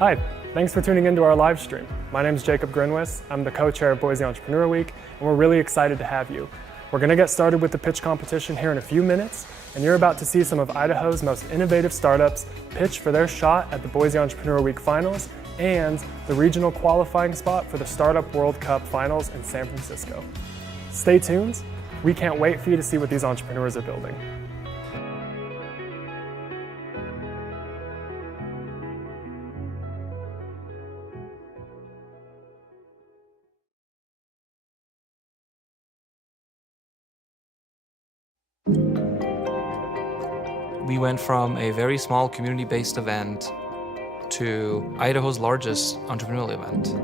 Hi, thanks for tuning into our live stream. My name is Jacob Grinwis. I'm the co-chair of Boise Entrepreneur Week, and we're really excited to have you. We're going to get started with the pitch competition here in a few minutes, and you're about to see some of Idaho's most innovative startups pitch for their shot at the Boise Entrepreneur Week Finals and the regional qualifying spot for the Startup World Cup Finals in San Francisco. Stay tuned. We can't wait for you to see what these entrepreneurs are building. We went from a very small community-based event to Idaho's largest entrepreneurial event.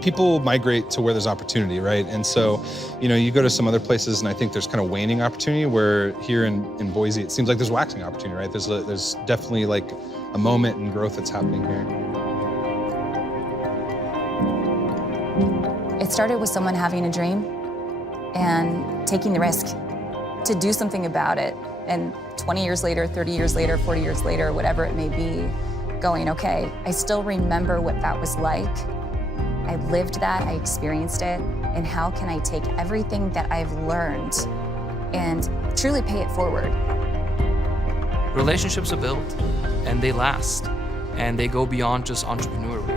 People migrate to where there's opportunity, right? And so, you go to some other places and I think there's kind of waning opportunity, where here in Boise, it seems like there's waxing opportunity, right? There's definitely like a moment and growth that's happening here. It started with someone having a dream and taking the risk to do something about it. And 20 years later, 30 years later, 40 years later, whatever it may be, going, okay, I still remember what that was like. I lived that, I experienced it, and how can I take everything that I've learned and truly pay it forward? Relationships are built, and they last, and they go beyond just Entrepreneur Week.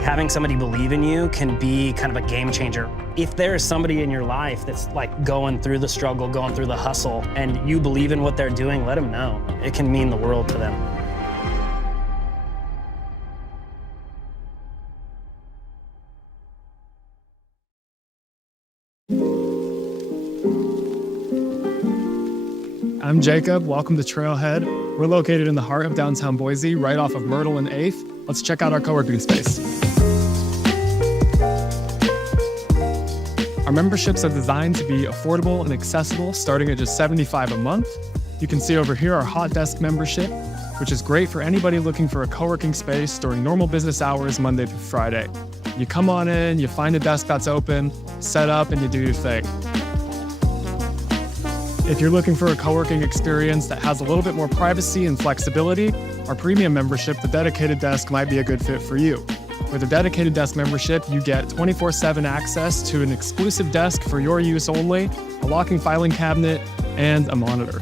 Having somebody believe in you can be kind of a game changer. If there is somebody in your life that's like going through the struggle, going through the hustle, and you believe in what they're doing, let them know. It can mean the world to them. I'm Jacob. Welcome to Trailhead. We're located in the heart of downtown Boise, right off of Myrtle and 8th. Let's check out our co-working space. Our memberships are designed to be affordable and accessible, starting at just $75 a month. You can see over here our hot desk membership, which is great for anybody looking for a co-working space during normal business hours, Monday through Friday. You come on in, you find a desk that's open, set up, and you do your thing. If you're looking for a co-working experience that has a little bit more privacy and flexibility, our premium membership, the dedicated desk, might be a good fit for you. With a dedicated desk membership, you get 24/7 access to an exclusive desk for your use only, a locking filing cabinet, and a monitor.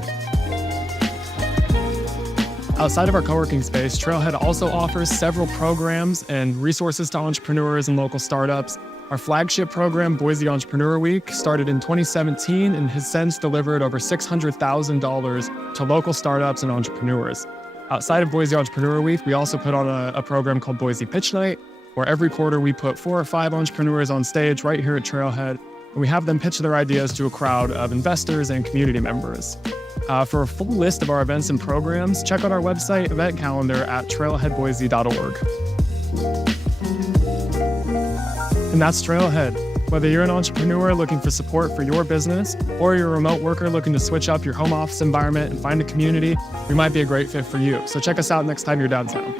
Outside of our co-working space, Trailhead also offers several programs and resources to entrepreneurs and local startups. Our flagship program, Boise Entrepreneur Week, started in 2017 and has since delivered over $600,000 to local startups and entrepreneurs. Outside of Boise Entrepreneur Week, we also put on a program called Boise Pitch Night, where every quarter we put 4 or 5 entrepreneurs on stage right here at Trailhead, and we have them pitch their ideas to a crowd of investors and community members. For a full list of our events and programs, check out our website event calendar at trailheadboise.org. And that's Trailhead. Whether you're an entrepreneur looking for support for your business, or you're a remote worker looking to switch up your home office environment and find a community, we might be a great fit for you. So check us out next time you're downtown.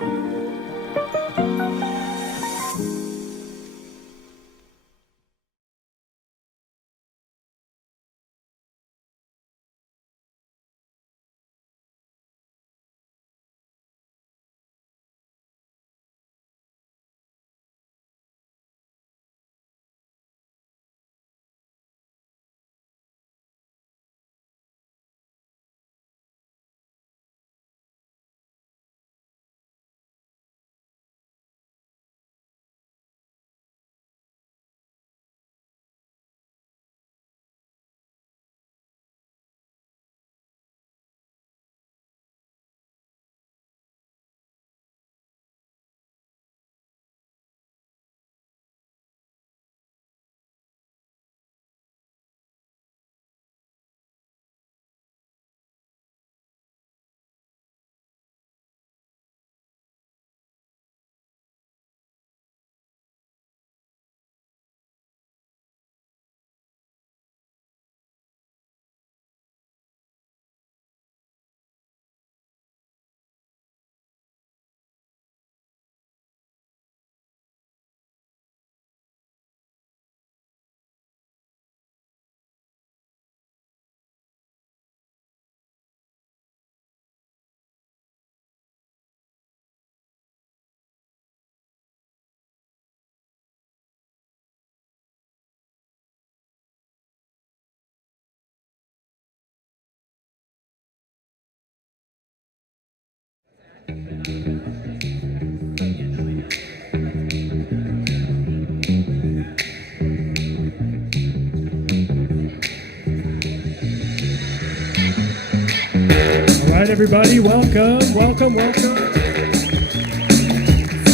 right, everybody, welcome. It's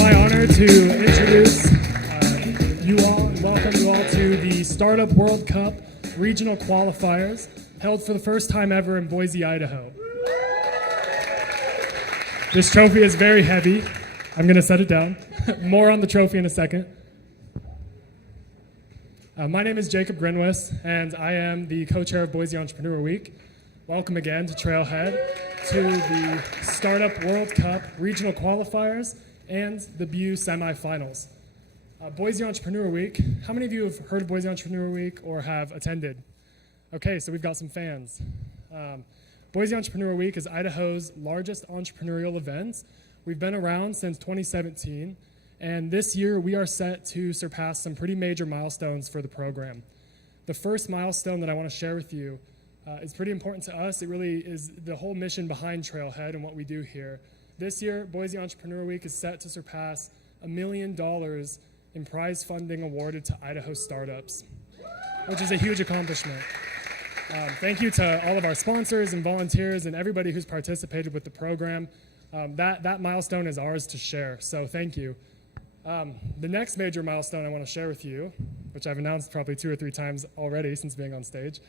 my honor to introduce you all and welcome you all to the Startup World Cup Regional Qualifiers, held for the first time ever in Boise, Idaho. This trophy is very heavy. I'm going to set it down. More on the trophy in a second. My name is Jacob Grinwis, and I am the co-chair of Boise Entrepreneur Week. Welcome again to Trailhead, to the Startup World Cup Regional Qualifiers and the BU Semifinals. Boise Entrepreneur Week. How many of you have heard of Boise Entrepreneur Week or have attended? Okay, so we've got some fans. Boise Entrepreneur Week is Idaho's largest entrepreneurial event. We've been around since 2017, and this year we are set to surpass some pretty major milestones for the program. The first milestone that I want to share with you is pretty important to us. It really is the whole mission behind Trailhead and what we do here. This year, Boise Entrepreneur Week is set to surpass $1 million in prize funding awarded to Idaho startups, which is a huge accomplishment. Thank you to all of our sponsors and volunteers and everybody who's participated with the program. That milestone is ours to share, so thank you. The next major milestone I want to share with you, which I've announced probably 2 or 3 times already since being on stage,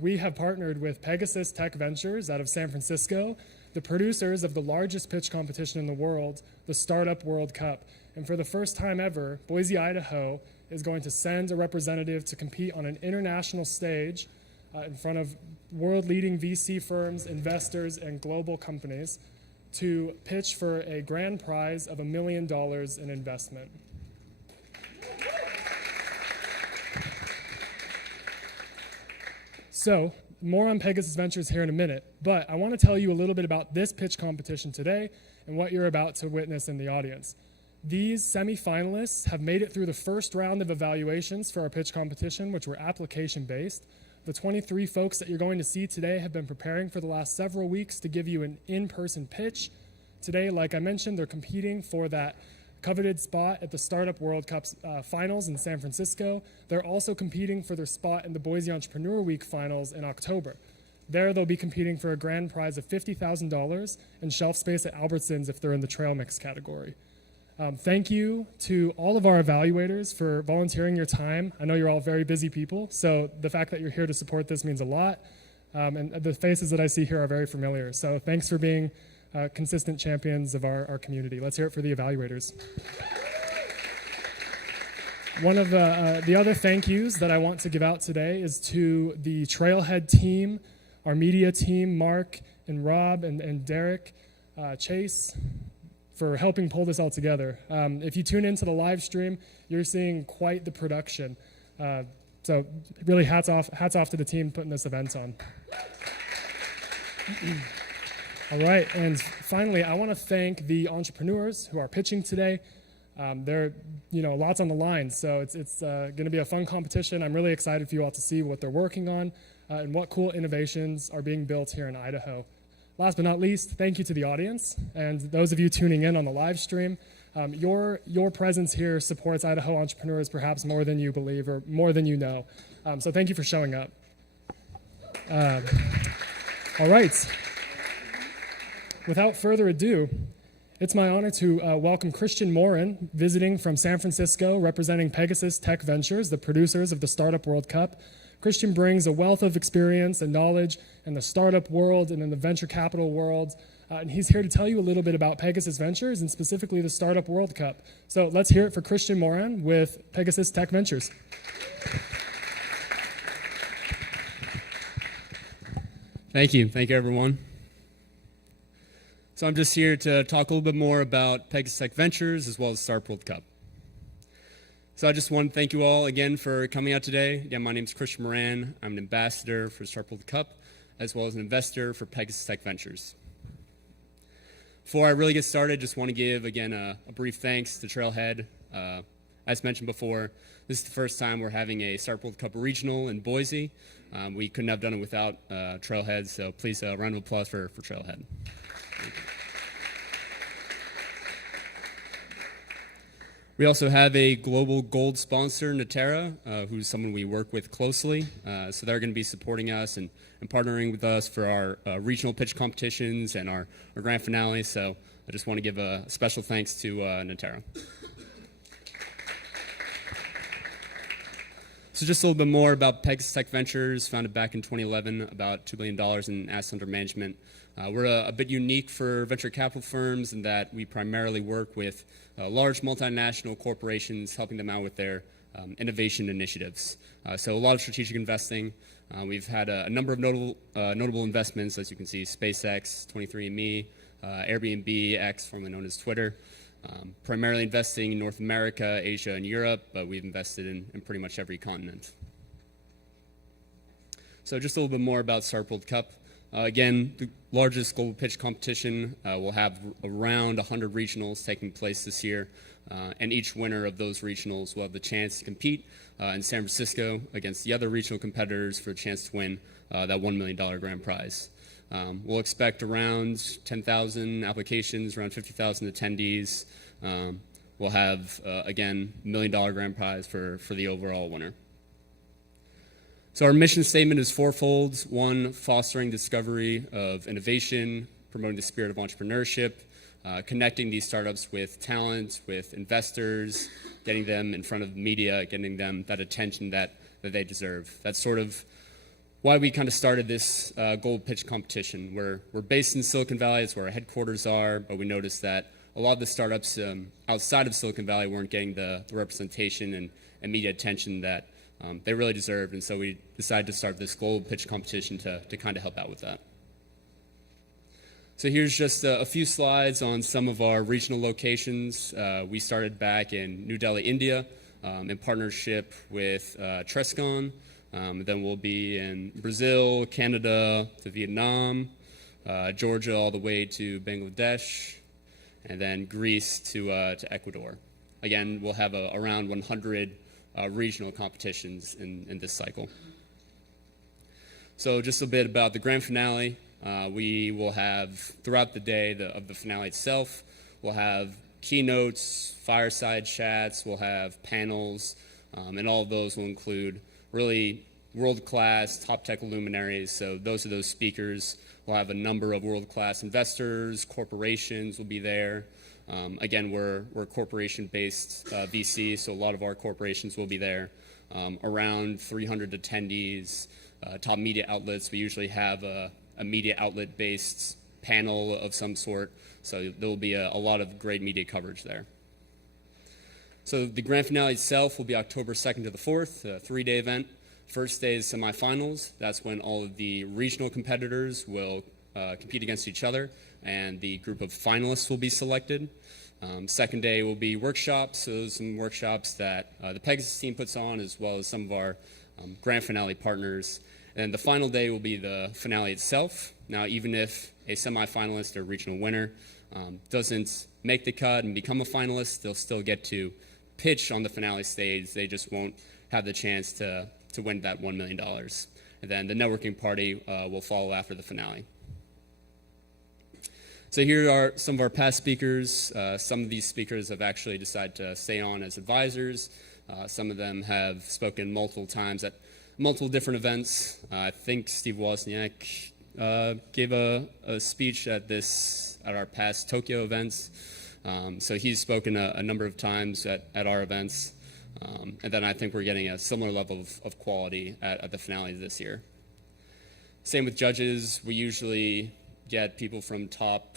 we have partnered with Pegasus Tech Ventures out of San Francisco, the producers of the largest pitch competition in the world, the Startup World Cup. And for the first time ever, Boise, Idaho is going to send a representative to compete on an international stage in front of world-leading VC firms, investors, and global companies to pitch for a grand prize of $1 million in investment. So, more on Pegasus Ventures here in a minute, but I want to tell you a little bit about this pitch competition today and what you're about to witness in the audience. These semi-finalists have made it through the first round of evaluations for our pitch competition, which were application-based. The 23 folks that you're going to see today have been preparing for the last several weeks to give you an in-person pitch. Today, like I mentioned, they're competing for that coveted spot at the Startup World Cup finals in San Francisco. They're also competing for their spot in the Boise Entrepreneur Week finals in October. There, they'll be competing for a grand prize of $50,000 and shelf space at Albertsons if they're in the trail mix category. Thank you to all of our evaluators for volunteering your time. I know you're all very busy people, so the fact that you're here to support this means a lot. And the faces that I see here are very familiar. So thanks for being consistent champions of our community. Let's hear it for the evaluators. One of the other thank yous that I want to give out today is to the Trailhead team, our media team, Mark and Rob and Derek, Chase, for helping pull this all together. If you tune into the live stream, you're seeing quite the production. So really hats off to the team putting this event on. All right, and finally, I want to thank the entrepreneurs who are pitching today. They're, lots on the line, so it's going to be a fun competition. I'm really excited for you all to see what they're working on and what cool innovations are being built here in Idaho. Last but not least, thank you to the audience and those of you tuning in on the live stream. Your presence here supports Idaho entrepreneurs perhaps more than you believe or more than you know. So thank you for showing up. All right. Without further ado, it's my honor to welcome Christian Morin, visiting from San Francisco, representing Pegasus Tech Ventures, the producers of the Startup World Cup. Christian brings a wealth of experience and knowledge in the startup world and in the venture capital world. And he's here to tell you a little bit about Pegasus Ventures and specifically the Startup World Cup. So let's hear it for Christian Morin with Pegasus Tech Ventures. Thank you, everyone. So I'm just here to talk a little bit more about Pegasus Tech Ventures as well as Startup World Cup. So I just want to thank you all again for coming out today. Again, my name is Christian Moran. I'm an ambassador for Startup World Cup as well as an investor for Pegasus Tech Ventures. Before I really get started, just want to give, again, a brief thanks to Trailhead. As mentioned before, this is the first time we're having a Startup World Cup regional in Boise. We couldn't have done it without Trailhead, so please, a round of applause for Trailhead. Thank you. We also have a global gold sponsor, Natera, who's someone we work with closely. So they're going to be supporting us and partnering with us for our regional pitch competitions and our grand finale. So I just want to give a special thanks to Natera. So just a little bit more about Pegasus Tech Ventures, founded back in 2011, about $2 billion in assets under management. We're a bit unique for venture capital firms in that we primarily work with large multinational corporations, helping them out with their innovation initiatives. So a lot of strategic investing. We've had a number of notable investments, as you can see: SpaceX, 23andMe, Airbnb, X, formerly known as Twitter. Primarily investing in North America, Asia, and Europe, but we've invested in pretty much every continent. So just a little bit more about Startup World Cup. Again, the largest global pitch competition. Will have around 100 regionals taking place this year, and each winner of those regionals will have the chance to compete in San Francisco against the other regional competitors for a chance to win that $1 million grand prize. We'll expect around 10,000 applications, around 50,000 attendees. We'll have, again, $1 million grand prize for the overall winner. So our mission statement is fourfold. One, fostering discovery of innovation, promoting the spirit of entrepreneurship, connecting these startups with talent, with investors, getting them in front of media, getting them that attention that they deserve. That's sort of why we kind of started this gold pitch competition. We're based in Silicon Valley, it's where our headquarters are, but we noticed that a lot of the startups outside of Silicon Valley weren't getting the representation and media attention that they really deserved, and so we decided to start this global pitch competition to kind of help out with that. So here's just a few slides on some of our regional locations. We started back in New Delhi, India, in partnership with Trescon. Then we'll be in Brazil, Canada, to Vietnam, Georgia all the way to Bangladesh, and then Greece to Ecuador. Again, we'll have around 100 regional competitions in this cycle. So just a bit about the grand finale. We will have, throughout the day of the finale itself, we'll have keynotes, fireside chats, we'll have panels, and all of those will include really world-class top tech luminaries. So those are those speakers. We'll have a number of world-class investors, corporations will be there. Again, we're corporation-based VC, so a lot of our corporations will be there. Around 300 attendees, top media outlets. We usually have a media outlet-based panel of some sort, so there will be a lot of great media coverage there. So the grand finale itself will be October 2nd to the 4th, a 3-day event. First day is semifinals. That's when all of the regional competitors will compete against each other, and the group of finalists will be selected. Second day will be workshops, so some workshops that the Pegasus team puts on, as well as some of our grand finale partners. And the final day will be the finale itself. Now, even if a semifinalist or regional winner doesn't make the cut and become a finalist, they'll still get to pitch on the finale stage. They just won't have the chance to win that $1 million. And then the networking party will follow after the finale. So here are some of our past speakers. Some of these speakers have actually decided to stay on as advisors. Some of them have spoken multiple times at multiple different events. I think Steve Wozniak gave a speech at our past Tokyo events. So he's spoken a number of times at our events. And then I think we're getting a similar level of quality at the finale this year. Same with judges. We usually get people from top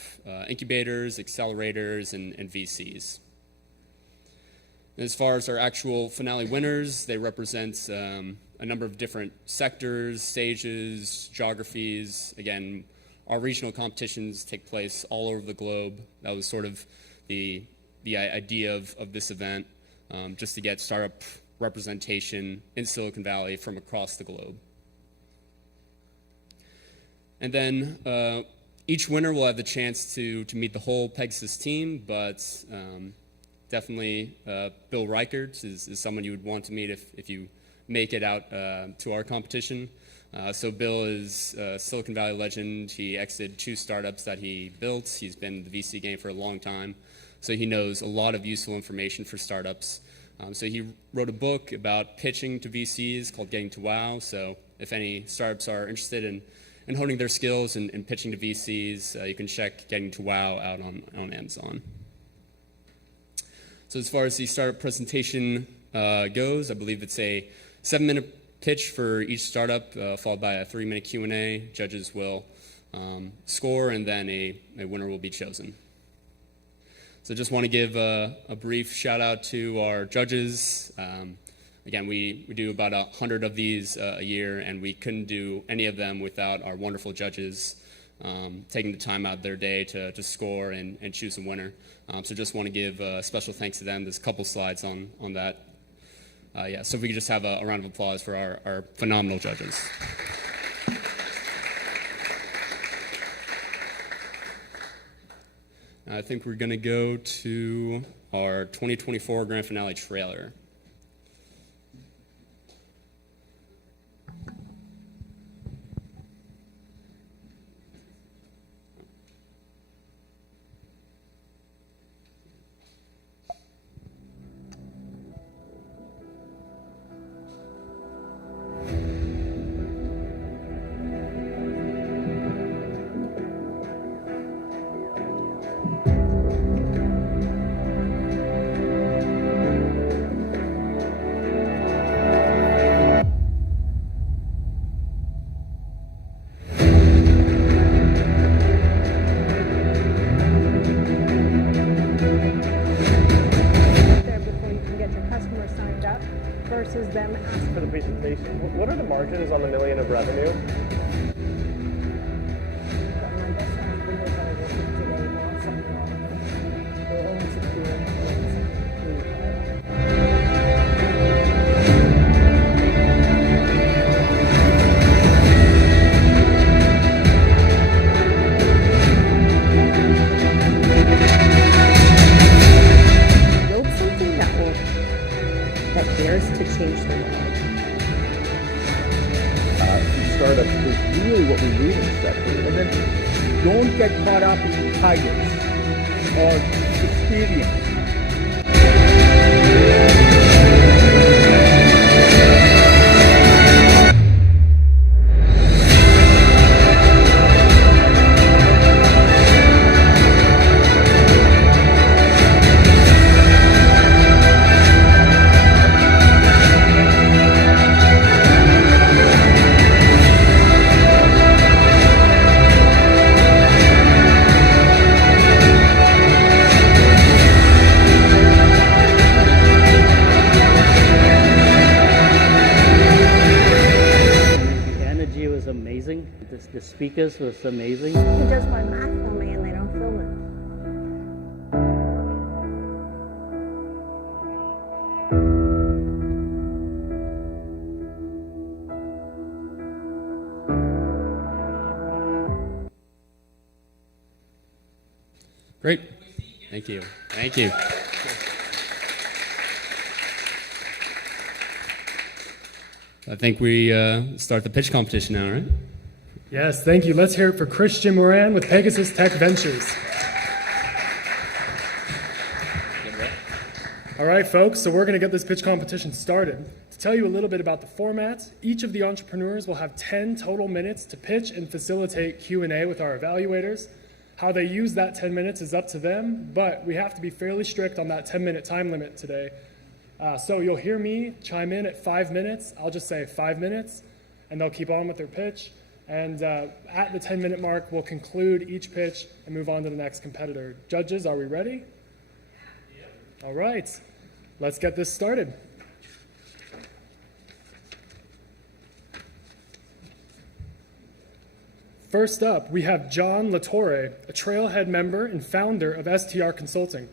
incubators, accelerators, and VCs. As far as our actual finale winners, they represent a number of different sectors, stages, geographies. Again, our regional competitions take place all over the globe. That was sort of the idea of this event, just to get startup representation in Silicon Valley from across the globe. And then each winner will have the chance to meet the whole Pegasus team, but definitely Bill Reichert is someone you would want to meet if you make it out to our competition. So Bill is a Silicon Valley legend. He exited 2 startups that he built. He's been in the VC game for a long time. So he knows a lot of useful information for startups. So he wrote a book about pitching to VCs called Getting to Wow. So if any startups are interested in honing their skills and pitching to VCs, you can check Getting to Wow out on Amazon. So as far as the startup presentation goes, I believe it's a 7-minute pitch for each startup, followed by a 3-minute Q&A. Judges will score, and then a winner will be chosen. So just want to give a brief shout out to our judges. Again, we do about 100 of these a year, and we couldn't do any of them without our wonderful judges taking the time out of their day to score and choose a winner. So just want to give special thanks to them. There's a couple slides on that. So if we could just have a round of applause for our phenomenal judges. I think we're going to go to our 2024 Grand Finale trailer. Versus them asking for the presentation. What are the margins on the $1 million of revenue? Build something that dares to change the world. Startups is really what we need in the sector. And then don't get caught up in titles or experience. The speakers was amazing. He does my math for me and they don't film it. Great. Thank you. Thank you. I think we start the pitch competition now, right? Yes, thank you. Let's hear it for Christian Moran with Pegasus Tech Ventures. All right, folks, so we're going to get this pitch competition started. To tell you a little bit about the format, each of the entrepreneurs will have 10 total minutes to pitch and facilitate Q&A with our evaluators. How they use that 10 minutes is up to them, but we have to be fairly strict on that 10-minute time limit today. So you'll hear me chime in at 5 minutes. I'll just say 5 minutes, and they'll keep on with their pitch. And at the 10-minute mark, we'll conclude each pitch and move on to the next competitor. Judges, are we ready? All right, let's get this started. First up, we have John Latorre, a Trailhead member and founder of STR Consulting.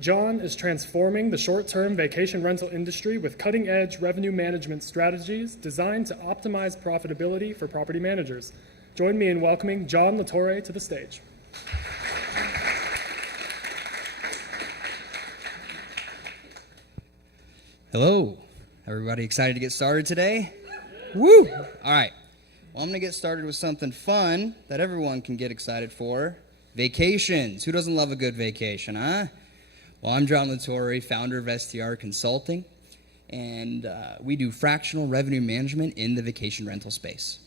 John is transforming the short-term vacation rental industry with cutting-edge revenue management strategies designed to optimize profitability for property managers. Join me in welcoming John Latorre to the stage. Hello, everybody excited to get started today? Woo! All right. Well, I'm going to get started with something fun that everyone can get excited for. Vacations. Who doesn't love a good vacation, huh? Well, I'm John Latore, founder of STR Consulting, and we do fractional revenue management in the vacation rental space.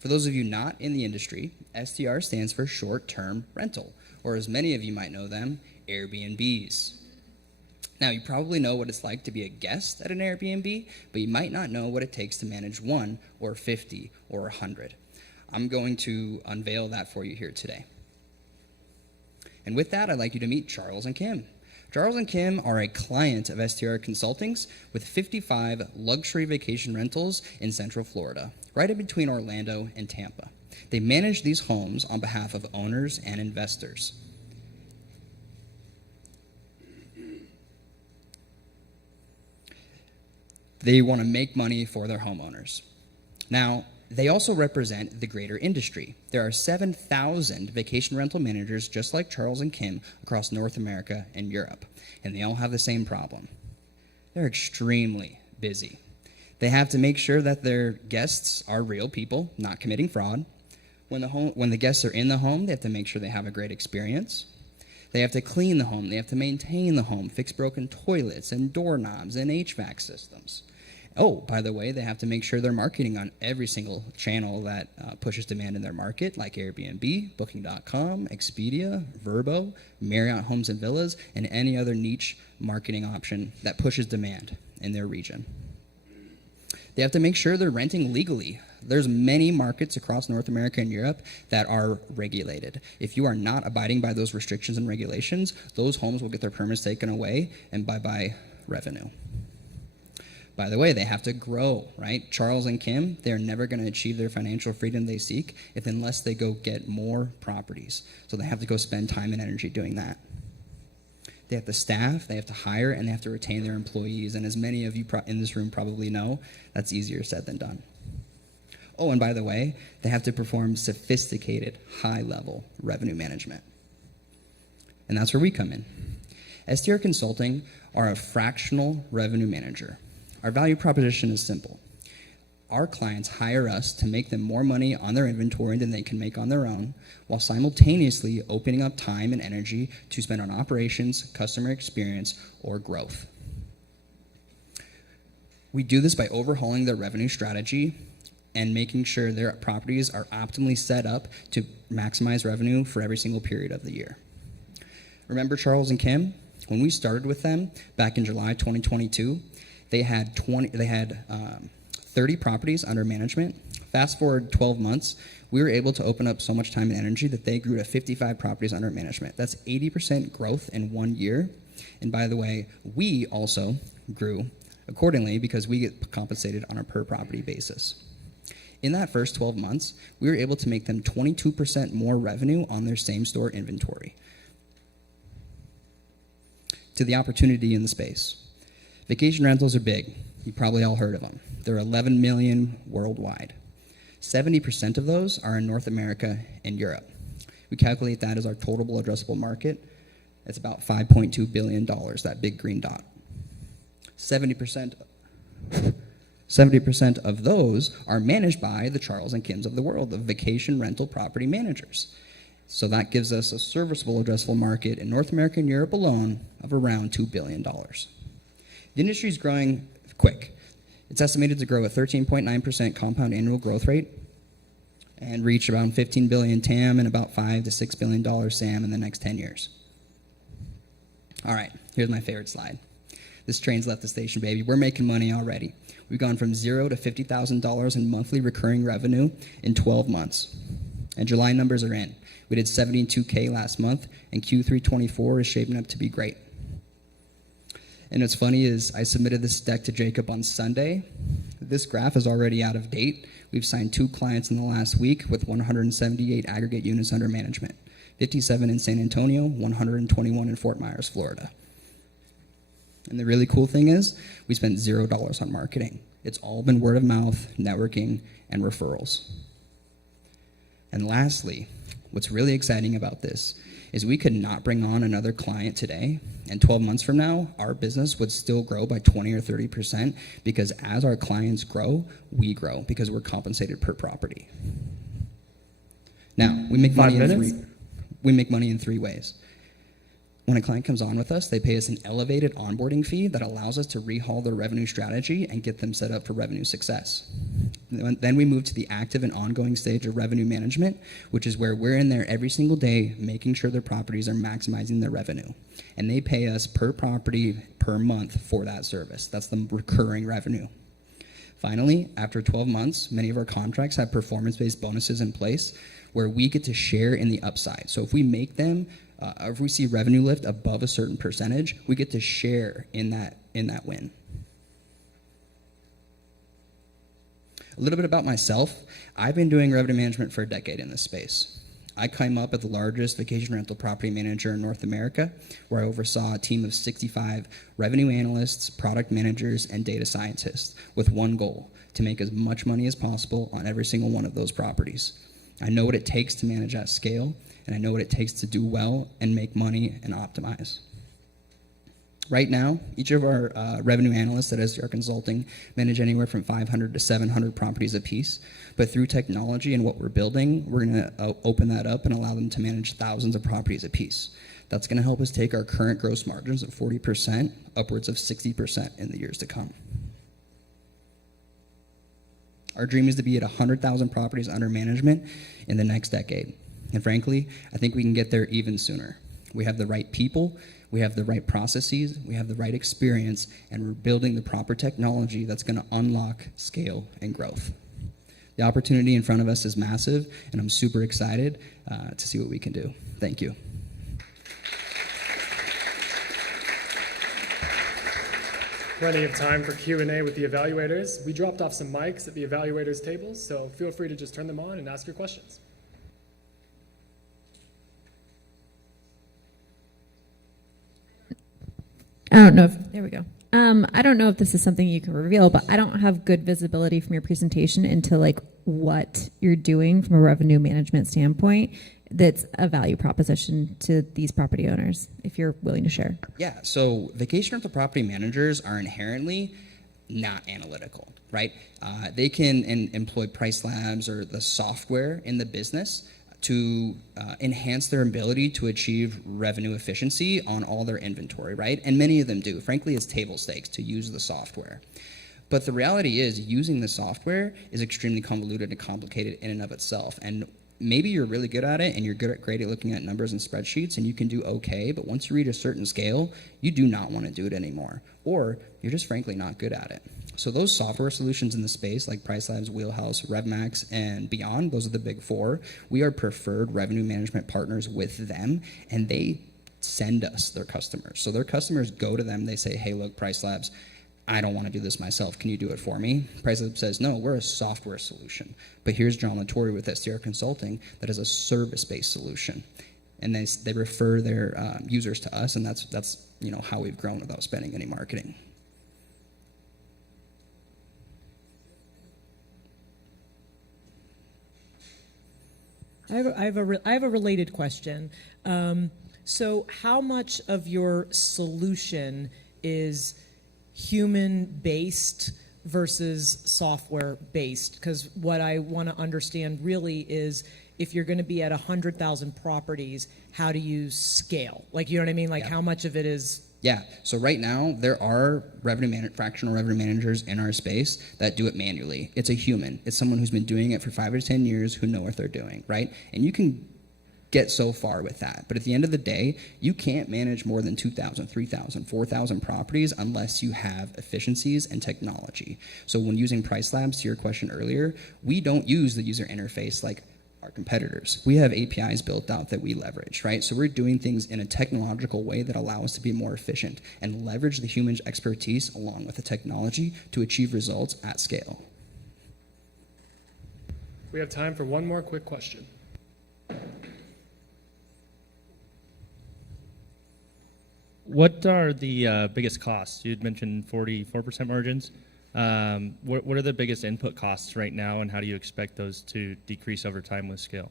For those of you not in the industry, STR stands for short-term rental, or as many of you might know them, Airbnbs. Now, you probably know what it's like to be a guest at an Airbnb, but you might not know what it takes to manage 1 or 50 or 100. I'm going to unveil that for you here today. And with that, I'd like you to meet Charles and Kim. Charles and Kim are a client of STR Consulting's with 55 luxury vacation rentals in Central Florida, right in between Orlando and Tampa. They manage these homes on behalf of owners and investors. They want to make money for their homeowners. Now, they also represent the greater industry. There are 7,000 vacation rental managers just like Charles and Kim across North America and Europe, and they all have the same problem. They're extremely busy. They have to make sure that their guests are real people, not committing fraud. When the guests are in the home, they have to make sure they have a great experience. They have to clean the home. They have to maintain the home, fix broken toilets and doorknobs and HVAC systems. Oh, by the way, they have to make sure they're marketing on every single channel that pushes demand in their market, like Airbnb, Booking.com, Expedia, Vrbo, Marriott Homes and Villas, and any other niche marketing option that pushes demand in their region. They have to make sure they're renting legally. There's many markets across North America and Europe that are regulated. If you are not abiding by those restrictions and regulations, those homes will get their permits taken away, and bye-bye revenue. By the way, they have to grow, right? Charles and Kim, they're never going to achieve their financial freedom they seek unless they go get more properties. So they have to go spend time and energy doing that. They have to staff, they have to hire, and they have to retain their employees. And as many of you in this room probably know, that's easier said than done. Oh, and by the way, they have to perform sophisticated, high-level revenue management. And that's where we come in. STR Consulting are a fractional revenue manager. Our value proposition is simple. Our clients hire us to make them more money on their inventory than they can make on their own, while simultaneously opening up time and energy to spend on operations, customer experience, or growth. We do this by overhauling their revenue strategy and making sure their properties are optimally set up to maximize revenue for every single period of the year. Remember Charles and Kim? When we started with them back in July 2022, they had 30 properties under management. Fast forward 12 months, we were able to open up so much time and energy that they grew to 55 properties under management. That's 80% growth in 1 year. And by the way, we also grew accordingly because we get compensated on a per property basis. In that first 12 months, we were able to make them 22% more revenue on their same store inventory. To the opportunity in the space. Vacation rentals are big. You probably all heard of them. There are 11 million worldwide. 70% of those are in North America and Europe. We calculate that as our total addressable market. It's about $5.2 billion, that big green dot. 70% of those are managed by the Charles and Kims of the world, the vacation rental property managers. So that gives us a serviceable addressable market in North America and Europe alone of around $2 billion. The industry is growing quick. It's estimated to grow at 13.9% compound annual growth rate and reach around 15 billion TAM and about $5 to $6 billion SAM in the next 10 years. All right, here's my favorite slide. This train's left the station, baby. We're making money already. We've gone from $0 to $50,000 in monthly recurring revenue in 12 months. And July numbers are in. We did $72K last month, and Q3 24 is shaping up to be great. And what's funny is I submitted this deck to Jacob on Sunday. This graph is already out of date. We've signed 2 clients in the last week with 178 aggregate units under management, 57 in San Antonio, 121 in Fort Myers, Florida. And the really cool thing is we spent $0 on marketing. It's all been word of mouth, networking, and referrals. And lastly, what's really exciting about this is we could not bring on another client today, and 12 months from now, our business would still grow by 20 or 30% because as our clients grow, we grow because we're compensated per property. Now, we make money in three ways. When a client comes on with us, they pay us an elevated onboarding fee that allows us to rehaul their revenue strategy and get them set up for revenue success. Then we move to the active and ongoing stage of revenue management, which is where we're in there every single day making sure their properties are maximizing their revenue. And they pay us per property per month for that service. That's the recurring revenue. Finally, after 12 months, many of our contracts have performance-based bonuses in place where we get to share in the upside. So if we make them if we see revenue lift above a certain percentage, we get to share in that win. A little bit about myself. I've been doing revenue management for a decade in this space. I came up at the largest vacation rental property manager in North America, where I oversaw a team of 65 revenue analysts, product managers, and data scientists with one goal: to make as much money as possible on every single one of those properties. I know what it takes to manage at scale, and I know what it takes to do well and make money and optimize. Right now, each of our revenue analysts at SDR Consulting manage anywhere from 500 to 700 properties apiece. But through technology and what we're building, we're going to open that up and allow them to manage thousands of properties apiece. That's going to help us take our current gross margins of 40% upwards of 60% in the years to come. Our dream is to be at 100,000 properties under management in the next decade. And frankly, I think we can get there even sooner. We have the right people, we have the right processes, we have the right experience, and we're building the proper technology that's going to unlock scale and growth. The opportunity in front of us is massive, and I'm super excited to see what we can do. Thank you. Plenty of time for Q&A with the evaluators. We dropped off some mics at the evaluators' tables, so feel free to just turn them on and ask your questions. I don't know if, there we go. I don't know if this is something you can reveal, but I don't have good visibility from your presentation into like what you're doing from a revenue management standpoint that's a value proposition to these property owners, if you're willing to share. Yeah, so vacation rental property managers are inherently not analytical, right? They can employ price labs or the software in the business to enhance their ability to achieve revenue efficiency on all their inventory, right? And many of them do. Frankly, it's table stakes to use the software. But the reality is using the software is extremely convoluted and complicated in and of itself. And maybe you're really good at it and you're great at looking at numbers and spreadsheets and you can do okay, but once you reach a certain scale, you do not want to do it anymore. Or you're just frankly not good at it. So those software solutions in the space like PriceLabs, Wheelhouse, RevMax, and beyond, those are the big four. We are preferred revenue management partners with them, and they send us their customers. So their customers go to them, they say, hey, look, PriceLabs, I don't want to do this myself. Can you do it for me? PriceLabs says, no, we're a software solution. But here's John Latore with SDR Consulting that is a service-based solution. And they refer their users to us, and that's how we've grown without spending any marketing. I have a related question. So how much of your solution is human-based versus software-based? Because what I want to understand really is if you're going to be at 100,000 properties, how do you scale? Like, you know what I mean? Like, how much of it is... Yeah, so right now, there are fractional revenue managers in our space that do it manually. It's a human. It's someone who's been doing it for 5 to 10 years who know what they're doing, right? And you can get so far with that. But at the end of the day, you can't manage more than 2,000, 3,000, 4,000 properties unless you have efficiencies and technology. So when using PriceLabs, to your question earlier, we don't use the user interface like our competitors. We have APIs built out that we leverage, right? So we're doing things in a technological way that allow us to be more efficient and leverage the human expertise along with the technology to achieve results at scale. We have time for one more quick question. What are the biggest costs? You had mentioned 44% margins. What are the biggest input costs right now, and how do you expect those to decrease over time with scale?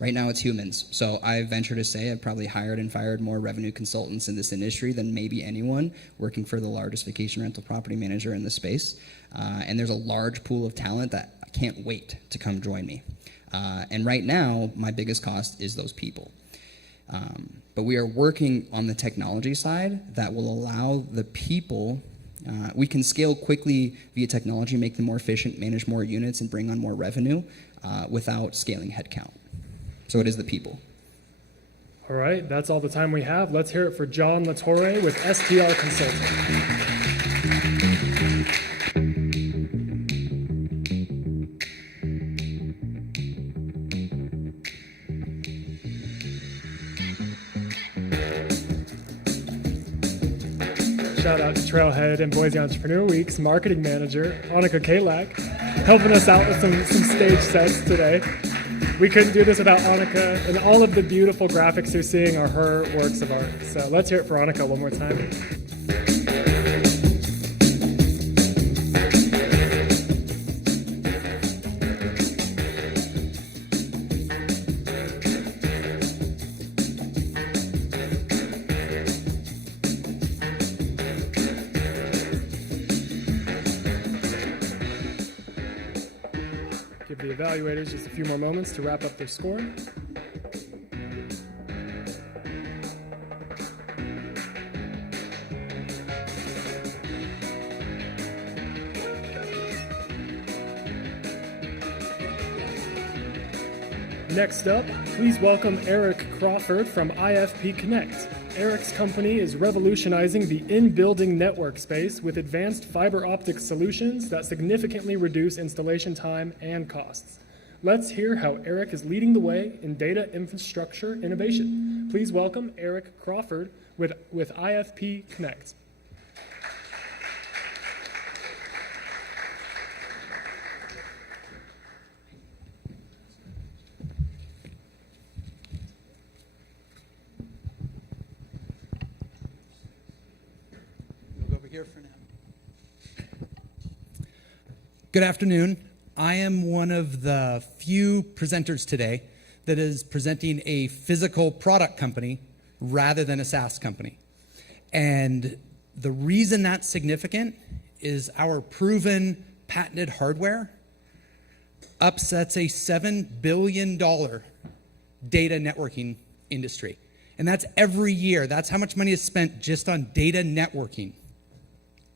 Right now it's humans. So I venture to say I've probably hired and fired more revenue consultants in this industry than maybe anyone, working for the largest vacation rental property manager in the space. And there's a large pool of talent that I can't wait to come join me. And right now, my biggest cost is those people. But we are working on the technology side that will allow the people, we can scale quickly via technology, make them more efficient, manage more units, and bring on more revenue without scaling headcount. So it is the people. All right, that's all the time we have. Let's hear it for John Latorre with STR Consulting. Shout out to Trailhead and Boise Entrepreneur Week's marketing manager, Annika Kalak, helping us out with some stage sets today. We couldn't do this without Annika, and all of the beautiful graphics you're seeing are her works of art. So let's hear it for Annika one more time. Give the evaluators just a few more moments to wrap up their score. Next up, please welcome Eric Crawford from IFP Connect. Eric's company is revolutionizing the in-building network space with advanced fiber optic solutions that significantly reduce installation time and costs. Let's hear how Eric is leading the way in data infrastructure innovation. Please welcome Eric Crawford with IFP Connect. Good afternoon. I am one of the few presenters today that is presenting a physical product company rather than a SaaS company. And the reason that's significant is our proven patented hardware upsets a $7 billion data networking industry. And that's every year. That's how much money is spent just on data networking.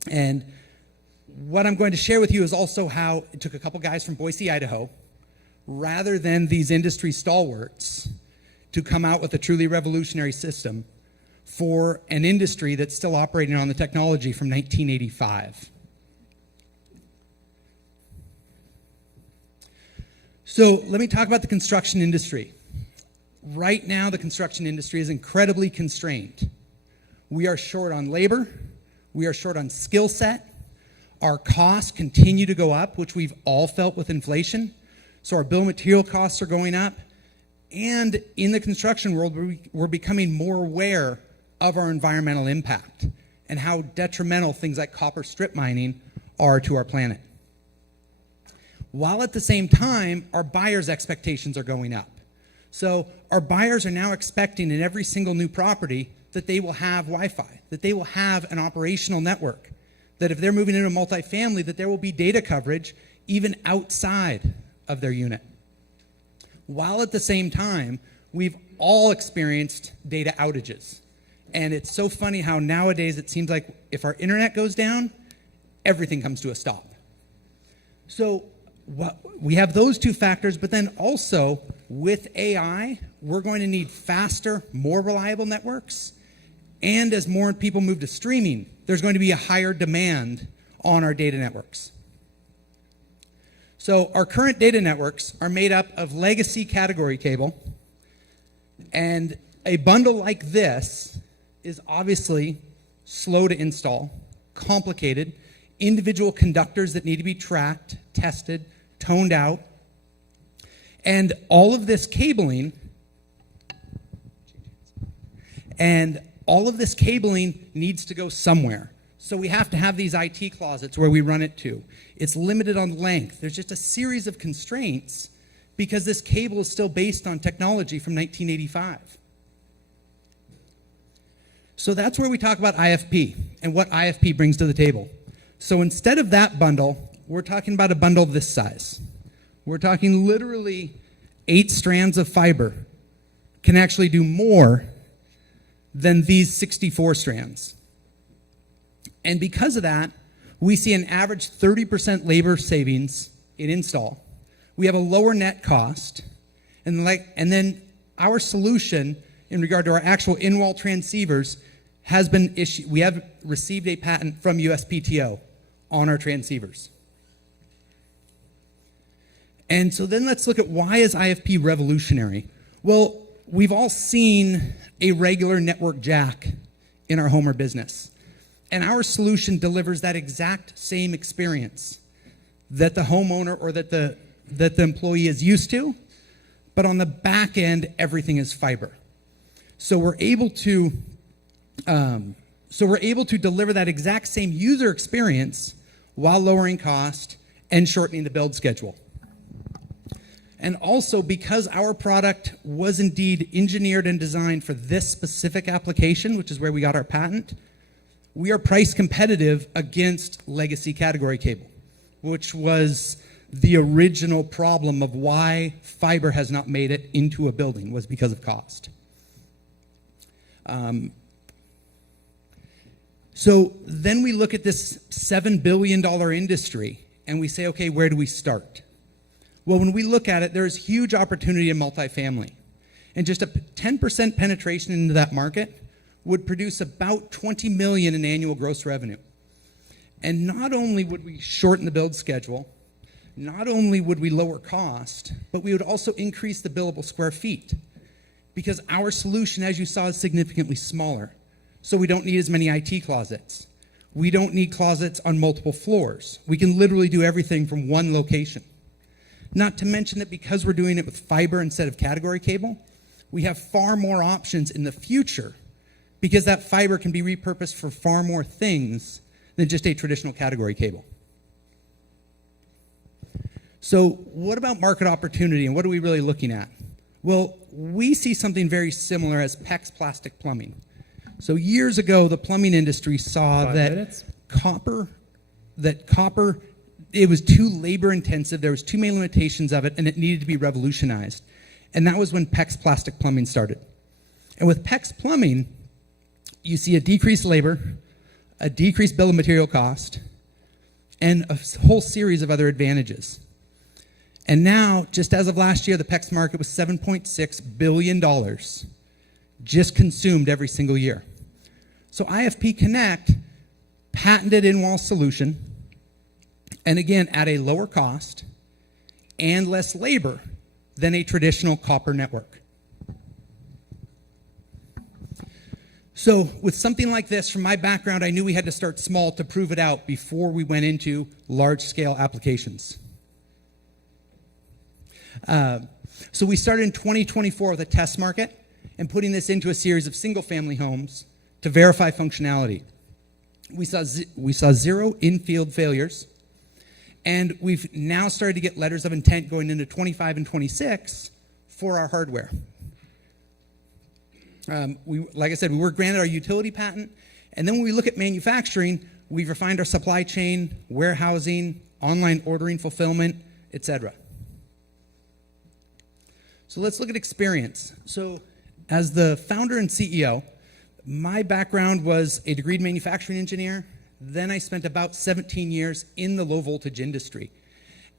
And what I'm going to share with you is also how it took a couple guys from Boise, Idaho, rather than these industry stalwarts, to come out with a truly revolutionary system for an industry that's still operating on the technology from 1985. So let me talk about the construction industry. Right now, the construction industry is incredibly constrained. We are short on labor. We are short on skill set. Our costs continue to go up, which we've all felt with inflation. So our bill of material costs are going up. And in the construction world, we're becoming more aware of our environmental impact and how detrimental things like copper strip mining are to our planet. While at the same time, our buyers' expectations are going up. So our buyers are now expecting in every single new property that they will have Wi-Fi, that they will have an operational network, that if they're moving into a multifamily, that there will be data coverage even outside of their unit. While at the same time, we've all experienced data outages. And it's so funny how nowadays it seems like if our internet goes down, everything comes to a stop. So we have those two factors, but then also with AI, we're going to need faster, more reliable networks. And as more people move to streaming, there's going to be a higher demand on our data networks. So our current data networks are made up of legacy category table, and a bundle like this is obviously slow to install, complicated, individual conductors that need to be tracked, tested, toned out, and all of this cabling needs to go somewhere. So we have to have these IT closets where we run it to. It's limited on length. There's just a series of constraints because this cable is still based on technology from 1985. So that's where we talk about IFP and what IFP brings to the table. So instead of that bundle, we're talking about a bundle this size. We're talking literally 8 strands of fiber can actually do more than these 64 strands. And because of that, we see an average 30% labor savings in install. We have a lower net cost, and then our solution in regard to our actual in-wall transceivers has been issued. We have received a patent from USPTO on our transceivers. And so then let's look at why is IFP revolutionary? Well, we've all seen a regular network jack in our home or business. And our solution delivers that exact same experience that the homeowner or that the employee is used to, but on the back end, everything is fiber. So we're able to deliver that exact same user experience while lowering cost and shortening the build schedule. And also, because our product was indeed engineered and designed for this specific application, which is where we got our patent, we are price competitive against legacy category cable, which was the original problem of why fiber has not made it into a building, was because of cost. So then we look at this $7 billion industry and we say, okay, where do we start? Well, when we look at it, there's huge opportunity in multifamily. And just a 10% penetration into that market would produce about $20 million in annual gross revenue. And not only would we shorten the build schedule, not only would we lower cost, but we would also increase the billable square feet. Because our solution, as you saw, is significantly smaller. So we don't need as many IT closets. We don't need closets on multiple floors. We can literally do everything from one location. Not to mention that because we're doing it with fiber instead of category cable, we have far more options in the future because that fiber can be repurposed for far more things than just a traditional category cable. So what about market opportunity and what are we really looking at? Well, we see something very similar as PEX plastic plumbing. So years ago, the plumbing industry saw that copper, it was too labor intensive, there was too many limitations of it, and it needed to be revolutionized. And that was when PEX plastic plumbing started. And with PEX plumbing, you see a decreased labor, a decreased bill of material cost, and a whole series of other advantages. And now, just as of last year, the PEX market was $7.6 billion, just consumed every single year. So IFP Connect, patented in-wall solution, and again, at a lower cost and less labor than a traditional copper network. So with something like this, from my background, I knew we had to start small to prove it out before we went into large-scale applications. So we started in 2024 with a test market and putting this into a series of single-family homes to verify functionality. We saw 0 in-field failures. And we've now started to get letters of intent going into 25 and 26 for our hardware. Like I said, we were granted our utility patent. And then when we look at manufacturing, we've refined our supply chain, warehousing, online ordering, fulfillment, etc. So let's look at experience. So as the founder and CEO, my background was a degreed manufacturing engineer. Then I spent about 17 years in the low voltage industry.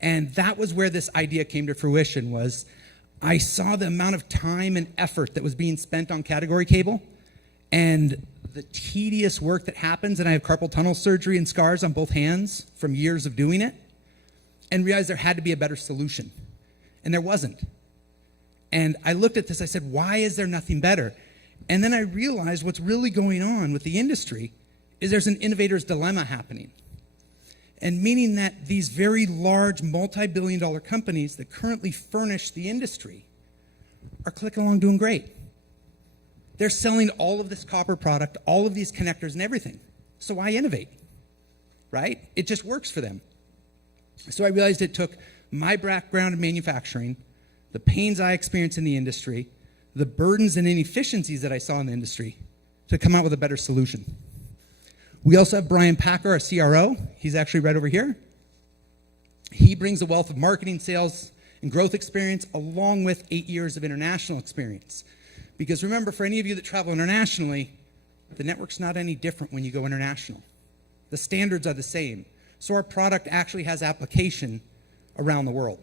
And that was where this idea came to fruition. Was I saw the amount of time and effort that was being spent on category cable and the tedious work that happens, and I have carpal tunnel surgery and scars on both hands from years of doing it, and realized there had to be a better solution. And there wasn't. And I looked at this, I said, why is there nothing better? And then I realized what's really going on with the industry is there's an innovator's dilemma happening. And meaning that these very large multi-billion-dollar companies that currently furnish the industry are clicking along doing great. They're selling all of this copper product, all of these connectors and everything. So why innovate, right? It just works for them. So I realized it took my background in manufacturing, the pains I experienced in the industry, the burdens and inefficiencies that I saw in the industry to come out with a better solution. We also have Brian Packer, our CRO. He's actually right over here. He brings a wealth of marketing, sales, and growth experience along with 8 years of international experience. Because remember, for any of you that travel internationally, the network's not any different when you go international. The standards are the same. So our product actually has application around the world.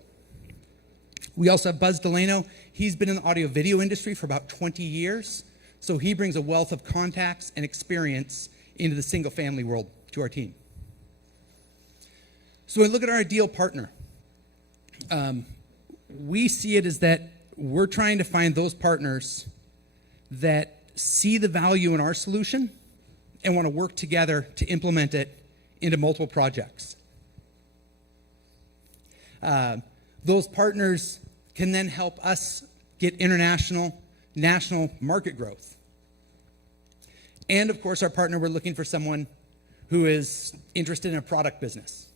We also have Buzz Delano. He's been in the audio video industry for about 20 years. So he brings a wealth of contacts and experience into the single family world to our team. So when we look at our ideal partner, we see it as that we're trying to find those partners that see the value in our solution and want to work together to implement it into multiple projects. Those partners can then help us get international, national market growth. And of course, our partner, we're looking for someone who is interested in a product business.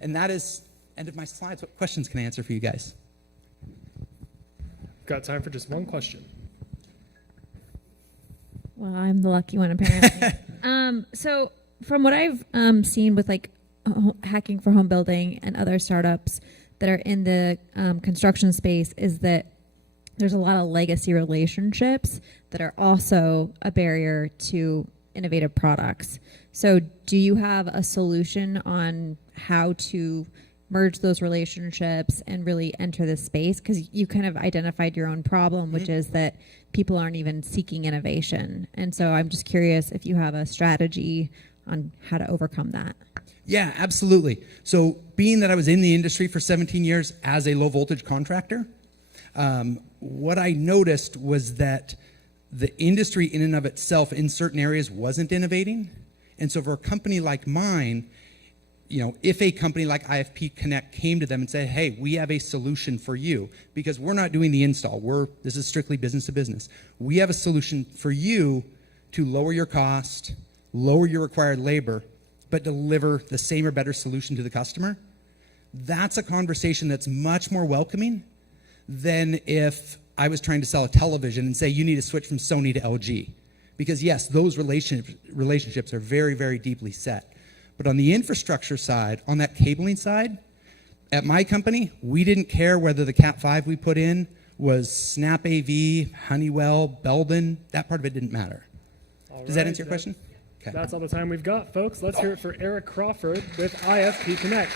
And that is end of my slides. What questions can I answer for you guys? Got time for just one question. Well, I'm the lucky one, apparently. So from what I've seen with like hacking for home building and other startups that are in the construction space is that there's a lot of legacy relationships that are also a barrier to innovative products. So do you have a solution on how to merge those relationships and really enter this space? Because you kind of identified your own problem, which is that people aren't even seeking innovation. And so I'm just curious if you have a strategy on how to overcome that. Yeah, absolutely. So being that I was in the industry for 17 years as a low voltage contractor, what I noticed was that the industry in and of itself in certain areas wasn't innovating. And so for a company like mine, you know, if a company like IFP Connect came to them and said, hey, we have a solution for you, because we're not doing the install, this is strictly business to business. We have a solution for you to lower your cost, lower your required labor, but deliver the same or better solution to the customer. That's a conversation that's much more welcoming than if I was trying to sell a television and say, you need to switch from Sony to LG. Because yes, those relationships are very, very deeply set. But on the infrastructure side, on that cabling side, at my company, we didn't care whether the Cat 5 we put in was Snap AV, Honeywell, Belden. That part of it didn't matter. Does that answer your question? Okay. That's all the time we've got, folks. Let's hear it for Eric Crawford with IFP Connect.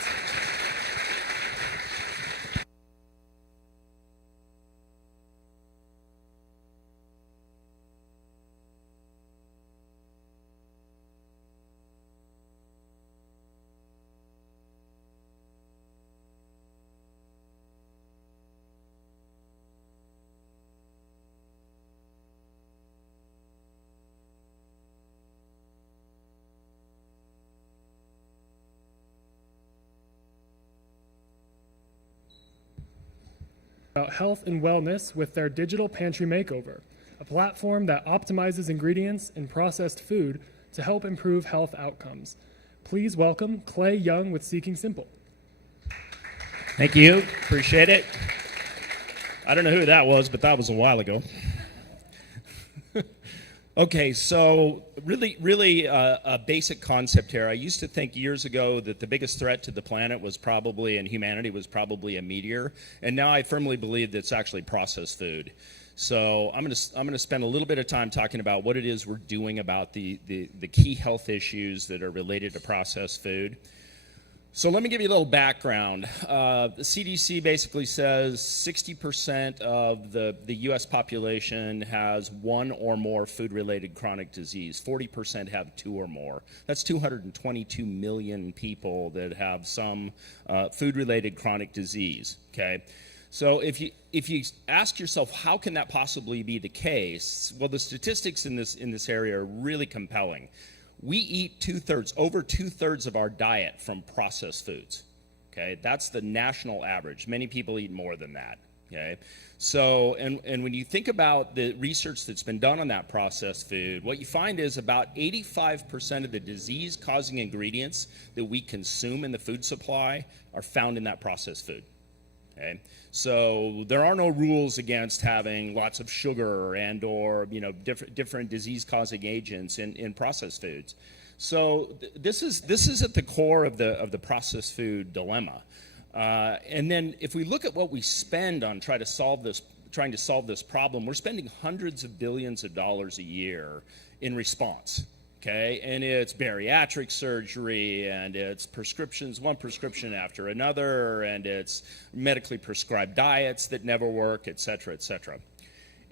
About health and wellness with their digital pantry makeover, a platform that optimizes ingredients in processed food to help improve health outcomes. Please welcome Clay Young with Seeking Simple. Thank you. Appreciate it. I don't know who that was, but that was a while ago. Okay, so really a basic concept here. I used to think years ago that the biggest threat to the planet was probably, and humanity was probably a meteor, and now I firmly believe that it's actually processed food. So I'm going to spend a little bit of time talking about what it is we're doing about the key health issues that are related to processed food. So let me give you a little background. The CDC basically says 60% of the U.S. population has one or more food-related chronic disease. 40% have two or more. That's 222 million people that have some food-related chronic disease. Okay, so if you ask yourself how can that possibly be the case, well, the statistics in this area are really compelling. We eat over two-thirds of our diet from processed foods, okay? That's the national average. Many people eat more than that, Okay, so and when you think about the research that's been done on that processed food, what you find is about 85% of the disease-causing ingredients that we consume in the food supply are found in that processed food. Okay, so there are no rules against having lots of sugar and or different disease-causing agents in processed foods. So this is at the core of the processed food dilemma. And then if we look at what we spend on trying to solve this problem, we're spending hundreds of billions of dollars a year in response. Okay, and it's bariatric surgery, and it's prescriptions, one prescription after another, and it's medically prescribed diets that never work, et cetera, et cetera.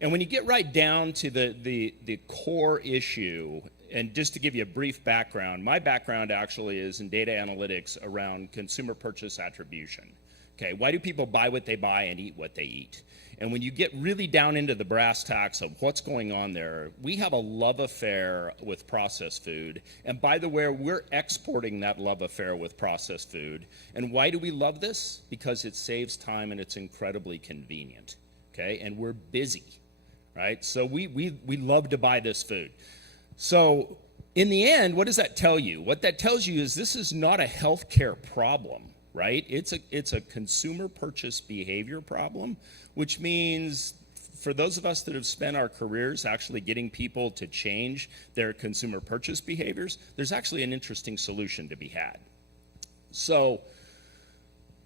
And when you get right down to the core issue, and just to give you a brief background, my background actually is in data analytics around consumer purchase attribution. Okay, why do people buy what they buy and eat what they eat? And when you get really down into the brass tacks of what's going on there, we have a love affair with processed food. And by the way, we're exporting that love affair with processed food. And why do we love this? Because it saves time and it's incredibly convenient. Okay, and we're busy, right? So we love to buy this food. So in the end, what does that tell you? What that tells you is this is not a healthcare problem, right? It's a consumer purchase behavior problem, which means for those of us that have spent our careers actually getting people to change their consumer purchase behaviors, there's actually an interesting solution to be had. So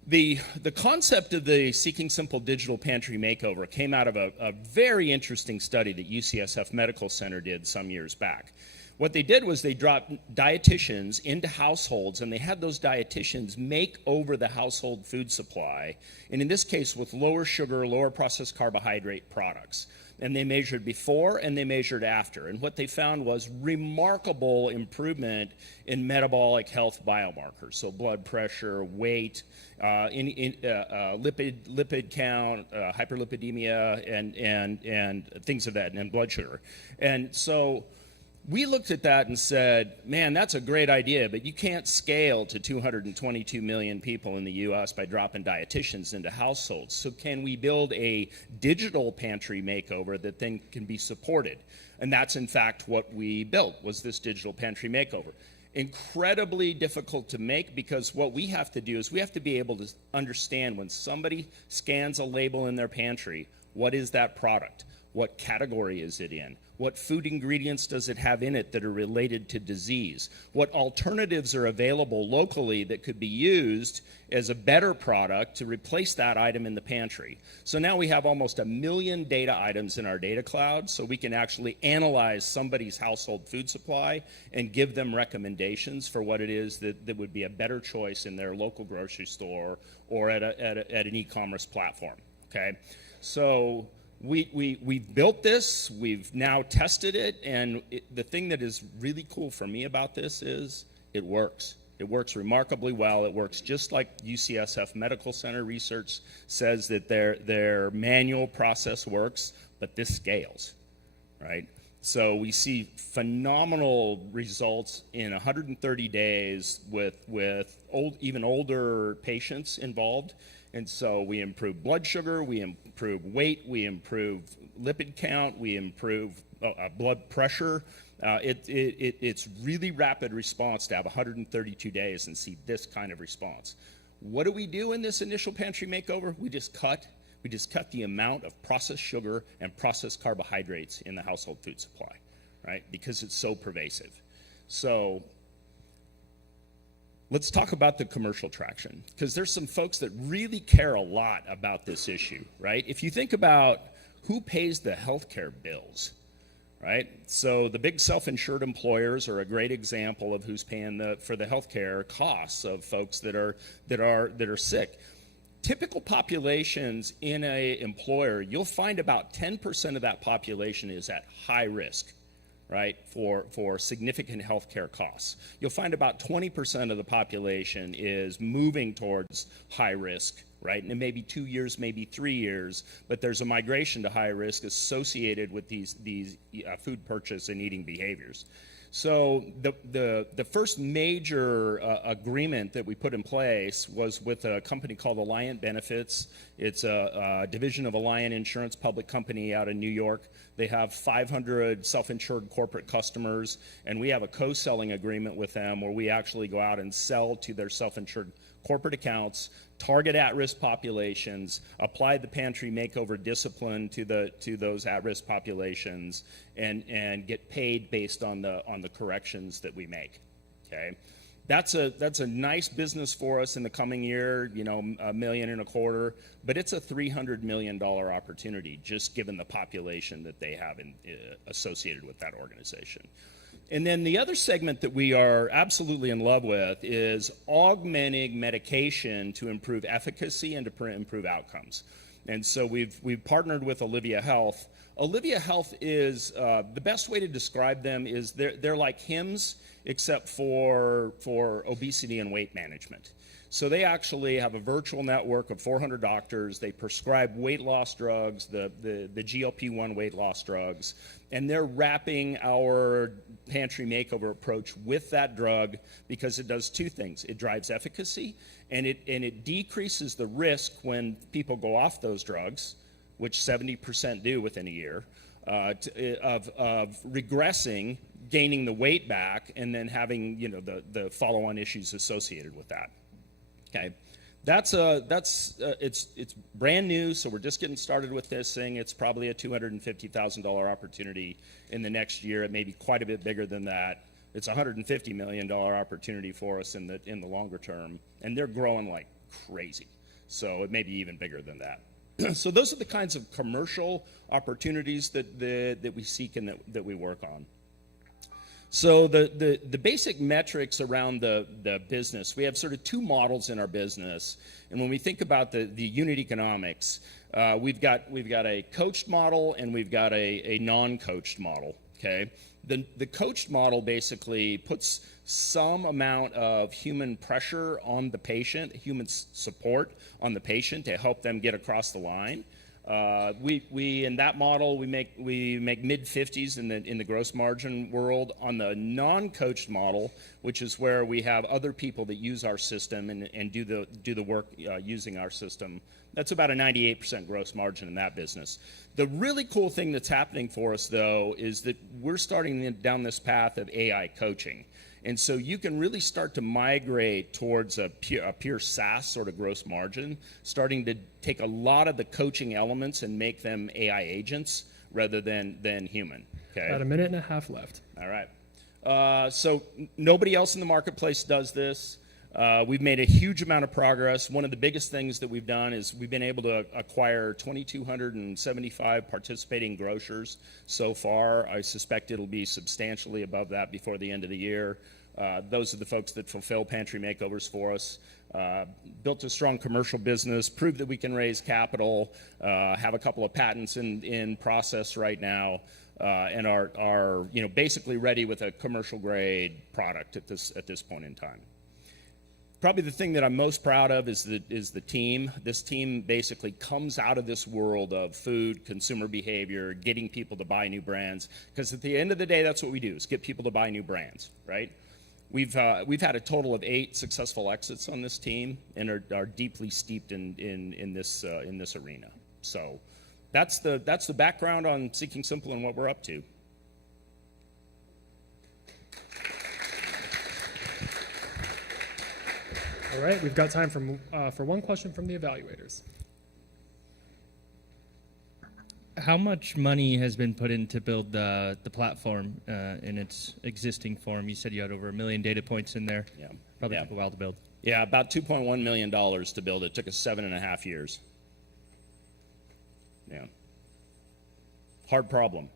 the concept of the Seeking Simple Digital Pantry Makeover came out of a very interesting study that UCSF Medical Center did some years back. What they did was they dropped dietitians into households, and they had those dietitians make over the household food supply, and in this case with lower sugar, lower processed carbohydrate products. And they measured before and they measured after. And what they found was remarkable improvement in metabolic health biomarkers. So blood pressure, weight, lipid count, hyperlipidemia, and things of that, and blood sugar. And so we looked at that and said, man, that's a great idea, but you can't scale to 222 million people in the US by dropping dietitians into households. So can we build a digital pantry makeover that then can be supported? And that's in fact what we built, was this digital pantry makeover. Incredibly difficult to make, because what we have to do is we have to be able to understand when somebody scans a label in their pantry, what is that product? What category is it in? What food ingredients does it have in it that are related to disease? What alternatives are available locally that could be used as a better product to replace that item in the pantry? So now we have almost 1 million data items in our data cloud, so we can actually analyze somebody's household food supply and give them recommendations for what it is that would be a better choice in their local grocery store or at an e-commerce platform, okay? So we built this, we've now tested it, and the thing that is really cool for me about this is it works. It works remarkably well. It works just like UCSF Medical Center research says that their manual process works, but this scales, right? So we see phenomenal results in 130 days with even older patients involved. And so we improve blood sugar, we improve weight, we improve lipid count, we improve blood pressure. It's really rapid response to have 132 days and see this kind of response. What do we do in this initial pantry makeover? We just cut the amount of processed sugar and processed carbohydrates in the household food supply, right? Because it's so pervasive. So let's talk about the commercial traction, because there's some folks that really care a lot about this issue, right? If you think about who pays the healthcare bills, right? So the big self-insured employers are a great example of who's paying for the healthcare costs of folks that are sick. Typical populations in an employer, you'll find about 10% of that population is at high risk, right, for significant healthcare costs. You'll find about 20% of the population is moving towards high risk right? And it may be 2 years, maybe 3 years, but there's a migration to high risk associated with these food purchase and eating behaviors. So the first major agreement that we put in place was with a company called Alliant Benefits. It's a division of Alliant Insurance, public company out of New York. They have 500 self-insured corporate customers, and we have a co-selling agreement with them where we actually go out and sell to their self-insured corporate accounts, target at-risk populations, apply the pantry makeover discipline to those at-risk populations, and get paid based on the corrections that we make. Okay, that's a nice business for us in the coming year. $1.25 million, but it's a $300 million opportunity just given the population that they have associated with that organization. And then the other segment that we are absolutely in love with is augmenting medication to improve efficacy and to improve outcomes. And so we've partnered with Olivia Health. Olivia Health is, the best way to describe them is they're like Hims, except for obesity and weight management. So they actually have a virtual network of 400 doctors. They prescribe weight loss drugs, the GLP-1 weight loss drugs, and they're wrapping our pantry makeover approach with that drug because it does two things. It drives efficacy, and it decreases the risk when people go off those drugs, which 70% do within a year, of regressing, gaining the weight back, and then having the follow-on issues associated with that. Okay, it's brand new, so we're just getting started with this thing. It's probably a $250,000 opportunity in the next year. It may be quite a bit bigger than that. It's a $150 million opportunity for us in the longer term, and they're growing like crazy. So it may be even bigger than that. So those are the kinds of commercial opportunities that we seek and that we work on. So the basic metrics around the business, we have sort of two models in our business. And when we think about the unit economics, we've got a coached model and we've got a non-coached model. Okay, the coached model basically puts some amount of human pressure on the patient, human support on the patient to help them get across the line. We in that model we make mid-50s in the gross margin world. On the non-coached model, which is where we have other people that use our system and do the work using our system, that's about a 98% gross margin in that business. The really cool thing that's happening for us though is that we're starting down this path of AI coaching. And so you can really start to migrate towards a pure SaaS sort of gross margin, starting to take a lot of the coaching elements and make them AI agents rather than human. Okay. About a minute and a half left. All right. So nobody else in the marketplace does this. We've made a huge amount of progress. One of the biggest things that we've done is we've been able to acquire 2,275 participating grocers so far. I suspect it'll be substantially above that before the end of the year. Those are the folks that fulfill pantry makeovers for us. Built a strong commercial business, proved that we can raise capital, have a couple of patents in process right now, and are basically ready with a commercial grade product at this point in time. Probably the thing that I'm most proud of is the team. This team basically comes out of this world of food, consumer behavior, getting people to buy new brands. Because at the end of the day, that's what we do, is get people to buy new brands, right? We've had a total of 8 successful exits on this team and are deeply steeped in this arena. So that's the background on Seeking Simple and what we're up to. All right, we've got time for one question from the evaluators. How much money has been put in to build the platform in its existing form? You said you had over 1 million data points in there. Yeah. Probably took a while to build. Yeah, about $2.1 million to build it. It took us 7.5 years. Yeah. Hard problem.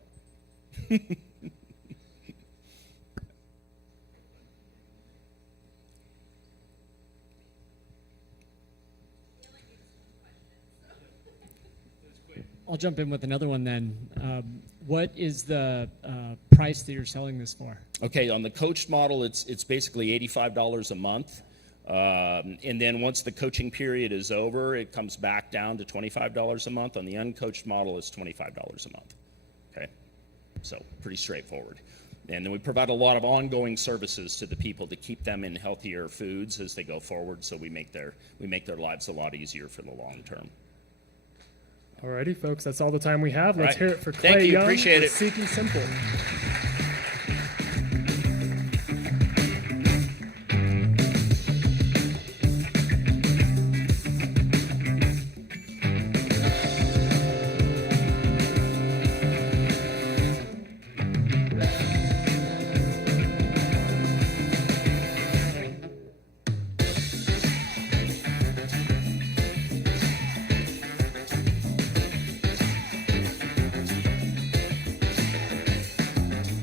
I'll jump in with another one then. What is the price that you're selling this for? Okay, on the coached model, it's basically $85 a month. And then once the coaching period is over, it comes back down to $25 a month. On the uncoached model, it's $25 a month. Okay, so pretty straightforward. And then we provide a lot of ongoing services to the people to keep them in healthier foods as they go forward. So we make their lives a lot easier for the long term. Alrighty, folks, that's all the time we have. Let's hear it for Clay Thank you. Young. Appreciate with it. Seeking Simple.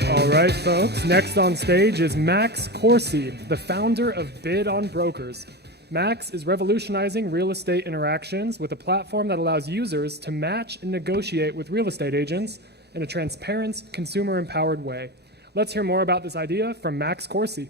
All right, folks. Next on stage is Max Corsi, the founder of Bid on Brokers. Max is revolutionizing real estate interactions with a platform that allows users to match and negotiate with real estate agents in a transparent, consumer-empowered way. Let's hear more about this idea from Max Corsi.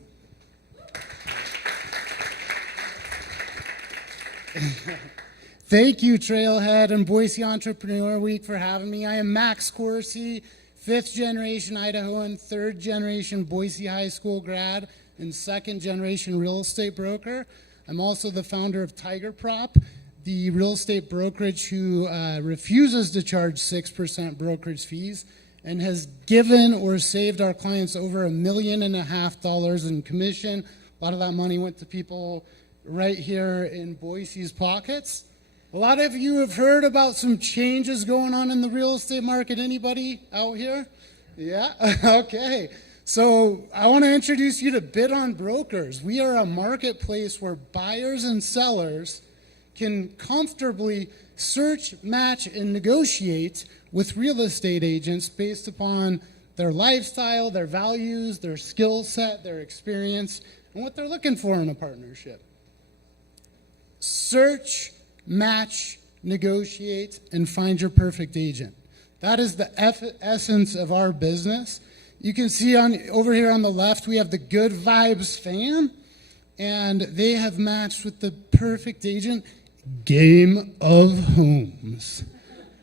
Thank you, Trailhead and Boise Entrepreneur Week, for having me. I am Max Corsi, 5th generation Idahoan, 3rd generation Boise High School grad, and 2nd generation real estate broker. I'm also the founder of Tiger Prop, the real estate brokerage who refuses to charge 6% brokerage fees and has given or saved our clients over $1.5 million in commission. A lot of that money went to people right here in Boise's pockets. A lot of you have heard about some changes going on in the real estate market. Anybody out here? Yeah? Okay. So I want to introduce you to Bid on Brokers. We are a marketplace where buyers and sellers can comfortably search, match, and negotiate with real estate agents based upon their lifestyle, their values, their skill set, their experience, and what they're looking for in a partnership. Search, match, negotiate, and find your perfect agent. That is the essence of our business. You can see over here on the left, we have the Good Vibes fam, and they have matched with the perfect agent, Game of Homes.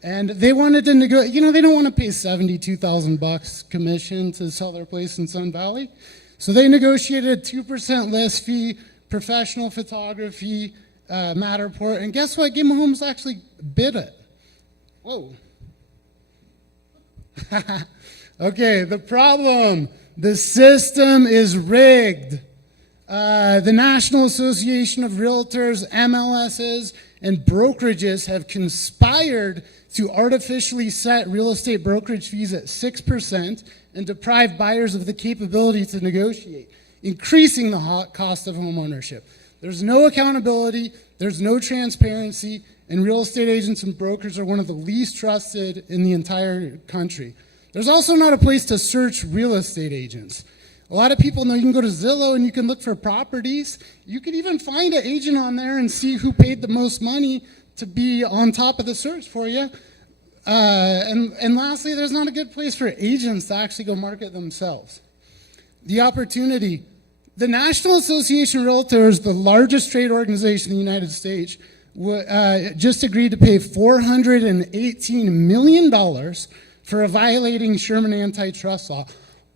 And they wanted to negotiate, they don't want to pay $72,000 commission to sell their place in Sun Valley. So they negotiated a 2% list fee, professional photography, Matterport, and guess what? Game of Homes actually bid it. Whoa. Okay, the problem, the system is rigged. The National Association of Realtors, MLSs, and brokerages have conspired to artificially set real estate brokerage fees at 6% and deprive buyers of the capability to negotiate, increasing the cost of home ownership. There's no accountability, there's no transparency, and real estate agents and brokers are one of the least trusted in the entire country. There's also not a place to search real estate agents. A lot of people know you can go to Zillow and you can look for properties. You can even find an agent on there and see who paid the most money to be on top of the search for you. And lastly, there's not a good place for agents to actually go market themselves. The opportunity. The National Association of Realtors, the largest trade organization in the United States, just agreed to pay $418 million for violating Sherman antitrust law.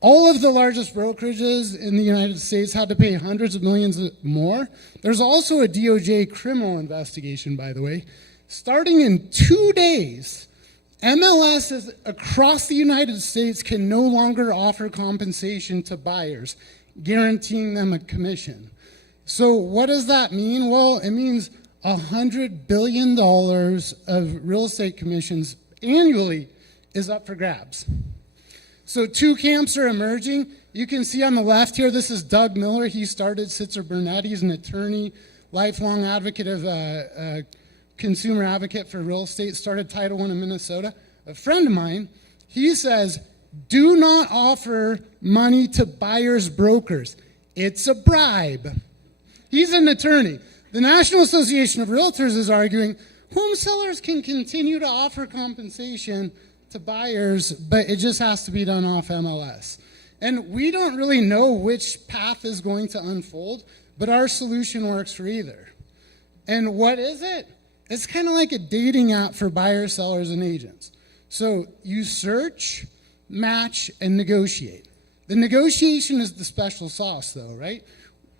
All of the largest brokerages in the United States had to pay hundreds of millions more. There's also a DOJ criminal investigation, by the way. Starting in 2 days, MLSs across the United States can no longer offer compensation to buyers, guaranteeing them a commission. So what does that mean? Well, it means $100 billion of real estate commissions annually is up for grabs. So 2 camps are emerging. You can see on the left here, this is Doug Miller. He started Sitzer Burnett. He's an attorney, lifelong advocate of consumer advocate for real estate, started Title I in Minnesota. A friend of mine, he says, do not offer money to buyers' brokers. It's a bribe. He's an attorney. The National Association of Realtors is arguing home sellers can continue to offer compensation to buyers, but it just has to be done off MLS. And we don't really know which path is going to unfold, but our solution works for either. And what is it? It's kind of like a dating app for buyers, sellers, and agents. So you search, match, and negotiate. The negotiation is the special sauce, though, right?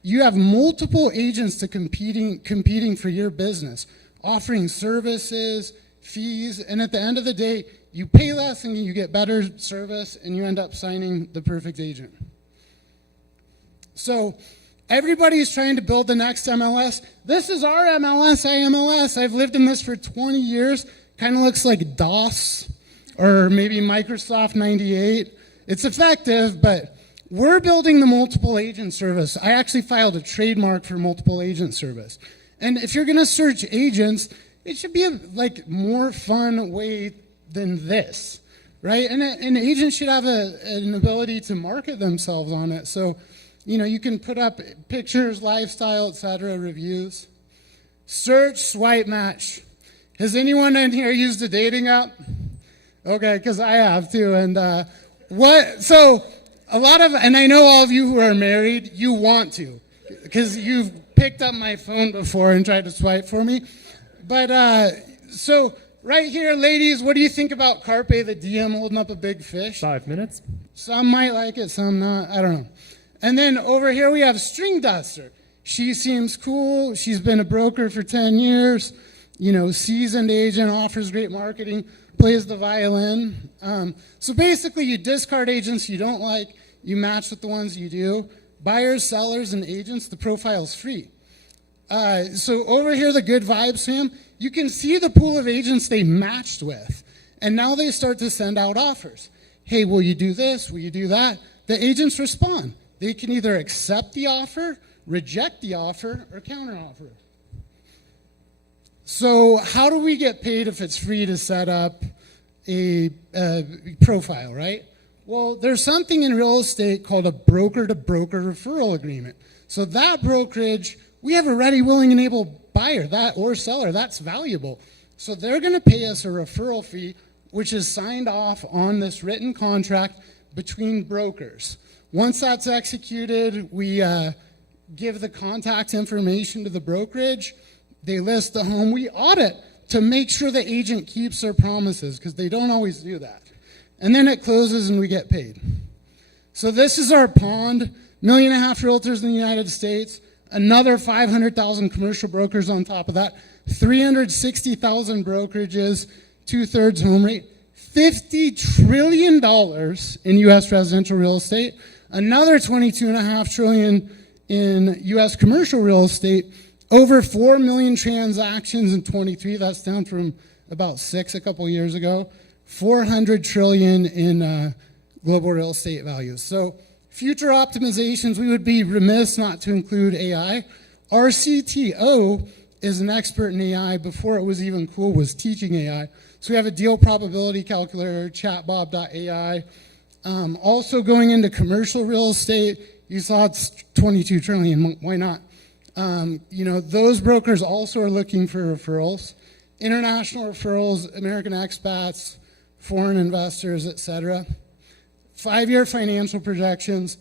You have multiple agents competing for your business, offering services, fees, and at the end of the day, you pay less and you get better service, and you end up signing the perfect agent. So everybody's trying to build the next MLS. This is our MLS, IMLS. I've lived in this for 20 years. Kind of looks like DOS or maybe Microsoft 98. It's effective, but we're building the multiple agent service. I actually filed a trademark for multiple agent service. And if you're going to search agents, it should be a more fun way than this, right? And an agent should have an ability to market themselves on it. So, you can put up pictures, lifestyle, etc., reviews. Search, swipe, match. Has anyone in here used a dating app? Okay, because I have too. And so a lot of, and I know all of you who are married, you want to, because you've picked up my phone before and tried to swipe for me. But so right here, ladies, what do you think about Carpe the Diem holding up a big fish? 5 minutes. Some might like it, some not. I don't know. And then over here we have String Duster. She seems cool. She's been a broker for 10 years. Seasoned agent, offers great marketing, plays the violin. So basically you discard agents you don't like, you match with the ones you do. Buyers, sellers, and agents, the profile's free. So over here, the good vibes fam, you can see the pool of agents they matched with. And now they start to send out offers. Hey, will you do this? Will you do that? The agents respond. They can either accept the offer, reject the offer, or counteroffer. So how do we get paid if it's free to set up a profile, right? Well, there's something in real estate called a broker-to-broker referral agreement. So that brokerage, we have a ready, willing, and able buyer, that or seller, that's valuable. So they're going to pay us a referral fee, which is signed off on this written contract between brokers. Once that's executed, we give the contact information to the brokerage. They list the home. We audit to make sure the agent keeps their promises, because they don't always do that. And then it closes and we get paid. So this is our pond, 1.5 million realtors in the United States, another 500,000 commercial brokers on top of that, 360,000 brokerages, 2/3 home rate, $50 trillion in U.S. residential real estate, another $22.5 trillion in U.S. commercial real estate, over 4 million transactions in 23. That's down from about 6 a couple years ago. 400 trillion in global real estate values. So future optimizations, we would be remiss not to include AI. Our CTO is an expert in AI. Before it was even cool, was teaching AI. So we have a deal probability calculator, chatbob.ai. Also going into commercial real estate, you saw it's 22 trillion, why not? Those brokers also are looking for referrals, international referrals, American expats, foreign investors, etc. 5-year financial projections.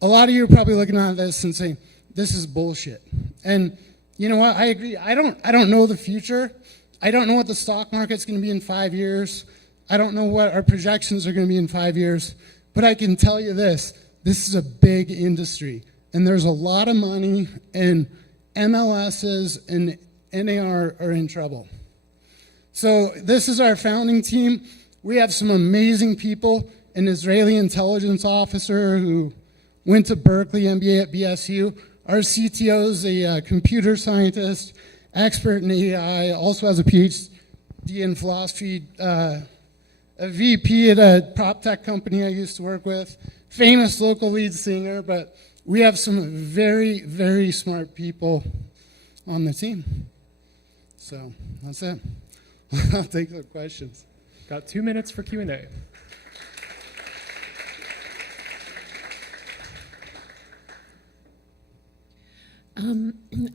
A lot of you are probably looking at this and saying, this is bullshit. And you know what, I agree. I don't know the future. I don't know what the stock market's going to be in 5 years. I don't know what our projections are going to be in 5 years. But I can tell you this is a big industry. And there's a lot of money, and MLSs and NAR are in trouble. So this is our founding team. We have some amazing people, an Israeli intelligence officer who went to Berkeley, MBA at BSU. Our CTO is a computer scientist, expert in AI, also has a PhD in philosophy, a VP at a prop tech company I used to work with, famous local lead singer, but we have some very, very smart people on the team. So that's it. I'll take the questions. Got 2 minutes for Q&A.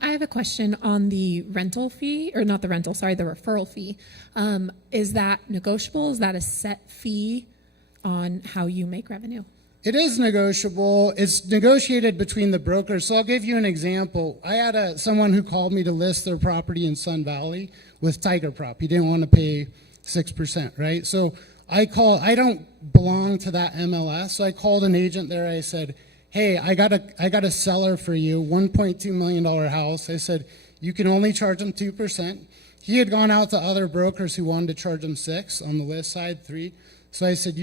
I have a question on the rental fee, or not the rental, sorry, the referral fee. Is that negotiable? Is that a set fee on how you make revenue? It is negotiable. It's negotiated between the brokers. So I'll give you an example. I had someone who called me to list their property in Sun Valley with Tiger Prop. He didn't want to pay 6%, right? So I don't belong to that MLS. So I called an agent there. I said, hey, I got a seller for you, $1.2 million house. I said, you can only charge them 2%. He had gone out to other brokers who wanted to charge him 6, on the list side 3. So I said,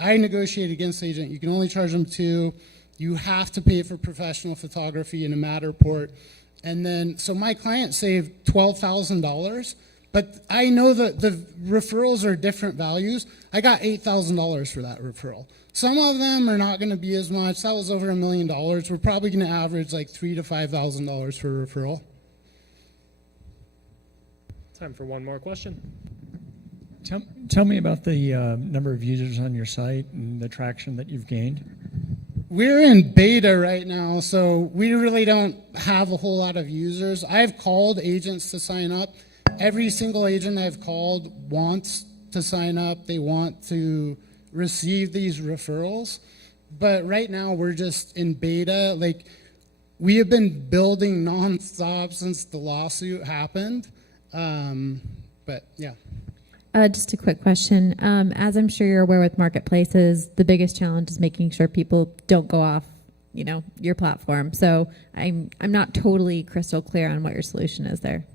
I negotiated against the agent. You can only charge them 2. You have to pay for professional photography and a Matterport. And then, so my client saved $12,000, but I know that the referrals are different values. I got $8,000 for that referral. Some of them are not going to be as much. That was over $1 million. We're probably going to average like $3,000 to $5,000 for a referral. Time for one more question. Tell me about the number of users on your site and the traction that you've gained. We're in beta right now, so we really don't have a whole lot of users. I've called agents to sign up. Every single agent I've called wants to sign up. They want to receive these referrals. But right now we're just in beta. Like, we have been building nonstop since the lawsuit happened. But yeah. Just a quick question. As I'm sure you're aware with marketplaces, the biggest challenge is making sure people don't go off, your platform. So I'm not totally crystal clear on what your solution is there.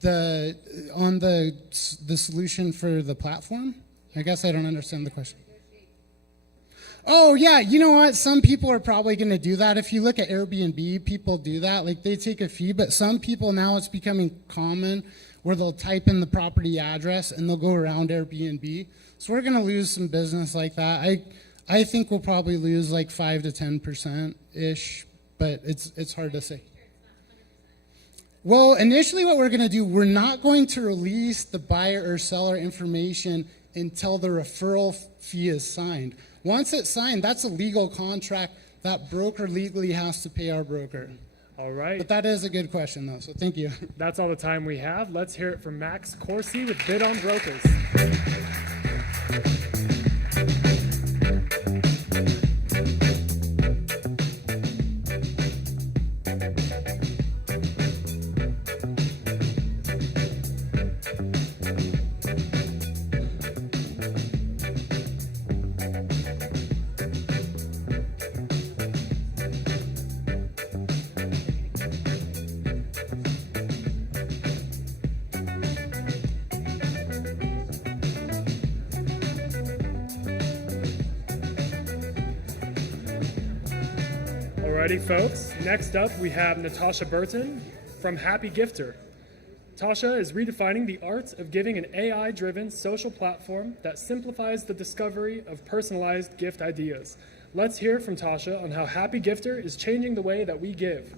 The solution for the platform? I guess I don't understand the question. Oh, yeah, you know what? Some people are probably going to do that. If you look at Airbnb, people do that. Like, they take a fee, but some people now, it's becoming common where they'll type in the property address and they'll go around Airbnb. So we're going to lose some business like that. I think we'll probably lose like 5 to 10%-ish, but it's hard to say. Well, initially what we're going to do, we're not going to release the buyer or seller information until the referral fee is signed. Once it's signed, that's a legal contract. That broker legally has to pay our broker. All right. But that is a good question, though, so thank you. That's all the time we have. Let's hear it from Max Corsi with Bid on Brokers. Alrighty, folks. Next up, we have Natasha Burton from Happy Gifter. Tasha is redefining the art of giving an AI-driven social platform that simplifies the discovery of personalized gift ideas. Let's hear from Tasha on how Happy Gifter is changing the way that we give.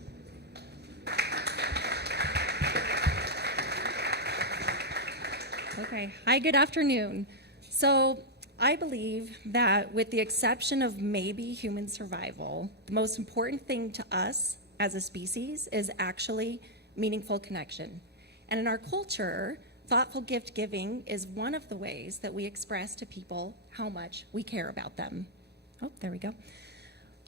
Okay. Hi, good afternoon. So I believe that with the exception of maybe human survival, the most important thing to us as a species is actually meaningful connection. And in our culture, thoughtful gift giving is one of the ways that we express to people how much we care about them. Oh, there we go.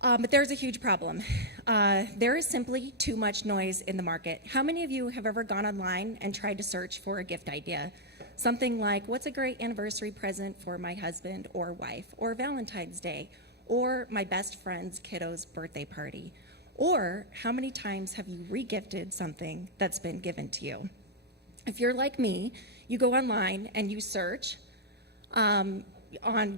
But there's a huge problem. There is simply too much noise in the market. How many of you have ever gone online and tried to search for a gift idea? Something like, what's a great anniversary present for my husband or wife, or Valentine's Day, or my best friend's kiddo's birthday party? Or how many times have you re-gifted something that's been given to you? If you're like me, you go online and you search on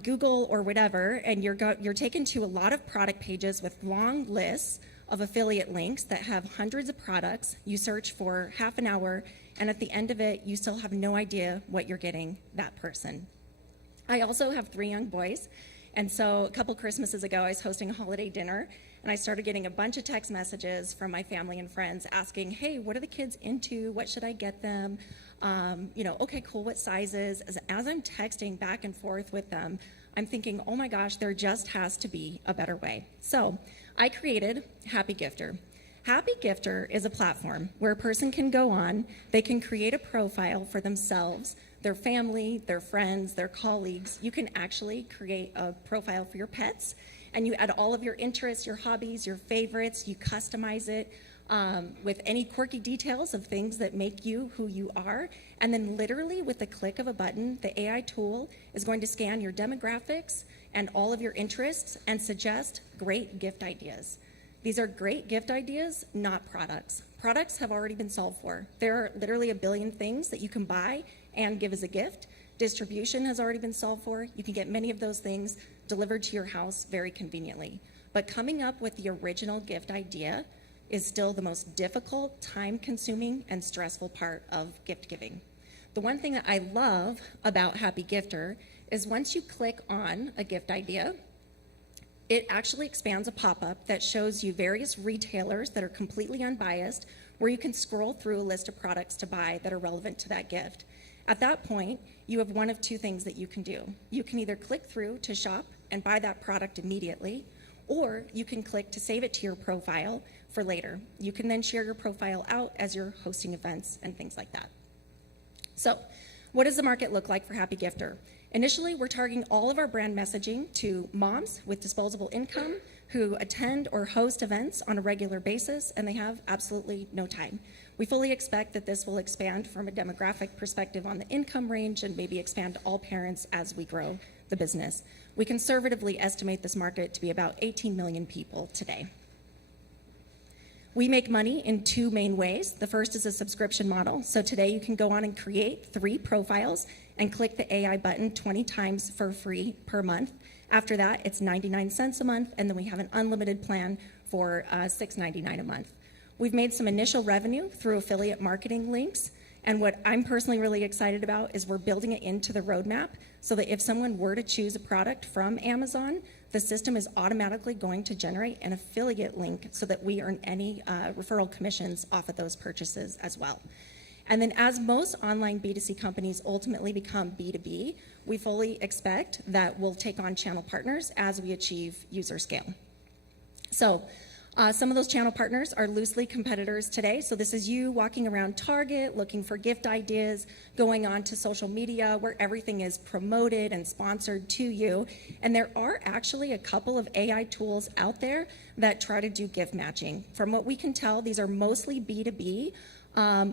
Google or whatever, and you're taken to a lot of product pages with long lists of affiliate links that have hundreds of products. You search for half an hour, and at the end of it, you still have no idea what you're getting that person. I also have 3 young boys, and so a couple Christmases ago, I was hosting a holiday dinner, and I started getting a bunch of text messages from my family and friends asking, hey, what are the kids into? What should I get them? Okay, cool, what sizes? As I'm texting back and forth with them, I'm thinking, oh my gosh, there just has to be a better way. So I created Happy Gifter. Happy Gifter is a platform where a person can go on, they can create a profile for themselves, their family, their friends, their colleagues. You can actually create a profile for your pets, and you add all of your interests, your hobbies, your favorites. You customize it with any quirky details of things that make you who you are. And then literally with the click of a button, the AI tool is going to scan your demographics and all of your interests and suggest great gift ideas. These are great gift ideas, not products. Products have already been solved for. There are literally a billion things that you can buy and give as a gift. Distribution has already been solved for. You can get many of those things delivered to your house very conveniently. But coming up with the original gift idea is still the most difficult, time-consuming, and stressful part of gift giving. The one thing that I love about Happy Gifter is once you click on a gift idea, it actually expands a pop-up that shows you various retailers that are completely unbiased, where you can scroll through a list of products to buy that are relevant to that gift. At that point, you have one of two things that you can do. You can either click through to shop and buy that product immediately, or you can click to save it to your profile for later. You can then share your profile out as you're hosting events and things like that. So, what does the market look like for Happy Gifter? Initially, we're targeting all of our brand messaging to moms with disposable income who attend or host events on a regular basis, and they have absolutely no time. We fully expect that this will expand from a demographic perspective on the income range and maybe expand to all parents as we grow the business. We conservatively estimate this market to be about 18 million people today. We make money in two main ways. The first is a subscription model. So today you can go on and create 3 profiles and click the AI button 20 times for free per month. After that, it's 99 cents a month, and then we have an unlimited plan for $6.99 a month. We've made some initial revenue through affiliate marketing links, and what I'm personally really excited about is we're building it into the roadmap so that if someone were to choose a product from Amazon, the system is automatically going to generate an affiliate link so that we earn any referral commissions off of those purchases as well. And then as most online B2C companies ultimately become B2B, we fully expect that we'll take on channel partners as we achieve user scale. So some of those channel partners are loosely competitors today. So this is you walking around Target, looking for gift ideas, going on to social media where everything is promoted and sponsored to you. And there are actually a couple of AI tools out there that try to do gift matching. From what we can tell, these are mostly B2B,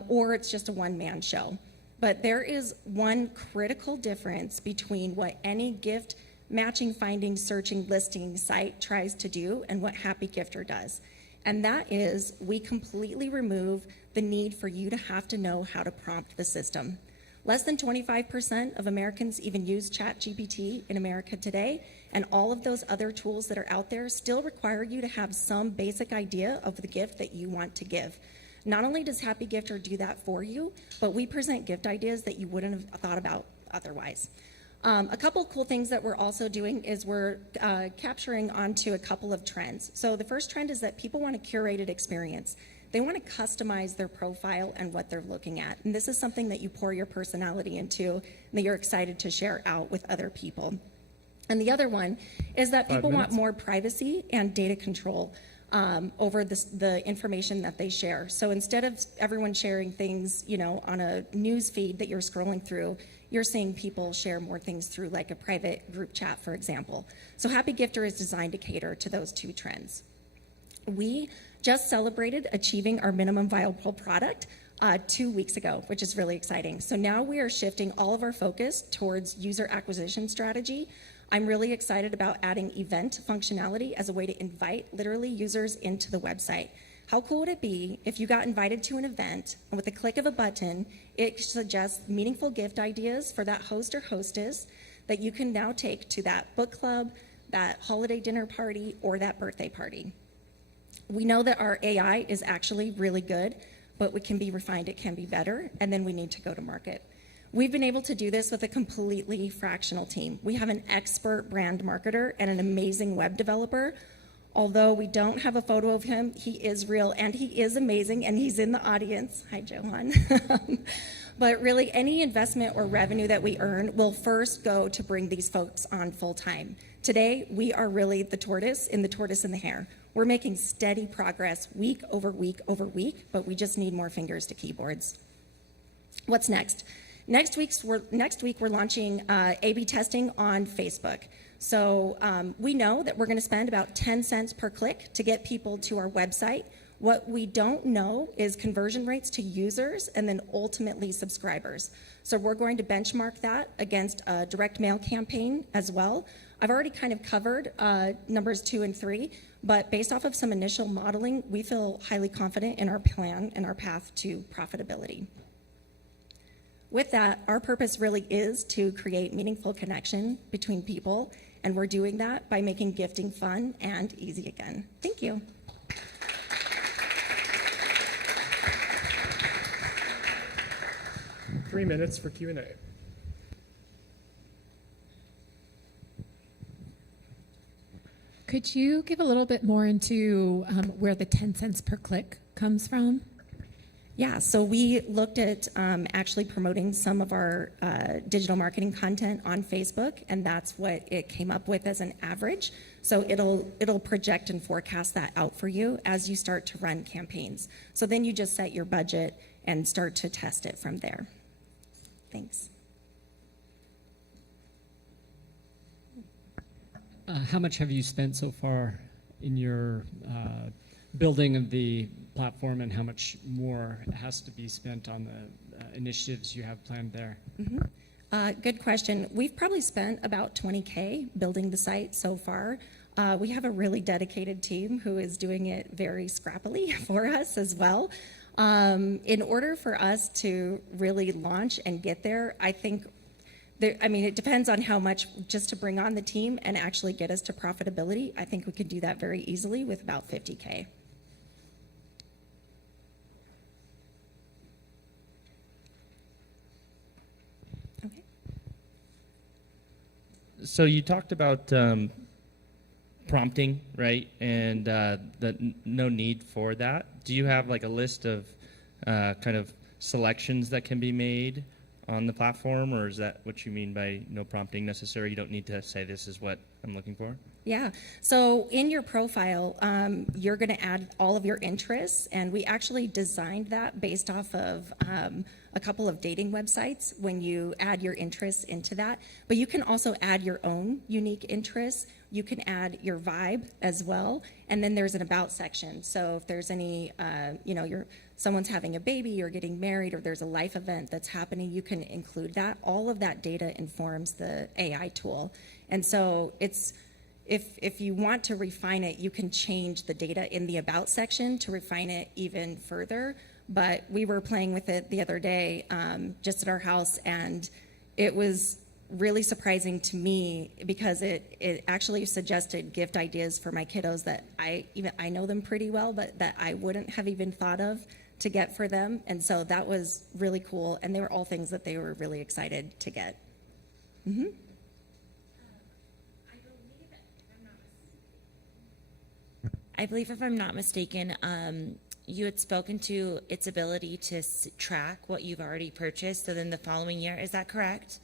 or it's just a one-man show. But there is one critical difference between what any gift matching, finding, searching, listing site tries to do and what Happy Gifter does. And that is we completely remove the need for you to have to know how to prompt the system. Less than 25% of Americans even use ChatGPT in America today, and all of those other tools that are out there still require you to have some basic idea of the gift that you want to give. Not only does Happy Gifter do that for you, but we present gift ideas that you wouldn't have thought about otherwise. A couple cool things that we're also doing is we're capturing onto a couple of trends. So the first trend is that people want a curated experience. They want to customize their profile and what they're looking at. And this is something that you pour your personality into and that you're excited to share out with other people. And the other one is that people want more privacy and data control over the information that they share. So instead of everyone sharing things, on a news feed that you're scrolling through, you're seeing people share more things through like a private group chat, for example. So Happy Gifter is designed to cater to those two trends. We just celebrated achieving our minimum viable product 2 weeks ago, which is really exciting. So now we are shifting all of our focus towards user acquisition strategy. I'm really excited about adding event functionality as a way to invite literally users into the website. How cool would it be if you got invited to an event and with the click of a button, it suggests meaningful gift ideas for that host or hostess that you can now take to that book club, that holiday dinner party, or that birthday party. We know that our AI is actually really good, but it can be refined, it can be better, and then we need to go to market. We've been able to do this with a completely fractional team. We have an expert brand marketer and an amazing web developer. Although we don't have a photo of him, he is real and he is amazing and he's in the audience. Hi, Johan. But really, any investment or revenue that we earn will first go to bring these folks on full time. Today, we are really the tortoise in the hare. We're making steady progress week over week over week, but we just need more fingers to keyboards. What's next? Next week we're launching A/B testing on Facebook. So we know that we're going to spend about 10 cents per click to get people to our website. What we don't know is conversion rates to users and then ultimately subscribers. So we're going to benchmark that against a direct mail campaign as well. I've already kind of covered numbers 2 and 3, but based off of some initial modeling, we feel highly confident in our plan and our path to profitability. With that, our purpose really is to create meaningful connection between people, and we're doing that by making gifting fun and easy again. Thank you. Three minutes for Q&A. Could you give a little bit more into where the 10 cents per click comes from? Yeah, so we looked at actually promoting some of our digital marketing content on Facebook, and that's what it came up with as an average. So it'll project and forecast that out for you as you start to run campaigns. So then you just set your budget and start to test it from there. Thanks. How much have you spent so far in your building of the platform, and how much more has to be spent on the initiatives you have planned there? Good question. We've probably spent about $20K building the site so far. We have a really dedicated team who is doing it very scrappily for us as well. In order for us to really launch and get there, I think it depends on how much just to bring on the team and actually get us to profitability. I think we could do that very easily with about $50K. Okay. So you talked about prompting, right? And no need for that. Do you have like a list of kind of selections that can be made on the platform, or is that what you mean by no prompting necessary? You don't need to say this is what I'm looking for? Yeah, so in your profile, you're going to add all of your interests, and we actually designed that based off of a couple of dating websites when you add your interests into that. But you can also add your own unique interests. You can add your vibe as well, and then there's an about section. So if there's any, someone's having a baby or getting married, or there's a life event that's happening, you can include that. All of that data informs the AI tool. And so if you want to refine it, you can change the data in the about section to refine it even further. But we were playing with it the other day just at our house, and it was really surprising to me because it actually suggested gift ideas for my kiddos that I know them pretty well, but that I wouldn't have even thought of to get for them. And so that was really cool, and they were all things that they were really excited to get. Mm-hmm. I believe, if I'm not mistaken, you had spoken to its ability to track what you've already purchased, so then the following year, is that correct?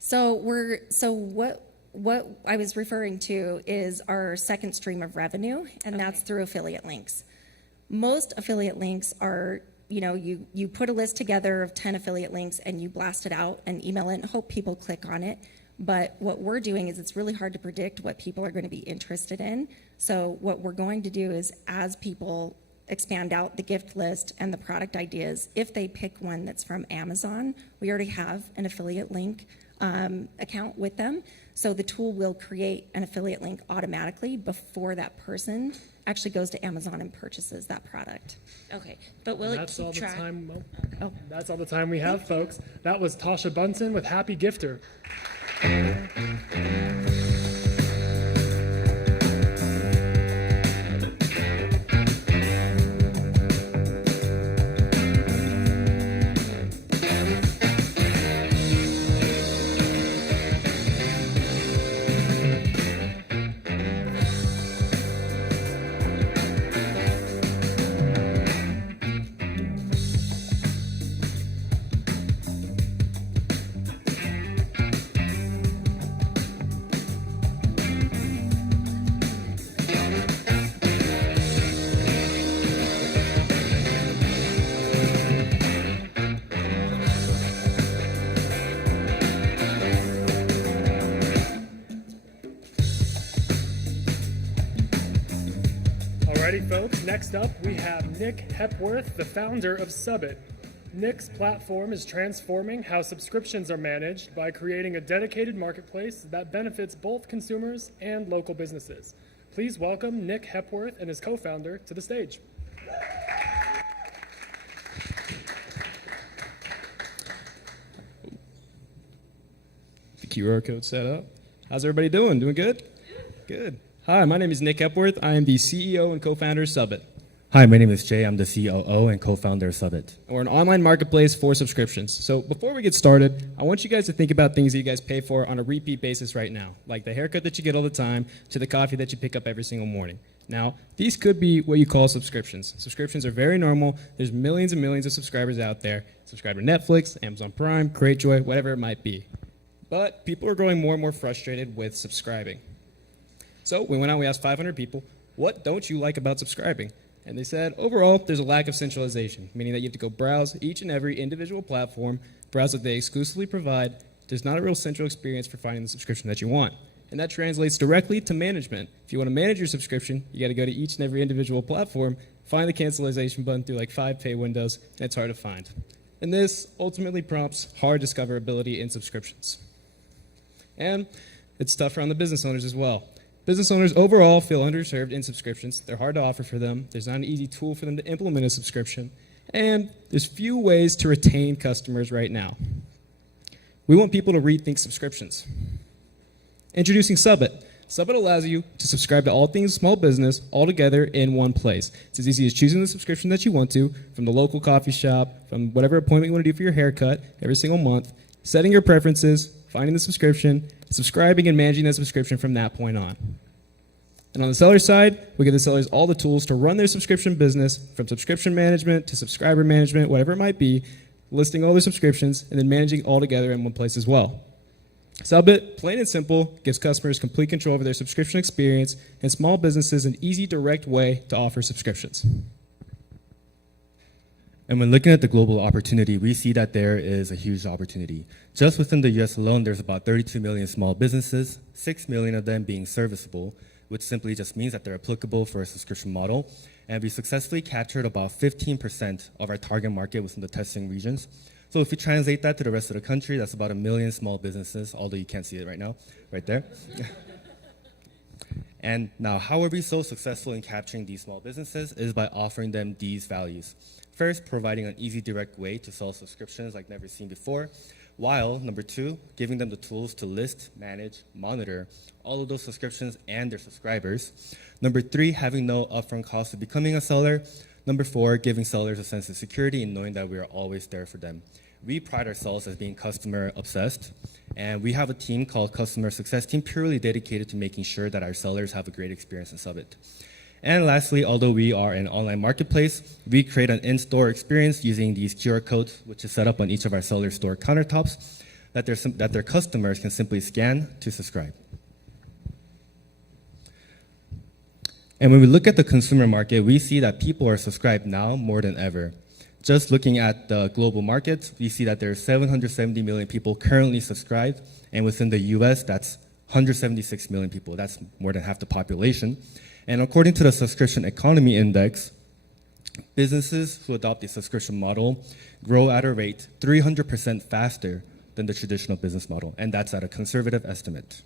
So what I was referring to is our second stream of revenue, and that's through affiliate links. Most affiliate links are, you put a list together of 10 affiliate links and you blast it out and email it and hope people click on it. But what we're doing is it's really hard to predict what people are going to be interested in. So what we're going to do is, as people expand out the gift list and the product ideas, if they pick one that's from Amazon, we already have an affiliate link account with them. So the tool will create an affiliate link automatically before that person actually goes to Amazon and purchases that product. Okay, but will it keep track? That's all the time we have, folks. That was Tasha Bunsen with Happy Gifter. Alrighty, folks. Next up, we have Nick Hepworth, the founder of Subbit. Nick's platform is transforming how subscriptions are managed by creating a dedicated marketplace that benefits both consumers and local businesses. Please welcome Nick Hepworth and his co-founder to the stage. The QR code set up. How's everybody doing? Doing good? Good. Hi, my name is Nick Hepworth. I am the CEO and co-founder of Subbit. Hi, my name is Jay. I'm the COO and co-founder of Subbit. We're an online marketplace for subscriptions. So before we get started, I want you guys to think about things that you guys pay for on a repeat basis right now, like the haircut that you get all the time to the coffee that you pick up every single morning. Now, these could be what you call subscriptions. Subscriptions are very normal. There's millions and millions of subscribers out there. Subscribe to Netflix, Amazon Prime, Cratejoy, whatever it might be. But people are growing more and more frustrated with subscribing. So we went out, we asked 500 people, what don't you like about subscribing? And they said, overall, there's a lack of centralization, meaning that you have to go browse each and every individual platform, browse what they exclusively provide. There's not a real central experience for finding the subscription that you want. And that translates directly to management. If you want to manage your subscription, you got to go to each and every individual platform, find the cancellation button through like 5 pay windows, and it's hard to find. And this ultimately prompts hard discoverability in subscriptions. And it's tougher on the business owners as well. Business owners overall feel underserved in subscriptions. They're hard to offer for them. There's not an easy tool for them to implement a subscription. And there's few ways to retain customers right now. We want people to rethink subscriptions. Introducing Subbit. Subbit allows you to subscribe to all things small business all together in one place. It's as easy as choosing the subscription that you want to from the local coffee shop, from whatever appointment you want to do for your haircut every single month, setting your preferences, finding the subscription, subscribing and managing that subscription from that point on. And on the seller side, we give the sellers all the tools to run their subscription business, from subscription management to subscriber management, whatever it might be, listing all their subscriptions, and then managing all together in one place as well. Subbit, plain and simple, gives customers complete control over their subscription experience and small businesses an easy, direct way to offer subscriptions. And when looking at the global opportunity, we see that there is a huge opportunity. Just within the US alone, there's about 32 million small businesses, 6 million of them being serviceable, which simply just means that they're applicable for a subscription model. And we successfully captured about 15% of our target market within the testing regions. So if we translate that to the rest of the country, that's about 1 million small businesses, although you can't see it right now, right there. And now, how are we so successful in capturing these small businesses is by offering them these values. First, providing an easy, direct way to sell subscriptions like never seen before, while, number 2, giving them the tools to list, manage, monitor all of those subscriptions and their subscribers. Number 3, having no upfront cost of becoming a seller. Number 4, giving sellers a sense of security and knowing that we are always there for them. We pride ourselves as being customer obsessed, and we have a team called Customer Success Team purely dedicated to making sure that our sellers have a great experience in Subbit. And lastly, although we are an online marketplace, we create an in-store experience using these QR codes, which is set up on each of our seller store countertops, that their customers can simply scan to subscribe. And when we look at the consumer market, we see that people are subscribed now more than ever. Just looking at the global market, we see that there are 770 million people currently subscribed, and within the US, that's 176 million people. That's more than half the population. And according to the Subscription Economy Index, businesses who adopt a subscription model grow at a rate 300% faster than the traditional business model, and that's at a conservative estimate.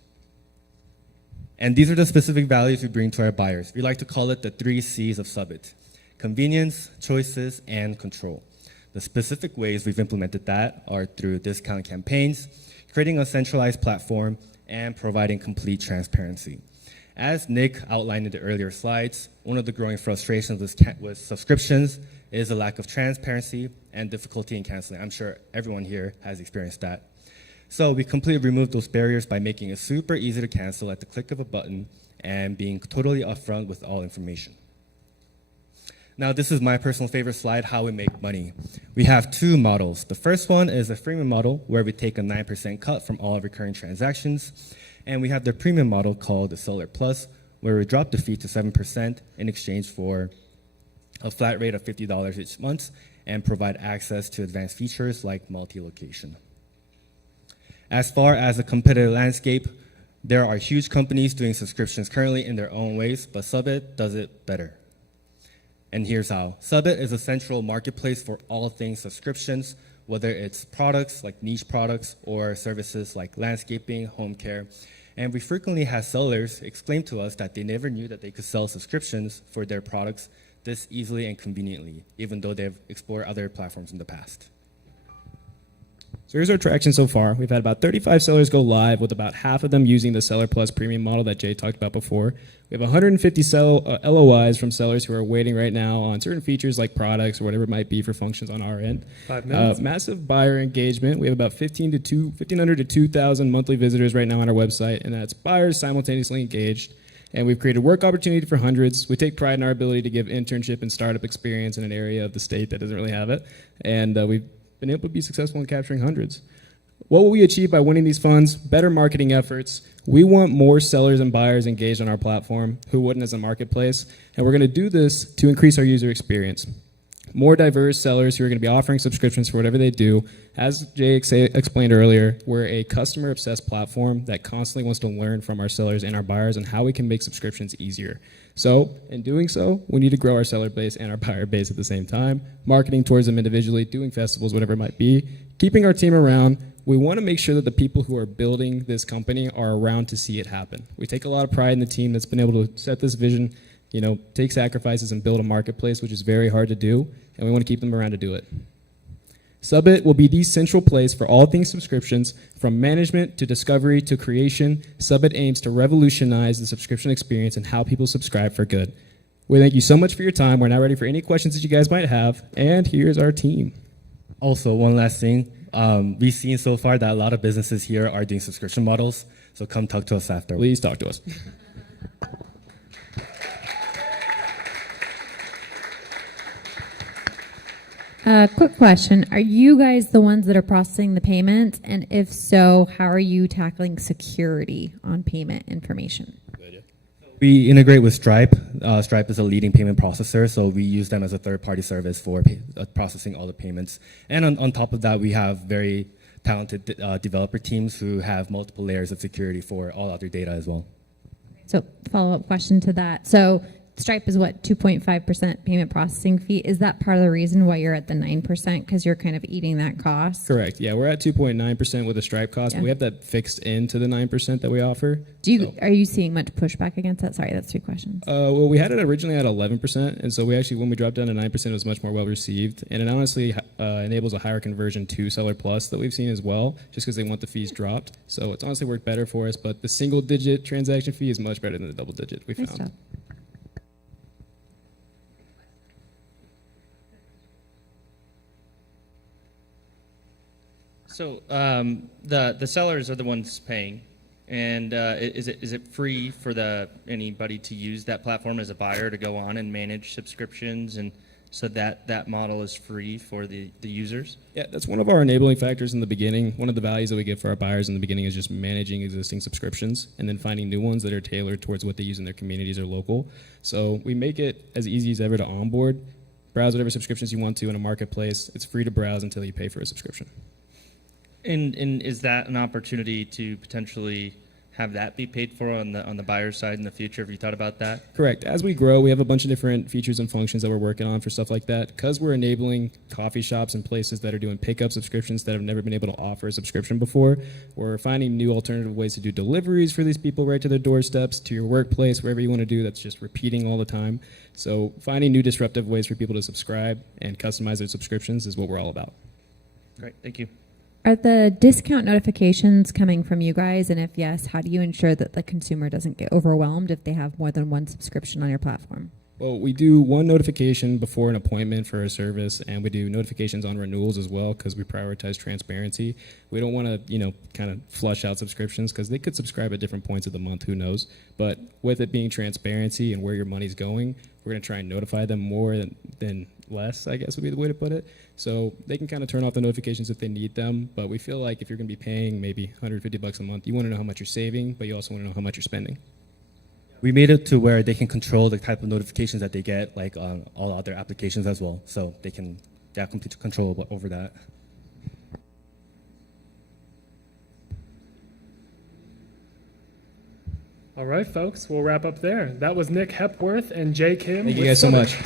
And these are the specific values we bring to our buyers. We like to call it the 3 C's of Subbit: convenience, choices, and control. The specific ways we've implemented that are through discount campaigns, creating a centralized platform, and providing complete transparency. As Nick outlined in the earlier slides, one of the growing frustrations with subscriptions is a lack of transparency and difficulty in canceling. I'm sure everyone here has experienced that. So we completely removed those barriers by making it super easy to cancel at the click of a button and being totally upfront with all information. Now, this is my personal favorite slide, how we make money. We have 2 models. The first one is a freemium model where we take a 9% cut from all recurring transactions. And we have the premium model called the Seller Plus, where we drop the fee to 7% in exchange for a flat rate of $50 each month and provide access to advanced features like multi-location. As far as the competitive landscape, there are huge companies doing subscriptions currently in their own ways, but Subbit does it better. And here's how. Subbit is a central marketplace for all things subscriptions, whether it's products like niche products or services like landscaping, home care. And we frequently have sellers explain to us that they never knew that they could sell subscriptions for their products this easily and conveniently, even though they've explored other platforms in the past. So here's our traction so far. We've had about 35 sellers go live, with about half of them using the Seller Plus premium model that Jay talked about before. We have 150 LOIs from sellers who are waiting right now on certain features like products or whatever it might be for functions on our end. 5 minutes. Massive buyer engagement. We have about 1,500 to 2,000 monthly visitors right now on our website, and that's buyers simultaneously engaged. And we've created work opportunity for hundreds. We take pride in our ability to give internship and startup experience in an area of the state that doesn't really have it. And we've been able to be successful in capturing hundreds. What will we achieve by winning these funds? Better marketing efforts. We want more sellers and buyers engaged on our platform who wouldn't as a marketplace. And we're going to do this to increase our user experience. More diverse sellers who are going to be offering subscriptions for whatever they do. As Jay explained earlier, we're a customer-obsessed platform that constantly wants to learn from our sellers and our buyers on how we can make subscriptions easier. So, in doing so, we need to grow our seller base and our buyer base at the same time, marketing towards them individually, doing festivals, whatever it might be, keeping our team around. We want to make sure that the people who are building this company are around to see it happen. We take a lot of pride in the team that's been able to set this vision, take sacrifices and build a marketplace, which is very hard to do, and we want to keep them around to do it. Subbit will be the central place for all things subscriptions, from management to discovery to creation. Subbit aims to revolutionize the subscription experience and how people subscribe for good. We thank you so much for your time. We're now ready for any questions that you guys might have, and here's our team. Also, one last thing. We've seen so far that a lot of businesses here are doing subscription models, so come talk to us after. Please talk to us. Quick question. Are you guys the ones that are processing the payment? And if so, how are you tackling security on payment information? We integrate with Stripe. Stripe is a leading payment processor, so we use them as a third-party service for processing all the payments. And on top of that, we have very talented developer teams who have multiple layers of security for all other data as well. So follow-up question to that. So Stripe is what, 2.5% payment processing fee? Is that part of the reason why you're at the 9%? Because you're kind of eating that cost? Correct. Yeah, we're at 2.9% with the Stripe cost, Yeah. but we have that fixed into the 9% that we offer. Are you seeing much pushback against that? Sorry, that's 3 questions. Well, we had it originally at 11%, and so when we dropped down to 9%, it was much more well received, and it honestly enables a higher conversion to Seller Plus that we've seen as well, just because they want the fees dropped. So it's honestly worked better for us, but the single-digit transaction fee is much better than the double-digit we found. Nice job. So the sellers are the ones paying, and is it free for anybody to use that platform as a buyer to go on and manage subscriptions, and so that model is free for the users? Yeah, that's one of our enabling factors in the beginning. One of the values that we give for our buyers in the beginning is just managing existing subscriptions and then finding new ones that are tailored towards what they use in their communities or local. So we make it as easy as ever to onboard. Browse whatever subscriptions you want to in a marketplace. It's free to browse until you pay for a subscription. And is that an opportunity to potentially have that be paid for on the buyer side in the future? Have you thought about that? Correct. As we grow, we have a bunch of different features and functions that we're working on for stuff like that. Because we're enabling coffee shops and places that are doing pickup subscriptions that have never been able to offer a subscription before, we're finding new alternative ways to do deliveries for these people right to their doorsteps, to your workplace, wherever you want to do. That's just repeating all the time. So finding new disruptive ways for people to subscribe and customize their subscriptions is what we're all about. Great. Thank you. Are the discount notifications coming from you guys? And if yes, how do you ensure that the consumer doesn't get overwhelmed if they have more than one subscription on your platform? Well, we do one notification before an appointment for a service, and we do notifications on renewals as well because we prioritize transparency. We don't want to, kind of flush out subscriptions because they could subscribe at different points of the month, who knows. But with it being transparency and where your money's going, we're going to try and notify them more than less, I guess would be the way to put it. So they can kind of turn off the notifications if they need them, but we feel like if you're going to be paying maybe $150 a month, you want to know how much you're saving, but you also want to know how much you're spending. We made it to where they can control the type of notifications that they get, like on all other applications as well. So they can have complete control over that. All right, folks, we'll wrap up there. That was Nick Hepworth and Jay Kim. Thank you guys so much.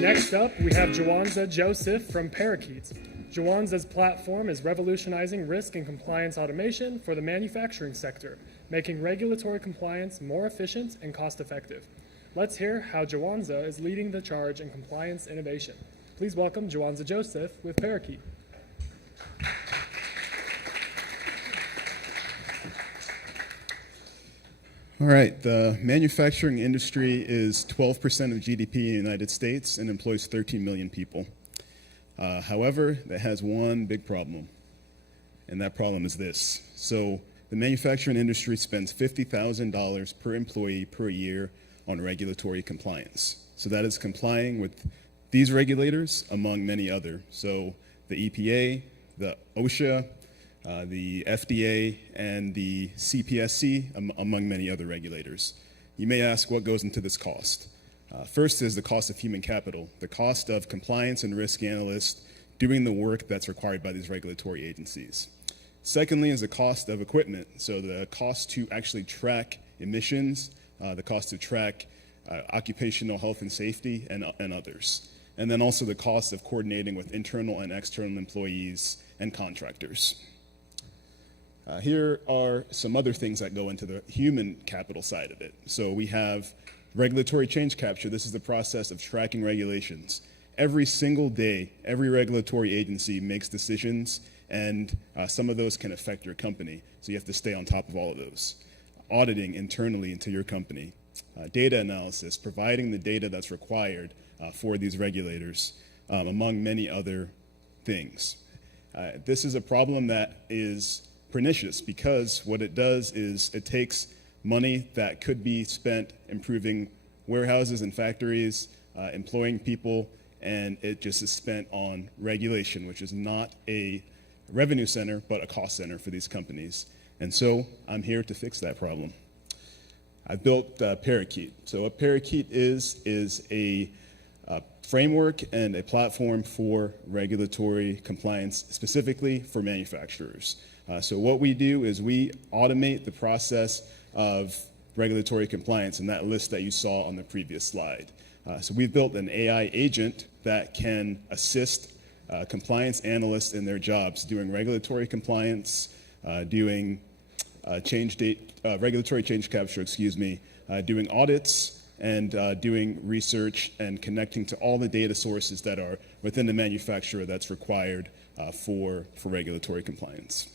Next up, we have Jawanza Joseph from Parakeets. Jawanza's platform is revolutionizing risk and compliance automation for the manufacturing sector, making regulatory compliance more efficient and cost-effective. Let's hear how Jawanza is leading the charge in compliance innovation. Please welcome Jawanza Joseph with Parakeet. All right, the manufacturing industry is 12% of GDP in the United States and employs 13 million people. However, that has one big problem, and that problem is this. So the manufacturing industry spends $50,000 per employee per year on regulatory compliance. So that is complying with these regulators among many other. So the EPA, the OSHA, the FDA, and the CPSC, among many other regulators. You may ask what goes into this cost. First is the cost of human capital, the cost of compliance and risk analysts doing the work that's required by these regulatory agencies. Secondly is the cost of equipment, so the cost to actually track emissions, the cost to track occupational health and safety, and others. And then also the cost of coordinating with internal and external employees and contractors. Here are some other things that go into the human capital side of it. So we have regulatory change capture. This is the process of tracking regulations. Every single day, every regulatory agency makes decisions, and some of those can affect your company. So you have to stay on top of all of those. Auditing internally into your company. Data analysis, providing the data that's required for these regulators, among many other things. This is a problem that is pernicious because what it does is it takes money that could be spent improving warehouses and factories, employing people, and it just is spent on regulation, which is not a revenue center, but a cost center for these companies. And so I'm here to fix that problem. I built Parakeet. So what Parakeet is a framework and a platform for regulatory compliance, specifically for manufacturers. So what we do is we automate the process of regulatory compliance in that list that you saw on the previous slide. So we've built an AI agent that can assist compliance analysts in their jobs doing regulatory compliance, doing regulatory change capture, doing audits, and doing research and connecting to all the data sources that are within the manufacturer that's required for regulatory compliance.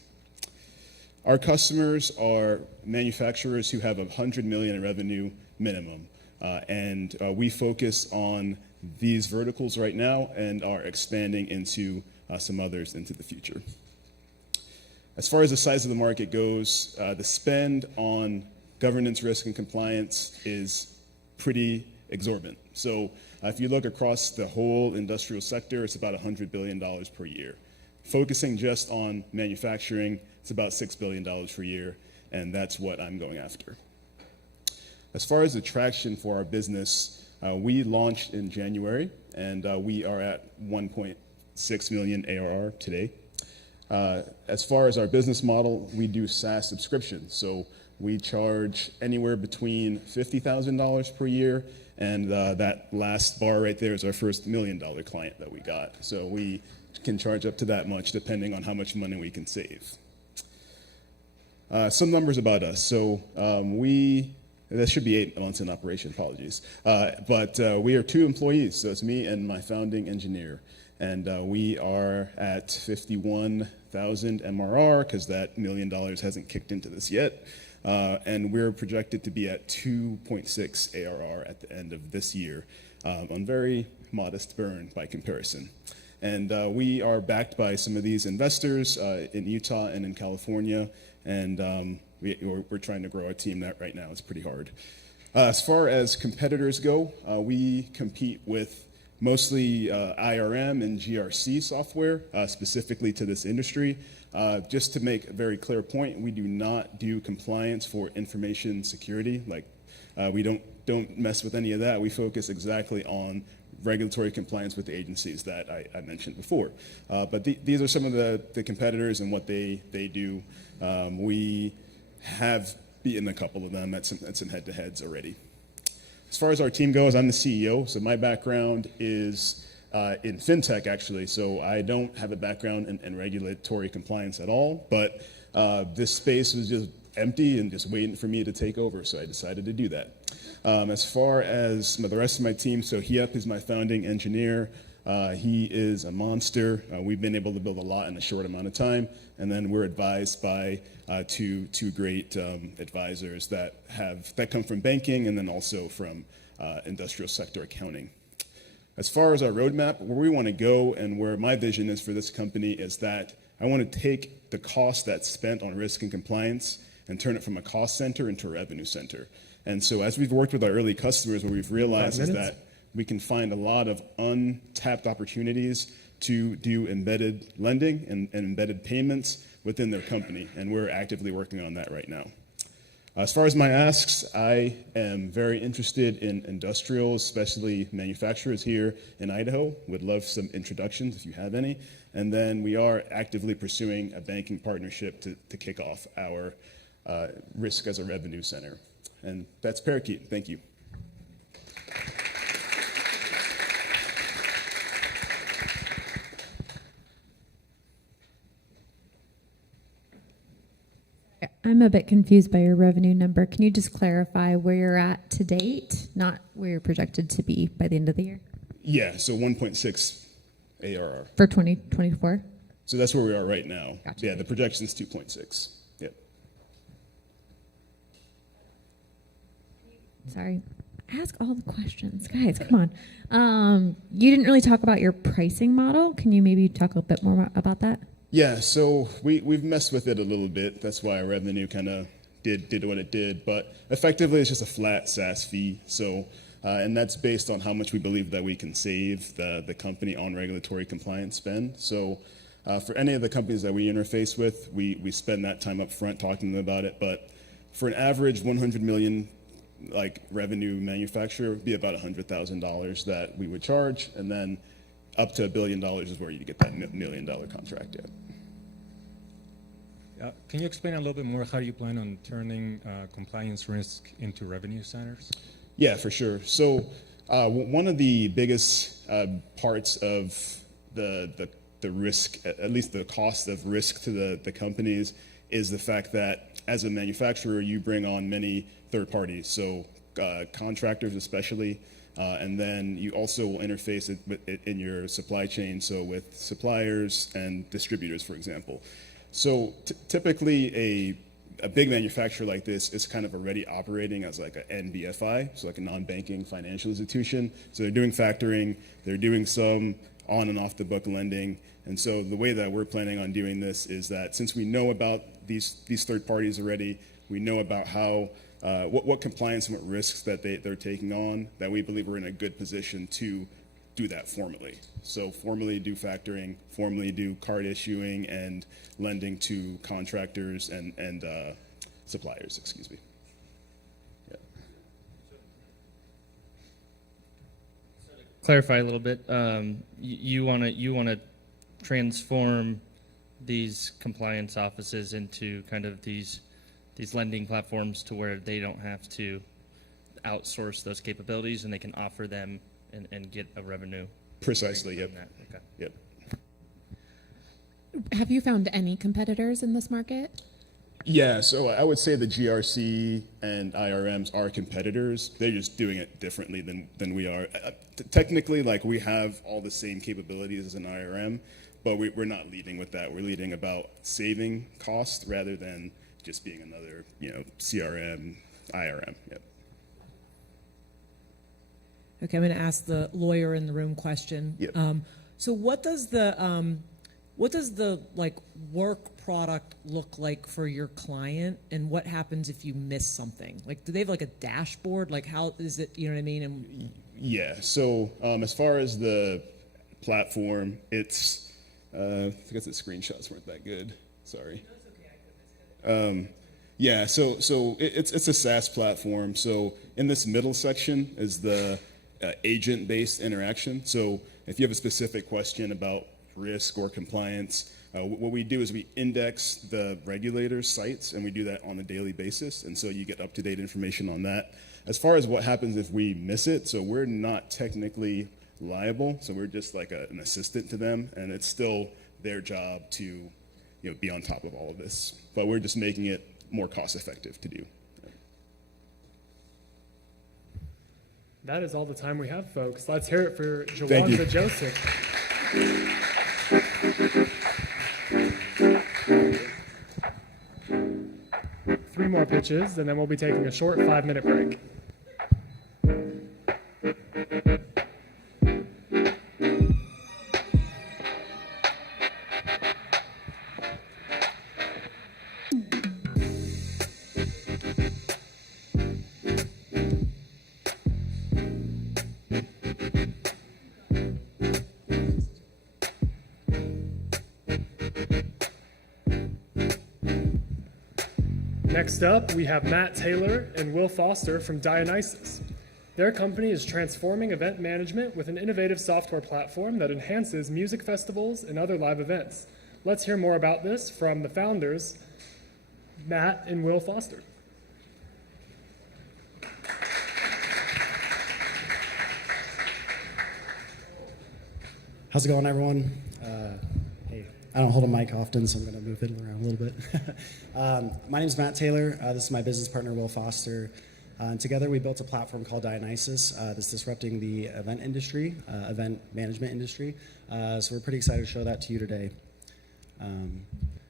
Our customers are manufacturers who have 100 million in revenue minimum, and we focus on these verticals right now and are expanding into some others into the future. As far as the size of the market goes, the spend on governance, risk, and compliance is pretty exorbitant. So if you look across the whole industrial sector, it's about $100 billion per year. Focusing just on manufacturing, it's about $6 billion per year, and that's what I'm going after. As far as the traction for our business, we launched in January, and we are at 1.6 million ARR today. As far as our business model, we do SaaS subscriptions. So we charge anywhere between $50,000 per year, and that last bar right there is our first $1 million client that we got. So we can charge up to that much depending on how much money we can save. Some numbers about us. So that should be 8 months in operation, apologies. But we are 2 employees, so it's me and my founding engineer. And we are at 51,000 MRR because that $1 million hasn't kicked into this yet. And we're projected to be at 2.6 ARR at the end of this year on very modest burn by comparison. And we are backed by some of these investors in Utah and in California, and we're trying to grow our team right now. It's pretty hard. As far as competitors go, we compete with mostly IRM and GRC software, specifically to this industry. Just to make a very clear point, we do not do compliance for information security. Like, we don't mess with any of that. We focus exactly on regulatory compliance with the agencies that I mentioned before. But these are some of the competitors and what they do. We have beaten a couple of them at some head-to-heads already. As far as our team goes, I'm the CEO, so my background is in fintech, actually. So I don't have a background in regulatory compliance at all, but this space was just empty and just waiting for me to take over, so I decided to do that. As far as the rest of my team, so Hiep is my founding engineer. He is a monster. We've been able to build a lot in a short amount of time, and then we're advised by two great advisors that come from banking and then also from industrial sector accounting. As far as our roadmap, where we want to go and where my vision is for this company is that I want to take the cost that's spent on risk and compliance and turn it from a cost center into a revenue center. And so as we've worked with our early customers, what we've realized is that we can find a lot of untapped opportunities to do embedded lending and embedded payments within their company, and we're actively working on that right now. As far as my asks, I am very interested in industrials, especially manufacturers here in Idaho. Would love some introductions if you have any. And then we are actively pursuing a banking partnership to kick off our risk as a revenue center. And that's Parakeet. Thank you. I'm a bit confused by your revenue number. Can you just clarify where you're at to date, not where you're projected to be by the end of the year? Yeah, so 1.6 ARR. For 2024? So that's where we are right now. Gotcha. Yeah, the projection is 2.6. Yep. Sorry. Ask all the questions. Guys, come on. You didn't really talk about your pricing model. Can you maybe talk a bit more about that? Yeah, so we've messed with it a little bit. That's why our revenue kind of did what it did. But effectively, it's just a flat SaaS fee. So, and that's based on how much we believe that we can save the company on regulatory compliance spend. So for any of the companies that we interface with, we spend that time up front talking to them about it. But for an average 100 million revenue manufacturer, it would be about $100,000 that we would charge. And then up to $1 billion is where you get that $1 million contract. Yeah. Can you explain a little bit more how you plan on turning compliance risk into revenue centers? Yeah, for sure. So one of the biggest parts of the risk, at least the cost of risk to the companies, is the fact that as a manufacturer, you bring on many third parties, so contractors especially, and then you also will interface it in your supply chain, so with suppliers and distributors, for example. So typically a big manufacturer like this is kind of already operating as like an NBFI, so like a non-banking financial institution. So they're doing factoring, they're doing some on and off the book lending. And so the way that we're planning on doing this is that since we know about these third parties already, we know about how what compliance and what risks that they're taking on, that we believe we're in a good position to do that formally. So formally do factoring, formally do card issuing and lending to contractors and suppliers, excuse me. Yeah. Clarify a little bit. You want to transform these compliance offices into kind of these lending platforms to where they don't have to outsource those capabilities and they can offer them and get a revenue. Precisely, yep. Okay. Yep. Have you found any competitors in this market? Yeah, so I would say the GRC and IRMs are competitors. They're just doing it differently than we are. Technically, like, we have all the same capabilities as an IRM, but we're not leading with that. We're leading about saving cost rather than just being another, CRM, IRM. Yep. Okay, I'm going to ask the lawyer in the room question. Yep. So what does the like work product look like for your client, and what happens if you miss something? Like, do they have like a dashboard? Like, how is it? You know what I mean? And Yeah. So as far as the platform, it's I guess the screenshots weren't that good. Sorry. Yeah. So it's a SaaS platform. So in this middle section is the agent-based interaction. So if you have a specific question about risk or compliance, what we do is we index the regulators' sites, and we do that on a daily basis. And so you get up-to-date information on that. As far as what happens if we miss it, so we're not technically liable. So we're just like an assistant to them, and it's still their job to be on top of all of this. But we're just making it more cost-effective to do. That is all the time we have, folks. Let's hear it for Thank you. Jawanza Joseph. 3 more pitches, and then we'll be taking a short 5-minute break. Next up, we have Matt Taylor and Will Foster from Dionysus. Their company is transforming event management with an innovative software platform that enhances music festivals and other live events. Let's hear more about this from the founders, Matt and Will Foster. How's it going, everyone? Hey, I don't hold a mic often, so I'm going to move it around a little bit. My name is Matt Taylor. This is my business partner, Will Foster. And together, we built a platform called Dionysus that's disrupting the event industry, event management industry. So we're pretty excited to show that to you today.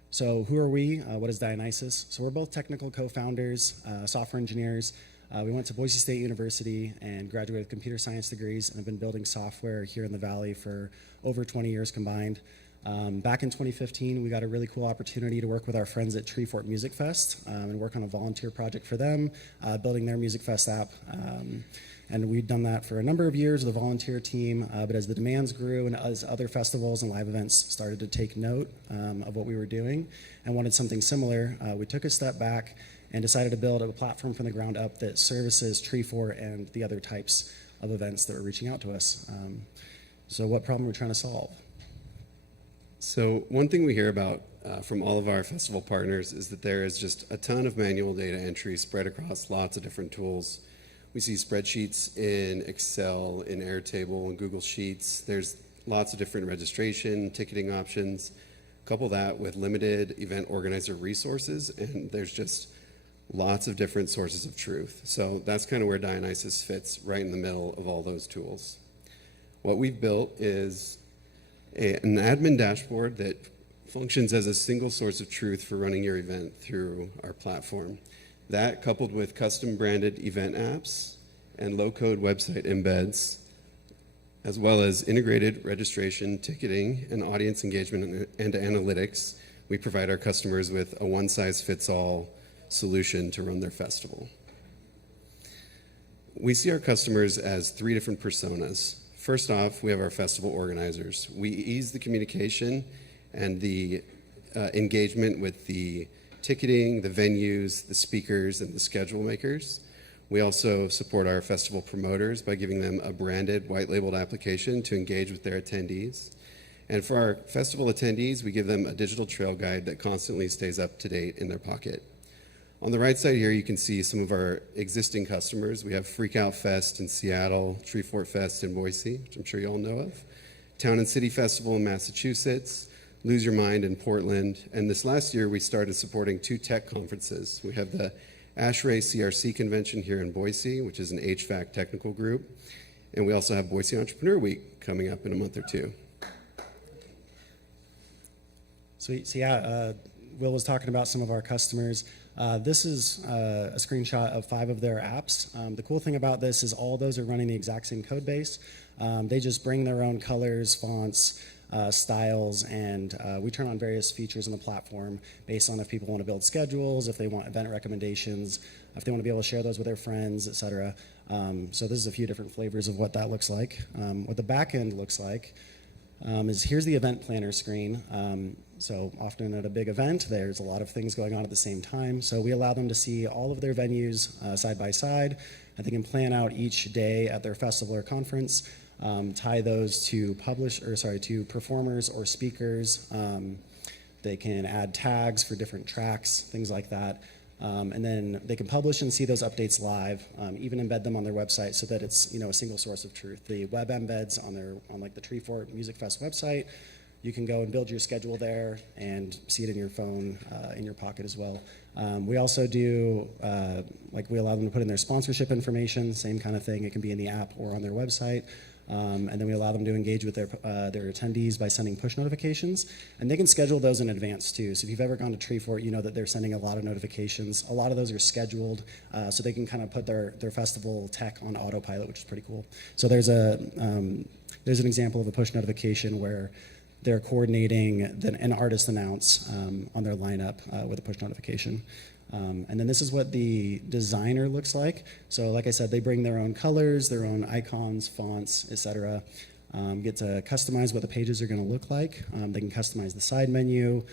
So who are we? What is Dionysus? So we're both technical co-founders, software engineers. We went to Boise State University and graduated with computer science degrees, and have been building software here in the Valley for over 20 years combined. Back in 2015, we got a really cool opportunity to work with our friends at Treefort Music Fest and work on a volunteer project for them, building their Music Fest app. And we'd done that for a number of years with a volunteer team, but as the demands grew and as other festivals and live events started to take note of what we were doing and wanted something similar, we took a step back and decided to build a platform from the ground up that services Treefort and the other types of events that were reaching out to us. So what problem are we trying to solve? So one thing we hear about from all of our festival partners is that there is just a ton of manual data entry spread across lots of different tools. We see spreadsheets in Excel, in Airtable, and Google Sheets. There's lots of different registration, ticketing options. Couple that with limited event organizer resources, and there's just lots of different sources of truth. So that's kind of where Dionysus fits, right in the middle of all those tools. What we've built is an admin dashboard that functions as a single source of truth for running your event through our platform. That, coupled with custom branded event apps and low-code website embeds, as well as integrated registration, ticketing, and audience engagement and analytics, we provide our customers with a one-size-fits-all solution to run their festival. We see our customers as 3 different personas. First off, we have our festival organizers. We ease the communication and the engagement with the ticketing, the venues, the speakers, and the schedule makers. We also support our festival promoters by giving them a branded, white-labeled application to engage with their attendees. And for our festival attendees, we give them a digital trail guide that constantly stays up to date in their pocket. On the right side here, you can see some of our existing customers. We have Freak Out Fest in Seattle, Treefort Fest in Boise, which I'm sure you all know of, Town and City Festival in Massachusetts, Lose Your Mind in Portland, and this last year we started supporting 2 tech conferences. We have the ASHRAE CRC convention here in Boise, which is an HVAC technical group, and we also have Boise Entrepreneur Week coming up in a month or 2. So yeah, Will was talking about some of our customers. This is a screenshot of 5 of their apps. The cool thing about this is all those are running the exact same code base. They just bring their own colors, fonts, styles, and we turn on various features in the platform based on if people want to build schedules, if they want event recommendations, if they want to be able to share those with their friends, etc. So this is a few different flavors of what that looks like. What the back end looks like is here's the event planner screen. So often at a big event, there's a lot of things going on at the same time. So we allow them to see all of their venues side by side, and they can plan out each day at their festival or conference, tie those to to performers or speakers. They can add tags for different tracks, things like that. And then they can publish and see those updates live, even embed them on their website so that it's a single source of truth. The web embeds on like the Treefort Music Fest website. You can go and build your schedule there and see it in your phone, in your pocket as well. We also do, we allow them to put in their sponsorship information, same kind of thing. It can be in the app or on their website. And then we allow them to engage with their attendees by sending push notifications. And they can schedule those in advance too. So if you've ever gone to Treefort, you know that they're sending a lot of notifications. A lot of those are scheduled, so they can kind of put their festival tech on autopilot, which is pretty cool. So there's an example of a push notification where they're coordinating an artist announce on their lineup with a push notification. And then this is what the designer looks like. So like I said, they bring their own colors, their own icons, fonts, etc. Get to customize what the pages are going to look like. They can customize the side menu,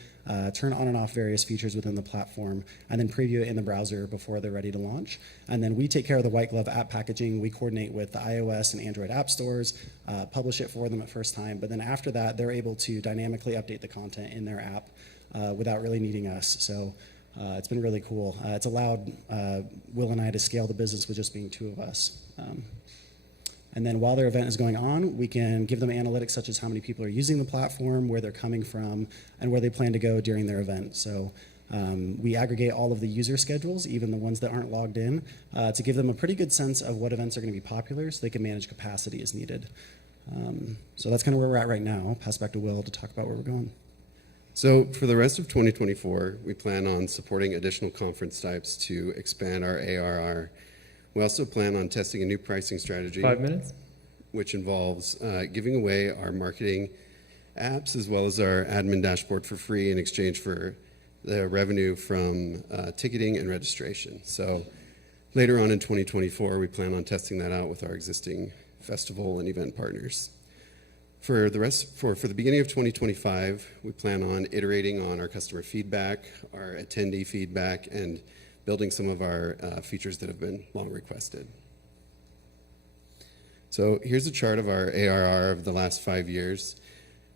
turn on and off various features within the platform, and then preview it in the browser before they're ready to launch. And then we take care of the white glove app packaging. We coordinate with the iOS and Android app stores, publish it for them at first time. But then after that, they're able to dynamically update the content in their app without really needing us. So it's been really cool. It's allowed Will and I to scale the business with just being 2 of us. And then while their event is going on, we can give them analytics such as how many people are using the platform, where they're coming from, and where they plan to go during their event. So we aggregate all of the user schedules, even the ones that aren't logged in, to give them a pretty good sense of what events are going to be popular so they can manage capacity as needed. So that's kind of where we're at right now. I'll pass back to Will to talk about where we're going. So for the rest of 2024, we plan on supporting additional conference types to expand our ARR. We also plan on testing a new pricing strategy. 5 minutes. Which involves giving away our marketing apps as well as our admin dashboard for free in exchange for the revenue from ticketing and registration. So later on in 2024, we plan on testing that out with our existing festival and event partners. For the beginning of 2025, we plan on iterating on our customer feedback, our attendee feedback, and building some of our features that have been long requested. So here's a chart of our ARR of the last 5 years.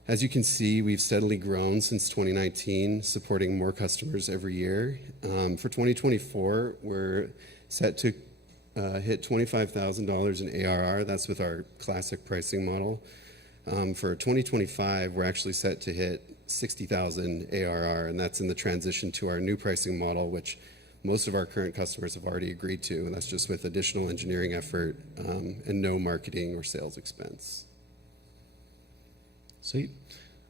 As you can see, we've steadily grown since 2019, supporting more customers every year. For 2024, we're set to hit $25,000 in ARR. That's with our classic pricing model. For 2025, we're actually set to hit 60,000 ARR, and that's in the transition to our new pricing model, which most of our current customers have already agreed to, and that's just with additional engineering effort and no marketing or sales expense. Sweet.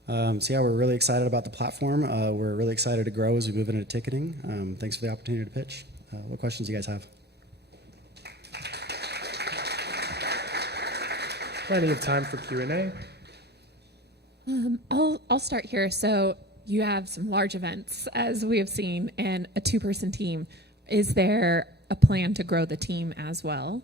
So yeah, we're really excited about the platform. We're really excited to grow as we move into ticketing. Thanks for the opportunity to pitch. What questions do you guys have? Plenty of time for Q&A. I'll start here. So you have some large events, as we have seen, and a 2-person team. Is there a plan to grow the team as well?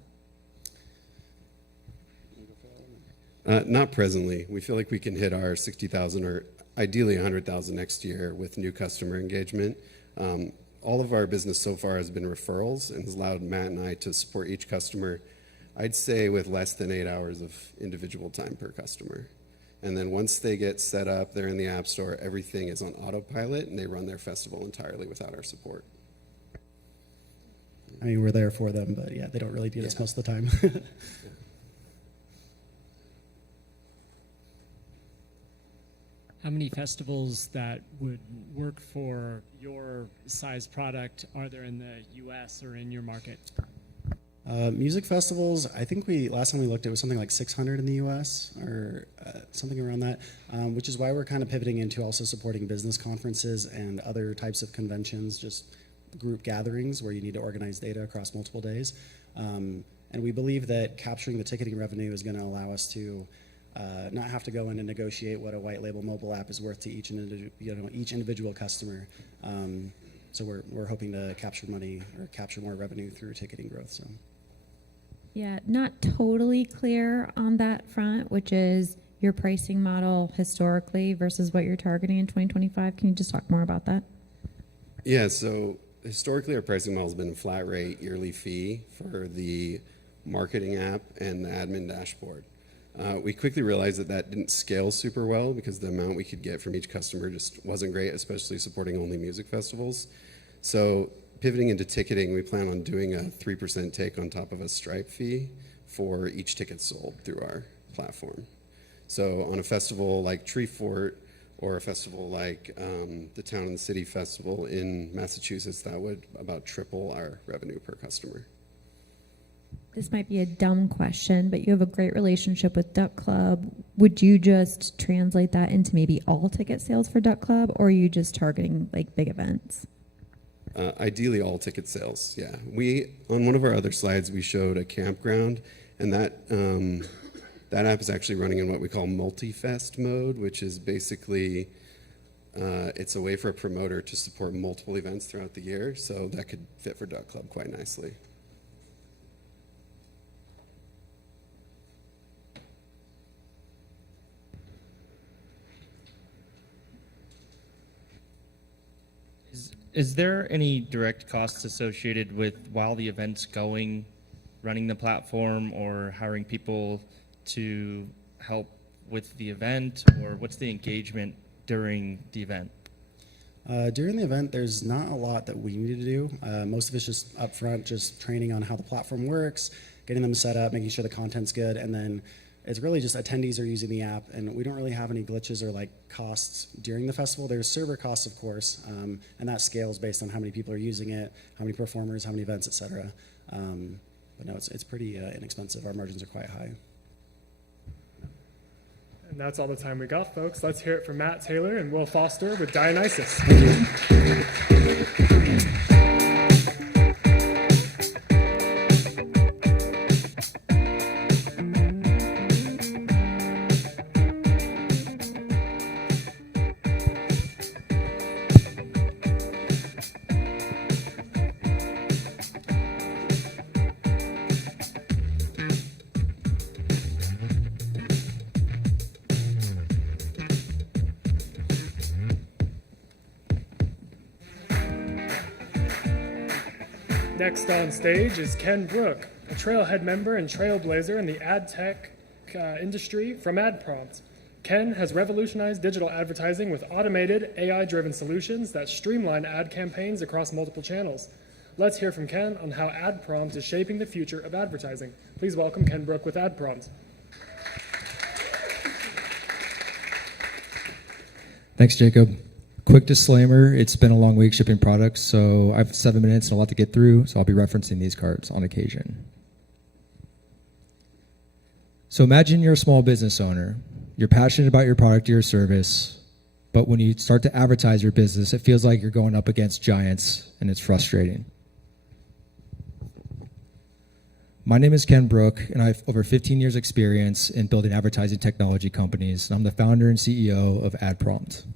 Not presently. We feel like we can hit our 60,000 or ideally 100,000 next year with new customer engagement. All of our business so far has been referrals and has allowed Matt and I to support each customer, I'd say with less than 8 hours of individual time per customer. And then once they get set up, they're in the App Store, everything is on autopilot, and they run their festival entirely without our support. I mean, we're there for them, but yeah, they don't really do this most of the time. How many festivals that would work for your size product are there in the U.S. or in your market? Music festivals, I think last time we looked, it was something like 600 in the U.S. or something around that, which is why we're kind of pivoting into also supporting business conferences and other types of conventions, just group gatherings where you need to organize data across multiple days. And we believe that capturing the ticketing revenue is going to allow us to not have to go in and negotiate what a white label mobile app is worth to each individual customer. So we're hoping to capture money or capture more revenue through ticketing growth. So. Yeah, not totally clear on that front, which is your pricing model historically versus what you're targeting in 2025. Can you just talk more about that? Yeah, so historically our pricing model has been a flat rate yearly fee for the marketing app and the admin dashboard. We quickly realized that that didn't scale super well because the amount we could get from each customer just wasn't great, especially supporting only music festivals. So pivoting into ticketing, we plan on doing a 3% take on top of a Stripe fee for each ticket sold through our platform. So on a festival like Tree Fort or a festival like the Town and City Festival in Massachusetts, that would about triple our revenue per customer. This might be a dumb question, but you have a great relationship with Duck Club. Would you just translate that into maybe all ticket sales for Duck Club, or are you just targeting like big events? Ideally all ticket sales, yeah. On one of our other slides, we showed a campground, and that app is actually running in what we call multi-fest mode, which is basically, it's a way for a promoter to support multiple events throughout the year, so that could fit for Duck Club quite nicely. Is there any direct costs associated with while the event's going, running the platform or hiring people to help with the event, or what's the engagement during the event? During the event, there's not a lot that we need to do. Most of it's just upfront, just training on how the platform works, getting them set up, making sure the content's good, and then it's really just attendees are using the app, and we don't really have any glitches or like costs during the festival. There's server costs, of course, and that scales based on how many people are using it, how many performers, how many events, etc. But no, it's pretty inexpensive. Our margins are quite high. And that's all the time we got, folks. Let's hear it from Matt Taylor and Will Foster with Dionysus. Next on stage is Ken Brook, a Trailhead member and trailblazer in the ad tech industry from AdPrompt. Ken has revolutionized digital advertising with automated, AI-driven solutions that streamline ad campaigns across multiple channels. Let's hear from Ken on how AdPrompt is shaping the future of advertising. Please welcome Ken Brook with AdPrompt. Thanks, Jacob. Quick disclaimer, it's been a long week shipping products, so I have 7 minutes and a lot to get through, so I'll be referencing these cards on occasion. So imagine you're a small business owner. You're passionate about your product or your service, but when you start to advertise your business, it feels like you're going up against giants, and it's frustrating. My name is Ken Brook, and I have over 15 years experience in building advertising technology companies, and I'm the founder and CEO of AdPrompt.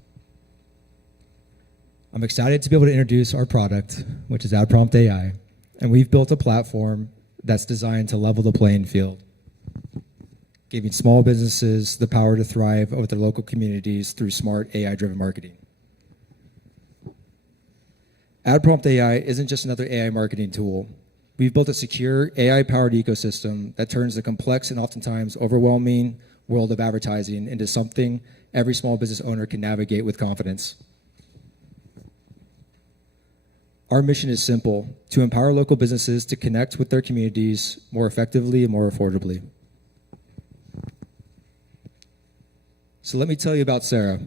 I'm excited to be able to introduce our product, which is AdPrompt AI, and we've built a platform that's designed to level the playing field, giving small businesses the power to thrive with their local communities through smart AI-driven marketing. AdPrompt AI isn't just another AI marketing tool. We've built a secure AI-powered ecosystem that turns the complex and oftentimes overwhelming world of advertising into something every small business owner can navigate with confidence. Our mission is simple: to empower local businesses to connect with their communities more effectively and more affordably. So let me tell you about Sarah.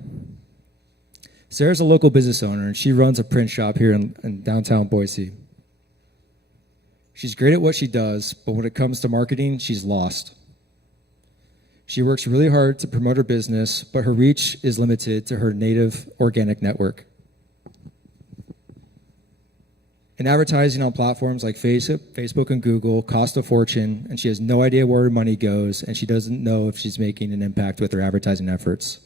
Sarah's a local business owner, and she runs a print shop here in downtown Boise. She's great at what she does, but when it comes to marketing, she's lost. She works really hard to promote her business, but her reach is limited to her native organic network. And advertising on platforms like Facebook and Google cost a fortune, and she has no idea where her money goes, and she doesn't know if she's making an impact with her advertising efforts.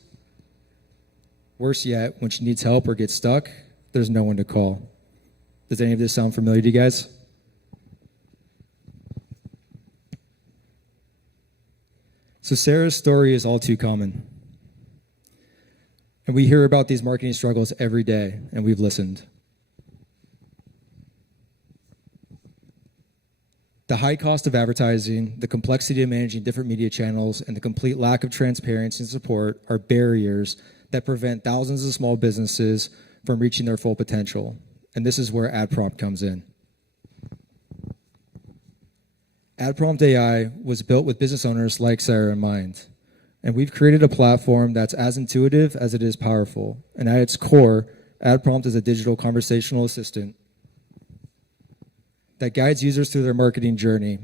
Worse yet, when she needs help or gets stuck, there's no one to call. Does any of this sound familiar to you guys? So Sarah's story is all too common. And we hear about these marketing struggles every day, and we've listened. The high cost of advertising, the complexity of managing different media channels, and the complete lack of transparency and support are barriers that prevent thousands of small businesses from reaching their full potential. And this is where AdPrompt comes in. AdPrompt AI was built with business owners like Sarah in mind. And we've created a platform that's as intuitive as it is powerful. And at its core, AdPrompt is a digital conversational assistant that guides users through their marketing journey,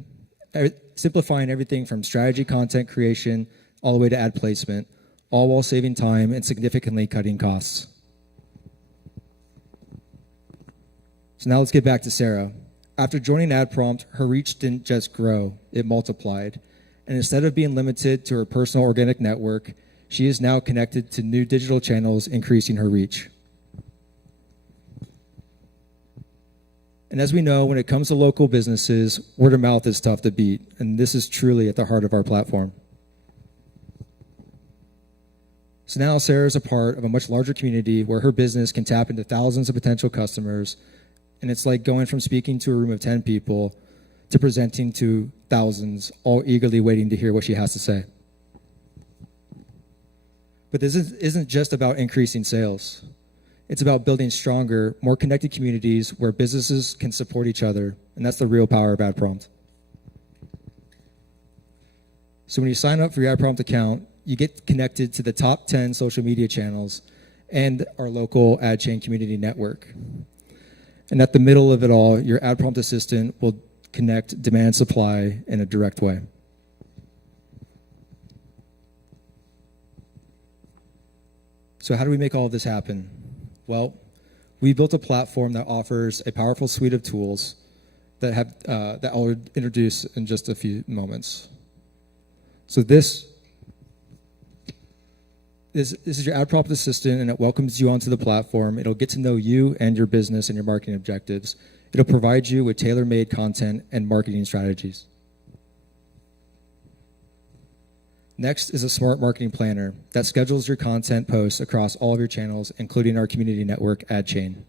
simplifying everything from strategy, content creation, all the way to ad placement, all while saving time and significantly cutting costs. So now let's get back to Sarah. After joining AdPrompt, her reach didn't just grow, it multiplied. And instead of being limited to her personal organic network, she is now connected to new digital channels, increasing her reach. And as we know, when it comes to local businesses, word of mouth is tough to beat, and this is truly at the heart of our platform. So now Sarah is a part of a much larger community where her business can tap into thousands of potential customers, and it's like going from speaking to a room of 10 people to presenting to thousands, all eagerly waiting to hear what she has to say. But this isn't just about increasing sales. It's about building stronger, more connected communities where businesses can support each other, and that's the real power of AdPrompt. So when you sign up for your AdPrompt account, you get connected to the top 10 social media channels and our local ad chain community network. And at the middle of it all, your AdPrompt assistant will connect demand supply in a direct way. So how do we make all of this happen? Well, we built a platform that offers a powerful suite of tools that I'll introduce in just a few moments. So this is your AdPrompt assistant, and it welcomes you onto the platform. It'll get to know you and your business and your marketing objectives. It'll provide you with tailor-made content and marketing strategies. Next is a smart marketing planner that schedules your content posts across all of your channels, including our community network ad chain.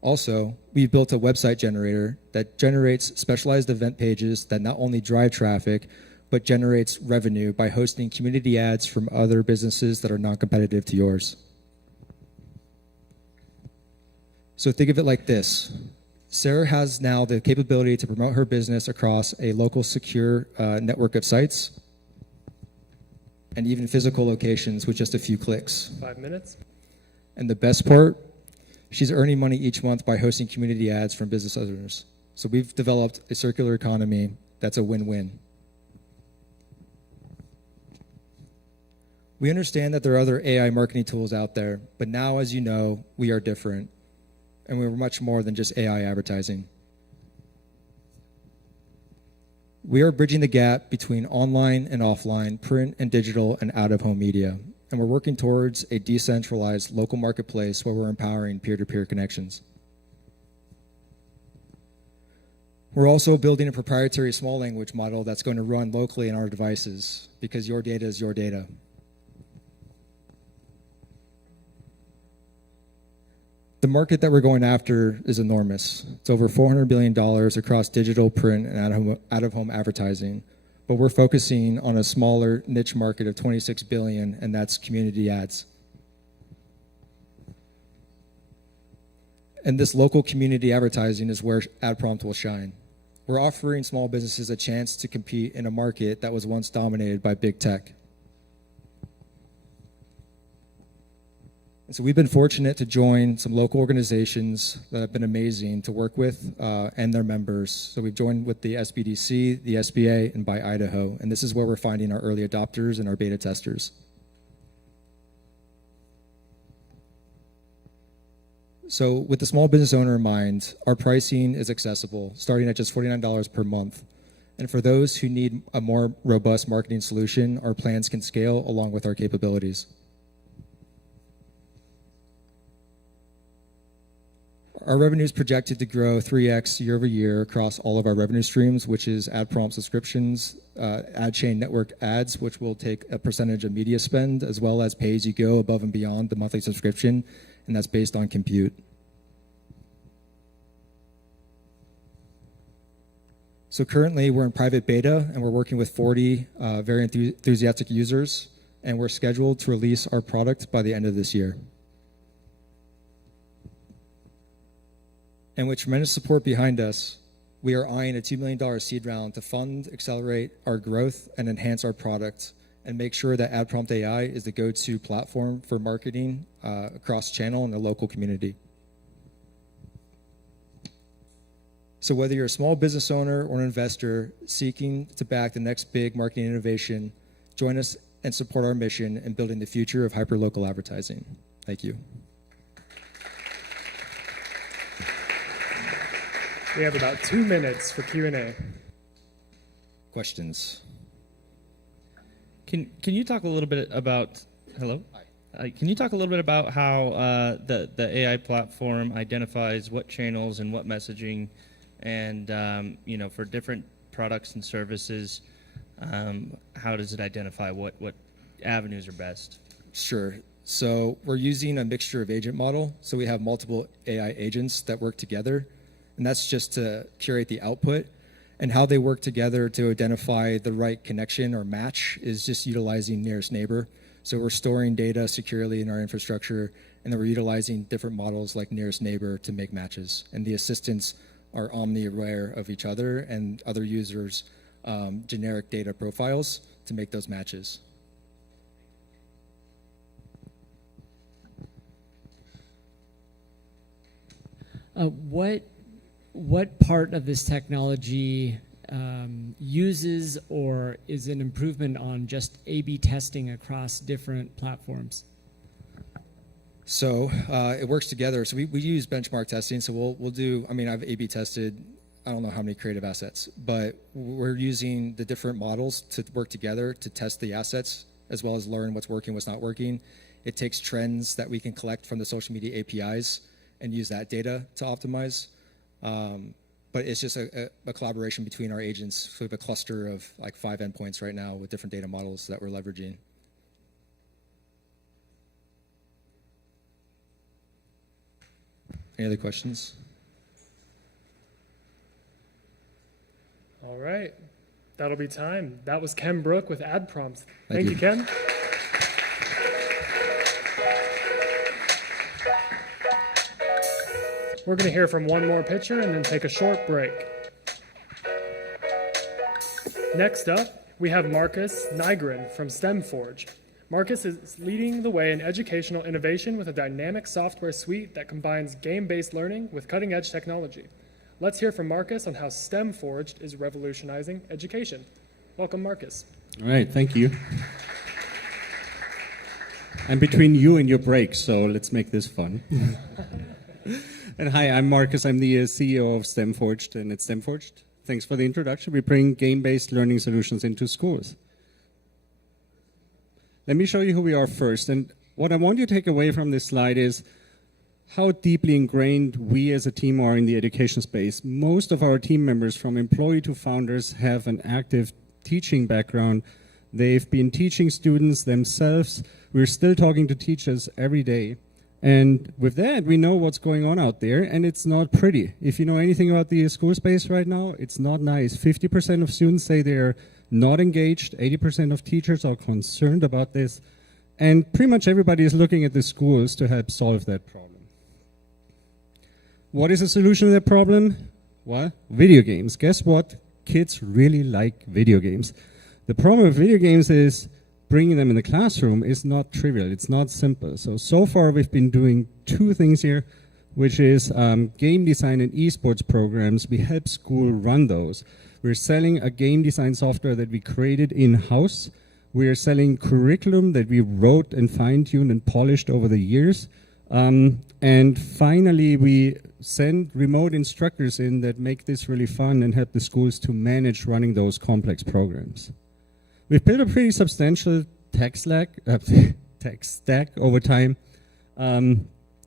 Also, we've built a website generator that generates specialized event pages that not only drive traffic, but generates revenue by hosting community ads from other businesses that are non-competitive to yours. So think of it like this. Sarah has now the capability to promote her business across a local secure network of sites and even physical locations with just a few clicks. 5 minutes. And the best part, she's earning money each month by hosting community ads from business owners. So we've developed a circular economy that's a win-win. We understand that there are other AI marketing tools out there, but now, as you know, we are different. And we're much more than just AI advertising. We are bridging the gap between online and offline, print and digital, and out-of-home media. And we're working towards a decentralized local marketplace where we're empowering peer-to-peer connections. We're also building a proprietary small language model that's going to run locally on our devices because your data is your data. The market that we're going after is enormous. It's over $400 billion across digital, print, and out-of-home advertising. But we're focusing on a smaller niche market of $26 billion, and that's community ads. And this local community advertising is where AdPrompt will shine. We're offering small businesses a chance to compete in a market that was once dominated by big tech. And so we've been fortunate to join some local organizations that have been amazing to work with and their members. So we've joined with the SBDC, the SBA, and by Idaho. And this is where we're finding our early adopters and our beta testers. So with the small business owner in mind, our pricing is accessible, starting at just $49 per month. And for those who need a more robust marketing solution, our plans can scale along with our capabilities. Our revenue is projected to grow 3x year over year across all of our revenue streams, which is ad prompt subscriptions, ad chain network ads, which will take a percentage of media spend, as well as pay as you go above and beyond the monthly subscription, and that's based on compute. So currently we're in private beta and we're working with 40 very enthusiastic users, and we're scheduled to release our product by the end of this year. And with tremendous support behind us, we are eyeing a $2 million seed round to fund, accelerate our growth, and enhance our product, and make sure that AdPrompt AI is the go-to platform for marketing across channel and the local community. So whether you're a small business owner or an investor seeking to back the next big marketing innovation, join us and support our mission in building the future of hyperlocal advertising. Thank you. We have about 2 minutes for Q&A. Questions? Can you talk a little bit about, hello? Can you talk a little bit about how the AI platform identifies what channels and what messaging, and for different products and services, how does it identify what avenues are best? Sure. So we're using a mixture of agent model. So we have multiple AI agents that work together, and that's just to curate the output. And how they work together to identify the right connection or match is just utilizing nearest neighbor. So we're storing data securely in our infrastructure, and then we're utilizing different models like nearest neighbor to make matches. And the assistants are omni-aware of each other and other users' generic data profiles to make those matches. What part of this technology uses or is an improvement on just A/B testing across different platforms? So it works together. So we use benchmark testing. So we'll do, I've A/B tested, I don't know how many creative assets, but we're using the different models to work together to test the assets as well as learn what's working, what's not working. It takes trends that we can collect from the social media APIs and use that data to optimize. But it's just a collaboration between our agents. So we have a cluster of like 5 endpoints right now with different data models that we're leveraging. Any other questions? All right. That'll be time. That was Ken Brook with Ad Prompts. Thank you, you. Ken. We're going to hear from one more pitcher and then take a short break. Next up, we have Marcus Nygren from STEMforge. Marcus is leading the way in educational innovation with a dynamic software suite that combines game-based learning with cutting-edge technology. Let's hear from Marcus on how STEMforged is revolutionizing education. Welcome, Marcus. All right, thank you. I'm between you and your break, so let's make this fun. And hi, I'm Marcus. I'm the CEO of STEMforged, and at STEMforged, thanks for the introduction. We bring game-based learning solutions into schools. Let me show you who we are first. And what I want you to take away from this slide is how deeply ingrained we as a team are in the education space. Most of our team members, from employee to founders, have an active teaching background. They've been teaching students themselves. We're still talking to teachers every day. And with that, we know what's going on out there, and it's not pretty. If you know anything about the school space right now, it's not nice. 50% of students say they're not engaged. 80% of teachers are concerned about this. And pretty much everybody is looking at the schools to help solve that problem. What is the solution to that problem? Well, video games. Guess what? Kids really like video games. The problem with video games is bringing them in the classroom is not trivial. It's not simple. So far we've been doing 2 things here, which is game design and esports programs. We help school run those. We're selling a game design software that we created in-house. We're selling curriculum that we wrote and fine-tuned and polished over the years. And finally, we send remote instructors in that make this really fun and help the schools to manage running those complex programs. We've built a pretty substantial tech stack over time,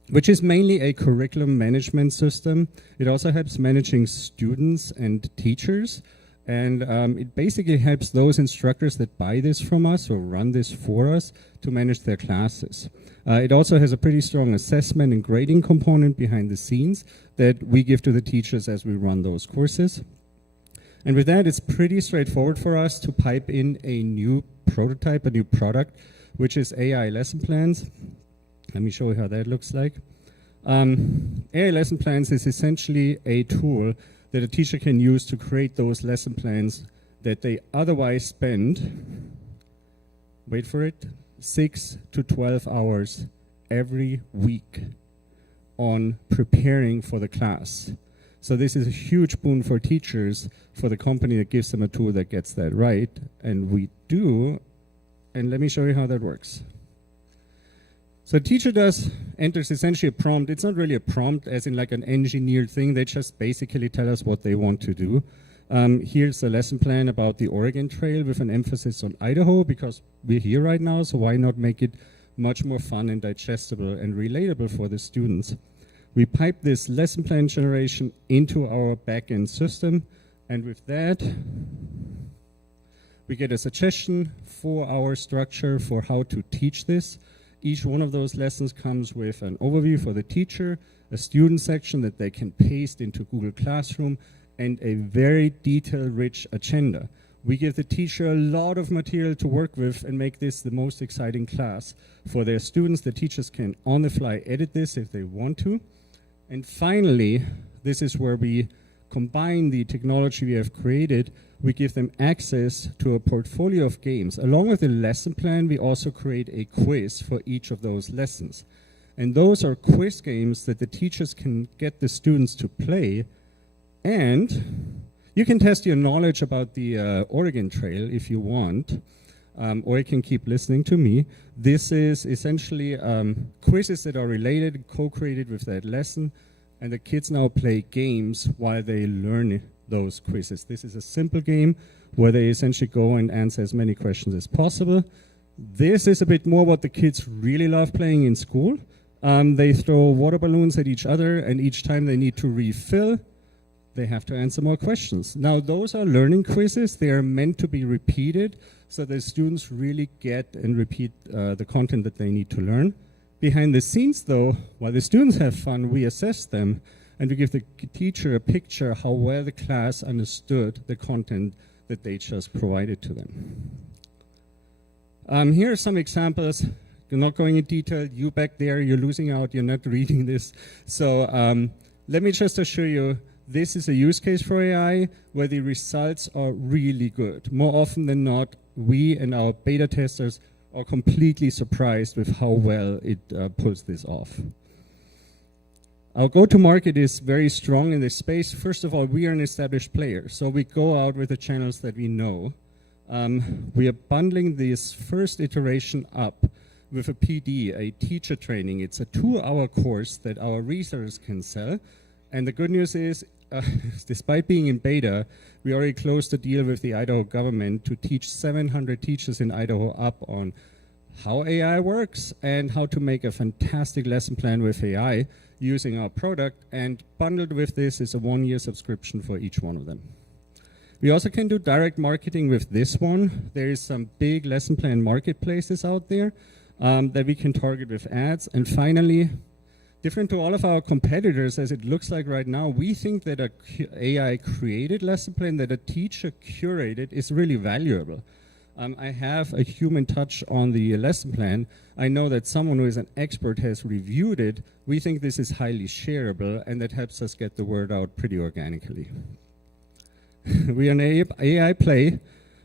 which is mainly a curriculum management system. It also helps managing students and teachers. And it basically helps those instructors that buy this from us or run this for us to manage their classes. It also has a pretty strong assessment and grading component behind the scenes that we give to the teachers as we run those courses. And with that, it's pretty straightforward for us to pipe in a new prototype, a new product, which is AI lesson plans. Let me show you how that looks like. AI lesson plans is essentially a tool that a teacher can use to create those lesson plans that they otherwise spend, wait for it, 6 to 12 hours every week on preparing for the class. So this is a huge boon for teachers, for the company that gives them a tool that gets that right, and we do, and let me show you how that works. So a teacher enters essentially a prompt. It's not really a prompt as in like an engineered thing. They just basically tell us what they want to do. Here's a lesson plan about the Oregon Trail with an emphasis on Idaho because we're here right now, so why not make it much more fun and digestible and relatable for the students. We pipe this lesson plan generation into our backend system, and with that, we get a suggestion for our structure for how to teach this. Each one of those lessons comes with an overview for the teacher, a student section that they can paste into Google Classroom, and a very detail-rich agenda. We give the teacher a lot of material to work with and make this the most exciting class for their students. The teachers can on the fly edit this if they want to. And finally, this is where we combine the technology we have created. We give them access to a portfolio of games. Along with the lesson plan, we also create a quiz for each of those lessons. And those are quiz games that the teachers can get the students to play. And you can test your knowledge about the Oregon Trail if you want, or you can keep listening to me. This is essentially quizzes that are related, co-created with that lesson, and the kids now play games while they learn those quizzes. This is a simple game where they essentially go and answer as many questions as possible. This is a bit more what the kids really love playing in school. They throw water balloons at each other, and each time they need to refill, they have to answer more questions. Now, those are learning quizzes. They are meant to be repeated so the students really get and repeat the content that they need to learn. Behind the scenes, though, while the students have fun, we assess them, and we give the teacher a picture how well the class understood the content that they just provided to them. Here are some examples. You're not going in detail. You back there, you're losing out. You're not reading this. So let me just assure you, this is a use case for AI where the results are really good. More often than not, we and our beta testers are completely surprised with how well it pulls this off. Our go-to-market is very strong in this space. First of all, we are an established player, so we go out with the channels that we know. We are bundling this first iteration up with a PD, a teacher training. It's a 2-hour course that our resellers can sell. And the good news is, despite being in beta, we already closed a deal with the Idaho government to teach 700 teachers in Idaho up on how AI works and how to make a fantastic lesson plan with AI using our product. And bundled with this is a 1-year subscription for each one of them. We also can do direct marketing with this one. There is some big lesson plan marketplaces out there that we can target with ads. And finally, different to all of our competitors, as it looks like right now, we think that a AI-created lesson plan that a teacher curated is really valuable. I have a human touch on the lesson plan. I know that someone who is an expert has reviewed it. We think this is highly shareable, and that helps us get the word out pretty organically. We are an AI play.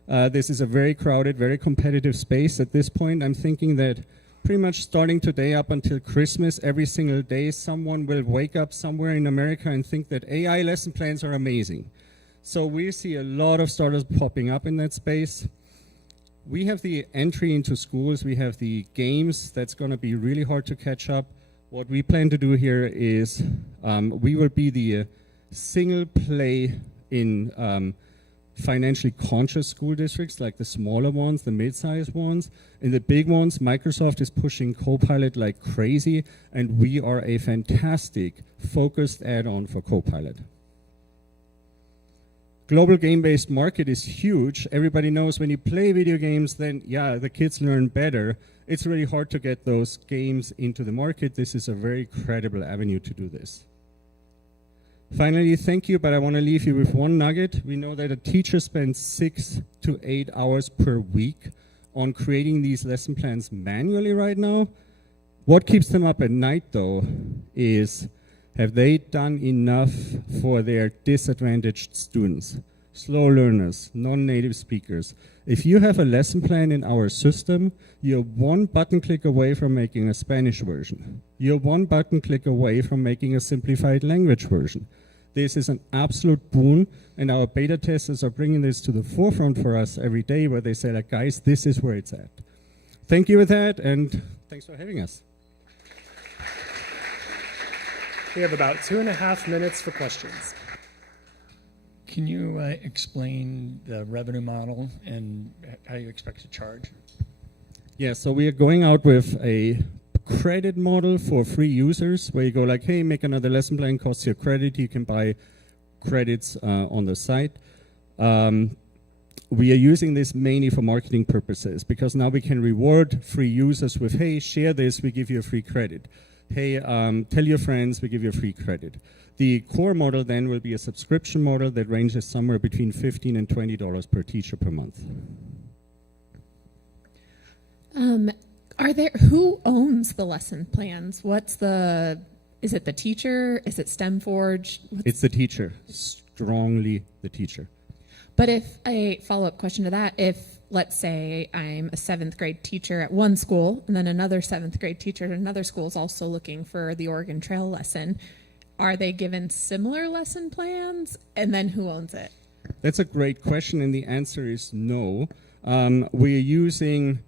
This is a very crowded, very competitive space. At this point, I'm thinking that pretty much starting today up until Christmas, every single day, someone will wake up somewhere in America and think that AI lesson plans are amazing. So we see a lot of startups popping up in that space. We have the entry into schools. We have the games. That's going to be really hard to catch up. What we plan to do here is we will be the single play in financially conscious school districts, like the smaller ones, the mid-sized ones. In the big ones, Microsoft is pushing Copilot like crazy, and we are a fantastic focused add-on for Copilot. Global game-based market is huge. Everybody knows when you play video games, then yeah, the kids learn better. It's really hard to get those games into the market. This is a very credible avenue to do this. Finally, thank you, but I want to leave you with one nugget. We know that a teacher spends 6 to 8 hours per week on creating these lesson plans manually right now. What keeps them up at night, though, is have they done enough for their disadvantaged students, slow learners, non-native speakers? If you have a lesson plan in our system, you're one button click away from making a Spanish version. You're one button click away from making a simplified language version. This is an absolute boon, and our beta testers are bringing this to the forefront for us every day, where they say, like, guys, this is where it's at. Thank you with that, and thanks for having us. We have about 2.5 minutes for questions. Can you explain the revenue model and how you expect to charge? Yeah, so we are going out with a credit model for free users, where you go like, hey, make another lesson plan, costs you a credit, you can buy credits on the site. We are using this mainly for marketing purposes, because now we can reward free users with, hey, share this, we give you a free credit. Hey, tell your friends, we give you a free credit. The core model then will be a subscription model that ranges somewhere between $15 and $20 per teacher per month. Who owns the lesson plans? Is it the teacher? Is it STEMforge? It's the teacher, strongly the teacher. But if a follow-up question to that, if let's say I'm a 7th grade teacher at one school, and then another 7th grade teacher at another school is also looking for the Oregon Trail lesson, are they given similar lesson plans? And then who owns it? That's a great question, and the answer is no. We're using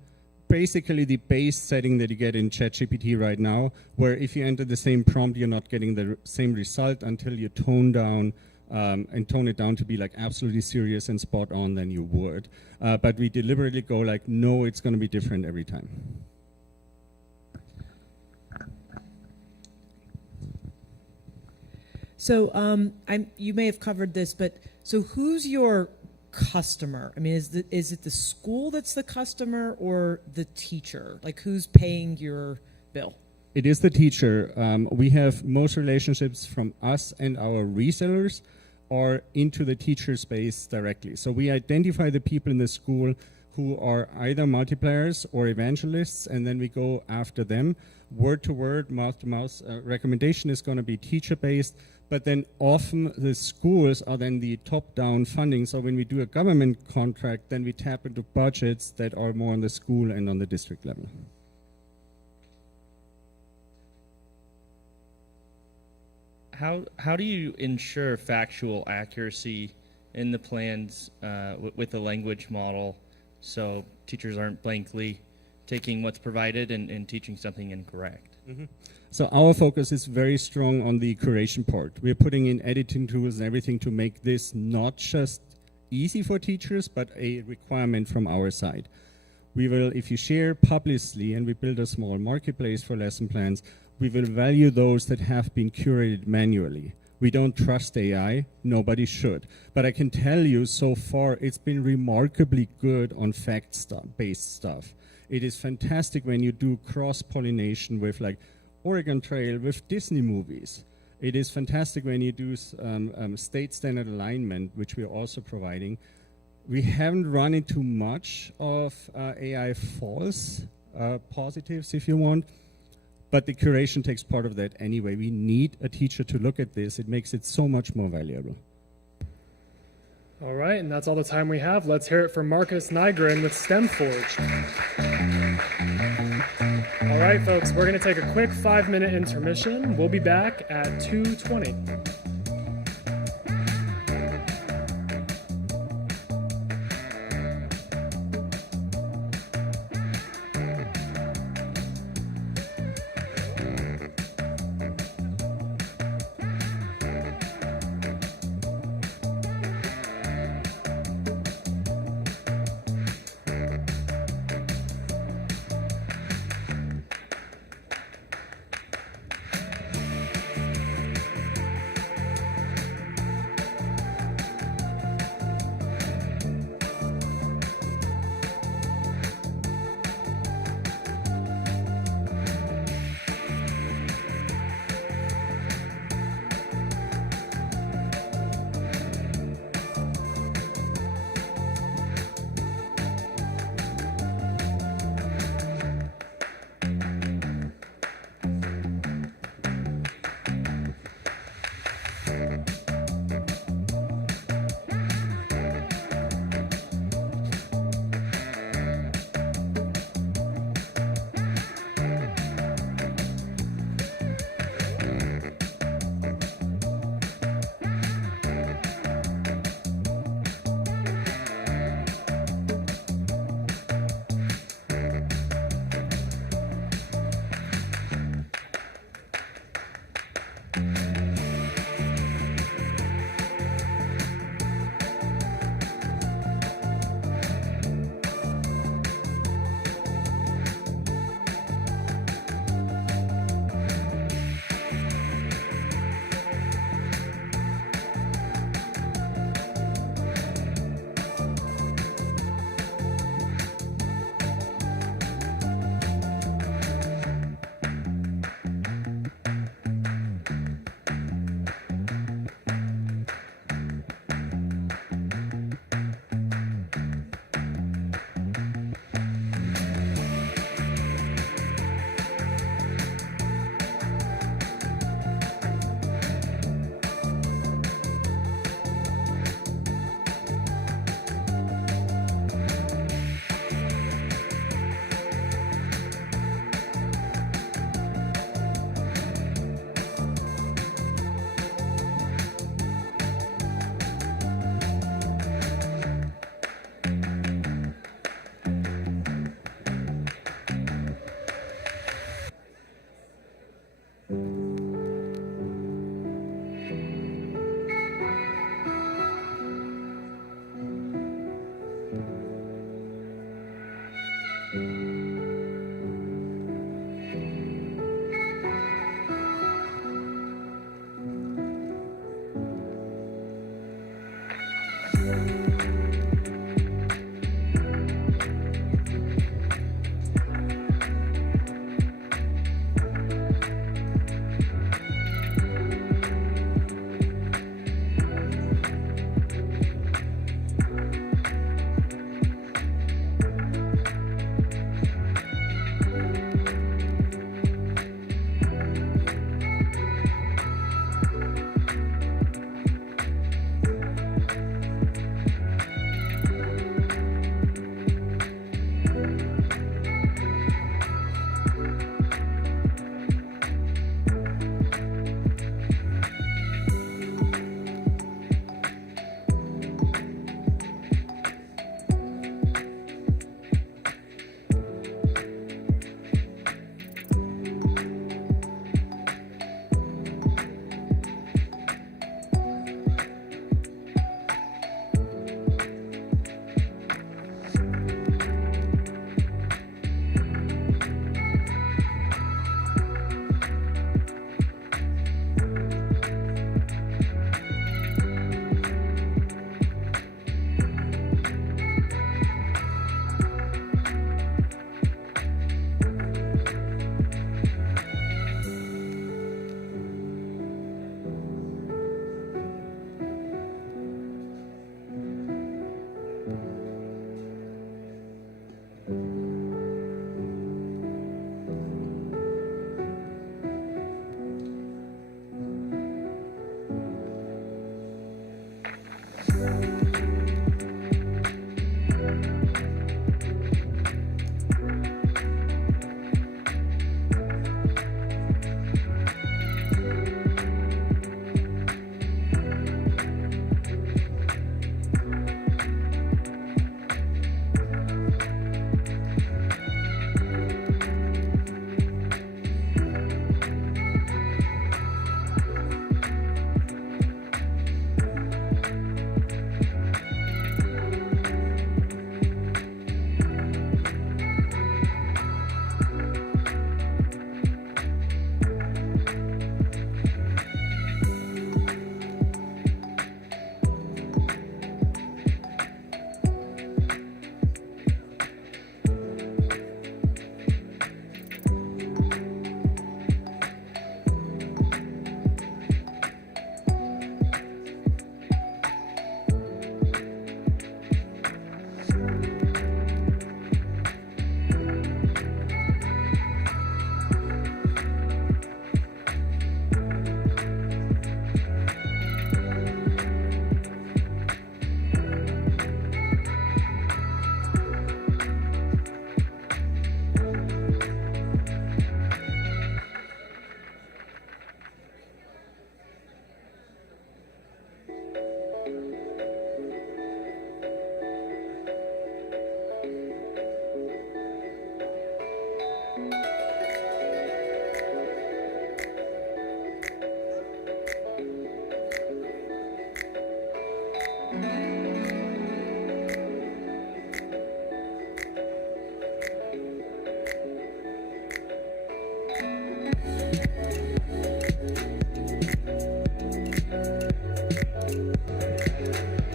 basically the base setting that you get in ChatGPT right now, where if you enter the same prompt, you're not getting the same result until you tone it down to be like absolutely serious and spot on than you would. But we deliberately go like, no, it's going to be different every time. So you may have covered this, but so who's your customer? I mean, is it the school that's the customer or the teacher? Like, who's paying your bill? It is the teacher. We have most relationships from us and our resellers are into the teacher space directly. So we identify the people in the school who are either multipliers or evangelists, and then we go after them. Word to word, mouth to mouth recommendation is going to be teacher based, but then often the schools are then the top down funding. So when we do a government contract, then we tap into budgets that are more on the school and on the district level. How do you ensure factual accuracy in the plans with the language model, so teachers aren't blankly taking what's provided and teaching something incorrect? Mm-hmm. So our focus is very strong on the curation part. We're putting in editing tools and everything to make this not just easy for teachers, but a requirement from our side. We will, if you share publicly, and we build a small marketplace for lesson plans, we will value those that have been curated manually. We don't trust AI, nobody should. But I can tell you, so far, it's been remarkably good on fact-based stuff. It is fantastic when you do cross-pollination with like Oregon Trail, with Disney movies. It is fantastic when you do state standard alignment, which we are also providing. We haven't run into much of AI false positives, if you want. But the curation takes part of that anyway. We need a teacher to look at this. It makes it so much more valuable. All right, and that's all the time we have. Let's hear it from Marcus Nygren with STEMforge. All right, folks, we're going to take a quick 5-minute intermission. We'll be back at 2:20.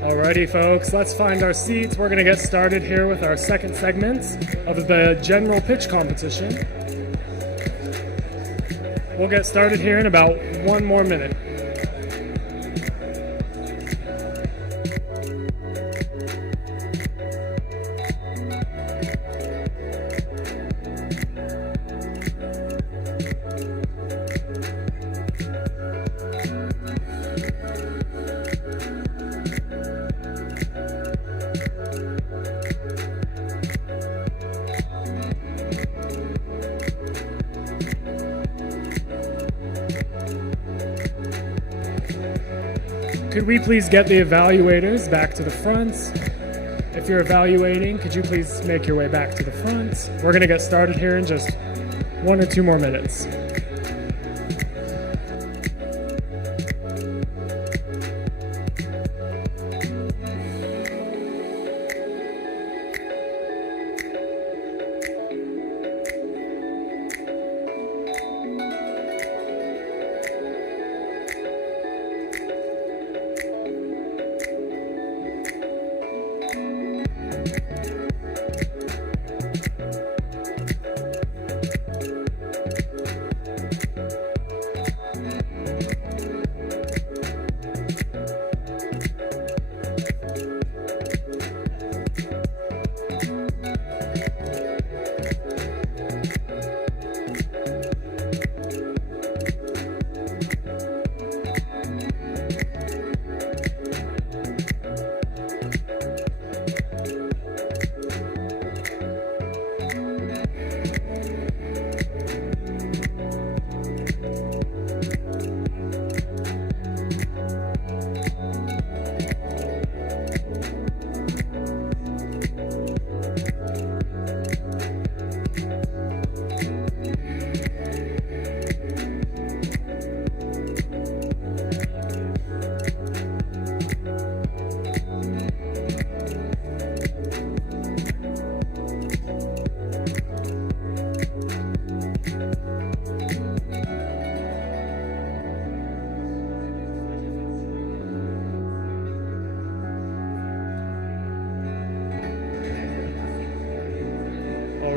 Alrighty, folks, let's find our seats. We're going to get started here with our second segment of the general pitch competition. We'll get started here in about 1 more minute. Could we please get the evaluators back to the front? If you're evaluating, could you please make your way back to the front? We're going to get started here in just 1 or 2 more minutes.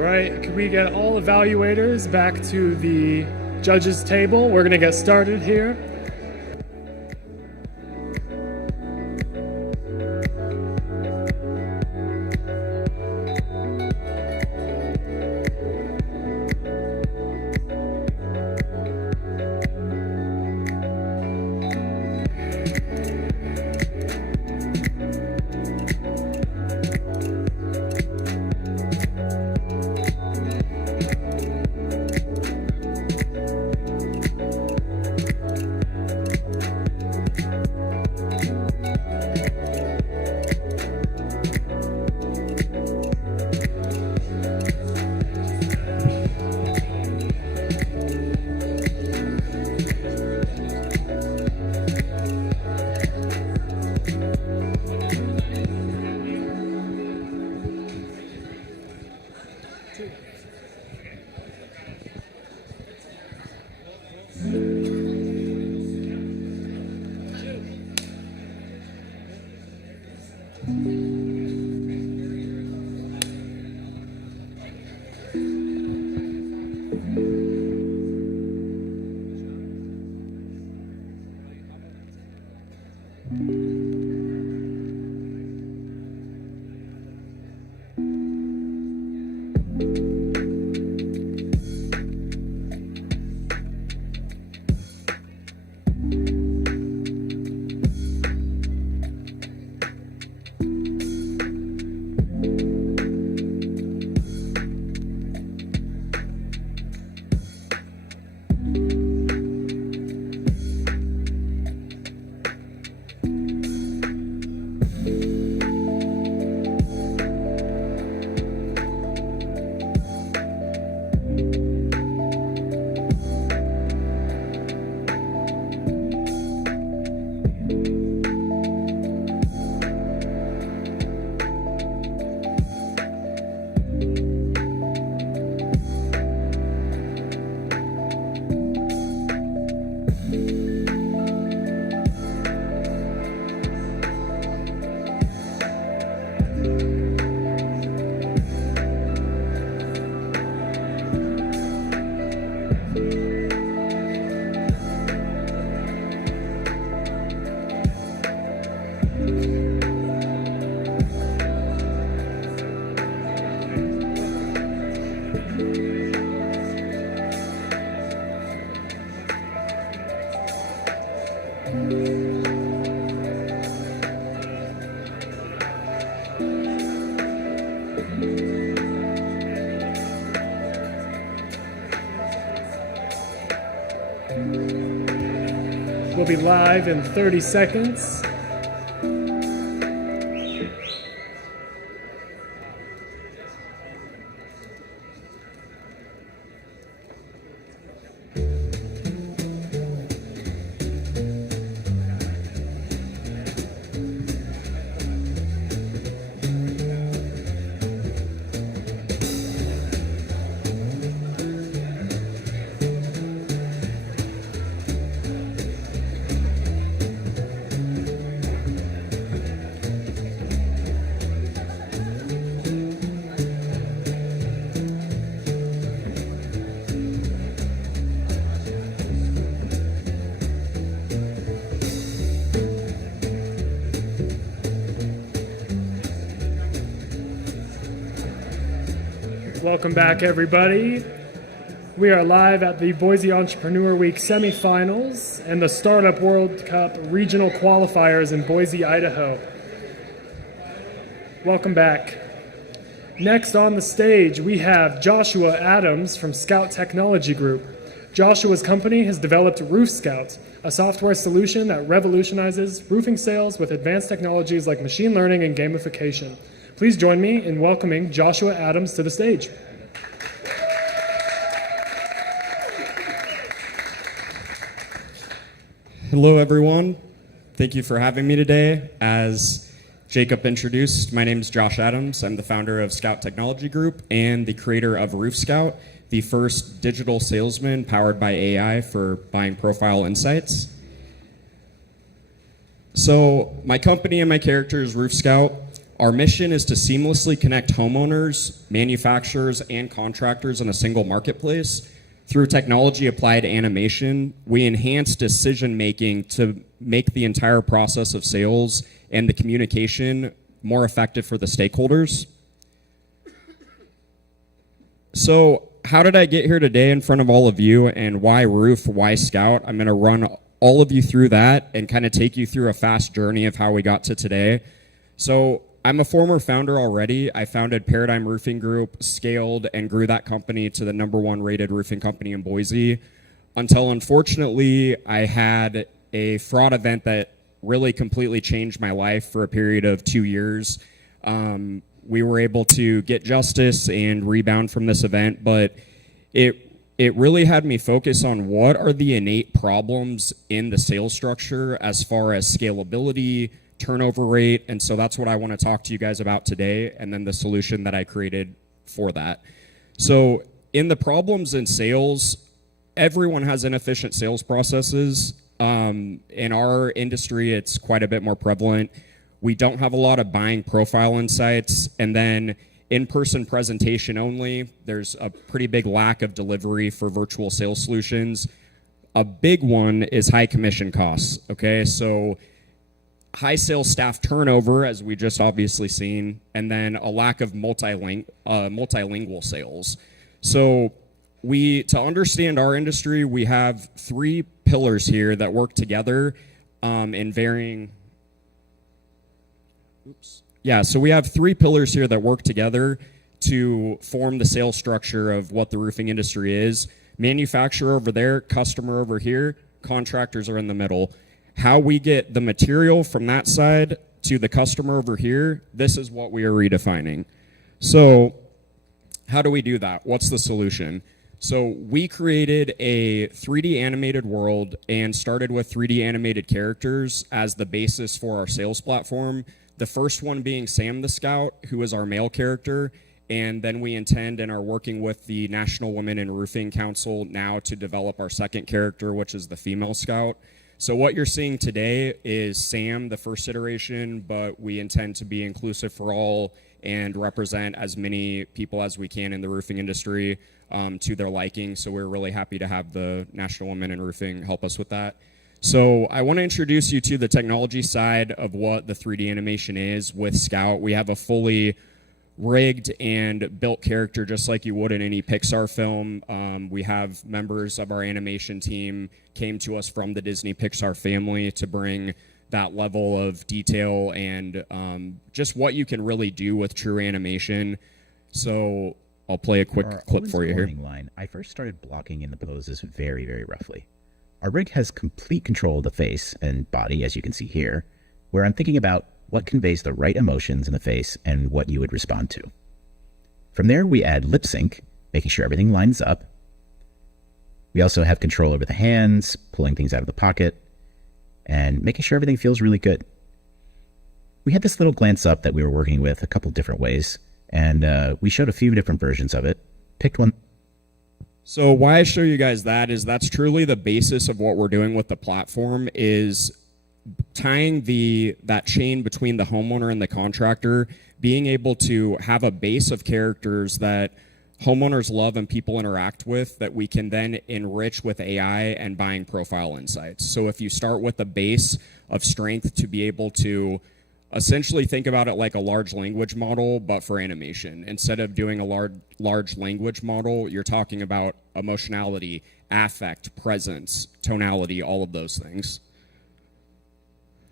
right, can we get all evaluators back to the judges' table? We're going to get started here. We'll be live in 30 seconds. Welcome back, everybody. We are live at the Boise Entrepreneur Week semifinals and the Startup World Cup regional qualifiers in Boise, Idaho. Welcome back. Next on the stage, we have Joshua Adams from Scout Technology Group. Joshua's company has developed Roof Scout, a software solution that revolutionizes roofing sales with advanced technologies like machine learning and gamification. Please join me in welcoming Joshua Adams to the stage. Hello, everyone. Thank you for having me today. As Jacob introduced, my name is Josh Adams. I'm the founder of Scout Technology Group and the creator of Roof Scout, the first digital salesman powered by AI for buying profile insights. So my company and my character is Roof Scout. Our mission is to seamlessly connect homeowners, manufacturers, and contractors in a single marketplace. Through technology applied animation, we enhance decision making to make the entire process of sales and the communication more effective for the stakeholders. So how did I get here today in front of all of you, and why Roof, why Scout? I'm going to run all of you through that and kind of take you through a fast journey of how we got to today. So I'm a former founder already. I founded Paradigm Roofing Group, scaled and grew that company to the #1 rated roofing company in Boise, until unfortunately I had a fraud event that really completely changed my life for a period of 2 years. We were able to get justice and rebound from this event, but it really had me focus on what are the innate problems in the sales structure as far as scalability, turnover rate, and so that's what I want to talk to you guys about today, and then the solution that I created for that. So in the problems in sales, everyone has inefficient sales processes. In our industry, it's quite a bit more prevalent. We don't have a lot of buying profile insights, and then in-person presentation only. There's a pretty big lack of delivery for virtual sales solutions. A big one is high commission costs, okay? So high sales staff turnover, as we just obviously seen, and then a lack of multilingual sales. So to understand our industry, we have 3 pillars here that work together in varying. So we have 3 pillars here that work together to form the sales structure of what the roofing industry is. Manufacturer over there, customer over here, contractors are in the middle. How we get the material from that side to the customer over here, this is what we are redefining. So how do we do that? What's the solution? So we created a 3D animated world and started with 3D animated characters as the basis for our sales platform. The first one being Sam the Scout, who is our male character. And then we intend and are working with the National Women in Roofing Council now to develop our second character, which is the female Scout. So what you're seeing today is Sam, the first iteration, but we intend to be inclusive for all and represent as many people as we can in the roofing industry to their liking. So we're really happy to have the National Women in Roofing help us with that. So I want to introduce you to the technology side of what the 3D animation is with Scout. We have a fully rigged and built character just like you would in any Pixar film. We have members of our animation team came to us from the Disney Pixar family to bring that level of detail and just what you can really do with true animation. So I'll play a quick clip for you here. Line, I first started blocking in the poses very, very roughly. Our rig has complete control of the face and body, as you can see here, where I'm thinking about what conveys the right emotions in the face and what you would respond to. From there, we add lip sync, making sure everything lines up. We also have control over the hands, pulling things out of the pocket, and making sure everything feels really good. We had this little glance up that we were working with a couple different ways, and we showed a few different versions of it, picked one. So why I show you guys that is that's truly the basis of what we're doing with the platform is tying that chain between the homeowner and the contractor, being able to have a base of characters that homeowners love and people interact with that we can then enrich with AI and buying profile insights. So if you start with a base of strength to be able to essentially think about it like a large language model, but for animation. Instead of doing a large language model, you're talking about emotionality, affect, presence, tonality, all of those things.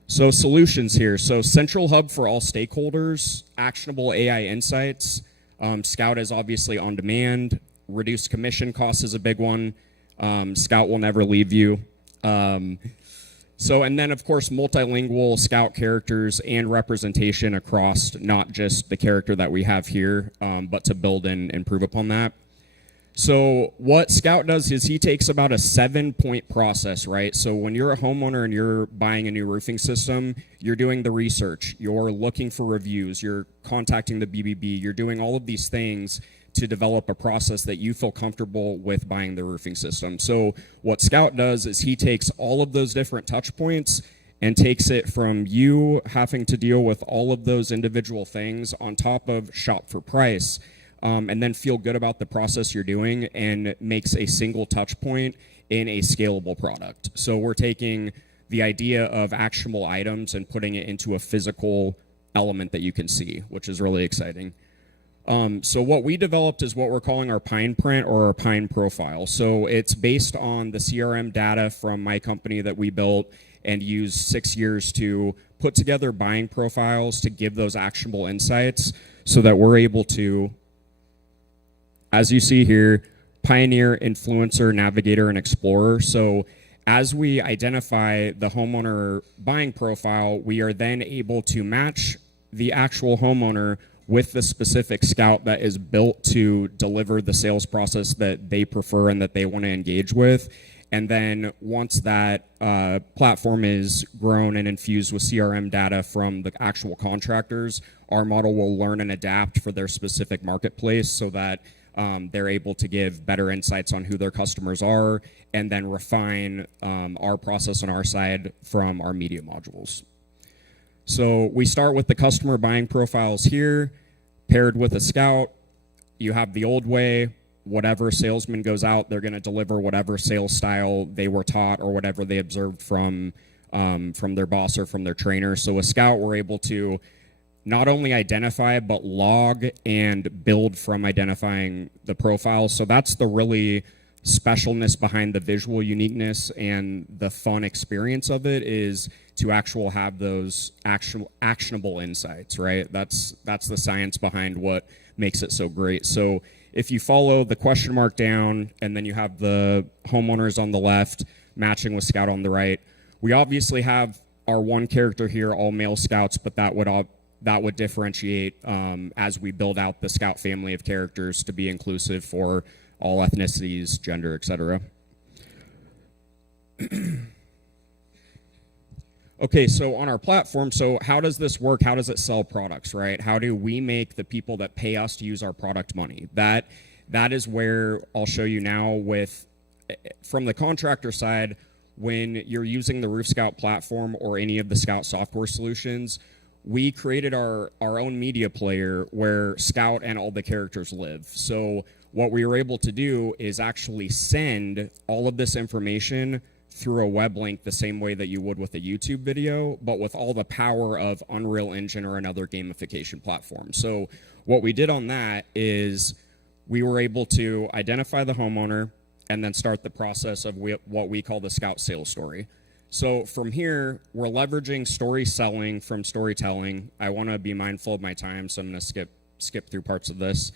So solutions here. So central hub for all stakeholders, actionable AI insights. Scout is obviously on demand. Reduced commission costs is a big one. Scout will never leave you. And then, of course, multilingual Scout characters and representation across not just the character that we have here, but to build and improve upon that. So what Scout does is he takes about a 7-point process, right? So when you're a homeowner and you're buying a new roofing system, you're doing the research, you're looking for reviews, you're contacting the BBB, you're doing all of these things to develop a process that you feel comfortable with buying the roofing system. So what Scout does is he takes all of those different touch points and takes it from you having to deal with all of those individual things on top of shop for price, and then feel good about the process you're doing and makes a single touch point in a scalable product. So we're taking the idea of actionable items and putting it into a physical element that you can see, which is really exciting. So what we developed is what we're calling our Pine Print or our Pine Profile. So it's based on the CRM data from my company that we built and used 6 years to put together buying profiles to give those actionable insights so that we're able to, as you see here, pioneer, influencer, navigator, and explorer. So as we identify the homeowner buying profile, we are then able to match the actual homeowner with the specific Scout that is built to deliver the sales process that they prefer and that they want to engage with. And then once that platform is grown and infused with CRM data from the actual contractors, our model will learn and adapt for their specific marketplace so that they're able to give better insights on who their customers are and then refine our process on our side from our media modules. So we start with the customer buying profiles here, paired with a Scout. You have the old way, whatever salesman goes out, they're going to deliver whatever sales style they were taught or whatever they observed from their boss or from their trainer. So with Scout, we're able to not only identify, but log and build from identifying the profiles. So that's the really specialness behind the visual uniqueness and the fun experience of it is to have those actionable insights, right? That's the science behind what makes it so great. So if you follow the question mark down and then you have the homeowners on the left matching with Scout on the right, we obviously have our one character here, all male Scouts, but that would differentiate as we build out the Scout family of characters to be inclusive for all ethnicities, gender, etc. Okay, so on our platform, so how does this work? How does it sell products, right? How do we make the people that pay us to use our product money? That is where I'll show you now with, from the contractor side, when you're using the Roof Scout platform or any of the Scout software solutions, we created our own media player where Scout and all the characters live. So what we were able to do is actually send all of this information through a web link the same way that you would with a YouTube video, but with all the power of Unreal Engine or another gamification platform. So what we did on that is we were able to identify the homeowner and then start the process of what we call the scout sales story. So from here, we're leveraging story selling from storytelling. I want to be mindful of my time, so I'm going to skip through parts of this.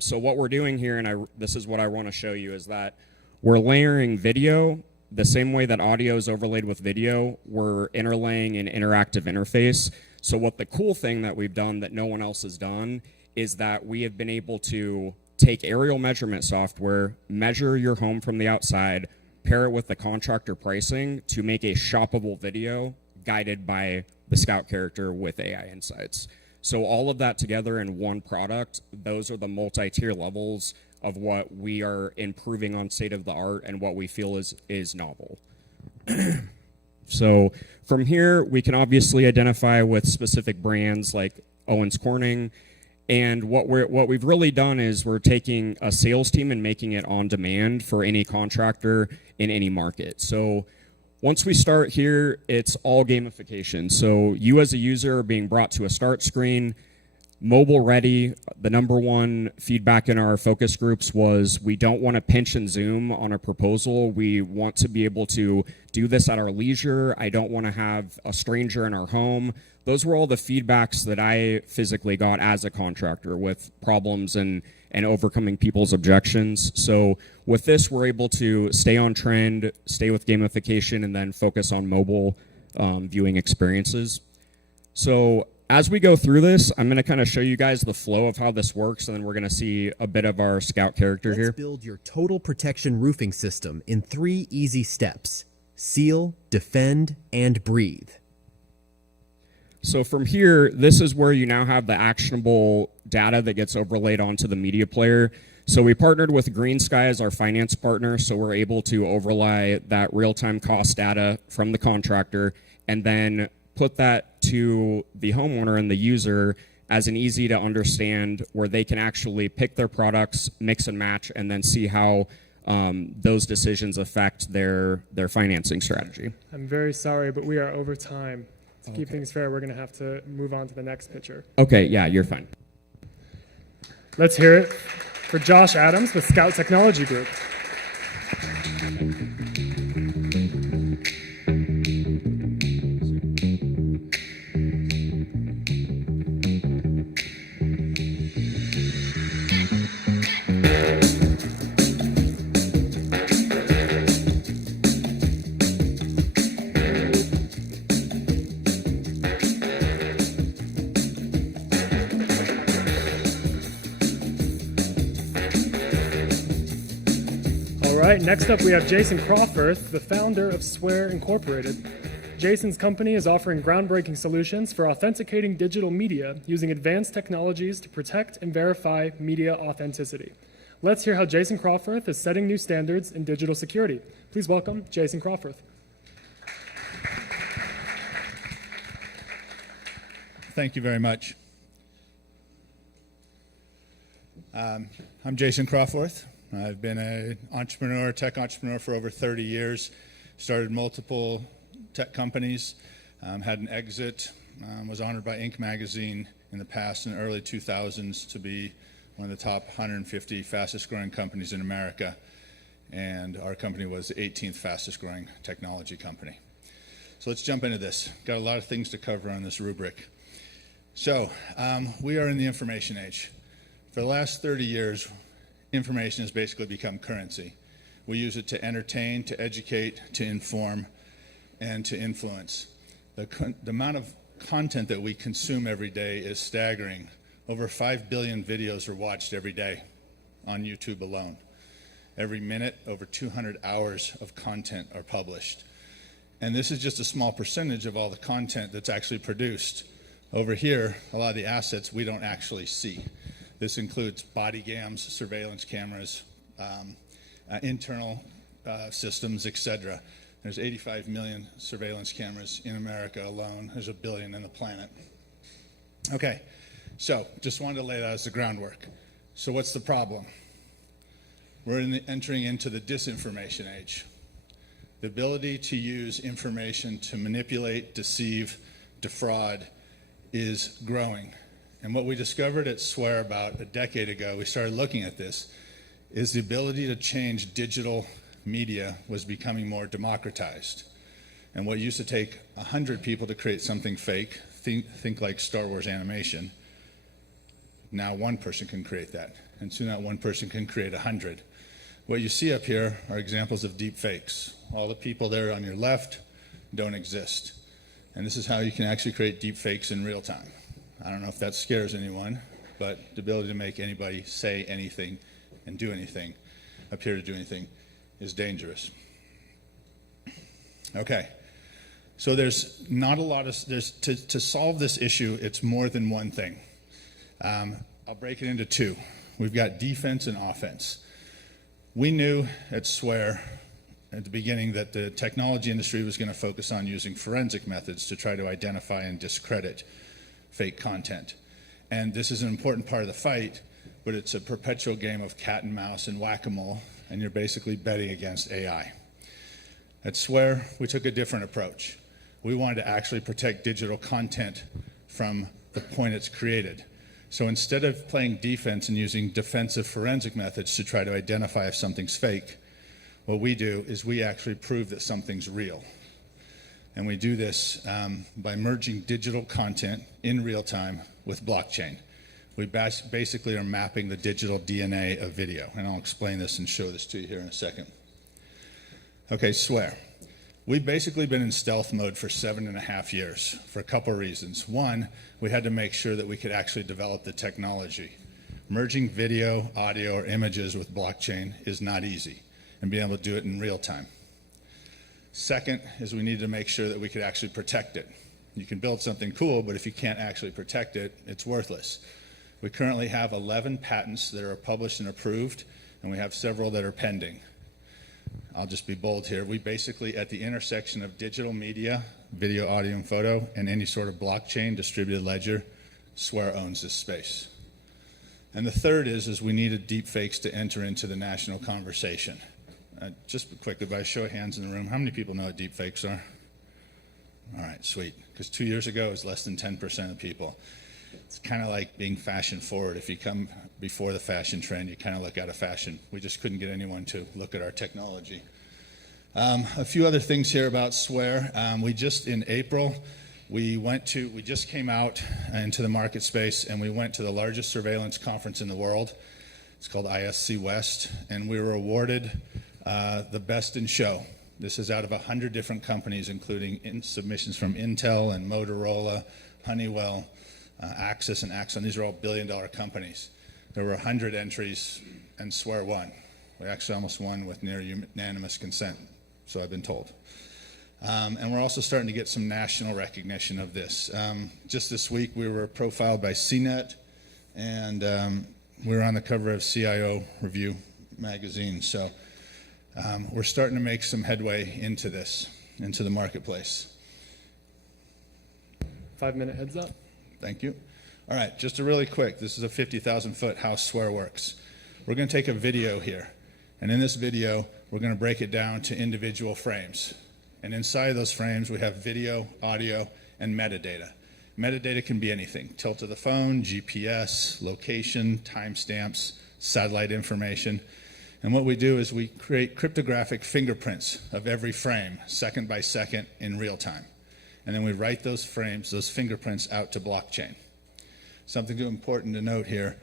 So what we're doing here, and this is what I want to show you, is that we're layering video the same way that audio is overlaid with video. We're interlaying an interactive interface. So what the cool thing that we've done that no one else has done is that we have been able to take aerial measurement software, measure your home from the outside, pair it with the contractor pricing to make a shoppable video guided by the Scout character with AI insights. So all of that together in one product, those are the multi-tier levels of what we are improving on state of the art and what we feel is novel. So from here, we can obviously identify with specific brands like Owens Corning. And what we've really done is we're taking a sales team and making it on demand for any contractor in any market. So once we start here, it's all gamification. So you as a user are being brought to a start screen, mobile ready. The number one feedback in our focus groups was we don't want to pinch and zoom on a proposal. We want to be able to do this at our leisure. I don't want to have a stranger in our home. Those were all the feedbacks that I physically got as a contractor with problems and overcoming people's objections. So with this, we're able to stay on trend, stay with gamification, and then focus on mobile viewing experiences. So as we go through this, I'm going to kind of show you guys the flow of how this works, and then we're going to see a bit of our Scout character here. Let's build your total protection roofing system in 3 easy steps: seal, defend, and breathe. So from here, this is where you now have the actionable data that gets overlaid onto the media player. So we partnered with Green Sky as our finance partner, so we're able to overlay that real-time cost data from the contractor and then put that to the homeowner and the user as an easy to understand where they can actually pick their products, mix and match, and then see how those decisions affect their financing strategy. I'm very sorry, but we are over time. To keep things fair, we're going to have to move on to the next pitcher. Okay, yeah, you're fine. Let's hear it for Josh Adams with Scout Technology Group. Next up, we have Jason Crawford, the founder of Swear Incorporated. Jason's company is offering groundbreaking solutions for authenticating digital media using advanced technologies to protect and verify media authenticity. Let's hear how Jason Crawford is setting new standards in digital security. Please welcome Jason Crawford. Thank you very much. I'm Jason Crawford. I've been an entrepreneur, tech entrepreneur for over 30 years, started multiple tech companies, had an exit, was honored by Inc. magazine in the past in the early 2000s to be one of the top 150 fastest growing companies in America, and our company was the 18th fastest growing technology company. So let's jump into this. Got a lot of things to cover on this rubric. So we are in the information age. For the last 30 years, information has basically become currency. We use it to entertain, to educate, to inform, and to influence. The amount of content that we consume every day is staggering. Over 5 billion videos are watched every day on YouTube alone. Every minute, over 200 hours of content are published. And this is just a small percentage of all the content that's actually produced. Over here, a lot of the assets we don't actually see. This includes body cams, surveillance cameras, internal systems, etc. There's 85 million surveillance cameras in America alone. There's 1 billion in the planet. Okay, so just wanted to lay that as the groundwork. So what's the problem? We're entering into the disinformation age. The ability to use information to manipulate, deceive, defraud is growing. And what we discovered at Swear about a decade ago, we started looking at this, is the ability to change digital media was becoming more democratized. And what used to take 100 people to create something fake, think like Star Wars animation, now one person can create that. And soon that one person can create 100. What you see up here are examples of deep fakes. All the people there on your left don't exist. And this is how you can actually create deep fakes in real time. I don't know if that scares anyone, but the ability to make anybody say anything and do anything, appear to do anything, is dangerous. Okay, so there's not a lot of, to solve this issue, it's more than one thing. I'll break it into two. We've got defense and offense. We knew at Swear at the beginning that the technology industry was going to focus on using forensic methods to try to identify and discredit fake content. And this is an important part of the fight, but it's a perpetual game of cat and mouse and whack-a-mole, and you're basically betting against AI. At Swear, we took a different approach. We wanted to actually protect digital content from the point it's created. So instead of playing defense and using defensive forensic methods to try to identify if something's fake, what we do is we actually prove that something's real. And we do this by merging digital content in real time with blockchain. We basically are mapping the digital DNA of video. And I'll explain this and show this to you here in a second. Okay, Swear. We've basically been in stealth mode for 7.5 years for a couple reasons. One, we had to make sure that we could actually develop the technology. Merging video, audio, or images with blockchain is not easy, and being able to do it in real time. Second is we needed to make sure that we could actually protect it. You can build something cool, but if you can't actually protect it, it's worthless. We currently have 11 patents that are published and approved, and we have several that are pending. I'll just be bold here. We basically, at the intersection of digital media, video, audio, and photo, and any sort of blockchain, distributed ledger, Swear owns this space. And the third is we needed deepfakes to enter into the national conversation. Just quickly, by a show of hands in the room, how many people know what deepfakes are? All right, sweet. Because 2 years ago, it was less than 10% of people. It's kind of like being fashion forward. If you come before the fashion trend, you kind of look out of fashion. We just couldn't get anyone to look at our technology. A few other things here about Swear. We just, in April, we just came out into the market space, and we went to the largest surveillance conference in the world. It's called ISC West, and we were awarded the best in show. This is out of 100 different companies, including submissions from Intel and Motorola, Honeywell, Axis and Axon. These are all billion-dollar companies. There were 100 entries, and Swear won. We actually almost won with near unanimous consent, so I've been told. And we're also starting to get some national recognition of this. Just this week, we were profiled by CNET, and we were on the cover of CIO Review magazine. So we're starting to make some headway into this, into the marketplace. 5-minute heads up. Thank you. All right, just a really quick, this is a 50,000-foot how Swear works. We're going to take a video here, and in this video, we're going to break it down to individual frames. And inside of those frames, we have video, audio, and metadata. Metadata can be anything: tilt of the phone, GPS, location, timestamps, satellite information. And what we do is we create cryptographic fingerprints of every frame, second by second, in real time. And then we write those frames, those fingerprints, out to blockchain. Something important to note here,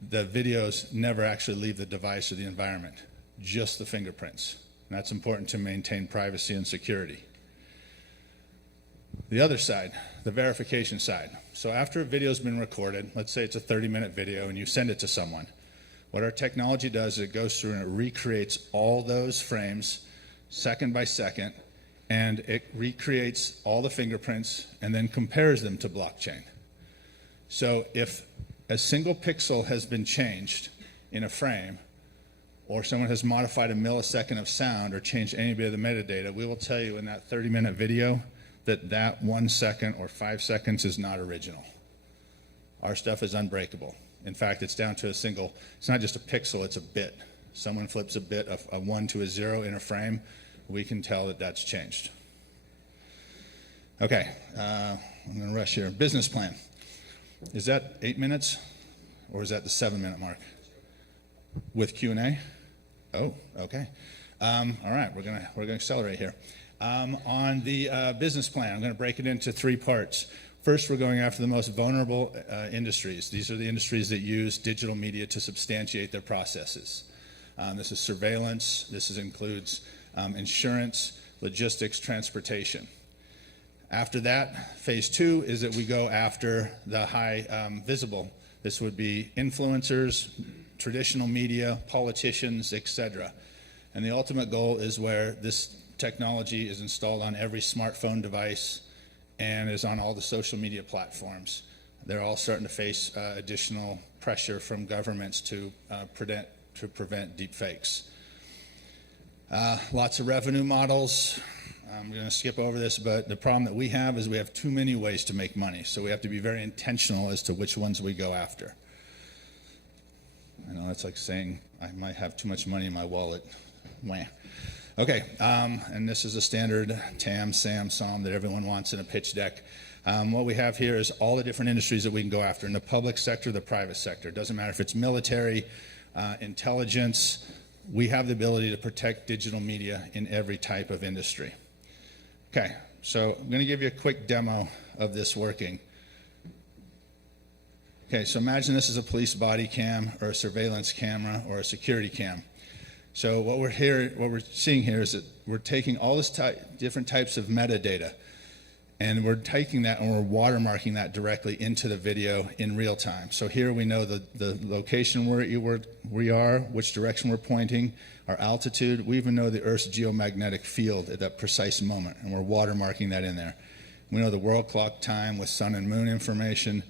the videos never actually leave the device or the environment, just the fingerprints. And that's important to maintain privacy and security. The other side, the verification side. So after a video's been recorded, let's say it's a 30-minute video and you send it to someone, what our technology does is it goes through and it recreates all those frames second by second, and it recreates all the fingerprints and then compares them to blockchain. So if a single pixel has been changed in a frame, or someone has modified a millisecond of sound or changed any bit of the metadata, we will tell you in that 30-minute video that that 1 second or 5 seconds is not original. Our stuff is unbreakable. In fact, it's down to a single, it's not just a pixel, it's a bit. Someone flips a bit, a 1 to a 0 in a frame, we can tell that that's changed. Okay, I'm going to rush here. Business plan. Is that 8 minutes, or is that the 7-minute mark? With Q&A? Oh, okay. All right, we're gonna accelerate here. On the business plan, I'm going to break it into 3 parts. First, we're going after the most vulnerable industries. These are the industries that use digital media to substantiate their processes. This is surveillance. This includes insurance, logistics, transportation. After that, phase 2 is that we go after the high visible. This would be influencers, traditional media, politicians, etc. And the ultimate goal is where this technology is installed on every smartphone device and is on all the social media platforms. They're all starting to face additional pressure from governments to prevent deep fakes. Lots of revenue models. I'm going to skip over this, but the problem that we have is we have too many ways to make money, so we have to be very intentional as to which ones we go after. I know it's like saying I might have too much money in my wallet. Meh. Okay, and this is a standard TAM, SAM, SOM that everyone wants in a pitch deck. What we have here is all the different industries that we can go after in the public sector, the private sector. It doesn't matter if it's military, intelligence. We have the ability to protect digital media in every type of industry. Okay, so I'm going to give you a quick demo of this working. Okay, so imagine this is a police body cam or a surveillance camera or a security cam. So what we're seeing here is that we're taking all this different types of metadata, and we're taking that and we're watermarking that directly into the video in real time. So here we know the location where we are, which direction we're pointing, our altitude. We even know the Earth's geomagnetic field at that precise moment, and we're watermarking that in there. We know the world clock time with sun and moon information.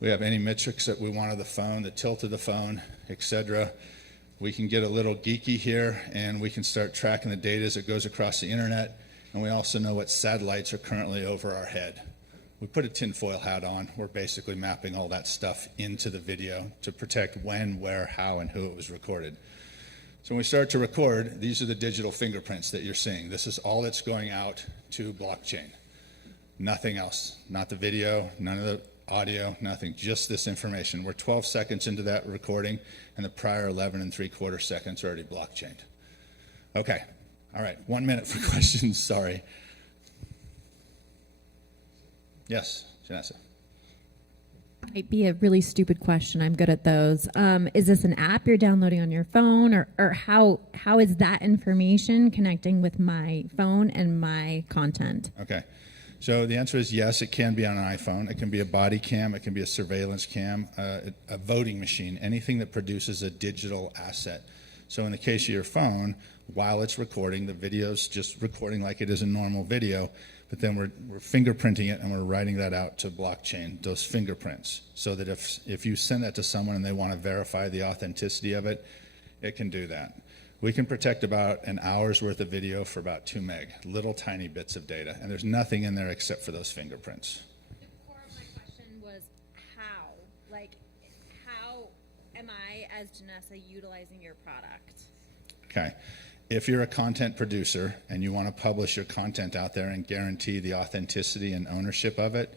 We have any metrics that we want of the phone, the tilt of the phone, etc. We can get a little geeky here, and we can start tracking the data as it goes across the internet. And we also know what satellites are currently over our head. We put a tinfoil hat on. We're basically mapping all that stuff into the video to protect when, where, how, and who it was recorded. So when we start to record, these are the digital fingerprints that you're seeing. This is all that's going out to blockchain. Nothing else. Not the video, none of the audio, nothing. Just this information. We're 12 seconds into that recording, and the prior 11 3/4 seconds are already blockchained. Okay. All right, 1 minute for questions, sorry. Yes, Janessa. Might be a really stupid question. I'm good at those. Is this an app you're downloading on your phone, or how is that information connecting with my phone and my content? Okay, so the answer is yes, it can be on an iPhone. It can be a body cam, it can be a surveillance cam, a voting machine, anything that produces a digital asset. So in the case of your phone, while it's recording, the video's just recording like it is a normal video, but then we're fingerprinting it and we're writing that out to blockchain, those fingerprints, so that if you send that to someone and they want to verify the authenticity of it, it can do that. We can protect about an hour's worth of video for about 2 meg, little tiny bits of data, and there's nothing in there except for those fingerprints. The core of my question was how? Like, how am I, as Janessa, utilizing your product? Okay. If you're a content producer and you want to publish your content out there and guarantee the authenticity and ownership of it,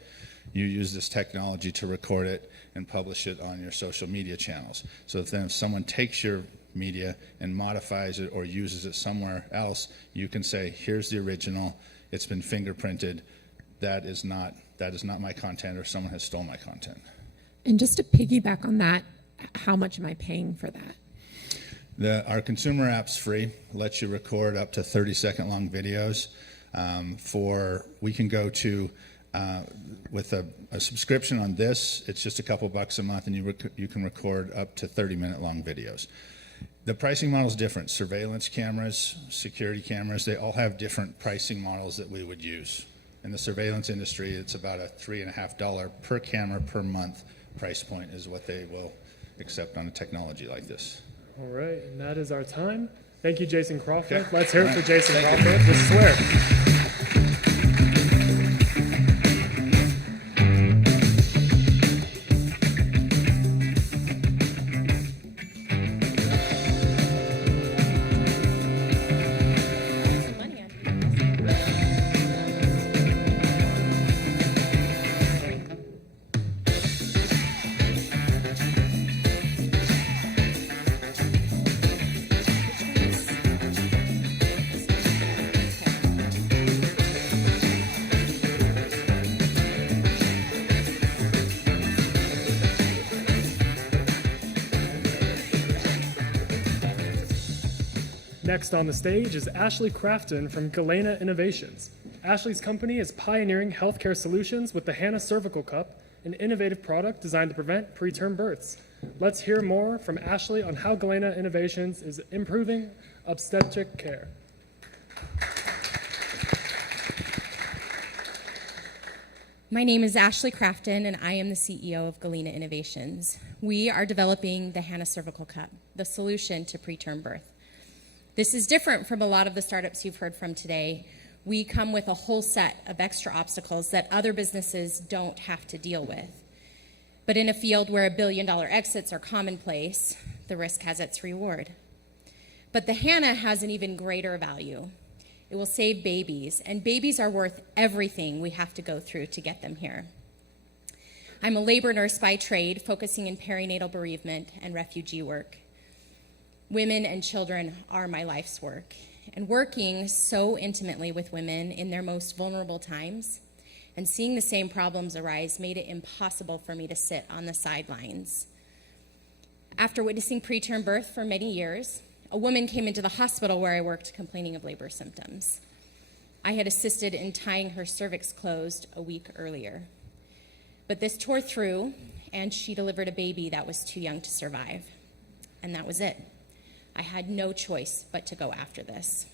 you use this technology to record it and publish it on your social media channels. So if someone takes your media and modifies it or uses it somewhere else, you can say, here's the original, it's been fingerprinted, that is not my content, or someone has stolen my content. And just to piggyback on that, how much am I paying for that? Our consumer app's free, lets you record up to 30-second long videos. We can go to, with a subscription on this, it's just a couple bucks a month, and you can record up to 30-minute long videos. The pricing model is different. Surveillance cameras, security cameras, they all have different pricing models that we would use. In the surveillance industry, it's about a $3.50 per camera per month price point is what they will accept on a technology like this. All right, and that is our time. Thank you, Jason Crawford. Okay. Let's hear it for Jason Thank Crawford. you. This is Swear. Next on the stage is Ashley Crafton from Galena Innovations. Ashley's company is pioneering healthcare solutions with the Hannah Cervical Cup, an innovative product designed to prevent preterm births. Let's hear more from Ashley on how Galena Innovations is improving obstetric care. My name is Ashley Crafton, and I am the CEO of Galena Innovations. We are developing the Hannah Cervical Cup, the solution to preterm birth. This is different from a lot of the startups you've heard from today. We come with a whole set of extra obstacles that other businesses don't have to deal with. But in a field where $1 billion exits are commonplace, the risk has its reward. But the Hannah has an even greater value. It will save babies, and babies are worth everything we have to go through to get them here. I'm a labor nurse by trade, focusing in perinatal bereavement and refugee work. Women and children are my life's work, and working so intimately with women in their most vulnerable times and seeing the same problems arise made it impossible for me to sit on the sidelines. After witnessing preterm birth for many years, a woman came into the hospital where I worked complaining of labor symptoms. I had assisted in tying her cervix closed a week earlier. But this tore through, and she delivered a baby that was too young to survive. And that was it. I had no choice but to go after this.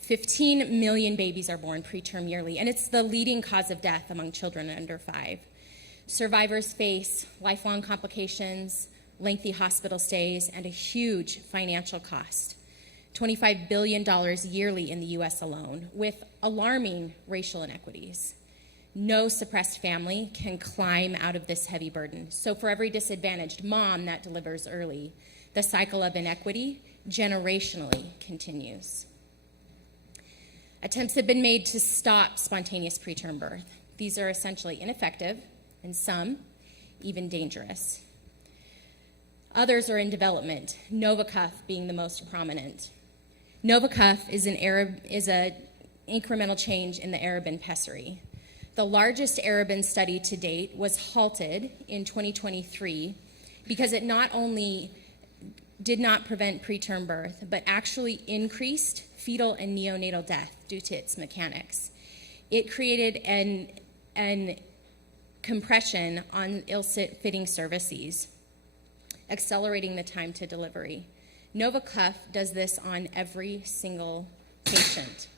15 million babies are born preterm yearly, and it's the leading cause of death among children under 5. Survivors face lifelong complications, lengthy hospital stays, and a huge financial cost. $25 billion yearly in the US alone, with alarming racial inequities. No suppressed family can climb out of this heavy burden. So for every disadvantaged mom that delivers early, the cycle of inequity generationally continues. Attempts have been made to stop spontaneous preterm birth. These are essentially ineffective, and some even dangerous. Others are in development, Novicuff being the most prominent. Novicuff is an incremental change in the Arabin pessary. The largest Arabin study to date was halted in 2023 because it not only did not prevent preterm birth, but actually increased fetal and neonatal death due to its mechanics. It created an compression on ill-fitting cervices, accelerating the time to delivery. Novicuff does this on every single patient.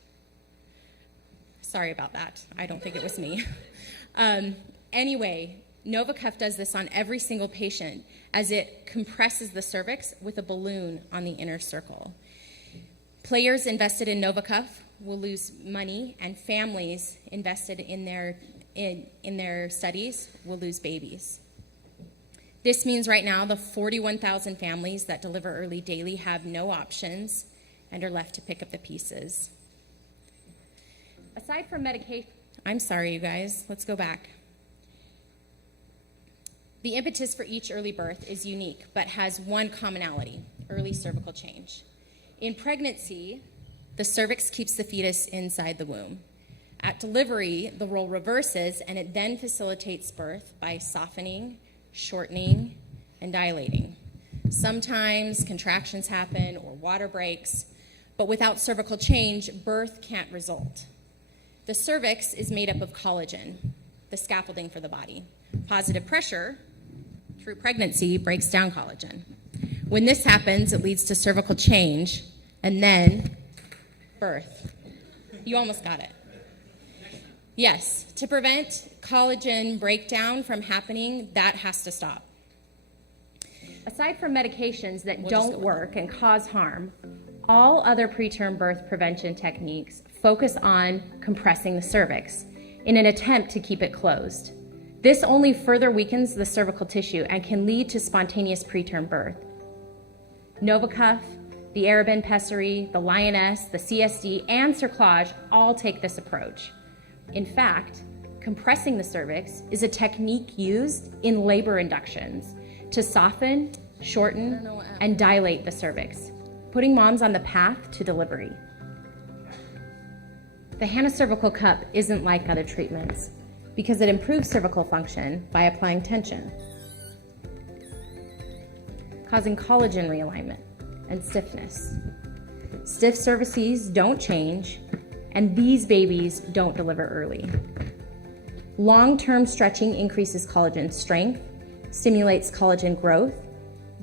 Sorry about that. I don't think it was me. Anyway, Novicuff does this on every single patient as it compresses the cervix with a balloon on the inner circle. Players invested in Novicuff will lose money, and families invested in their studies will lose babies. This means right now the 41,000 families that deliver early daily have no options and are left to pick up the pieces. Aside from medication, I'm sorry, you guys, let's go back. The impetus for each early birth is unique, but has one commonality: early cervical change. In pregnancy, the cervix keeps the fetus inside the womb. At delivery, the role reverses, and it then facilitates birth by softening, shortening, and dilating. Sometimes contractions happen or water breaks, but without cervical change, birth can't result. The cervix is made up of collagen, the scaffolding for the body. Positive pressure through pregnancy breaks down collagen. When this happens, it leads to cervical change and then birth. You almost got it. Yes, to prevent collagen breakdown from happening, that has to stop. Aside from medications that don't work and cause harm, all other preterm birth prevention techniques focus on compressing the cervix in an attempt to keep it closed. This only further weakens the cervical tissue and can lead to spontaneous preterm birth. Novicuff, the Arabin pessary, the Lioness, the CSD, and cerclage all take this approach. In fact, compressing the cervix is a technique used in labor inductions to soften, shorten, and dilate the cervix, putting moms on the path to delivery. The Hannah Cervical Cup isn't like other treatments because it improves cervical function by applying tension, causing collagen realignment and stiffness. stiff cervices don't change, and these babies don't deliver early. Long-term stretching increases collagen strength, stimulates collagen growth,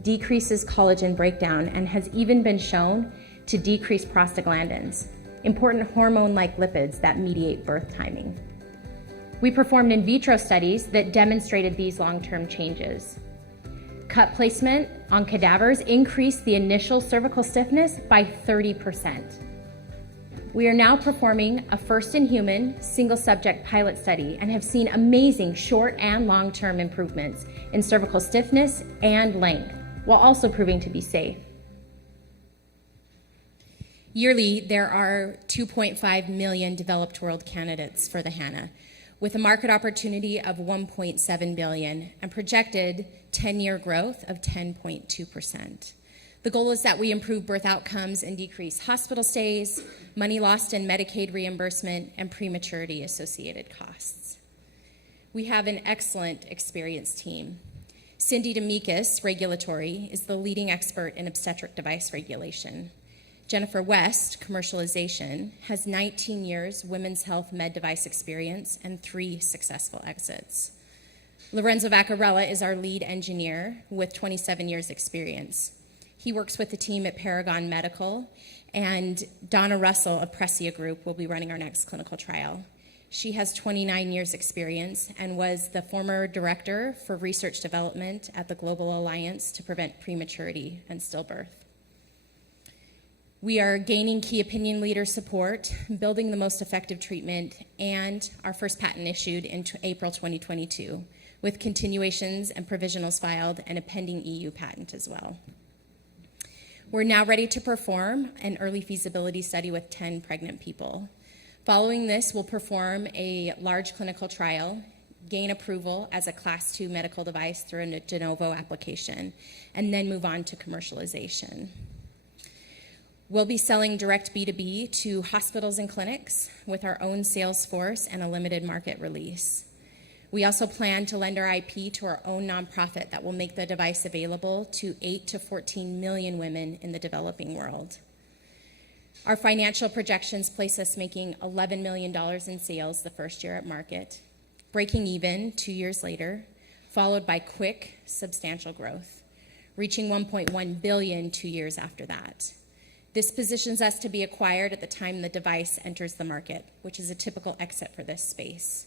decreases collagen breakdown, and has even been shown to decrease prostaglandins, important hormone-like lipids that mediate birth timing. We performed in vitro studies that demonstrated these long-term changes. Cut placement on cadavers increased the initial cervical stiffness by 30%. We are now performing a first-in-human, single-subject pilot study and have seen amazing short and long-term improvements in cervical stiffness and length, while also proving to be safe. Yearly, there are 2.5 million developed world candidates for the HANA, with a market opportunity of 1.7 billion and projected 10-year growth of 10.2%. The goal is that we improve birth outcomes and decrease hospital stays, money lost in Medicaid reimbursement, and prematurity associated costs. We have an excellent, experienced team. Cindy D'Amicis, Regulatory, is the leading expert in obstetric device regulation. Jennifer West, Commercialization, has 19 years women's health med device experience and 3 successful exits. Lorenzo Vaccarella is our lead engineer with 27 years experience. He works with the team at Paragon Medical, and Donna Russell of Prescia Group will be running our next clinical trial. She has 29 years experience and was the former director for research development at the Global Alliance to Prevent Prematurity and Stillbirth. We are gaining key opinion leader support, building the most effective treatment, and our first patent issued in April 2022, with continuations and provisionals filed and a pending EU patent as well. We're now ready to perform an early feasibility study with 10 pregnant people. Following this, we'll perform a large clinical trial, gain approval as a Class 2 medical device through a de novo application, and then move on to commercialization. We'll be selling direct B2B to hospitals and clinics with our own sales force and a limited market release. We also plan to lend our IP to our own nonprofit that will make the device available to 8 to 14 million women in the developing world. Our financial projections place us making $11 million in sales the first year at market, breaking even 2 years later, followed by quick, substantial growth, reaching $1.1 billion 2 years after that. This positions us to be acquired at the time the device enters the market, which is a typical exit for this space.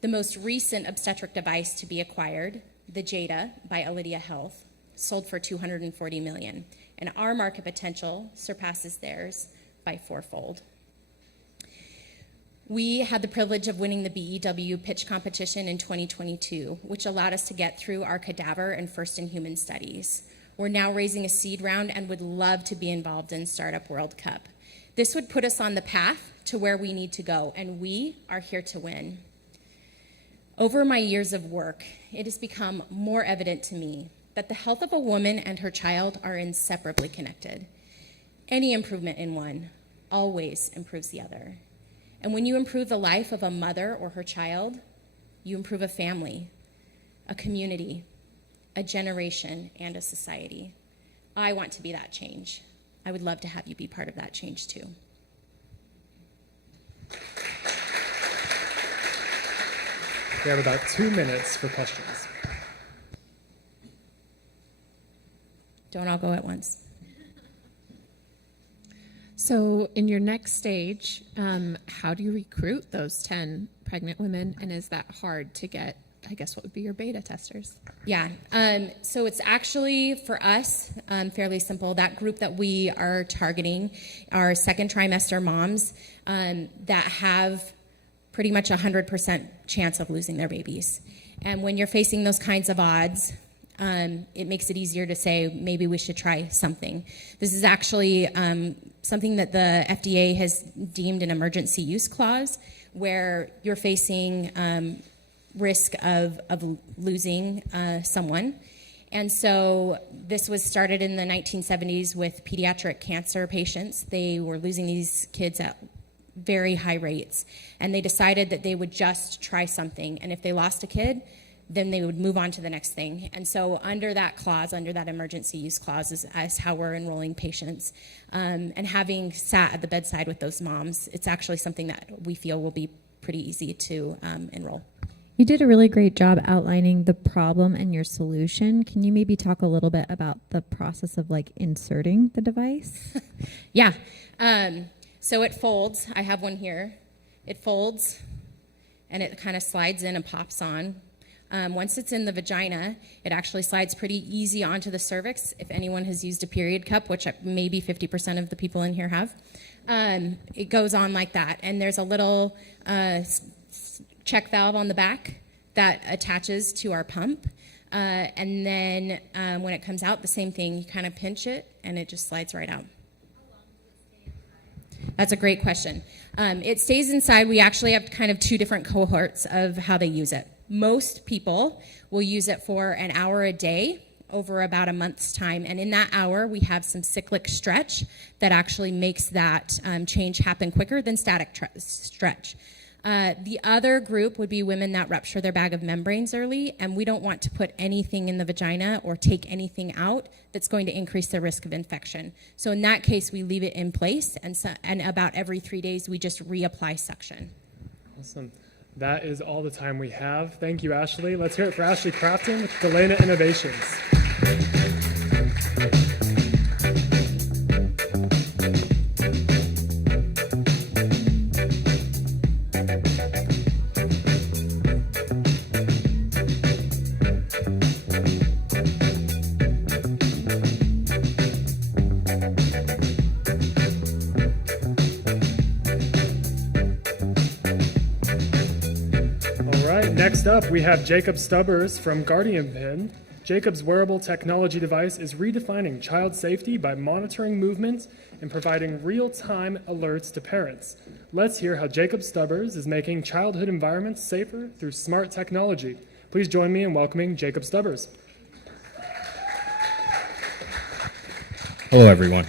The most recent obstetric device to be acquired, the Jada by Alydia Health, sold for $240 million, and our market potential surpasses theirs by 4-fold. We had the privilege of winning the BEW pitch competition in 2022, which allowed us to get through our cadaver and first-in-human studies. We're now raising a seed round and would love to be involved in Startup World Cup. This would put us on the path to where we need to go, and we are here to win. Over my years of work, it has become more evident to me that the health of a woman and her child are inseparably connected. Any improvement in one always improves the other. And when you improve the life of a mother or her child, you improve a family, a community, a generation, and a society. I want to be that change. I would love to have you be part of that change too. We have about 2 minutes for questions. Don't all go at once. So in your next stage, how do you recruit those 10 pregnant women? And is that hard to get, I guess, what would be your beta testers? Yeah, so it's actually, for us, fairly simple. That group that we are targeting are second trimester moms that have pretty much 100% chance of losing their babies. And when you're facing those kinds of odds, it makes it easier to say, maybe we should try something. This is actually something that the FDA has deemed an emergency use clause, where you're facing risk of losing someone. And so this was started in the 1970s with pediatric cancer patients. They were losing these kids at very high rates, and they decided that they would just try something, and if they lost a kid, then they would move on to the next thing. And so under that clause, under that emergency use clause, is how we're enrolling patients. And having sat at the bedside with those moms, it's actually something that we feel will be pretty easy to enroll. You did a really great job outlining the problem and your solution. Can you maybe talk a little bit about the process of like inserting the device? Yeah. So it folds. I have one here. It folds, and it kind of slides in and pops on. Once it's in the vagina, it actually slides pretty easy onto the cervix. If anyone has used a period cup, which maybe 50% of the people in here have, it goes on like that. And there's a little check valve on the back that attaches to our pump. And then when it comes out, the same thing, you kind of pinch it, and it just slides right out. That's a great question. It stays inside. We actually have kind of two different cohorts of how they use it. Most people will use it for an hour a day over about a month's time. And in that hour, we have some cyclic stretch that actually makes that change happen quicker than static stretch. The other group would be women that rupture their bag of membranes early, and we don't want to put anything in the vagina or take anything out that's going to increase the risk of infection. So in that case, we leave it in place, and about every 3 days, we just reapply suction. Awesome. That is all the time we have. Thank you, Ashley. Let's hear it for Ashley Crafton with Delana Innovations. Next up, we have Jacob Stubbers from Guardian Pin. Jacob's wearable technology device is redefining child safety by monitoring movement and providing real-time alerts to parents. Let's hear how Jacob Stubbers is making childhood environments safer through smart technology. Please join me in welcoming Jacob Stubbers. Hello, everyone.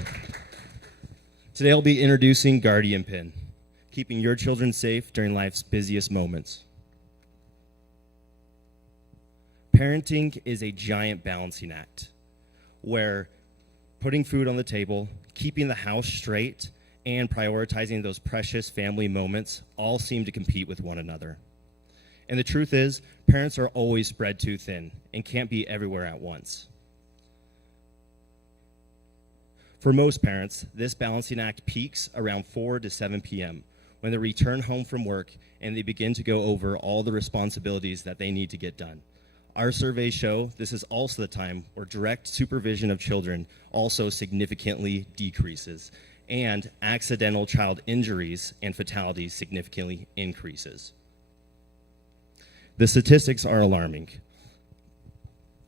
Today I'll be introducing Guardian Pin, keeping your children safe during life's busiest moments. Parenting is a giant balancing act where putting food on the table, keeping the house straight, and prioritizing those precious family moments all seem to compete with one another. And the truth is, parents are always spread too thin and can't be everywhere at once. For most parents, this balancing act peaks around 4 to 7 p.m. when they return home from work and they begin to go over all the responsibilities that they need to get done. Our surveys show this is also the time where direct supervision of children also significantly decreases, and accidental child injuries and fatalities significantly increases. The statistics are alarming.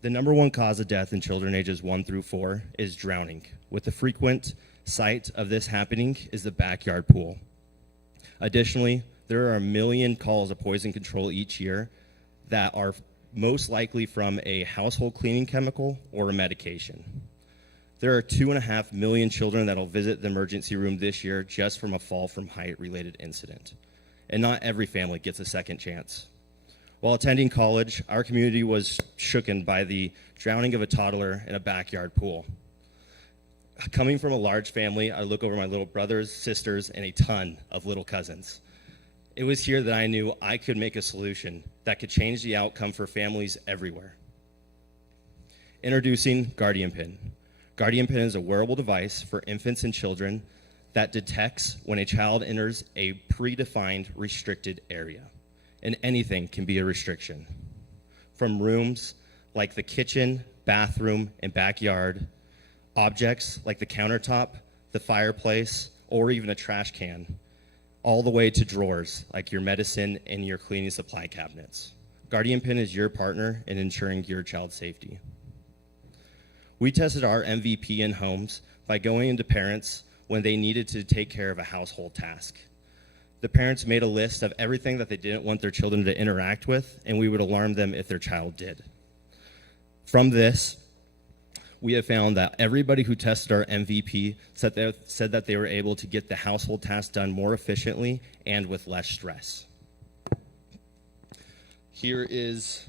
The number one cause of death in children ages 1 through 4 is drowning, with the frequent site of this happening is the backyard pool. Additionally, there are 1 million calls of poison control each year that are most likely from a household cleaning chemical or a medication. There are 2.5 million children that will visit the emergency room this year just from a fall from height related incident. And not every family gets a second chance. While attending college, our community was shooken by the drowning of a toddler in a backyard pool. Coming from a large family, I look over my little brothers, sisters, and a ton of little cousins. It was here that I knew I could make a solution that could change the outcome for families everywhere. Introducing Guardian Pin. Guardian Pin is a wearable device for infants and children that detects when a child enters a predefined restricted area. And anything can be a restriction. From rooms like the kitchen, bathroom, and backyard, objects like the countertop, the fireplace, or even a trash can, all the way to drawers like your medicine and your cleaning supply cabinets. Guardian Pin is your partner in ensuring your child's safety. We tested our MVP in homes by going into parents when they needed to take care of a household task. The parents made a list of everything that they didn't want their children to interact with, and we would alarm them if their child did. From this, we have found that everybody who tested our MVP said that they were able to get the household tasks done more efficiently and with less stress. Here is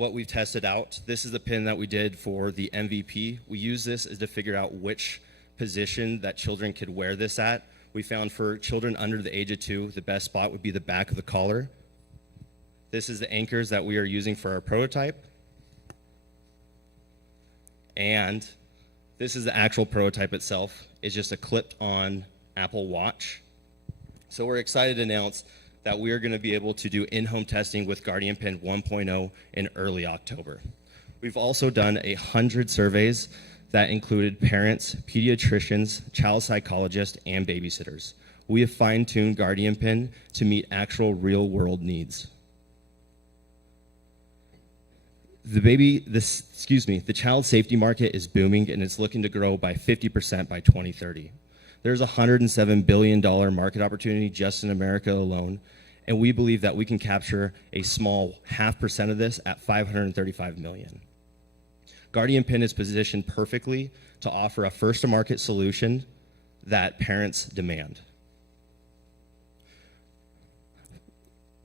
what we've tested out. This is the pin that we did for the MVP. We use this as to figure out which position that children could wear this at. We found for children under the age of 2, the best spot would be the back of the collar. This is the anchors that we are using for our prototype. And this is the actual prototype itself. It's just a clipped-on Apple Watch. So we're excited to announce that we are going to be able to do in-home testing with Guardian Pen 1.0 in early October. We've also done 100 surveys that included parents, pediatricians, child psychologists, and babysitters. We have fine-tuned Guardian Pen to meet actual real-world needs. The child safety market is booming, and it's looking to grow by 50% by 2030. There's a $107 billion market opportunity just in America alone, and we believe that we can capture a small 0.5% of this at $535 million. Guardian Pen is positioned perfectly to offer a first-to-market solution that parents demand.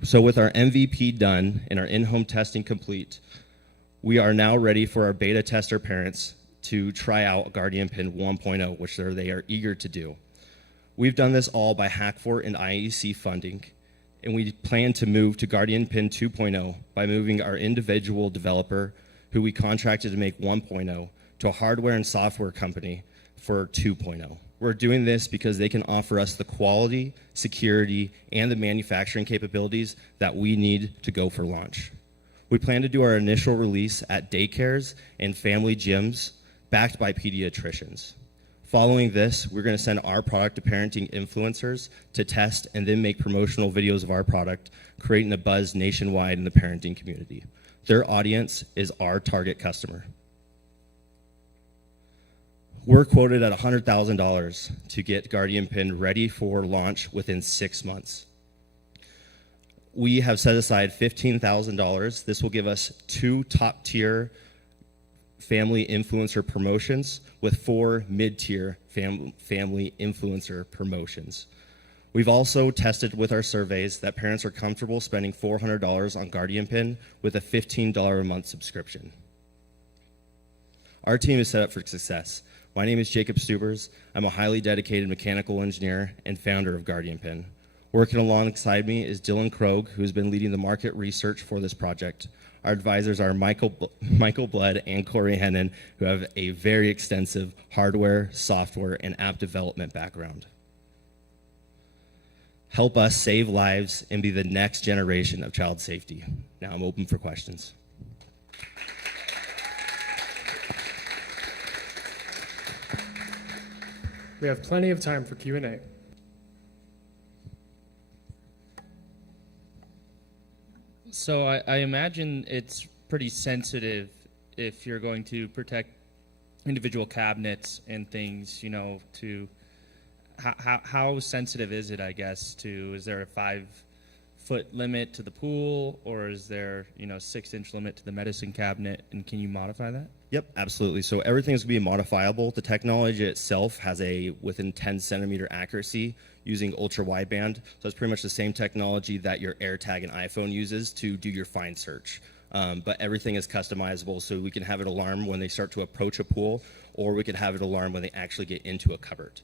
So with our MVP done and our in-home testing complete, we are now ready for our beta tester parents to try out Guardian Pen 1.0, which they are eager to do. We've done this all by Hack4 and IEC funding, and we plan to move to Guardian Pen 2.0 by moving our individual developer, who we contracted to make 1.0, to a hardware and software company for 2.0. We're doing this because they can offer us the quality, security, and the manufacturing capabilities that we need to go for launch. We plan to do our initial release at daycares and family gyms, backed by pediatricians. Following this, we're going to send our product to parenting influencers to test and then make promotional videos of our product, creating a buzz nationwide in the parenting community. Their audience is our target customer. We're quoted at $100,000 to get Guardian Pen ready for launch within 6 months. We have set aside $15,000. This will give us 2 top-tier family influencer promotions with 4 mid-tier family influencer promotions. We've also tested with our surveys that parents are comfortable spending $400 on Guardian Pen with a $15 a month subscription. Our team is set up for success. My name is Jacob Stubers. I'm a highly dedicated mechanical engineer and founder of Guardian Pen. Working alongside me is Dylan Krogh, who's been leading the market research for this project. Our advisors are Michael Blood and Corey Hennon, who have a very extensive hardware, software, and app development background. Help us save lives and be the next generation of child safety. Now I'm open for questions. We have plenty of time for Q&A. So I imagine it's pretty sensitive if you're going to protect individual cabinets and things, you know, to how sensitive is it, I guess, is there a 5-foot limit to the pool, or is there, 6-inch limit to the medicine cabinet, and can you modify that? Yep, absolutely. So everything's going to be modifiable. The technology itself has a within 10 centimeter accuracy using ultra wideband. So it's pretty much the same technology that your AirTag and iPhone uses to do your find search. But everything is customizable, so we can have it alarm when they start to approach a pool, or we could have it alarm when they actually get into a cupboard.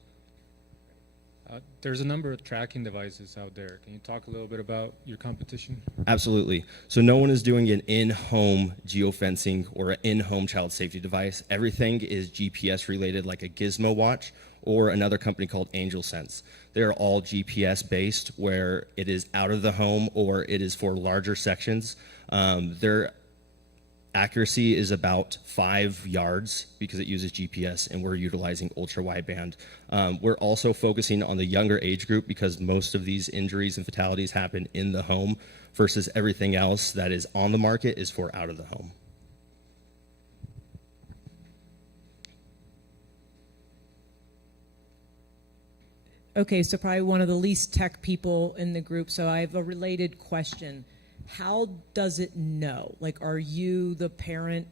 There's a number of tracking devices out there. Can you talk a little bit about your competition? Absolutely. So no one is doing an in-home geofencing or an in-home child safety device. Everything is GPS related, like a Gizmo watch or another company called Angel Sense. They're all GPS based, where it is out of the home or it is for larger sections. Their accuracy is about 5 yards because it uses GPS, and we're utilizing ultra wideband. We're also focusing on the younger age group because most of these injuries and fatalities happen in the home versus everything else that is on the market is for out of the home. Okay, so probably one of the least tech people in the group, so I have a related question. How does it know? Like, are you the parent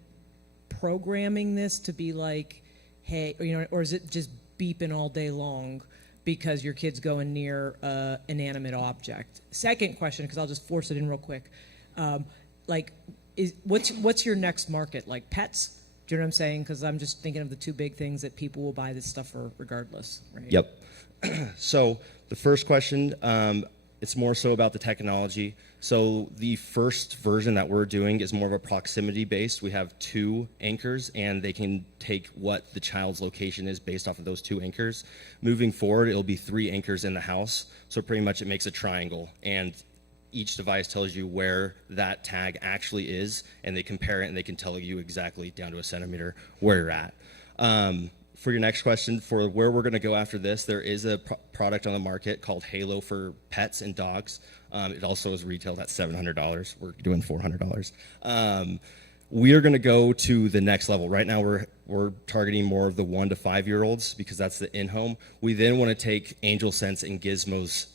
programming this to be like, hey, or is it just beeping all day long because your kid's going near an inanimate object? Second question, because I'll just force it in real quick. what's your next market? Like pets? Do you know what I'm saying? Because I'm just thinking of the two big things that people will buy this stuff for regardless, right? Yep. So the first question, it's more so about the technology. So the first version that we're doing is more of a proximity based. We have 2 anchors and they can take what the child's location is based off of those 2 anchors. Moving forward, it'll be 3 anchors in the house. So pretty much it makes a triangle, and each device tells you where that tag actually is, and they compare it and they can tell you exactly down to a centimeter where you're at. For your next question, for where we're going to go after this, there is a product on the market called Halo for pets and dogs. It also is retailed at $700. We're doing $400. We are going to go to the next level. Right now, we're targeting more of the 1 to 5 year olds because that's the in-home. We then want to take Angel Sense and Gizmo's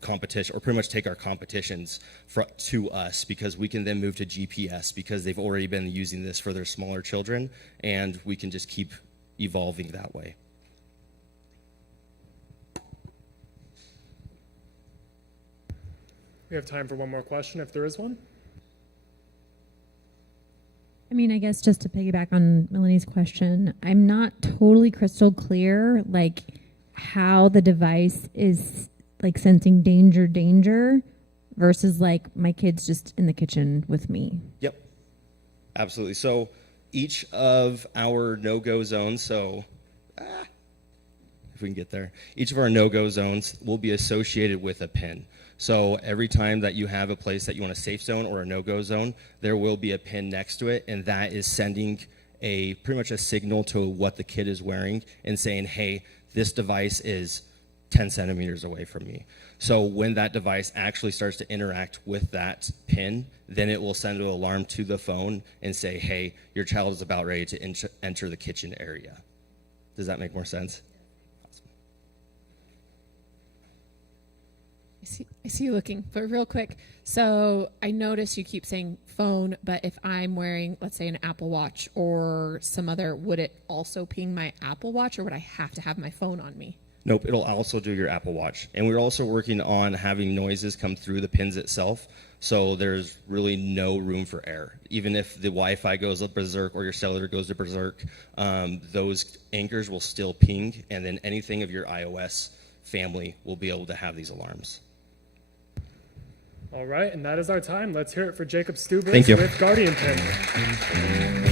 competition, or pretty much take our competitions to us, because we can then move to GPS because they've already been using this for their smaller children, and we can just keep evolving that way. We have time for one more question if there is one. I mean, I guess just to piggyback on Melanie's question, I'm not totally crystal clear, like how the device is like sensing danger versus like my kid's just in the kitchen with me. Yep, absolutely. So each of our no-go zones, so if we can get there, each of our no-go zones will be associated with a pin. So every time that you have a place that you want a safe zone or a no-go zone, there will be a pin next to it, and that is sending pretty much a signal to what the kid is wearing and saying, hey, this device is 10 centimeters away from me. So when that device actually starts to interact with that pin, then it will send an alarm to the phone and say, hey, your child is about ready to enter the kitchen area. Does that make more sense? I see you looking, but real quick. So I notice you keep saying phone, but if I'm wearing, let's say, an Apple Watch or some other, would it also ping my Apple Watch, or would I have to have my phone on me? Nope, it'll also do your Apple Watch. And we're also working on having noises come through the pins itself, so there's really no room for error. Even if the Wi-Fi goes up berserk or your cellular goes to berserk, those anchors will still ping, and then anything of your iOS family will be able to have these alarms. All right, and that is our time. Let's hear it for Jacob Stubers Thank you. with Guardian Pin.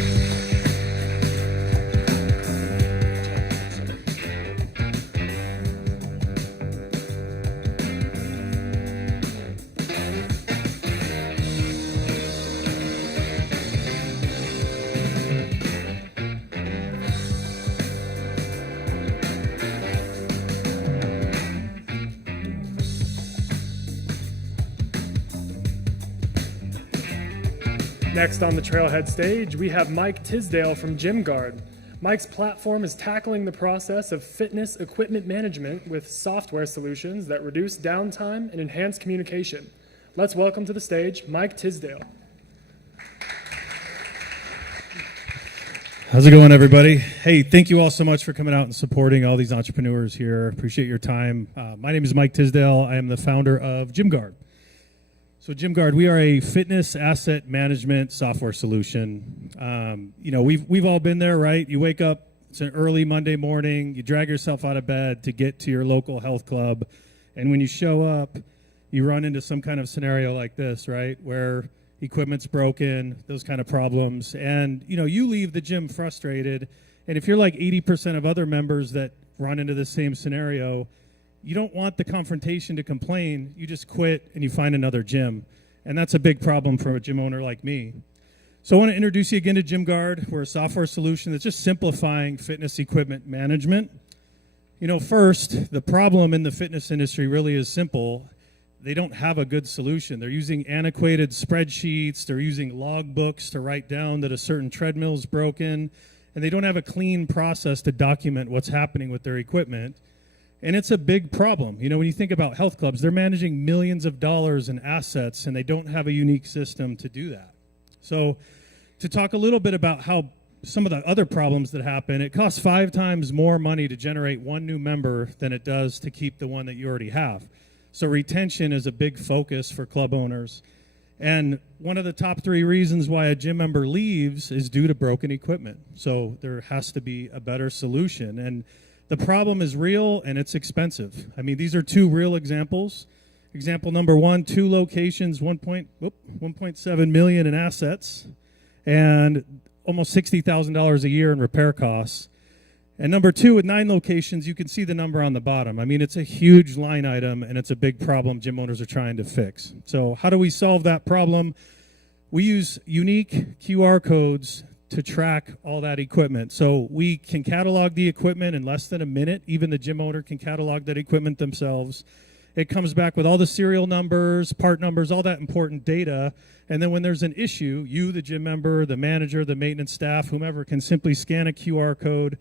Next on the Trailhead stage, we have Mike Tisdale from GymGuard. Mike's platform is tackling the process of fitness equipment management with software solutions that reduce downtime and enhance communication. Let's welcome to the stage Mike Tisdale. How's it going, everybody? Hey, thank you all so much for coming out and supporting all these entrepreneurs here. Appreciate your time. My name is Mike Tisdale. I am the founder of GymGuard. So GymGuard, we are a fitness asset management software solution. We've all been there, right? You wake up, it's an early Monday morning, you drag yourself out of bed to get to your local health club, and when you show up, you run into some kind of scenario like this, right? Where equipment's broken, those kind of problems, and you leave the gym frustrated, and if you're like 80% of other members that run into the same scenario, you don't want the confrontation to complain. You just quit and you find another gym. And that's a big problem for a gym owner like me. So I want to introduce you again to GymGuard. We're a software solution that's just simplifying fitness equipment management. First, the problem in the fitness industry really is simple. They don't have a good solution. They're using antiquated spreadsheets. They're using logbooks to write down that a certain treadmill is broken. And they don't have a clean process to document what's happening with their equipment. And it's a big problem. When you think about health clubs, they're managing millions of dollars in assets, and they don't have a unique system to do that. So to talk a little bit about how some of the other problems that happen, it costs 5 times more money to generate one new member than it does to keep the one that you already have. So retention is a big focus for club owners. And one of the top 3 reasons why a gym member leaves is due to broken equipment. So there has to be a better solution. And the problem is real and it's expensive. I mean, these are 2 real examples. Example number 1, 2 locations, 1.7 million in assets, and almost $60,000 a year in repair costs. And number 2, with 9 locations, you can see the number on the bottom. I mean, it's a huge line item, and it's a big problem gym owners are trying to fix. So how do we solve that problem? We use unique QR codes to track all that equipment. So we can catalog the equipment in less than a minute. Even the gym owner can catalog that equipment themselves. It comes back with all the serial numbers, part numbers, all that important data. And then when there's an issue, you, the gym member, the manager, the maintenance staff, whomever, can simply scan a QR code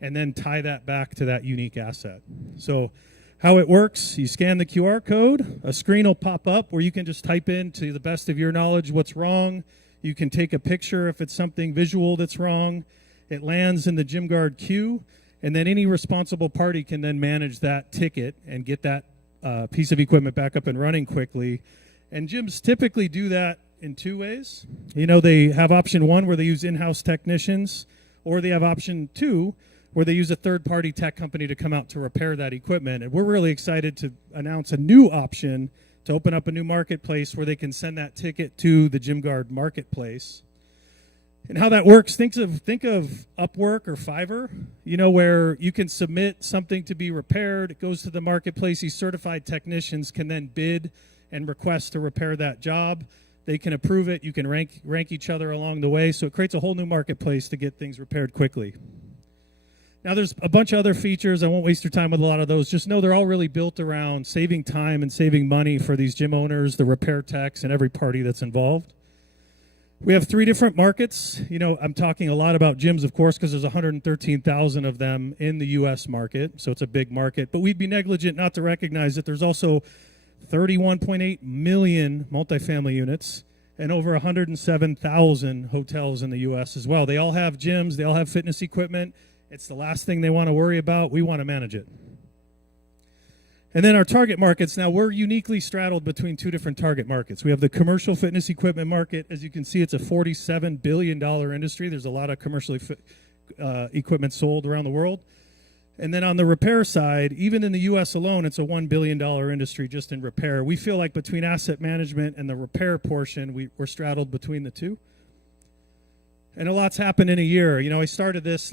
and then tie that back to that unique asset. So how it works, you scan the QR code, a screen will pop up where you can just type in, to the best of your knowledge, what's wrong. You can take a picture if it's something visual that's wrong. It lands in the GymGuard queue, and then any responsible party can then manage that ticket and get that piece of equipment back up and running quickly. And gyms typically do that in 2 ways. You know, they have option 1 where they use in-house technicians, or they have option 2 where they use a third-party tech company to come out to repair that equipment. And we're really excited to announce a new option to open up a new marketplace where they can send that ticket to the GymGuard marketplace. And how that works, think of Upwork or Fiverr, you know, where you can submit something to be repaired. It goes to the marketplace. These certified technicians can then bid and request to repair that job. They can approve it. You can rank each other along the way. So it creates a whole new marketplace to get things repaired quickly. Now, there's a bunch of other features. I won't waste your time with a lot of those. Just know they're all really built around saving time and saving money for these gym owners, the repair techs, and every party that's involved. We have 3 different markets. You know, I'm talking a lot about gyms, of course, because there's 113,000 of them in the U.S. market, so it's a big market. But we'd be negligent not to recognize that there's also 31.8 million multifamily units and over 107,000 hotels in the U.S. as well. They all have gyms. They all have fitness equipment. It's the last thing they want to worry about. We want to manage it. And then our target markets. Now, we're uniquely straddled between 2 different target markets. We have the commercial fitness equipment market. As you can see, it's a $47 billion industry. There's a lot of commercial equipment sold around the world. And then on the repair side, even in the U.S. alone, it's a $1 billion industry just in repair. We feel like between asset management and the repair portion, we're straddled between the 2. And a lot's happened in a year. You know, I started this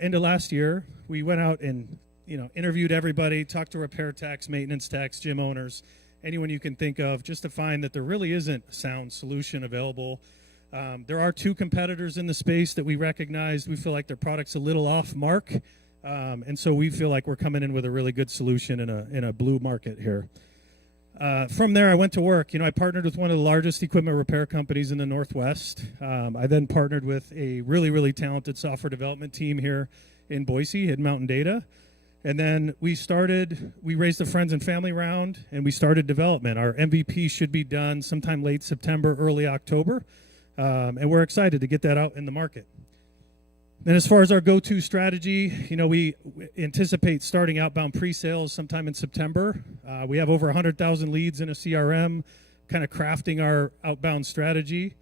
end of last year. We went out and, you know, interviewed everybody, talked to repair techs, maintenance techs, gym owners, anyone you can think of, just to find that there really isn't a sound solution available. There are 2 competitors in the space that we recognize. We feel like their product's a little off mark. And so we feel like we're coming in with a really good solution in a blue market here. From there, I went to work. You know, I partnered with one of the largest equipment repair companies in the Northwest. I then partnered with a really, really talented software development team here in Boise, Hidden Mountain Data. And then we raised a friends and family round, and we started development. Our MVP should be done sometime late September, early October. And we're excited to get that out in the market. Then as far as our go-to strategy, you know, we anticipate starting outbound pre-sales sometime in September. We have over 100,000 leads in a CRM, kind of crafting our outbound strategy.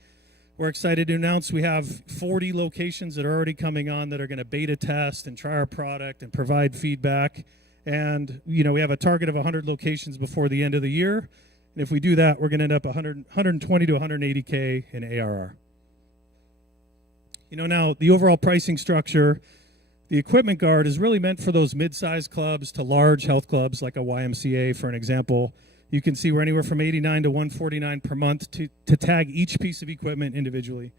We're excited to announce we have 40 locations that are already coming on that are going to beta test and try our product and provide feedback. And, you know, we have a target of 100 locations before the end of the year. And if we do that, we're going to end up 120 to 180K in ARR. You know, now the overall pricing structure, the Equipment Guard is really meant for those mid-sized clubs to large health clubs like a YMCA, for an example. You can see we're anywhere from $89 to $149 per month to tag each piece of equipment individually.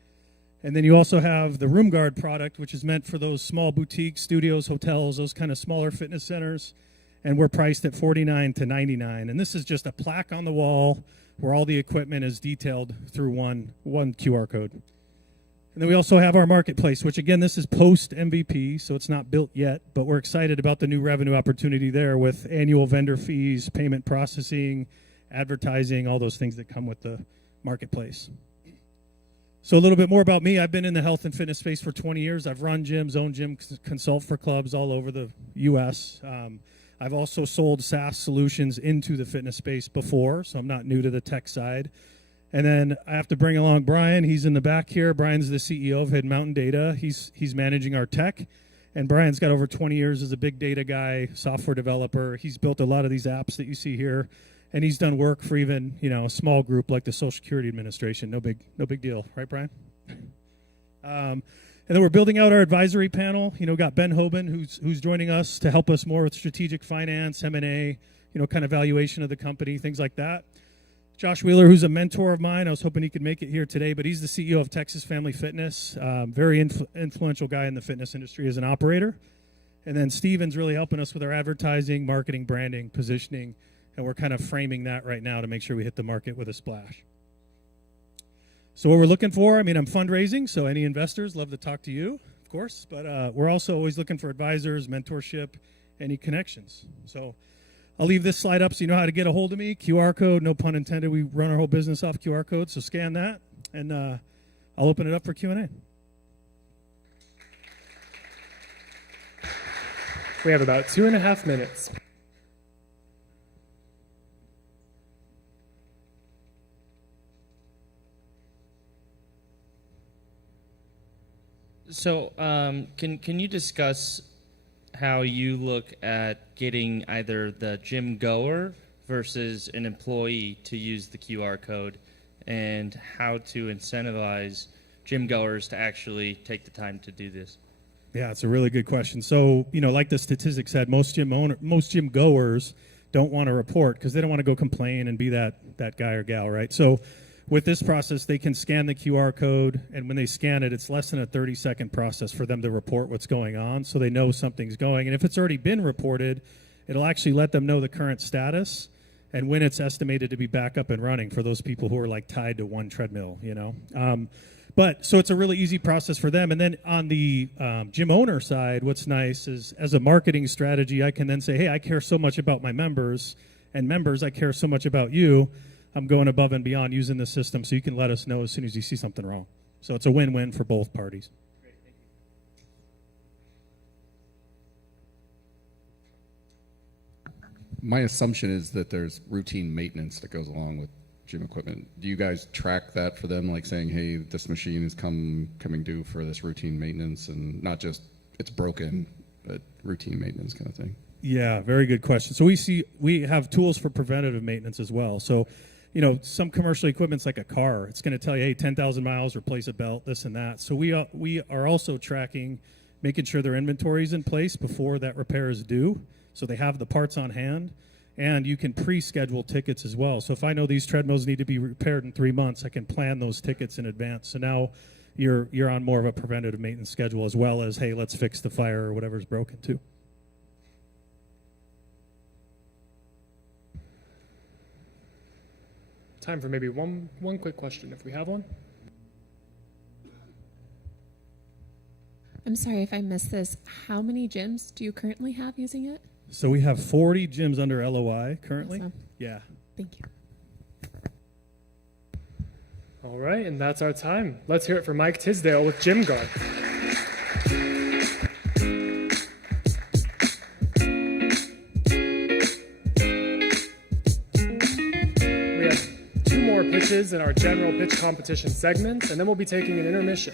And then you also have the Room Guard product, which is meant for those small boutiques, studios, hotels, those kind of smaller fitness centers. And we're priced at $49 to $99. And this is just a plaque on the wall where all the equipment is detailed through one QR code. And then we also have our marketplace, which again, this is post MVP, so it's not built yet, but we're excited about the new revenue opportunity there with annual vendor fees, payment processing, advertising, all those things that come with the marketplace. So a little bit more about me. I've been in the health and fitness space for 20 years. I've run gyms, owned gym, consult for clubs all over the U.S. I've also sold SaaS solutions into the fitness space before, so I'm not new to the tech side. And then I have to bring along Brian. He's in the back here. Brian's the CEO of Hidden Mountain Data. He's managing our tech. And Brian's got over 20 years as a big data guy, software developer. He's built a lot of these apps that you see here. And he's done work for even, a small group like the Social Security Administration. No big deal. Right, Brian? And then we're building out our advisory panel. Got Ben Hoban, who's joining us to help us more with strategic finance, M&A, kind of valuation of the company, things like that. Josh Wheeler, who's a mentor of mine. I was hoping he could make it here today, but he's the CEO of Texas Family Fitness. Very influential guy in the fitness industry as an operator. And then Steven's really helping us with our advertising, marketing, branding, positioning, and we're kind of framing that right now to make sure we hit the market with a splash. So what we're looking for, I'm fundraising, so any investors, love to talk to you, of course, but we're also always looking for advisors, mentorship, any connections. So I'll leave this slide up so you know how to get a hold of me. QR code, no pun intended. We run our whole business off QR code, so scan that, and I'll open it up for Q&A. We have about 2.5 minutes. So, can you discuss how you look at getting either the gym goer versus an employee to use the QR code, and how to incentivize gym goers to actually take the time to do this? Yeah, it's a really good question. So, like the statistics said, most gym goers don't want to report because they don't want to go complain and be that guy or gal, right? So with this process, they can scan the QR code, and when they scan it, it's less than a 30-second process for them to report what's going on, so they know something's going. And if it's already been reported, it'll actually let them know the current status and when it's estimated to be back up and running for those people who are tied to one treadmill, But so it's a really easy process for them. And then on the gym owner side, what's nice is as a marketing strategy, I can then say, hey, I care so much about my members, and members, I care so much about you. I'm going above and beyond using the system so you can let us know as soon as you see something wrong. So it's a win-win for both parties. Great, thank you. My assumption is that there's routine maintenance that goes along with gym equipment. Do you guys track that for them, like saying, hey, this machine is coming due for this routine maintenance, and not just it's broken, but routine maintenance kind of thing? Yeah, very good question. So we have tools for preventative maintenance as well. So some commercial equipment's like a car. It's going to tell you, hey, 10,000 miles, replace a belt, this and that. So we are also tracking, making sure their inventory is in place before that repair is due, so they have the parts on hand. And you can pre-schedule tickets as well. So if I know these treadmills need to be repaired in 3 months, I can plan those tickets in advance. So now you're on more of a preventative maintenance schedule, as well as, hey, let's fix the fire or whatever's broken too. Time for maybe one quick question, if we have one. I'm sorry if I missed this. How many gyms do you currently have using it? So we have 40 gyms under LOI currently. Awesome. Yeah. Thank you. All right, and that's our time. Let's hear it for Mike Tisdale with Gym Guard. We have 2 more pitches in our general pitch competition segment, and then we'll be taking an intermission.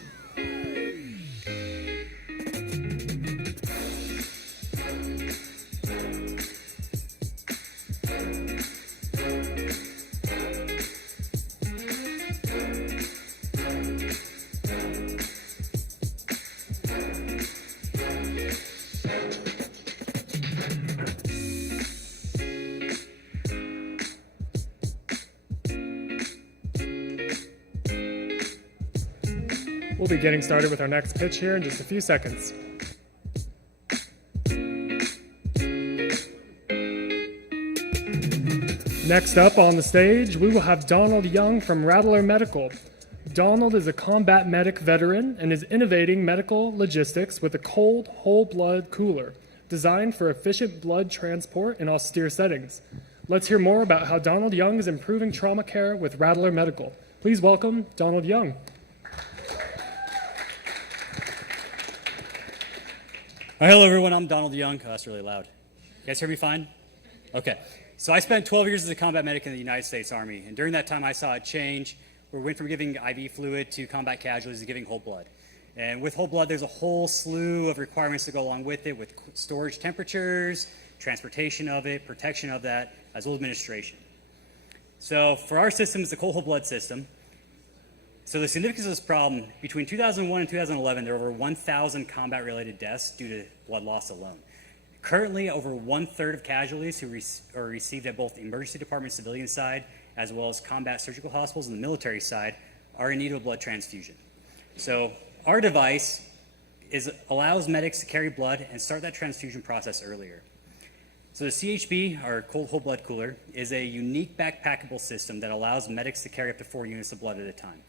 We'll be getting started with our next pitch here in just a few seconds. Next up on the stage, we will have Donald Young from Rattler Medical. Donald is a combat medic veteran and is innovating medical logistics with a cold, whole blood cooler designed for efficient blood transport in austere settings. Let's hear more about how Donald Young is improving trauma care with Rattler Medical. Please welcome Donald Young. Hello, everyone. I'm Donald Young. Oh, that's really loud. You guys hear me fine? Okay. So I spent 12 years as a combat medic in the United States Army, and during that time I saw a change We went from giving IV fluid to combat casualties to giving whole blood. And with whole blood, there's a whole slew of requirements to go along with it, with storage temperatures, transportation of it, protection of that, as well as administration. So for our system, it's the whole blood system. So the significance of this problem, between 2001 and 2011, there were over 1,000 combat-related deaths due to blood loss alone. Currently, over 1/3 of casualties who are received at both the emergency department civilian side, as well as combat surgical hospitals and the military side, are in need of a blood transfusion. So our device allows medics to carry blood and start that transfusion process earlier. So the CHB, our cold whole blood cooler, is a unique backpackable system that allows medics to carry up to 4 units of blood at a time.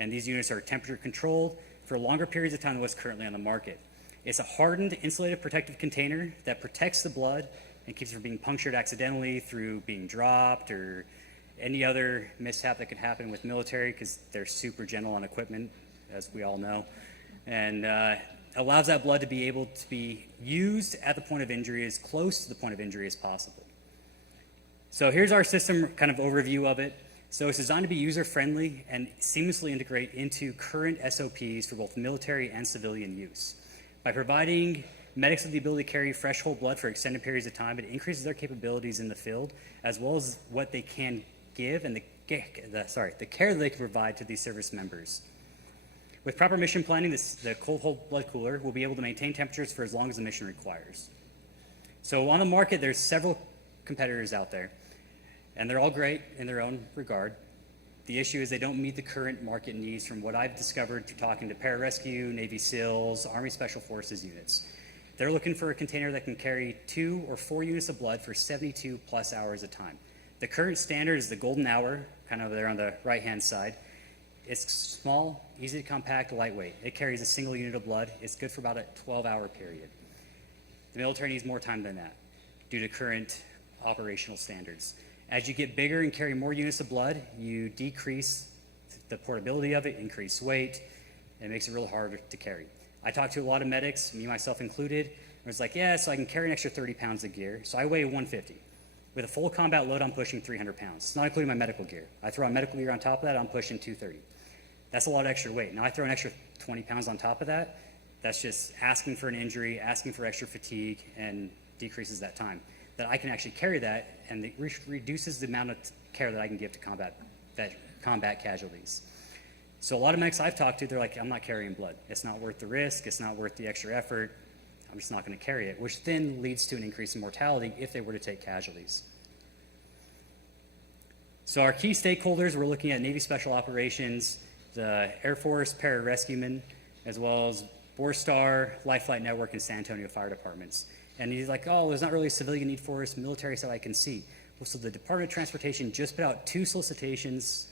And these units are temperature controlled for longer periods of time than what's currently on the market. It's a hardened, insulated protective container that protects the blood and keeps it from being punctured accidentally through being dropped or any other mishap that could happen with military, because they're super gentle on equipment, as we all know. And allows that blood to be able to be used at the point of injury, as close to the point of injury as possible. So here's our system kind of overview of it. So it's designed to be user-friendly and seamlessly integrate into current SOPs for both military and civilian use. By providing medics with the ability to carry fresh whole blood for extended periods of time, it increases their capabilities in the field, as well as what they can give and the care that they can provide to these service members. With proper mission planning, the cold whole blood cooler will be able to maintain temperatures for as long as the mission requires. So on the market, there's several competitors out there, and they're all great in their own regard. The issue is they don't meet the current market needs from what I've discovered through talking to pararescue, Navy SEALs, Army Special Forces units. They're looking for a container that can carry 2 or 4 units of blood for 72 plus hours a time. The current standard is the golden hour, kind of there on the right-hand side. It's small, easy to compact, lightweight. It carries a single unit of blood. It's good for about a 12-hour period. The military needs more time than that due to current operational standards. As you get bigger and carry more units of blood, you decrease the portability of it, increase weight, and it makes it really hard to carry. I talked to a lot of medics, me myself included, and was like, yeah, so I can carry an extra 30 pounds of gear. So I weigh 150. With a full combat load, I'm pushing 300 pounds. It's not including my medical gear. I throw on medical gear on top of that, I'm pushing 230. That's a lot of extra weight. Now I throw an extra 20 pounds on top of that. That's just asking for an injury, asking for extra fatigue, and decreases that time. That I can actually carry that, and it reduces the amount of care that I can give to combat casualties. So a lot of medics I've talked to, they're like, I'm not carrying blood. It's not worth the risk. It's not worth the extra effort. I'm just not going to carry it, which then leads to an increase in mortality if they were to take casualties. So our key stakeholders, we're looking at Navy Special Operations, the Air Force pararescuemen, as well as Borstar, Life Flight Network, and San Antonio Fire Departments. And he's like, oh, there's not really a civilian need for us, military side I can see. Well, so the Department of Transportation just put out 2 solicitations,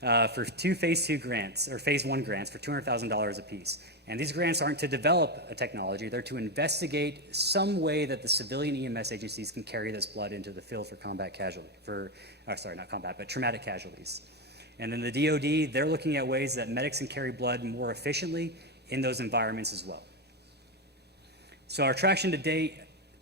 for 2 phase 2 grants, or phase 1 grants for $200,000 apiece. And these grants aren't to develop a technology, they're to investigate some way that the civilian EMS agencies can carry this blood into the field for traumatic casualties. And then the DoD, they're looking at ways that medics can carry blood more efficiently in those environments as well. So our traction to date,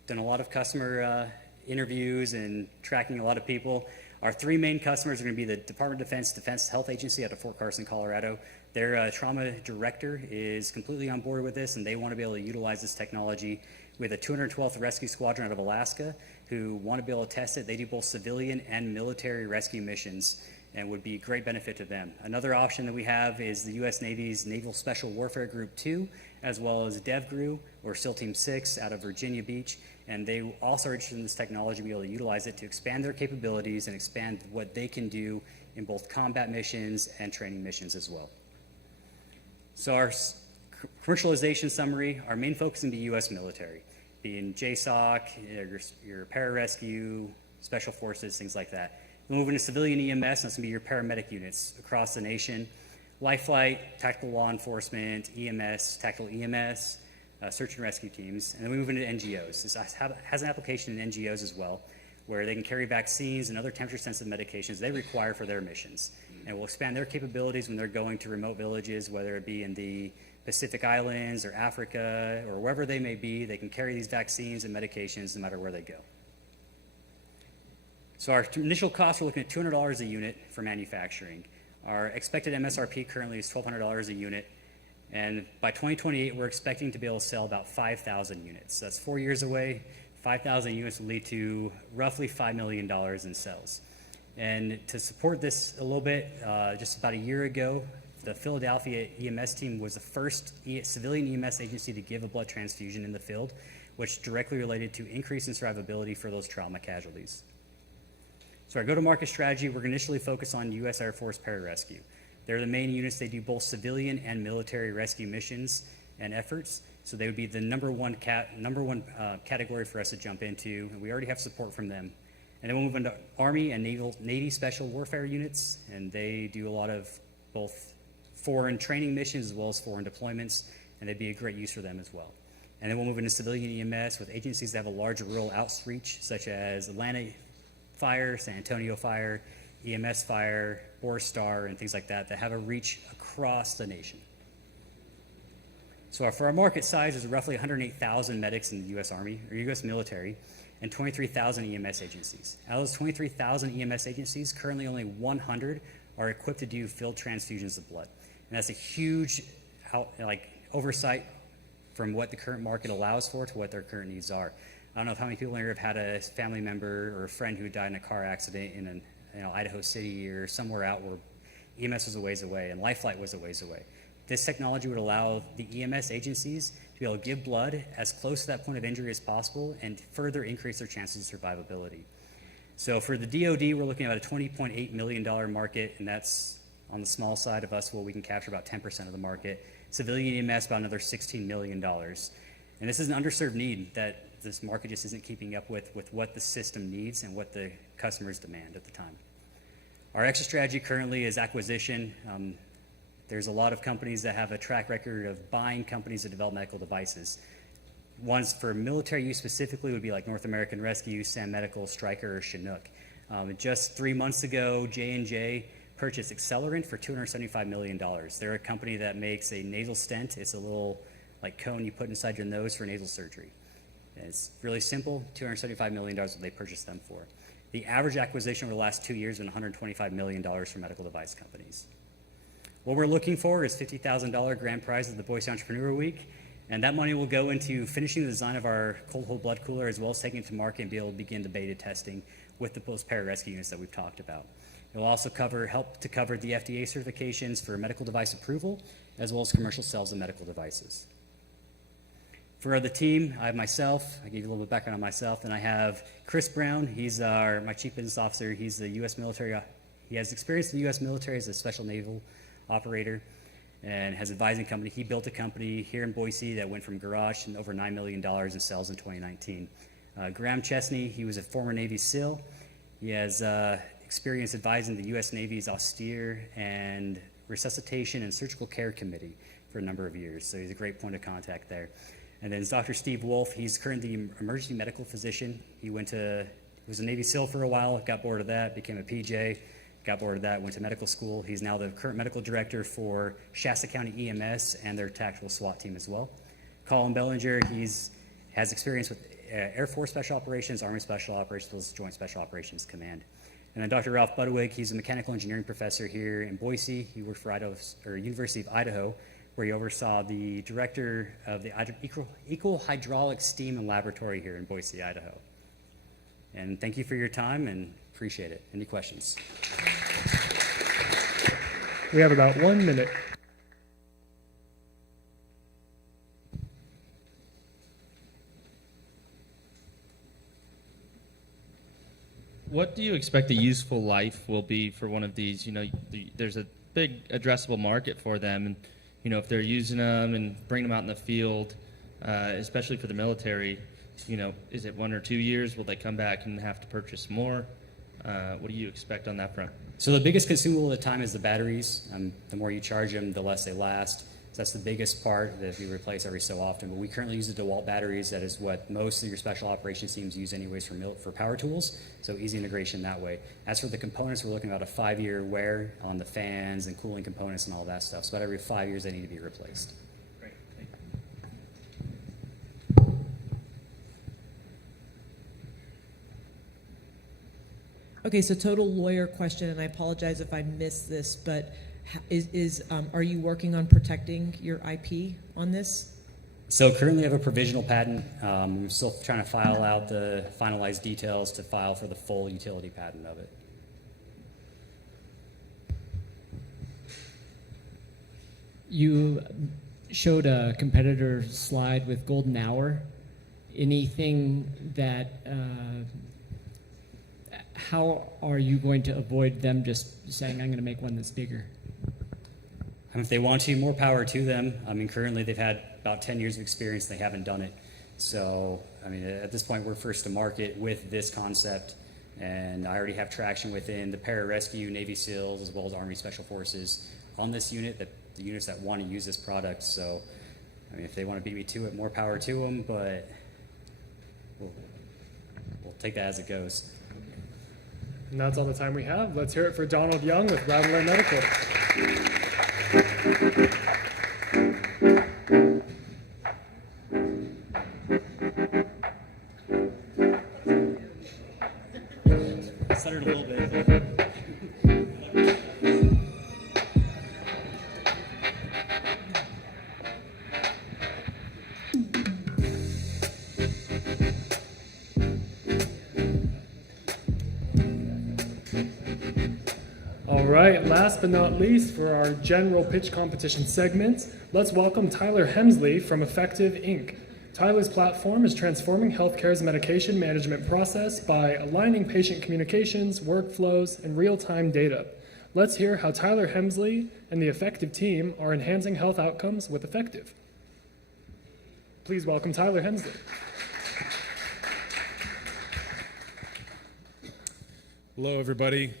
done a lot of customer interviews and tracking a lot of people. Our 3 main customers are going to be the Department of Defense Health Agency out of Fort Carson, Colorado. Their trauma director is completely on board with this, and they want to be able to utilize this technology. With a 212th Rescue Squadron out of Alaska who want to be able to test it. They do both civilian and military rescue missions and would be a great benefit to them. Another option that we have is the U.S. Navy's Naval Special Warfare Group 2, as well as DevGRU, or SEAL Team 6 out of Virginia Beach, and they also are interested in this technology to be able to utilize it to expand their capabilities and expand what they can do in both combat missions and training missions as well. So our commercialization summary, our main focus is going to be U.S. military, being JSOC, your pararescue, special forces, things like that. We'll move into civilian EMS, and that's going to be your paramedic units across the nation. Life flight, tactical law enforcement, EMS, tactical EMS, search and rescue teams. And then we move into NGOs. This has an application in NGOs as well, where they can carry vaccines and other temperature-sensitive medications they require for their missions. And we'll expand their capabilities when they're going to remote villages, whether it be in the Pacific Islands or Africa or wherever they may be. They can carry these vaccines and medications no matter where they go. So our initial cost, we're looking at $200 a unit for manufacturing. Our expected MSRP currently is $1,200 a unit. And by 2028, we're expecting to be able to sell about 5,000 units. That's 4 years away. 5,000 units will lead to roughly $5 million in sales. And to support this a little bit, just about a year ago, the Philadelphia EMS team was the first civilian EMS agency to give a blood transfusion in the field, which directly related to increase in survivability for those trauma casualties. So our go-to-market strategy, we're going to initially focus on U.S. Air Force pararescue. They're the main units. They do both civilian and military rescue missions and efforts. So they would be the number one category for us to jump into, and we already have support from them. And then we'll move into Army and Navy Special Warfare units, and they do a lot of both foreign training missions as well as foreign deployments, and they'd be a great use for them as well. And then we'll move into civilian EMS with agencies that have a large rural outreach, such as Atlanta Fire, San Antonio Fire, EMS Fire, Borstar, and things like that that have a reach across the nation. So for our market size, there's roughly 108,000 medics in the U.S. Army or U.S. military and 23,000 EMS agencies. Out of those 23,000 EMS agencies, currently only 100 are equipped to do field transfusions of blood. And that's a huge oversight from what the current market allows for to what their current needs are. I don't know how many people here have had a family member or a friend who died in a car accident in Idaho City or somewhere out where EMS was a ways away and Life Flight was a ways away. This technology would allow the EMS agencies to be able to give blood as close to that point of injury as possible and further increase their chances of survivability. So for the DoD, we're looking at a $20.8 million market, and that's on the small side of us where we can capture about 10% of the market. Civilian EMS, about another $16 million. And this is an underserved need that this market just isn't keeping up with what the system needs and what the customers demand at the time. Our exit strategy currently is acquisition. There's a lot of companies that have a track record of buying companies that develop medical devices. Ones for military use specifically would be like North American Rescue, Sam Medical, Stryker, or Chinook. Just 3 months ago, J&J purchased Accelerant for $275 million. They're a company that makes a nasal stent. It's a little cone you put inside your nose for nasal surgery. And it's really simple, $275 million what they purchased them for. The average acquisition over the last 2 years has been $125 million for medical device companies. What we're looking for is $50,000 grand prize of the Boise Entrepreneur Week, and that money will go into finishing the design of our cold hold blood cooler as well as taking it to market and be able to begin the beta testing with the post pararescue units that we've talked about. It will also help to cover the FDA certifications for medical device approval as well as commercial sales of medical devices. For the team, I have myself. I gave you a little bit of background on myself. Then I have Chris Brown. He's my chief business officer. He's the U.S. military. He has experience in the U.S. military as a special naval operator and has an advising company. He built a company here in Boise that went from garage and over $9 million in sales in 2019. Graham Chesney, he was a former Navy SEAL. He has experience advising the U.S. Navy's austere and resuscitation and surgical care committee for a number of years. So he's a great point of contact there. And then there's Dr. Steve Wolf. He's currently the emergency medical physician. He was a Navy SEAL for a while, got bored of that, became a PJ, got bored of that, went to medical school. He's now the current medical director for Shasta County EMS and their tactical SWAT team as well. Colin Bellinger, has experience with Air Force Special Operations, Army Special Operations, Joint Special Operations Command. And then Dr. Ralph Budwig, he's a mechanical engineering professor here in Boise. He worked for University of Idaho, where he oversaw the director of the Equal Hydraulic Steam and Laboratory here in Boise, Idaho. And thank you for your time and appreciate it. Any questions? We have about 1 minute. What do you expect the useful life will be for one of these? There's a big addressable market for them, and if they're using them and bringing them out in the field, especially for the military, is it 1 or 2 years? Will they come back and have to purchase more? What do you expect on that front? So the biggest consumable at the time is the batteries. The more you charge them, the less they last. So that's the biggest part that we replace every so often. But we currently use the DeWalt batteries. That is what most of your special operations teams use anyways for power tools. So easy integration that way. As for the components, we're looking at about a 5-year wear on the fans and cooling components and all that stuff. So about every 5 years, they need to be replaced. Great. Thank you. Okay, so total lawyer question, and I apologize if I missed this, but are you working on protecting your IP on this? So currently I have a provisional patent. I'm still trying to file out the finalized details to file for the full utility patent of it. You showed a competitor slide with golden hour. Anything that, how are you going to avoid them just saying, I'm going to make one that's bigger? If they want to, more power to them. I mean, currently they've had about 10 years of experience. They haven't done it. So, I mean, at this point, we're first to market with this concept. And I already have traction within the pararescue, Navy SEALs, as well as Army Special Forces on this unit, the units that want to use this product. So, I mean, if they want to beat me to it, more power to them, but we'll take that as it goes. And that's all the time we have. Let's hear it for Donald Young with Rattler Medical. Stuttered a little bit. All right, last but not least, for our general pitch competition segment, let's welcome Tyler Hemsley from Effective Inc. Tyler's platform is transforming healthcare's medication management process by aligning patient communications, workflows, and real-time data. Let's hear how Tyler Hemsley and the Effective team are enhancing health outcomes with Effective. Please welcome Tyler Hemsley. Hello, everybody.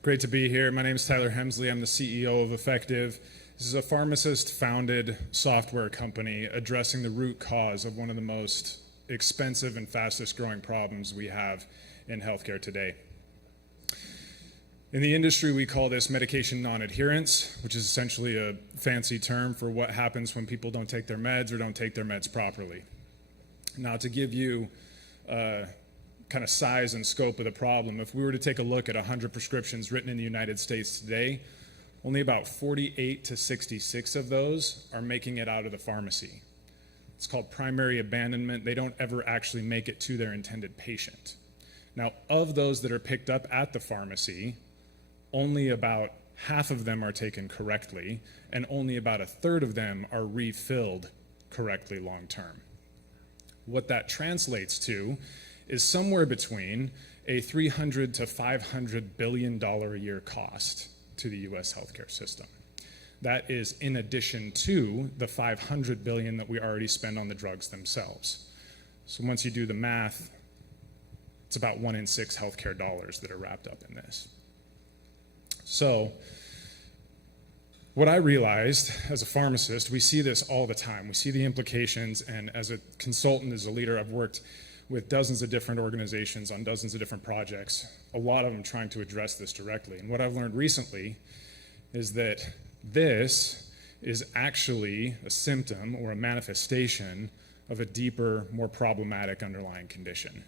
Great to be here. My name is Tyler Hemsley. I'm the CEO of Effective. This is a pharmacist-founded software company addressing the root cause of one of the most expensive and fastest-growing problems we have in healthcare today. In the industry, we call this medication non-adherence, which is essentially a fancy term for what happens when people don't take their meds or don't take their meds properly. Now, to give you kind of size and scope of the problem, if we were to take a look at 100 prescriptions written in the United States today, only about 48 to 66 of those are making it out of the pharmacy. It's called primary abandonment. They don't ever actually make it to their intended patient. Now, of those that are picked up at the pharmacy, only about half of them are taken correctly, and only about a third of them are refilled correctly long term. What that translates to is somewhere between a $300 to $500 billion a year cost to the US healthcare system. That is in addition to the $500 billion that we already spend on the drugs themselves. So once you do the math, it's about 1 in 6 healthcare dollars that are wrapped up in this. So what I realized as a pharmacist, we see this all the time. We see the implications, and as a consultant, as a leader, I've worked with dozens of different organizations on dozens of different projects, a lot of them trying to address this directly. And what I've learned recently is that this is actually a symptom or a manifestation of a deeper, more problematic underlying condition.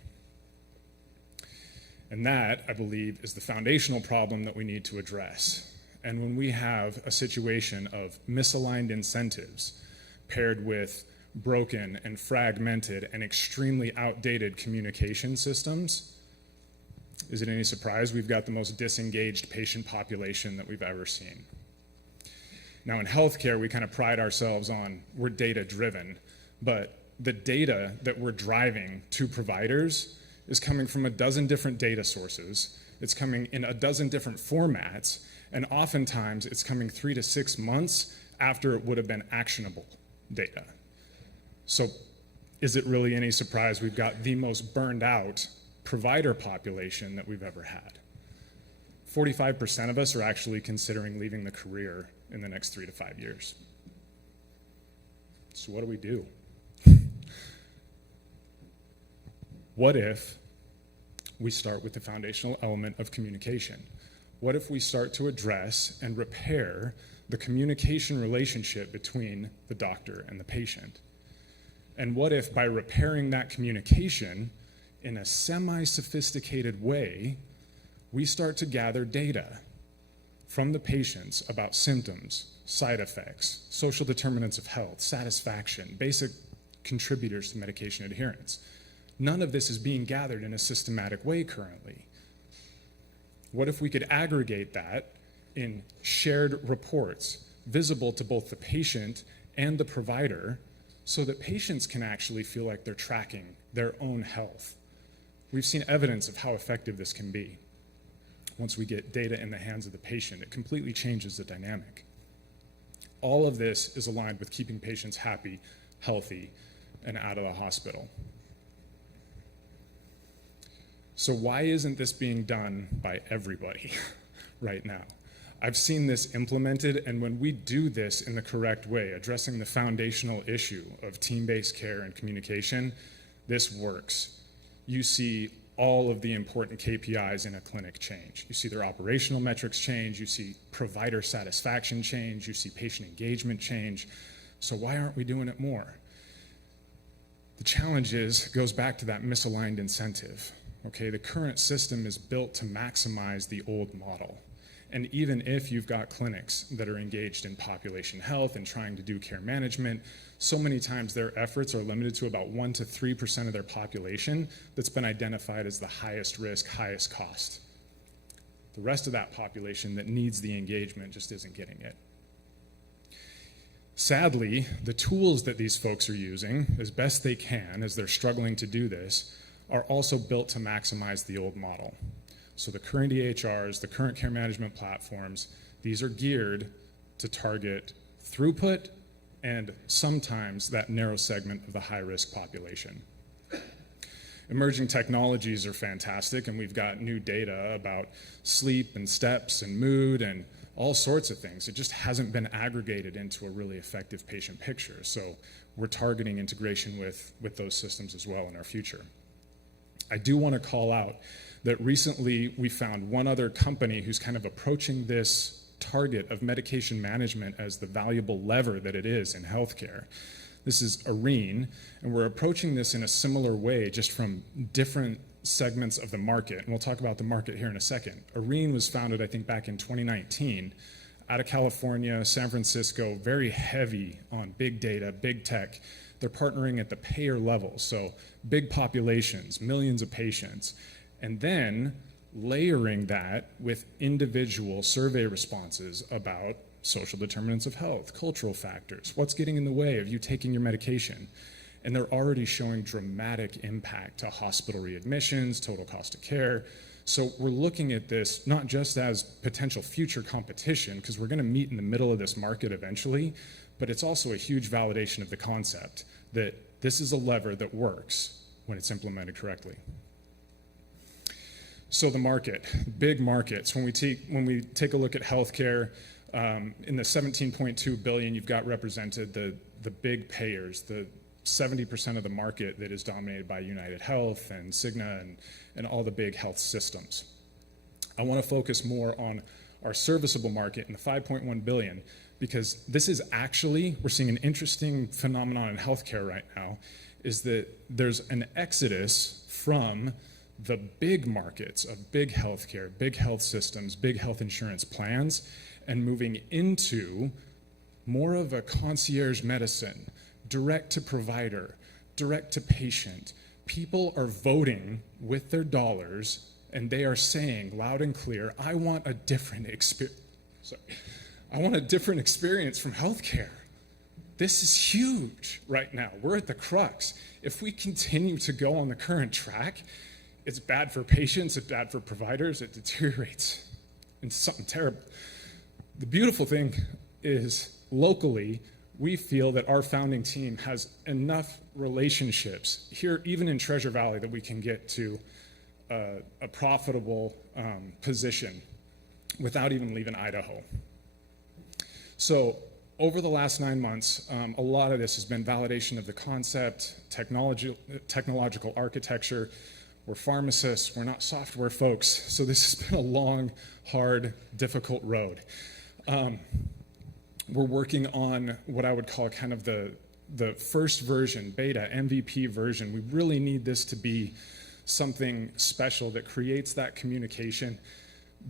And that, I believe, is the foundational problem that we need to address. And when we have a situation of misaligned incentives paired with broken and fragmented and extremely outdated communication systems, is it any surprise we've got the most disengaged patient population that we've ever seen? Now, in healthcare, we kind of pride ourselves on we're data driven, but the data that we're driving to providers is coming from a dozen different data sources. It's coming in a dozen different formats, and oftentimes it's coming 3 to 6 months after it would have been actionable data. So is it really any surprise we've got the most burned out provider population that we've ever had? 45% of us are actually considering leaving the career in the next 3 to 5 years. So what do we do? What if we start with the foundational element of communication? What if we start to address and repair the communication relationship between the doctor and the patient? And what if by repairing that communication in a semi-sophisticated way, we start to gather data from the patients about symptoms, side effects, social determinants of health, satisfaction, basic contributors to medication adherence. None of this is being gathered in a systematic way currently. What if we could aggregate that in shared reports, visible to both the patient and the provider, so that patients can actually feel like they're tracking their own health? We've seen evidence of how effective this can be. Once we get data in the hands of the patient, it completely changes the dynamic. All of this is aligned with keeping patients happy, healthy, and out of the hospital. So why isn't this being done by everybody right now? I've seen this implemented, and when we do this in the correct way, addressing the foundational issue of team-based care and communication, this works. You see all of the important KPIs in a clinic change. You see their operational metrics change, you see provider satisfaction change, you see patient engagement change. So why aren't we doing it more? The challenge goes back to that misaligned incentive. Okay, the current system is built to maximize the old model. And even if you've got clinics that are engaged in population health and trying to do care management, so many times their efforts are limited to about 1% to 3% of their population that's been identified as the highest risk, highest cost. The rest of that population that needs the engagement just isn't getting it. Sadly, the tools that these folks are using, as best they can, as they're struggling to do this, are also built to maximize the old model. So the current EHRs, the current care management platforms, these are geared to target throughput and sometimes that narrow segment of the high-risk population. Emerging technologies are fantastic, and we've got new data about sleep and steps and mood and all sorts of things. It just hasn't been aggregated into a really effective patient picture. So we're targeting integration with those systems as well in our future. I do want to call out that recently we found one other company who's kind of approaching this target of medication management as the valuable lever that it is in healthcare. This is Arene, and we're approaching this in a similar way, just from different segments of the market. And we'll talk about the market here in a second. Arene was founded, I think, back in 2019, out of California, San Francisco, very heavy on big data, big tech. They're partnering at the payer level, so big populations, millions of patients, and then layering that with individual survey responses about social determinants of health, cultural factors, what's getting in the way of you taking your medication. And they're already showing dramatic impact to hospital readmissions, total cost of care. So we're looking at this not just as potential future competition, because we're going to meet in the middle of this market eventually, but it's also a huge validation of the concept that this is a lever that works when it's implemented correctly. So the market, big markets. When we take a look at healthcare, in the 17.2 billion, you've got represented the big payers, the 70% of the market that is dominated by United Health and Cigna and all the big health systems. I want to focus more on our serviceable market in the 5.1 billion, because this is actually, we're seeing an interesting phenomenon in healthcare right now, is that there's an exodus from the big markets of big healthcare, big health systems, big health insurance plans, and moving into more of a concierge medicine, direct to provider, direct to patient. People are voting with their dollars, and they are saying loud and clear, I want a different experience. I want a different experience from healthcare. This is huge right now. We're at the crux. If we continue to go on the current track, it's bad for patients, it's bad for providers, it deteriorates into something terrible. The beautiful thing is, locally, we feel that our founding team has enough relationships here, even in Treasure Valley, that we can get to a profitable position without even leaving Idaho. So over the last 9 months, a lot of this has been validation of the concept, technological architecture. We're pharmacists, we're not software folks, so this has been a long, hard, difficult road. We're working on what I would call kind of the first version, beta, MVP version. We really need this to be something special that creates that communication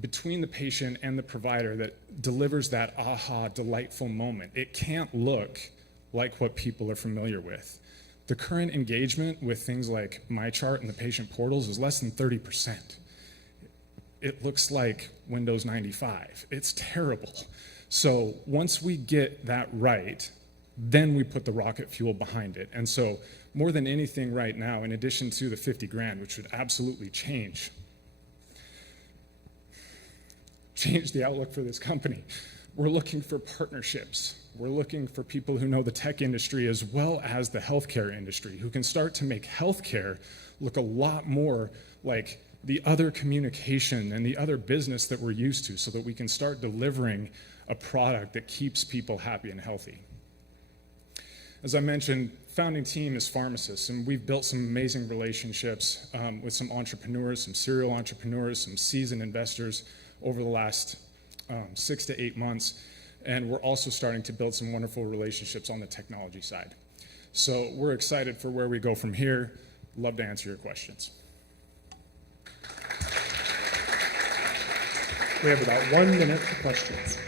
between the patient and the provider that delivers that aha, delightful moment. It can't look like what people are familiar with. The current engagement with things like MyChart and the patient portals is less than 30%. It looks like Windows 95. It's terrible. So once we get that right, then we put the rocket fuel behind it. And so more than anything right now, in addition to the 50 grand, which would absolutely change the outlook for this company, we're looking for partnerships. We're looking for people who know the tech industry as well as the healthcare industry, who can start to make healthcare look a lot more like the other communication and the other business that we're used to, so that we can start delivering a product that keeps people happy and healthy. As I mentioned, founding team is pharmacists, and we've built some amazing relationships with some entrepreneurs, some serial entrepreneurs, some seasoned investors over the last 6 to 8 months. And we're also starting to build some wonderful relationships on the technology side. So we're excited for where we go from here. Love to answer your questions. We have about 1 minute for questions.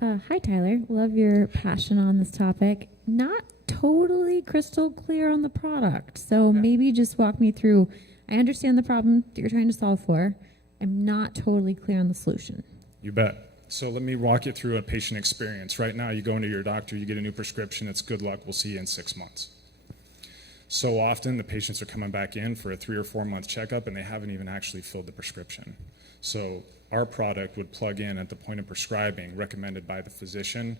Hi, Tyler. Love your passion on this topic. Not totally crystal clear on the product. So maybe just walk me through. I understand the problem that you're trying to solve for. I'm not totally clear on the solution. You bet. So let me walk you through a patient experience. Right now, you go into your doctor, you get a new prescription. It's good luck. We'll see you in 6 months. So often, the patients are coming back in for a 3 or 4 month checkup, and they haven't even actually filled the prescription. So our product would plug in at the point of prescribing, recommended by the physician.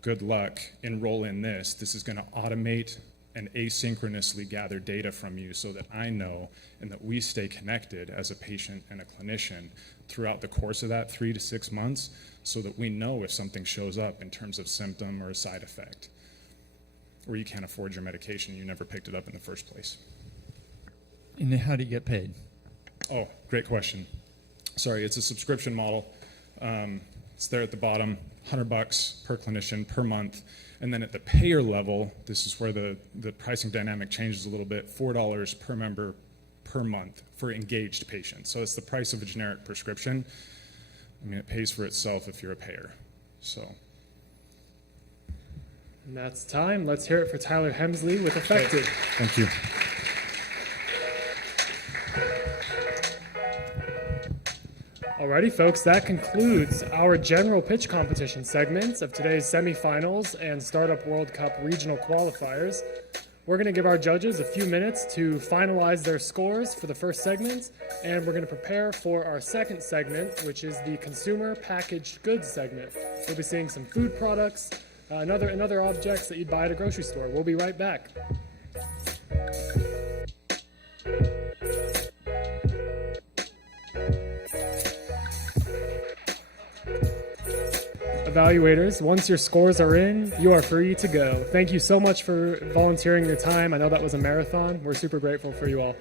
Good luck, enroll in this. This is going to automate and asynchronously gather data from you so that I know and that we stay connected as a patient and a clinician throughout the course of that 3 to 6 months, so that we know if something shows up in terms of symptom or a side effect, or you can't afford your medication, you never picked it up in the first place. And then how do you get paid? Oh, great question. Sorry, it's a subscription model. It's there at the bottom, $100 per clinician per month. And then at the payer level, this is where the pricing dynamic changes a little bit, $4 per member per month for engaged patients. So it's the price of a generic prescription. I mean, it pays for itself if you're a payer. So. And that's time. Let's hear it for Tyler Hemsley with Effective. Thank you. Alrighty, folks, that concludes our general pitch competition segments of today's semifinals and Startup World Cup regional qualifiers. We're going to give our judges a few minutes to finalize their scores for the first segment, and we're going to prepare for our second segment, which is the consumer packaged goods segment. We'll be seeing some food products and other objects that you'd buy at a grocery store. We'll be right back. Evaluators, once your scores are in, you are free to go. Thank you so much for volunteering your time. I know that was a marathon. We're super grateful for you all.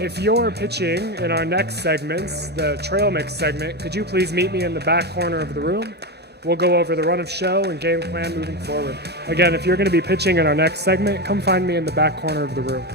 If you're pitching in our next segments, the trail mix segment, could you please meet me in the back corner of the room? We'll go over the run of show and game plan moving forward. Again, if you're going to be pitching in our next segment, come find me in the back corner of the room.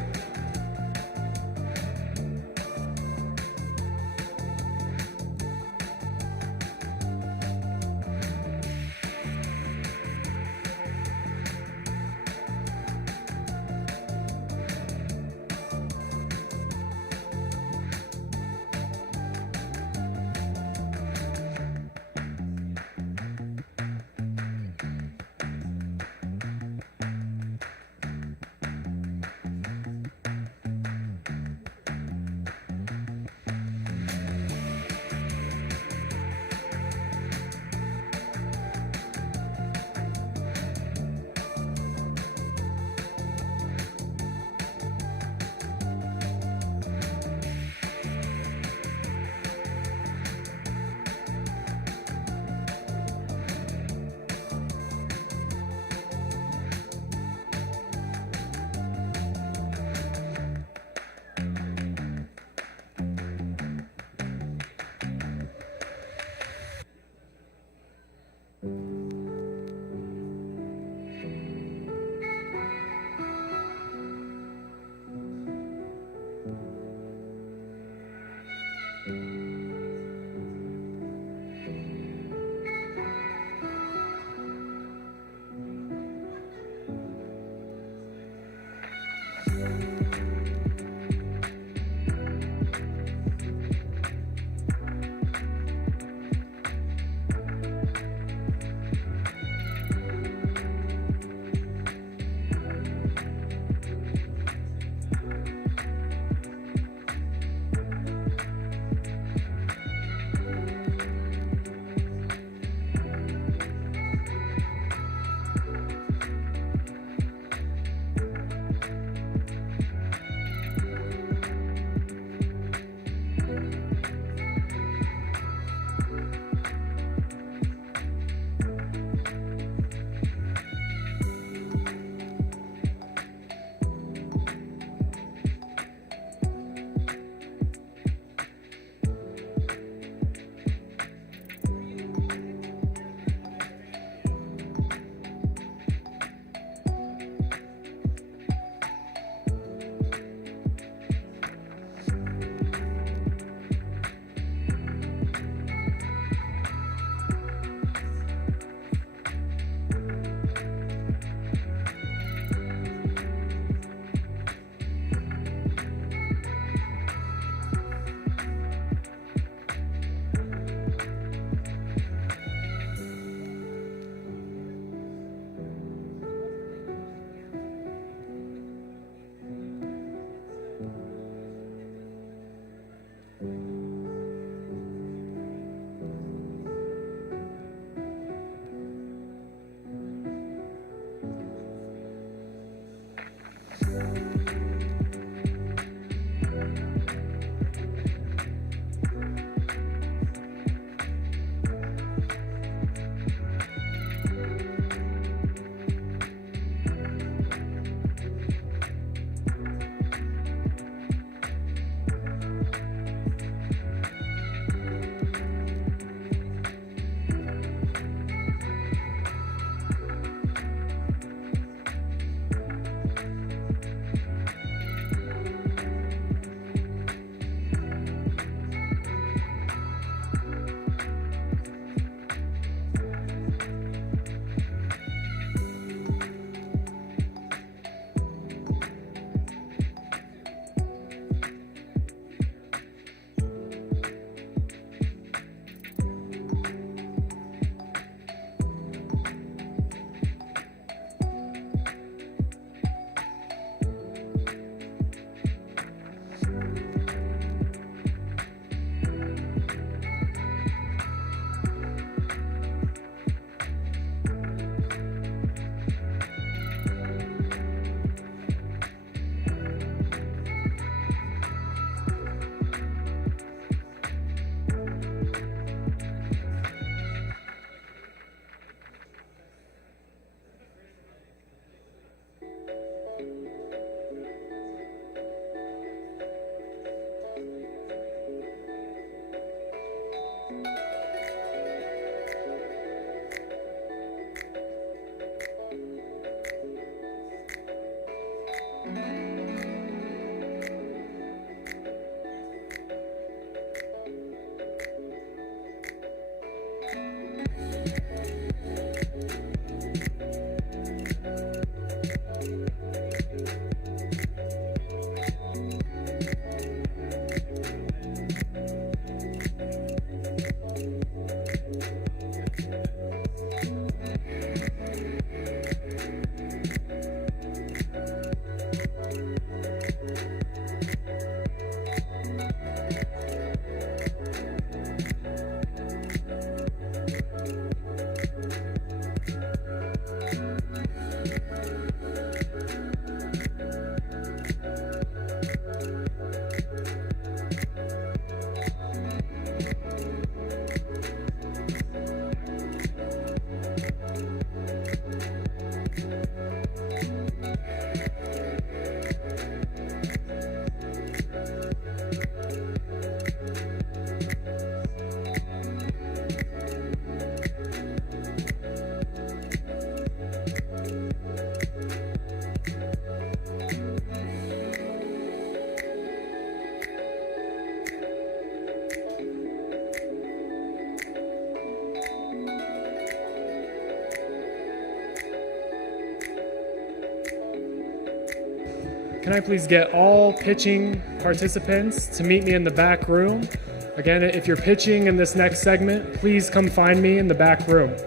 can I please get all pitching participants to meet me in the back room? Again, if you're pitching in this next segment, please come find me in the back room.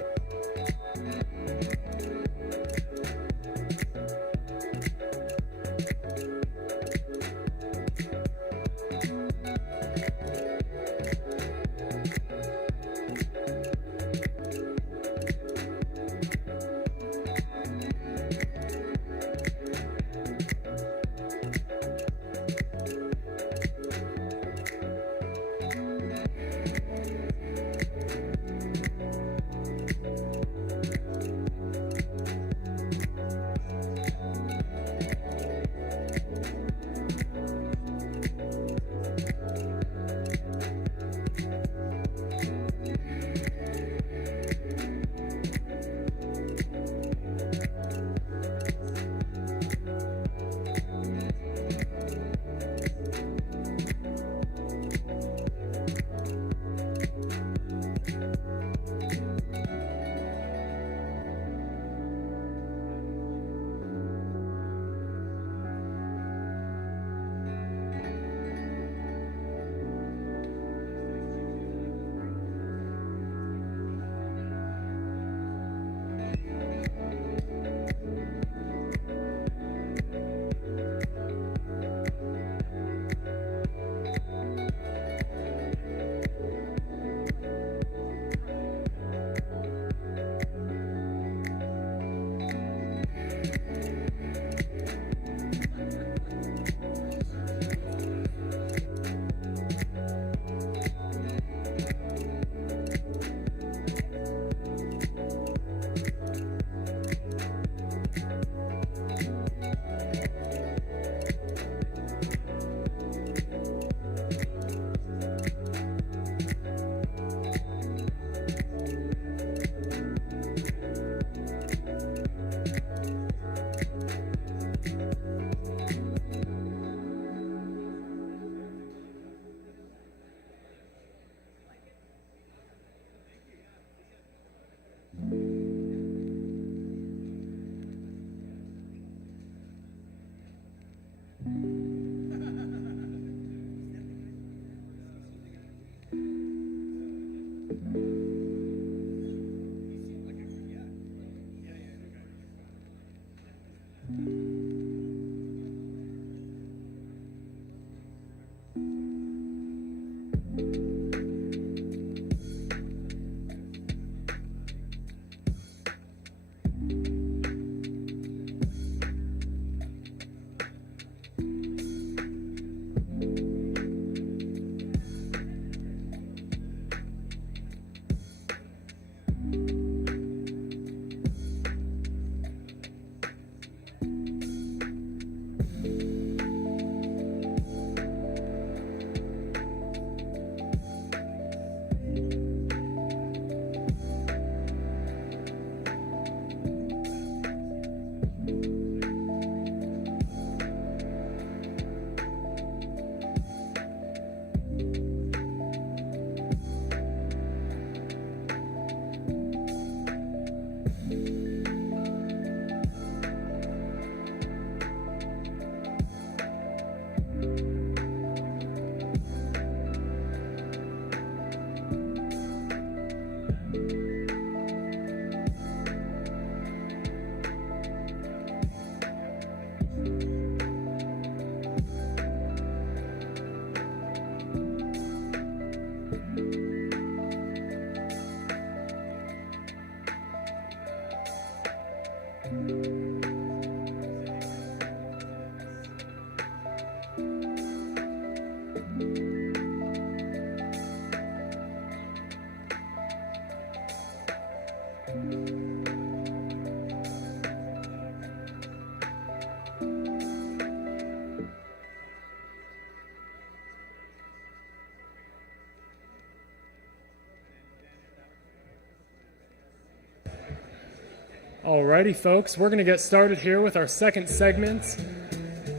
Alrighty, folks, we're going to get started here with our second segment.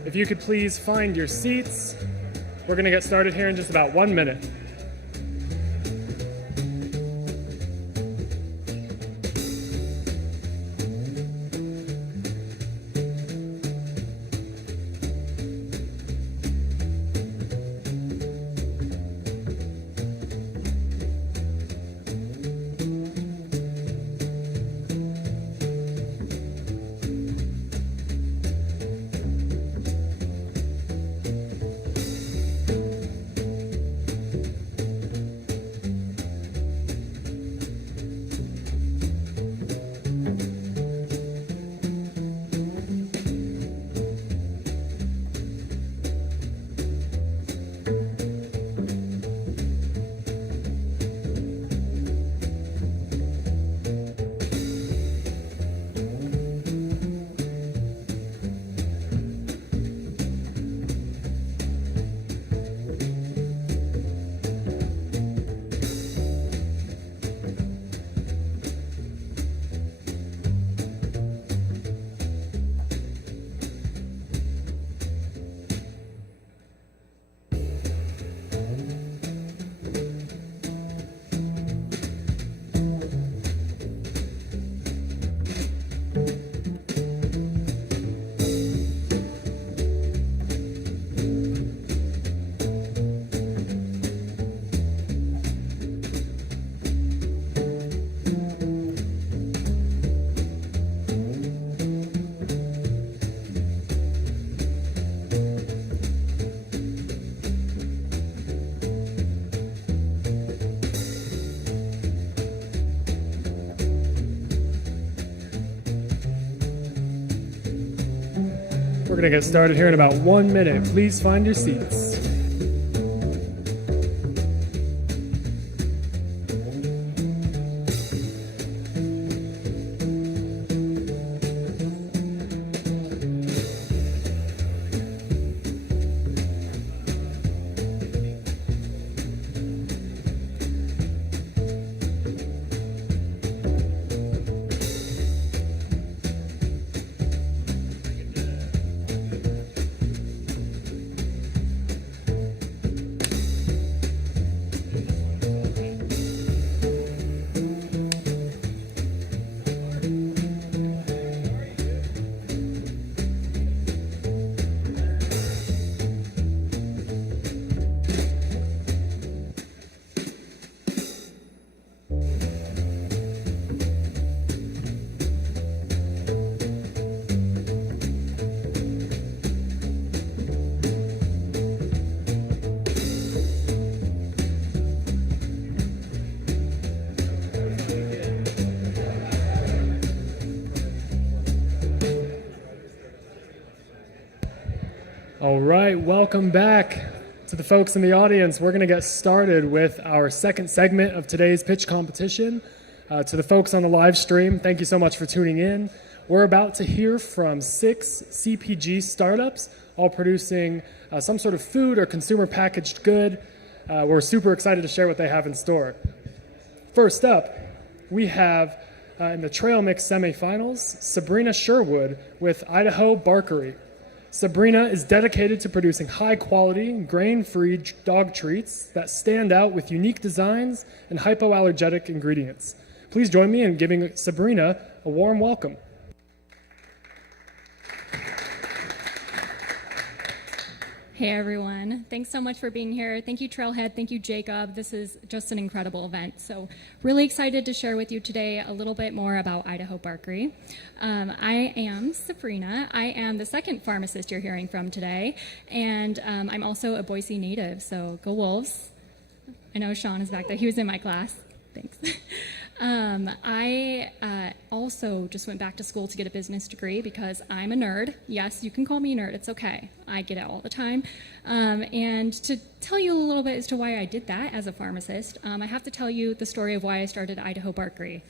If you could please find your seats, we're going to get started here in just about 1 minute. We're going to get started here in about 1 minute. Please find your seats. All right, welcome back to the folks in the audience. We're going to get started with our second segment of today's pitch competition. To the folks on the live stream, thank you so much for tuning in. We're about to hear from 6 CPG startups, all producing some sort of food or consumer packaged good. We're super excited to share what they have in store. First up, we have in the trail mix semifinals, Sabrina Sherwood with Idaho Barkery. Sabrina is dedicated to producing high-quality, grain-free dog treats that stand out with unique designs and hypoallergenic ingredients. Please join me in giving Sabrina a warm welcome. Hey everyone, thanks so much for being here. Thank you Trailhead, thank you Jacob. This is just an incredible event. So really excited to share with you today a little bit more about Idaho Barkery. I am Sabrina. I am the second pharmacist you're hearing from today. And I'm also a Boise native, so go Wolves. I know Sean is back there, he was in my class. Thanks. I also just went back to school to get a business degree because I'm a nerd. Yes, you can call me a nerd. It's okay. I get it all the time. And to tell you a little bit as to why I did that as a pharmacist, I have to tell you the story of why I started Idaho Barkery.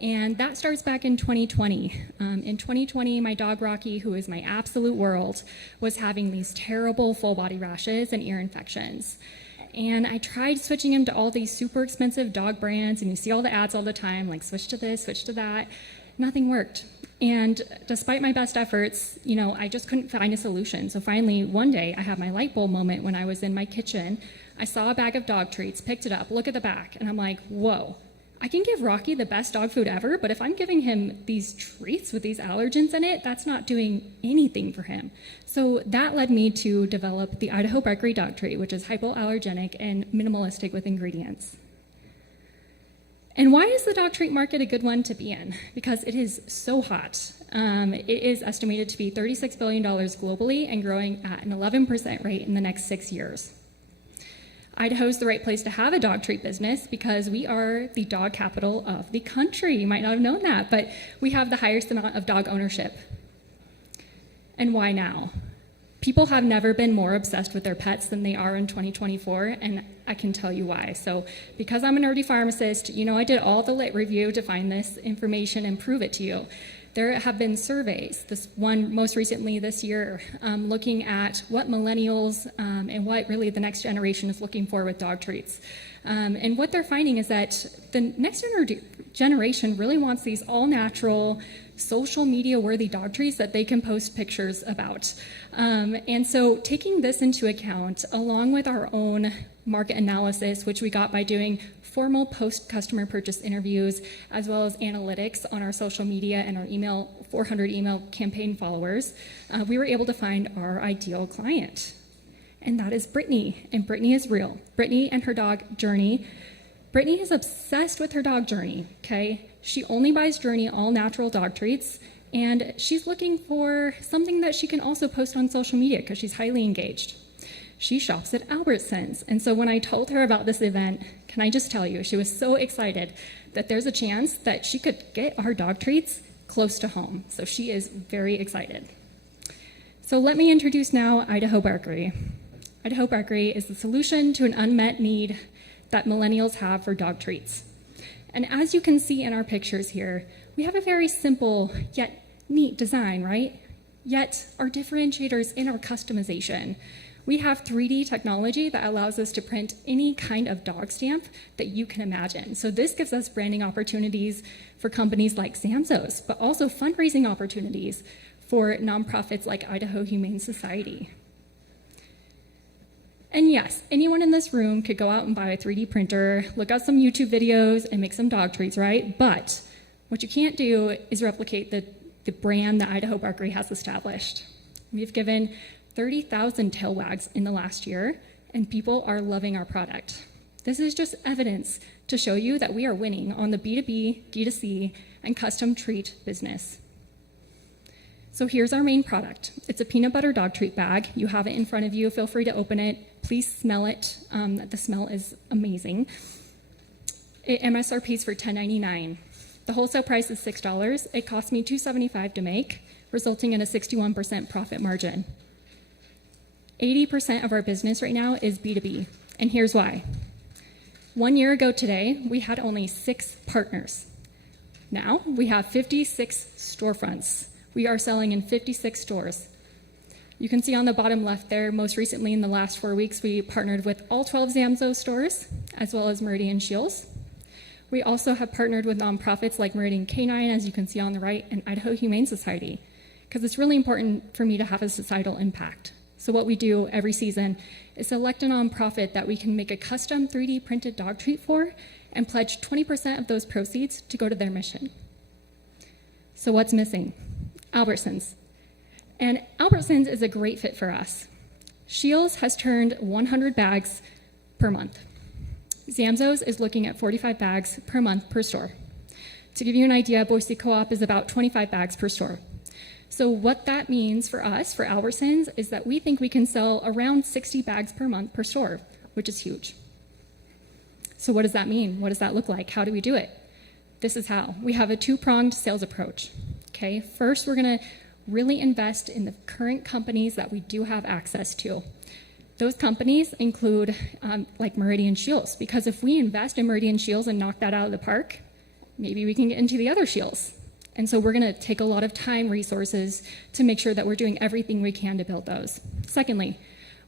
And that starts back in 2020. In 2020, my dog Rocky, who is my absolute world, was having these terrible full body rashes and ear infections. And I tried switching him to all these super expensive dog brands, and you see all the ads all the time, like switch to this, switch to that. Nothing worked. And despite my best efforts, I just couldn't find a solution. So finally, one day, I had my light bulb moment when I was in my kitchen. I saw a bag of dog treats, picked it up, look at the back, and I'm like, whoa. I can give Rocky the best dog food ever, but if I'm giving him these treats with these allergens in it, that's not doing anything for him. So that led me to develop the Idaho Barkery dog treat, which is hypoallergenic and minimalistic with ingredients. And why is the dog treat market a good one to be in? Because it is so hot. It is estimated to be $36 billion globally and growing at an 11% rate in the next 6 years. Idaho is the right place to have a dog treat business because we are the dog capital of the country. You might not have known that, but we have the highest amount of dog ownership. And why now? People have never been more obsessed with their pets than they are in 2024, and I can tell you why. So because I'm a nerdy pharmacist, I did all the lit review to find this information and prove it to you. There have been surveys, this one most recently this year, looking at what millennials and what really the next generation is looking for with dog treats. And what they're finding is that the next generation really wants these all-natural, social media-worthy dog treats that they can post pictures about. And so taking this into account, along with our own market analysis, which we got by doing formal post-customer purchase interviews, as well as analytics on our social media and our 400 email campaign followers, we were able to find our ideal client. And that is Brittany, and Brittany is real. Brittany and her dog, Journey. Brittany is obsessed with her dog, Journey, okay? She only buys Journey all-natural dog treats, and she's looking for something that she can also post on social media because she's highly engaged. She shops at Albertsons, and so when I told her about this event, can I just tell you, she was so excited that there's a chance that she could get our dog treats close to home. So she is very excited. So let me introduce now Idaho Bakery. Idaho Bakery is the solution to an unmet need that millennials have for dog treats. And as you can see in our pictures here, we have a very simple yet neat design, right? Yet our differentiators in our customization. We have 3D technology that allows us to print any kind of dog stamp that you can imagine. So this gives us branding opportunities for companies like Samso's, but also fundraising opportunities for nonprofits like Idaho Humane Society. And yes, anyone in this room could go out and buy a 3D printer, look up some YouTube videos, and make some dog treats, right? But what you can't do is replicate the brand that Idaho Bakery has established. We've given 30,000 tail wags in the last year, and people are loving our product. This is just evidence to show you that we are winning on the B2B, D2C, and custom treat business. So here's our main product. It's a peanut butter dog treat bag. You have it in front of you. Feel free to open it. Please smell it. The smell is amazing. MSRP is for $10.99. The wholesale price is $6. It cost me $2.75 to make, resulting in a 61% profit margin. 80% of our business right now is B2B, and here's why. 1 year ago today, we had only 6 partners. Now we have 56 storefronts. We are selling in 56 stores. You can see on the bottom left there, most recently in the last 4 weeks, we partnered with all 12 Samso stores, as well as Meridian Shields. We also have partnered with nonprofits like Meridian Canine, as you can see on the right, and Idaho Humane Society, because it's really important for me to have a societal impact. So what we do every season is select a nonprofit that we can make a custom 3D printed dog treat for and pledge 20% of those proceeds to go to their mission. So what's missing? Albertsons. And Albertsons is a great fit for us. Shields has turned 100 bags per month. Samso's is looking at 45 bags per month per store. To give you an idea, Boise Co-op is about 25 bags per store. So what that means for us, for Albertsons, is that we think we can sell around 60 bags per month per store, which is huge. So what does that mean? What does that look like? How do we do it? This is how. We have a 2-pronged sales approach. Okay, first we're going to really invest in the current companies that we do have access to. Those companies include like Meridian Shields, because if we invest in Meridian Shields and knock that out of the park, maybe we can get into the other shields. And so we're going to take a lot of time, resources to make sure that we're doing everything we can to build those. Secondly,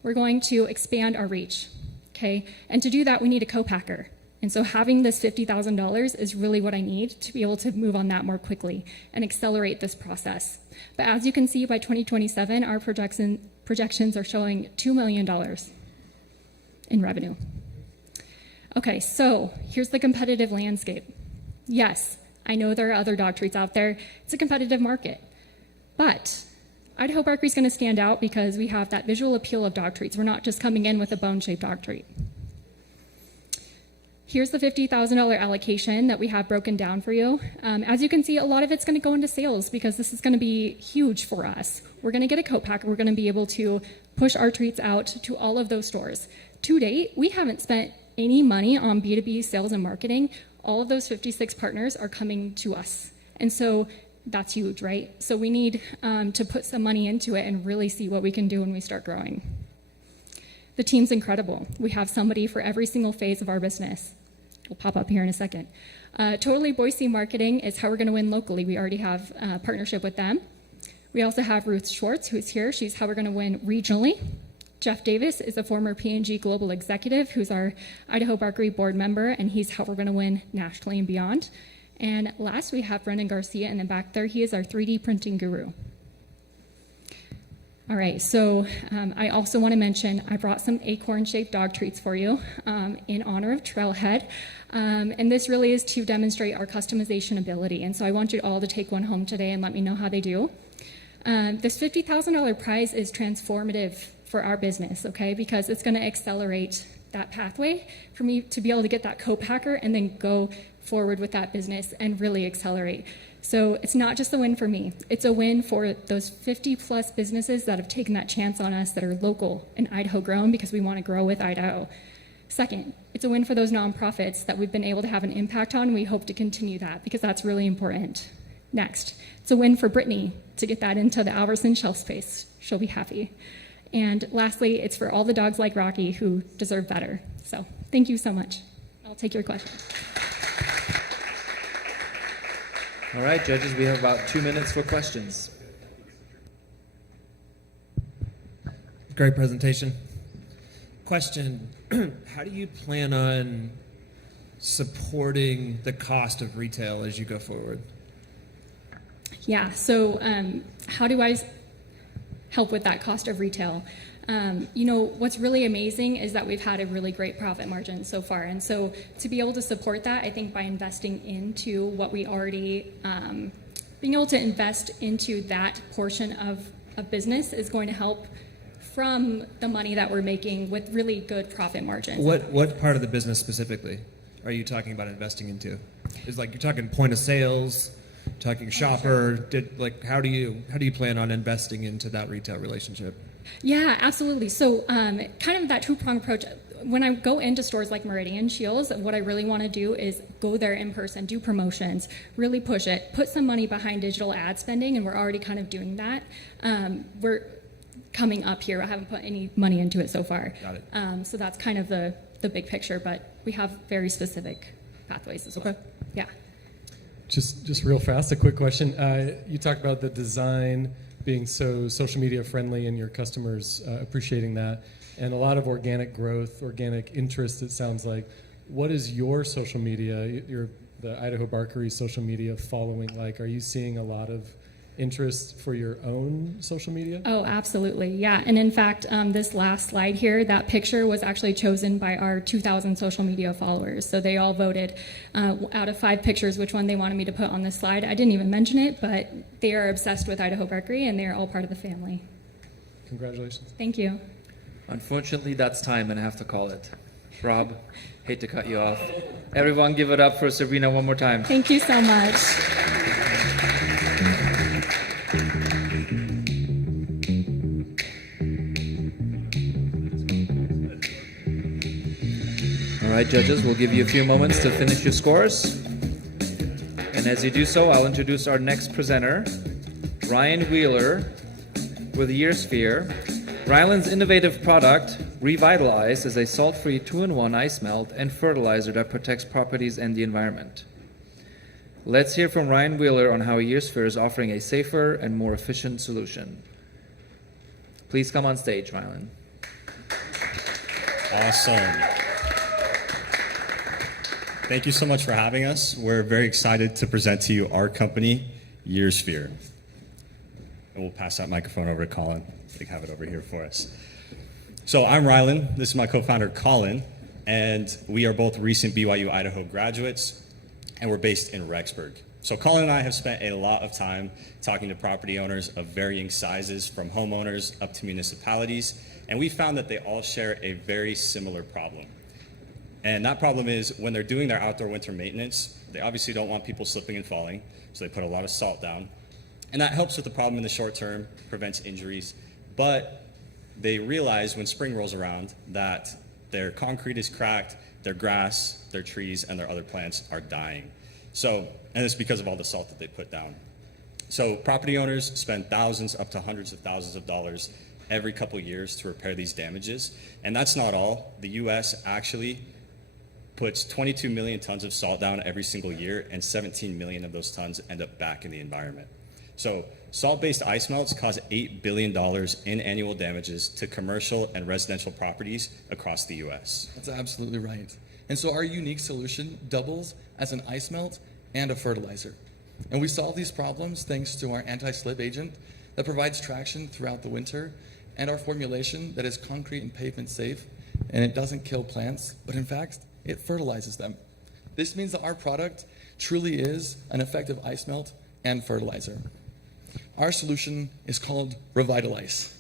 we're going to expand our reach. Okay, and to do that, we need a co-packer. And so having this $50,000 is really what I need to be able to move on that more quickly and accelerate this process. But as you can see, by 2027, our projections are showing $2 million in revenue. Okay, so here's the competitive landscape. Yes, I know there are other dog treats out there. It's a competitive market. But Idaho Bakery is going to stand out because we have that visual appeal of dog treats. We're not just coming in with a bone-shaped dog treat. Here's the $50,000 allocation that we have broken down for you. As you can see, a lot of it's going to go into sales because this is going to be huge for us. We're going to get a co-packer. We're going to be able to push our treats out to all of those stores. To date, we haven't spent any money on B2B sales and marketing. All of those 56 partners are coming to us. And so that's huge, right? So we need to put some money into it and really see what we can do when we start growing. The team's incredible. We have somebody for every single phase of our business. We'll pop up here in a second. Totally Boise Marketing is how we're going to win locally. We already have a partnership with them. We also have Ruth Schwartz, who's here. She's how we're going to win regionally. Jeff Davis is a former P&G Global Executive who's our Idaho Bakery board member, and he's how we're going to win nationally and beyond. And last, we have Brendan Garcia in the back there. He is our 3D printing guru. All right, so I also want to mention I brought some acorn-shaped dog treats for you in honor of Trailhead. And this really is to demonstrate our customization ability. And so I want you all to take one home today and let me know how they do. This $50,000 prize is transformative for our business, okay? Because it's going to accelerate that pathway for me to be able to get that co-packer and then go forward with that business and really accelerate. So it's not just a win for me. It's a win for those 50-plus businesses that have taken that chance on us that are local and Idaho grown because we want to grow with Idaho. Second, it's a win for those nonprofits that we've been able to have an impact on. We hope to continue that because that's really important. Next, it's a win for Brittany to get that into the Albertson shelf space. She'll be happy. And lastly, it's for all the dogs like Rocky who deserve better. So thank you so much. I'll take your questions. All right, judges, we have about 2 minutes for questions. Great presentation. Question, how do you plan on supporting the cost of retail as you go forward? Yeah, so how do I help with that cost of retail? What's really amazing is that we've had a really great profit margin so far. And so to be able to support that, I think by investing into what we already, being able to invest into that portion of business is going to help from the money that we're making with really good profit margins. What part of the business specifically are you talking about investing into? Is like you're talking point of sales, talking shopper, how do you plan on investing into that retail relationship? Yeah, absolutely. So kind of that two-pronged approach. When I go into stores like Meridian Shields, what I really want to do is go there in person, do promotions, really push it, put some money behind digital ad spending, and we're already kind of doing that. We're coming up here. I haven't put any money into it so far. Got it. So that's kind of the big picture, but we have very specific pathways as well. Okay. Yeah. Just real fast, a quick question. You talked about the design being so social media friendly and your customers appreciating that, and a lot of organic growth, organic interest, it sounds like. What is your social media, the Idaho Barkery social media following like? Are you seeing a lot of interest for your own social media? Oh, absolutely. Yeah. And in fact, this last slide here, that picture was actually chosen by our 2,000 social media followers. So they all voted out of 5 pictures which one they wanted me to put on this slide. I didn't even mention it, but they are obsessed with Idaho Barkery and they are all part of the family. Congratulations. Thank you. Unfortunately, that's time and I have to call it. Rob, hate to cut you off. Everyone give it up for Sabrina one more time. Thank you so much. All right, judges, we'll give you a few moments to finish your scores. And as you do so, I'll introduce our next presenter, Ryan Wheeler with Yearsphere. Ryland's innovative product, Revitalize, is a salt-free 2-in-1 ice melt and fertilizer that protects properties and the environment. Let's hear from Ryan Wheeler on how Yearsphere is offering a safer and more efficient solution. Please come on stage, Ryland. Awesome. Thank you so much for having us. We're very excited to present to you our company, Yearsphere. And we'll pass that microphone over to Colin. They have it over here for us. So I'm Ryland. This is my co-founder, Colin. And we are both recent BYU Idaho graduates. And we're based in Rexburg. So Colin and I have spent a lot of time talking to property owners of varying sizes, from homeowners up to municipalities. And we found that they all share a very similar problem. And that problem is when they're doing their outdoor winter maintenance, they obviously don't want people slipping and falling, so they put a lot of salt down. And that helps with the problem in the short term, prevents injuries. But they realize when spring rolls around that their concrete is cracked, their grass, their trees, and their other plants are dying. So, and it's because of all the salt that they put down. So property owners spend thousands up to hundreds of thousands of dollars every couple years to repair these damages. And that's not all. The US actually puts 22 million tons of salt down every single year, and 17 million of those tons end up back in the environment. So salt-based ice melts cause $8 billion in annual damages to commercial and residential properties across the US. That's absolutely right. And so our unique solution doubles as an ice melt and a fertilizer. And we solve these problems thanks to our anti-slip agent that provides traction throughout the winter, and our formulation that is concrete and pavement safe, and it doesn't kill plants, but in fact, it fertilizes them. This means that our product truly is an effective ice melt and fertilizer. Our solution is called Revitalize.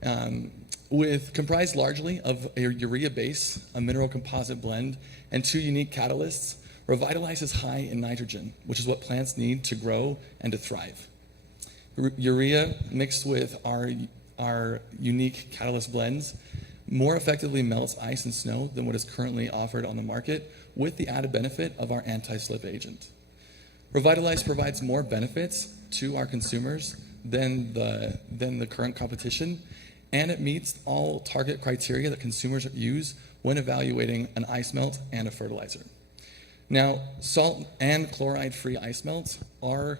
Comprised largely of a urea base, a mineral composite blend, and 2 unique catalysts, Revitalize is high in nitrogen, which is what plants need to grow and to thrive. Urea mixed with our unique catalyst blends more effectively melts ice and snow than what is currently offered on the market, with the added benefit of our anti-slip agent. Revitalize provides more benefits to our consumers than the current competition, and it meets all target criteria that consumers use when evaluating an ice melt and a fertilizer. Now, salt and chloride-free ice melts are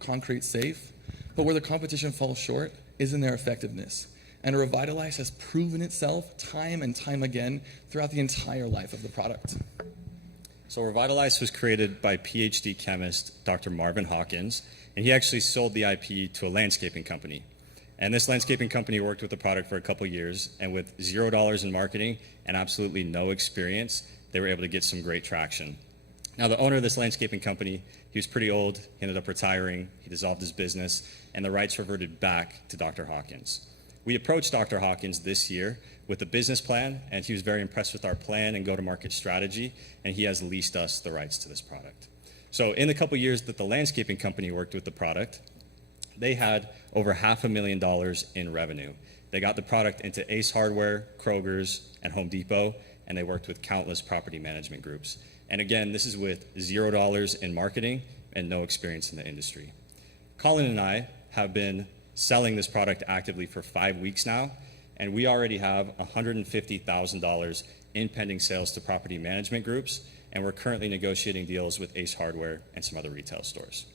concrete safe, but where the competition falls short is in their effectiveness. And Revitalize has proven itself time and time again throughout the entire life of the product. So Revitalize was created by PhD chemist Dr. Marvin Hawkins, and he actually sold the IP to a landscaping company. And this landscaping company worked with the product for a couple years, and with $0 in marketing and absolutely no experience, they were able to get some great traction. Now, the owner of this landscaping company, he was pretty old, he ended up retiring, he dissolved his business, and the rights reverted back to Dr. Hawkins. We approached Dr. Hawkins this year with a business plan, and he was very impressed with our plan and go-to-market strategy, and he has leased us the rights to this product. So in the couple years that the landscaping company worked with the product, they had over $500,000 in revenue. They got the product into Ace Hardware, Kroger's, and Home Depot, and they worked with countless property management groups. And again, this is with $0 in marketing and no experience in the industry. Colin and I have been selling this product actively for 5 weeks now, and we already have $150,000 in pending sales to property management groups, and we're currently negotiating deals with Ace Hardware and some other retail stores.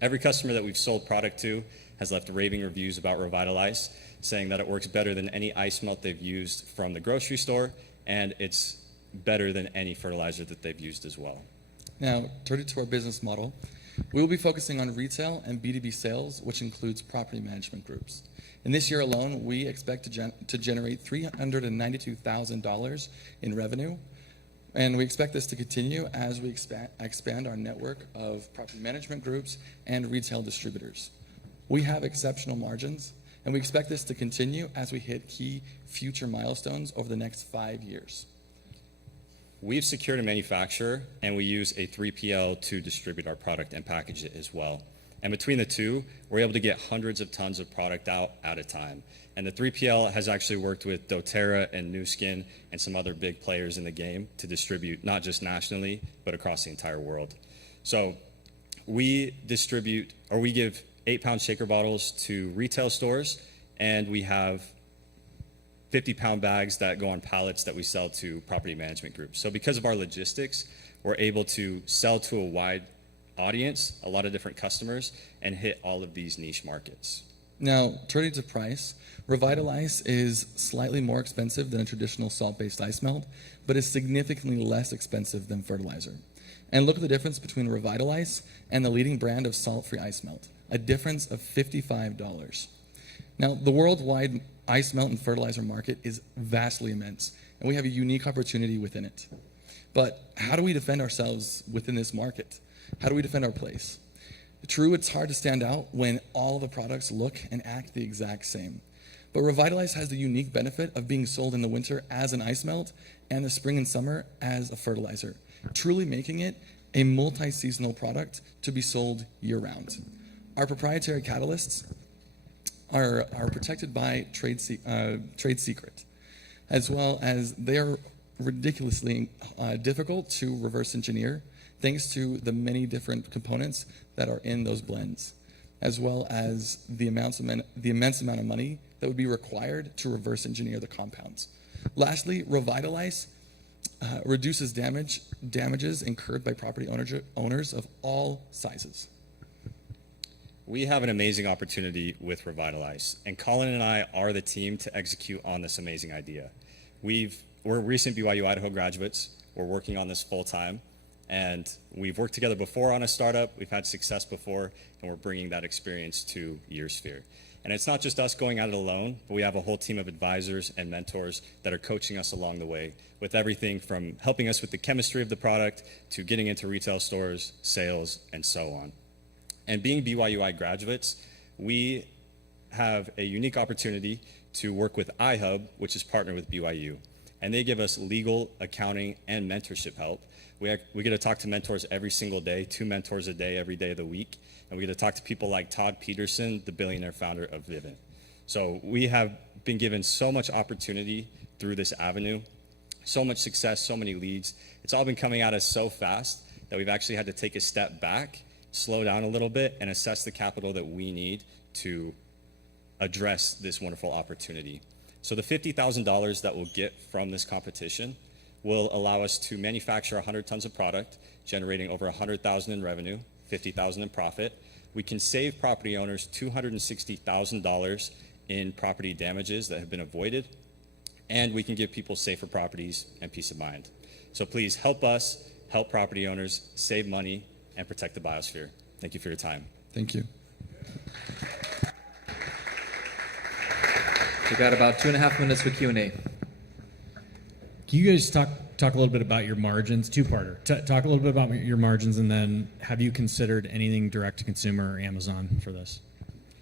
Every customer that we've sold product to has left raving reviews about Revitalize, saying that it works better than any ice melt they've used from the grocery store, and it's better than any fertilizer that they've used as well. Now, turning to our business model, we will be focusing on retail and B2B sales, which includes property management groups. In this year alone, we expect to generate $392,000 in revenue, and we expect this to continue as we expand our network of property management groups and retail distributors. We have exceptional margins, and we expect this to continue as we hit key future milestones over the next 5 years. We've secured a manufacturer, and we use a 3PL to distribute our product and package it as well. And between the two, we're able to get hundreds of tons of product out at a time. And the 3PL has actually worked with doTERRA and Nu Skin and some other big players in the game to distribute not just nationally, but across the entire world. So we distribute, or we give 8-pound shaker bottles to retail stores, and we have 50-pound bags that go on pallets that we sell to property management groups. So because of our logistics, we're able to sell to a wide audience, a lot of different customers, and hit all of these niche markets. Now, turning to price, Revitalize is slightly more expensive than a traditional salt-based ice melt, but is significantly less expensive than fertilizer. And look at the difference between Revitalize and the leading brand of salt-free ice melt, a difference of $55. Now, the worldwide ice melt and fertilizer market is vastly immense, and we have a unique opportunity within it. But how do we defend ourselves within this market? How do we defend our place? True, it's hard to stand out when all the products look and act the exact same. But Revitalize has the unique benefit of being sold in the winter as an ice melt and the spring and summer as a fertilizer, truly making it a multi-seasonal product to be sold year-round. Our proprietary catalysts are protected by trade secret, as well as they are ridiculously difficult to reverse engineer thanks to the many different components that are in those blends, as well as the immense amount of money that would be required to reverse engineer the compounds. Lastly, Revitalize reduces damages incurred by property owners of all sizes. We have an amazing opportunity with Revitalize, and Colin and I are the team to execute on this amazing idea. We're recent BYU Idaho graduates. We're working on this full-time, and we've worked together before on a startup. We've had success before, and we're bringing that experience to Yearsphere. And it's not just us going at it alone, but we have a whole team of advisors and mentors that are coaching us along the way with everything from helping us with the chemistry of the product to getting into retail stores, sales, and so on. And being BYUI graduates, we have a unique opportunity to work with iHub, which is partnered with BYU. And they give us legal, accounting, and mentorship help. We get to talk to mentors every single day, 2 mentors a day, every day of the week. And we get to talk to people like Todd Peterson, the billionaire founder of Vivint. So we have been given so much opportunity through this avenue, so much success, so many leads. It's all been coming at us so fast that we've actually had to take a step back, slow down a little bit, and assess the capital that we need to address this wonderful opportunity. So the $50,000 that we'll get from this competition will allow us to manufacture 100 tons of product, generating over $100,000 in revenue, $50,000 in profit. We can save property owners $260,000 in property damages that have been avoided, and we can give people safer properties and peace of mind. So please help us, help property owners, save money, and protect the biosphere. Thank you for your time. Thank you. We've got about 2.5 minutes for Q&A. Can you guys talk a little bit about your margins? Two-parter. Talk a little bit about your margins, and then have you considered anything direct to consumer or Amazon for this?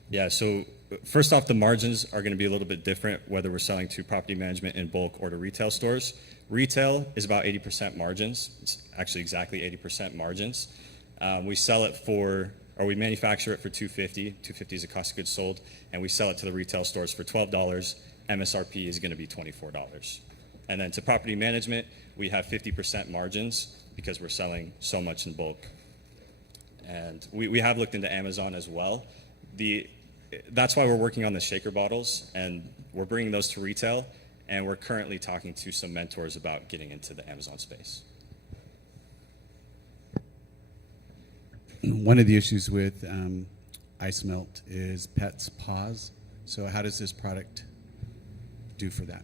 Yeah, so first off, the margins are going to be a little bit different whether we're selling to property management in bulk or to retail stores. Retail is about 80% margins. It's actually exactly 80% margins. We sell it for, or we manufacture it for $250. $250 is the cost of goods sold, and we sell it to the retail stores for $12. MSRP is going to be $24. And then to property management, we have 50% margins because we're selling so much in bulk. And we have looked into Amazon as well. That's why we're working on the shaker bottles, and we're bringing those to retail, and we're currently talking to some mentors about getting into the Amazon space. One of the issues with ice melt is pets' paws. So how does this product do for that?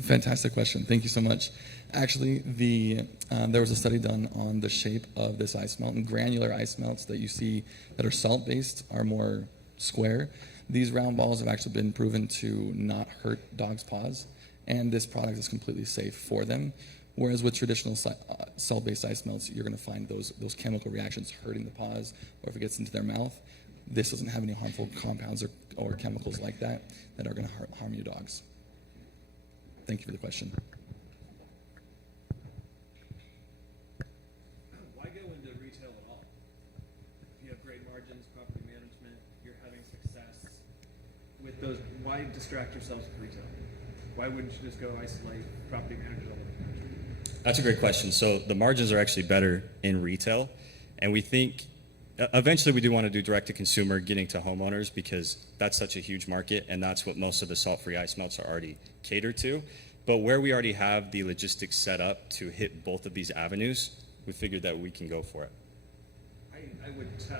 Fantastic question. Thank you so much. Actually, there was a study done on the shape of this ice melt, and granular ice melts that you see that are salt-based are more square. These round balls have actually been proven to not hurt dogs' paws, and this product is completely safe for them. Whereas with traditional salt-based ice melts, you're going to find those chemical reactions hurting the paws, or if it gets into their mouth. This doesn't have any harmful compounds or chemicals like that are going to harm your dogs. Thank you for the question. Why go into retail at all? If you have great margins, property management, you're having success with those, why distract yourselves with retail? Why wouldn't you just go isolate property managers all over? That's a great question. So the margins are actually better in retail, and we think eventually we do want to do direct to consumer, getting to homeowners, because that's such a huge market, and that's what most of the salt-free ice melts are already catered to. But where we already have the logistics set up to hit both of these avenues, we figured that we can go for it. I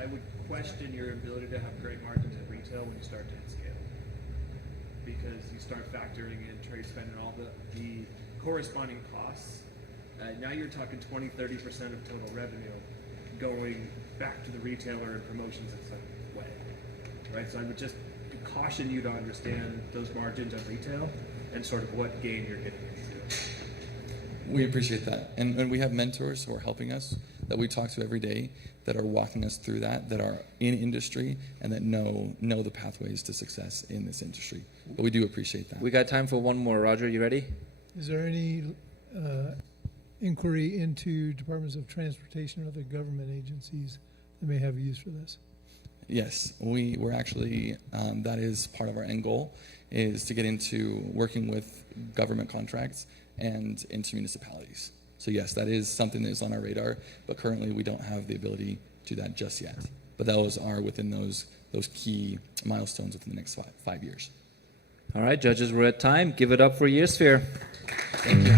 would question your ability to have great margins at retail when you start to hit scale, because you start factoring in trade spend and all the corresponding costs. Now you're talking 20-30% of total revenue going back to the retailer and promotions in some way, right? So I would just caution you to understand those margins at retail and sort of what game you're getting into. We appreciate that. And we have mentors who are helping us that we talk to every day that are walking us through that are in industry and that know the pathways to success in this industry. But we do appreciate that. We got time for one more. Roger, you ready? Is there any inquiry into departments of transportation or other government agencies that may have use for this? Yes, we're actually, that is part of our end goal, is to get into working with government contracts and into municipalities. So yes, that is something that is on our radar, but currently we don't have the ability to do that just yet. But those are within those key milestones within the next 5 years. All right, judges, we're at time. Give it up for Yearsphere. Thank you.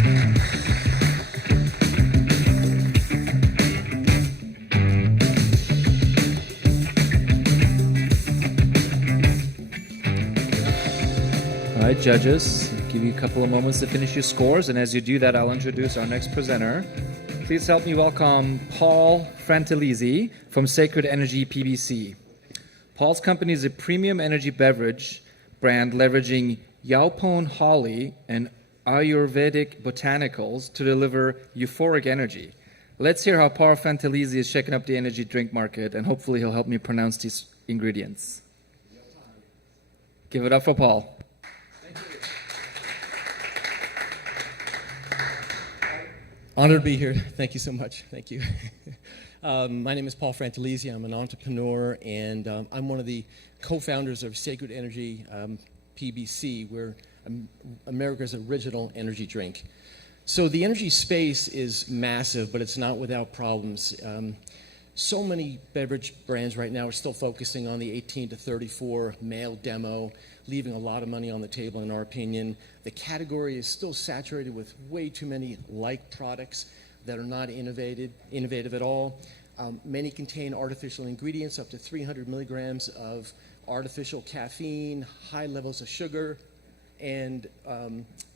All right, judges, I'll give you a couple of moments to finish your scores, and as you do that, I'll introduce our next presenter. Please help me welcome Paul Frantellese from Sacred Energy PBC. Paul's company is a premium energy beverage brand leveraging Yaupon holly and Ayurvedic botanicals to deliver euphoric energy. Let's hear how Paul Frantellese is shaking up the energy drink market, and hopefully he'll help me pronounce these ingredients. Give it up for Paul. Honored to be here. Thank you so much. Thank you. My name is Paul Frantellese. I'm an entrepreneur, and I'm one of the co-founders of Sacred Energy PBC. We're America's original energy drink. So the energy space is massive, but it's not without problems. So many beverage brands right now are still focusing on the 18 to 34 male demo, leaving a lot of money on the table in our opinion. The category is still saturated with way too many like products that are not innovative at all. Many contain artificial ingredients, up to 300 milligrams of artificial caffeine, high levels of sugar, and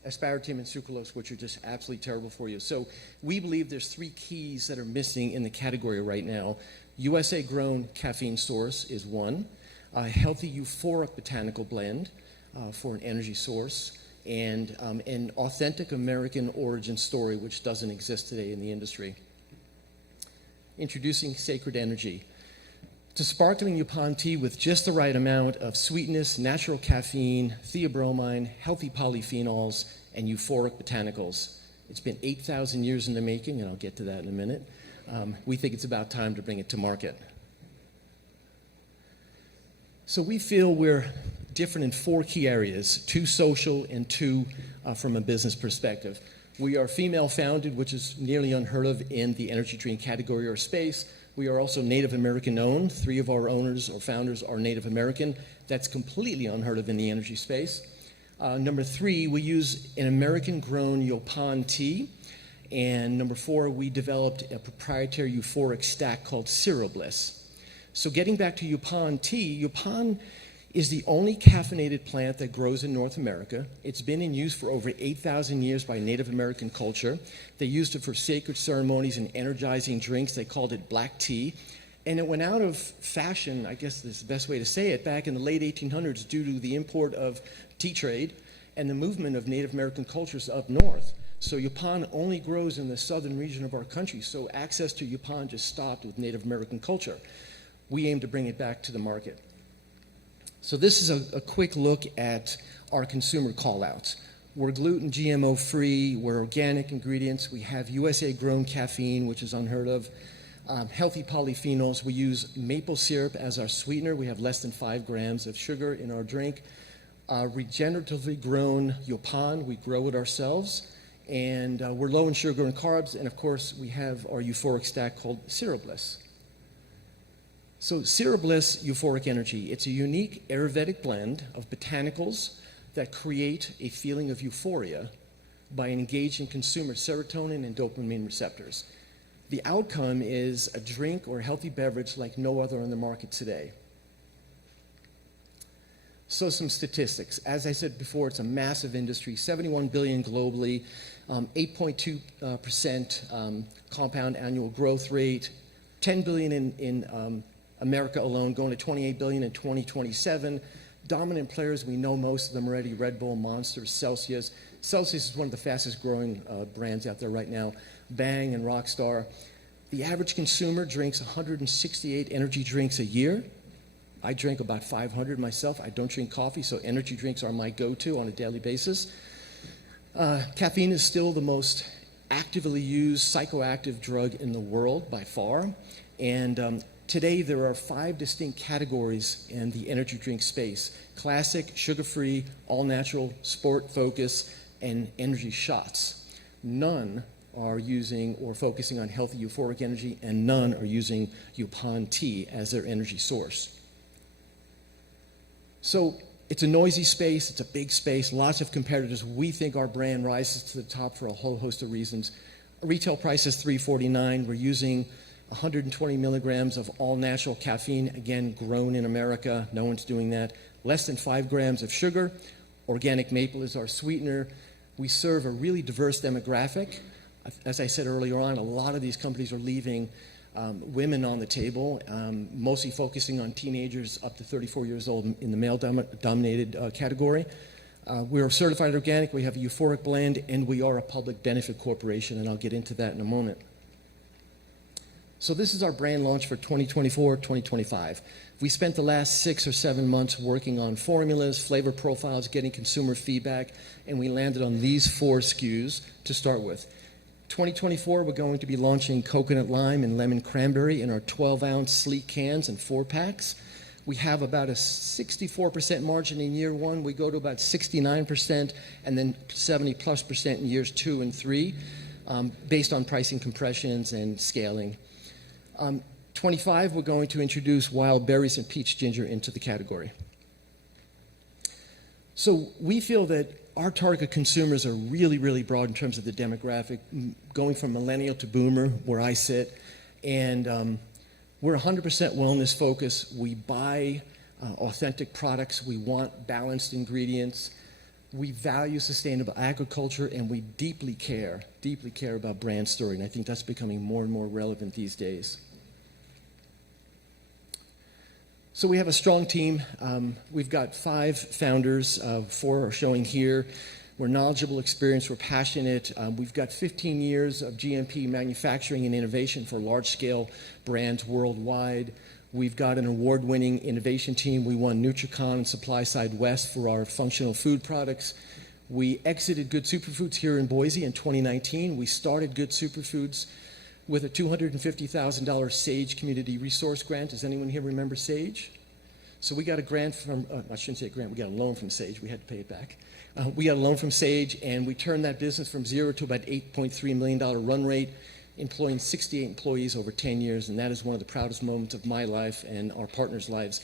aspartame and sucralose, which are just absolutely terrible for you. So we believe there's 3 keys that are missing in the category right now. USA-grown caffeine source is one, a healthy euphoric botanical blend for an energy source, and an authentic American origin story, which doesn't exist today in the industry. Introducing Sacred Energy. It's a sparkling Yupan tea with just the right amount of sweetness, natural caffeine, theobromine, healthy polyphenols, and euphoric botanicals. It's been 8,000 years in the making, and I'll get to that in a minute. We think it's about time to bring it to market. So we feel we're different in 4 key areas, 2 social and 2 from a business perspective. We are female founded, which is nearly unheard of in the energy drink category or space. We are also Native American owned. 3 of our owners or founders are Native American. That's completely unheard of in the energy space. Number 3, we use an American grown Yupan tea. And number 4, we developed a proprietary euphoric stack called Zero Bliss. So getting back to Yupan tea, Yupan is the only caffeinated plant that grows in North America. It's been in use for over 8,000 years by Native American culture. They used it for sacred ceremonies and energizing drinks. They called it black tea. And it went out of fashion, I guess is the best way to say it, back in the late 1800s due to the import of tea trade and the movement of Native American cultures up north. So Yupan only grows in the southern region of our country, so access to Yupan just stopped with Native American culture. We aim to bring it back to the market. So this is a quick look at our consumer call-outs. We're gluten, GMO-free, we're organic ingredients, we have USA-grown caffeine, which is unheard of, healthy polyphenols. We use maple syrup as our sweetener. We have less than 5 grams of sugar in our drink. Regeneratively grown Yupan, we grow it ourselves, and we're low in sugar and carbs, and of course we have our euphoric stack called Zero Bliss. So Zero Bliss Euphoric Energy, it's a unique Ayurvedic blend of botanicals that create a feeling of euphoria by engaging consumer serotonin and dopamine receptors. The outcome is a drink or a healthy beverage like no other on the market today. So some statistics. As I said before, it's a massive industry, 71 billion globally, 8.2% compound annual growth rate, 10 billion in America alone, going to 28 billion in 2027. Dominant players, we know most of them already, Red Bull, Monster, Celsius. Celsius is one of the fastest growing brands out there right now, Bang and Rockstar. The average consumer drinks 168 energy drinks a year. I drink about 500 myself. I don't drink coffee, so energy drinks are my go-to on a daily basis. Caffeine is still the most actively used psychoactive drug in the world by far. And today there are 5 distinct categories in the energy drink space: classic, sugar-free, all-natural, sport focus, and energy shots. None are using or focusing on healthy euphoric energy, and none are using Yupan tea as their energy source. So it's a noisy space, it's a big space, lots of competitors. We think our brand rises to the top for a whole host of reasons. Retail price is $3.49. We're using 120 milligrams of all-natural caffeine, again, grown in America. No one's doing that. Less than 5 grams of sugar. Organic maple is our sweetener. We serve a really diverse demographic. As I said earlier on, a lot of these companies are leaving women on the table, mostly focusing on teenagers up to 34 years old in the male-dominated category. We're certified organic, we have a euphoric blend, and we are a public benefit corporation, and I'll get into that in a moment. So this is our brand launch for 2024-2025. We spent the last 6 or 7 months working on formulas, flavor profiles, getting consumer feedback, and we landed on these 4 SKUs to start with. 2024, we're going to be launching coconut lime and lemon cranberry in our 12-ounce sleek cans and 4-packs. We have about a 64% margin in year one. We go to about 69% and then 70+% in years 2 and 3, based on pricing compressions and scaling. 25, we're going to introduce wild berries and peach ginger into the category. So we feel that our target consumers are really, really broad in terms of the demographic, going from millennial to boomer, where I sit. And we're 100% wellness focused. We buy authentic products. We want balanced ingredients. We value sustainable agriculture, and we deeply care about brand story. And I think that's becoming more and more relevant these days. So we have a strong team. We've got 5 founders. 4 are showing here. We're knowledgeable, experienced, we're passionate. We've got 15 years of GMP manufacturing and innovation for large-scale brands worldwide. We've got an award-winning innovation team. We won NutriCon and Supply Side West for our functional food products. We exited Good Superfoods here in Boise in 2019. We started Good Superfoods with a $250,000 SAGE Community Resource Grant. Does anyone here remember SAGE? So we got a grant from, I shouldn't say a grant, we got a loan from SAGE. We had to pay it back. We got a loan from SAGE, and we turned that business from 0 to about $8.3 million run rate, employing 68 employees over 10 years, and that is one of the proudest moments of my life and our partners' lives,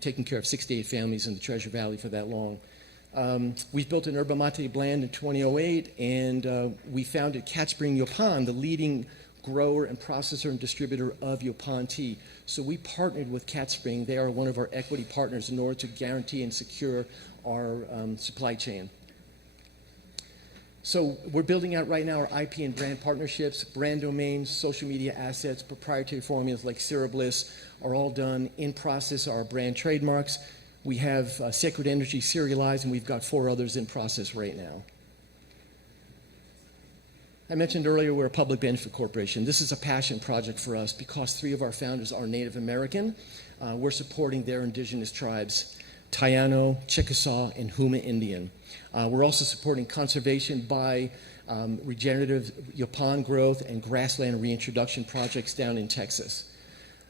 taking care of 68 families in the Treasure Valley for that long. We've built an Yerba Mate blend in 2008, and we founded Cat Spring Yopan, the leading grower and processor and distributor of Yopan tea. So we partnered with Cat Spring. They are one of our equity partners in order to guarantee and secure our supply chain. So we're building out right now our IP and brand partnerships, brand domains, social media assets, proprietary formulas like Cerebliss are all done. In process are our brand trademarks. We have Sacred Energy serialized, and we've got 4 others in process right now. I mentioned earlier we're a public benefit corporation. This is a passion project for us because 3 of our founders are Native American. We're supporting their indigenous tribes, Taino, Chickasaw, and Huma Indian. We're also supporting conservation by regenerative Yopan growth and grassland reintroduction projects down in Texas.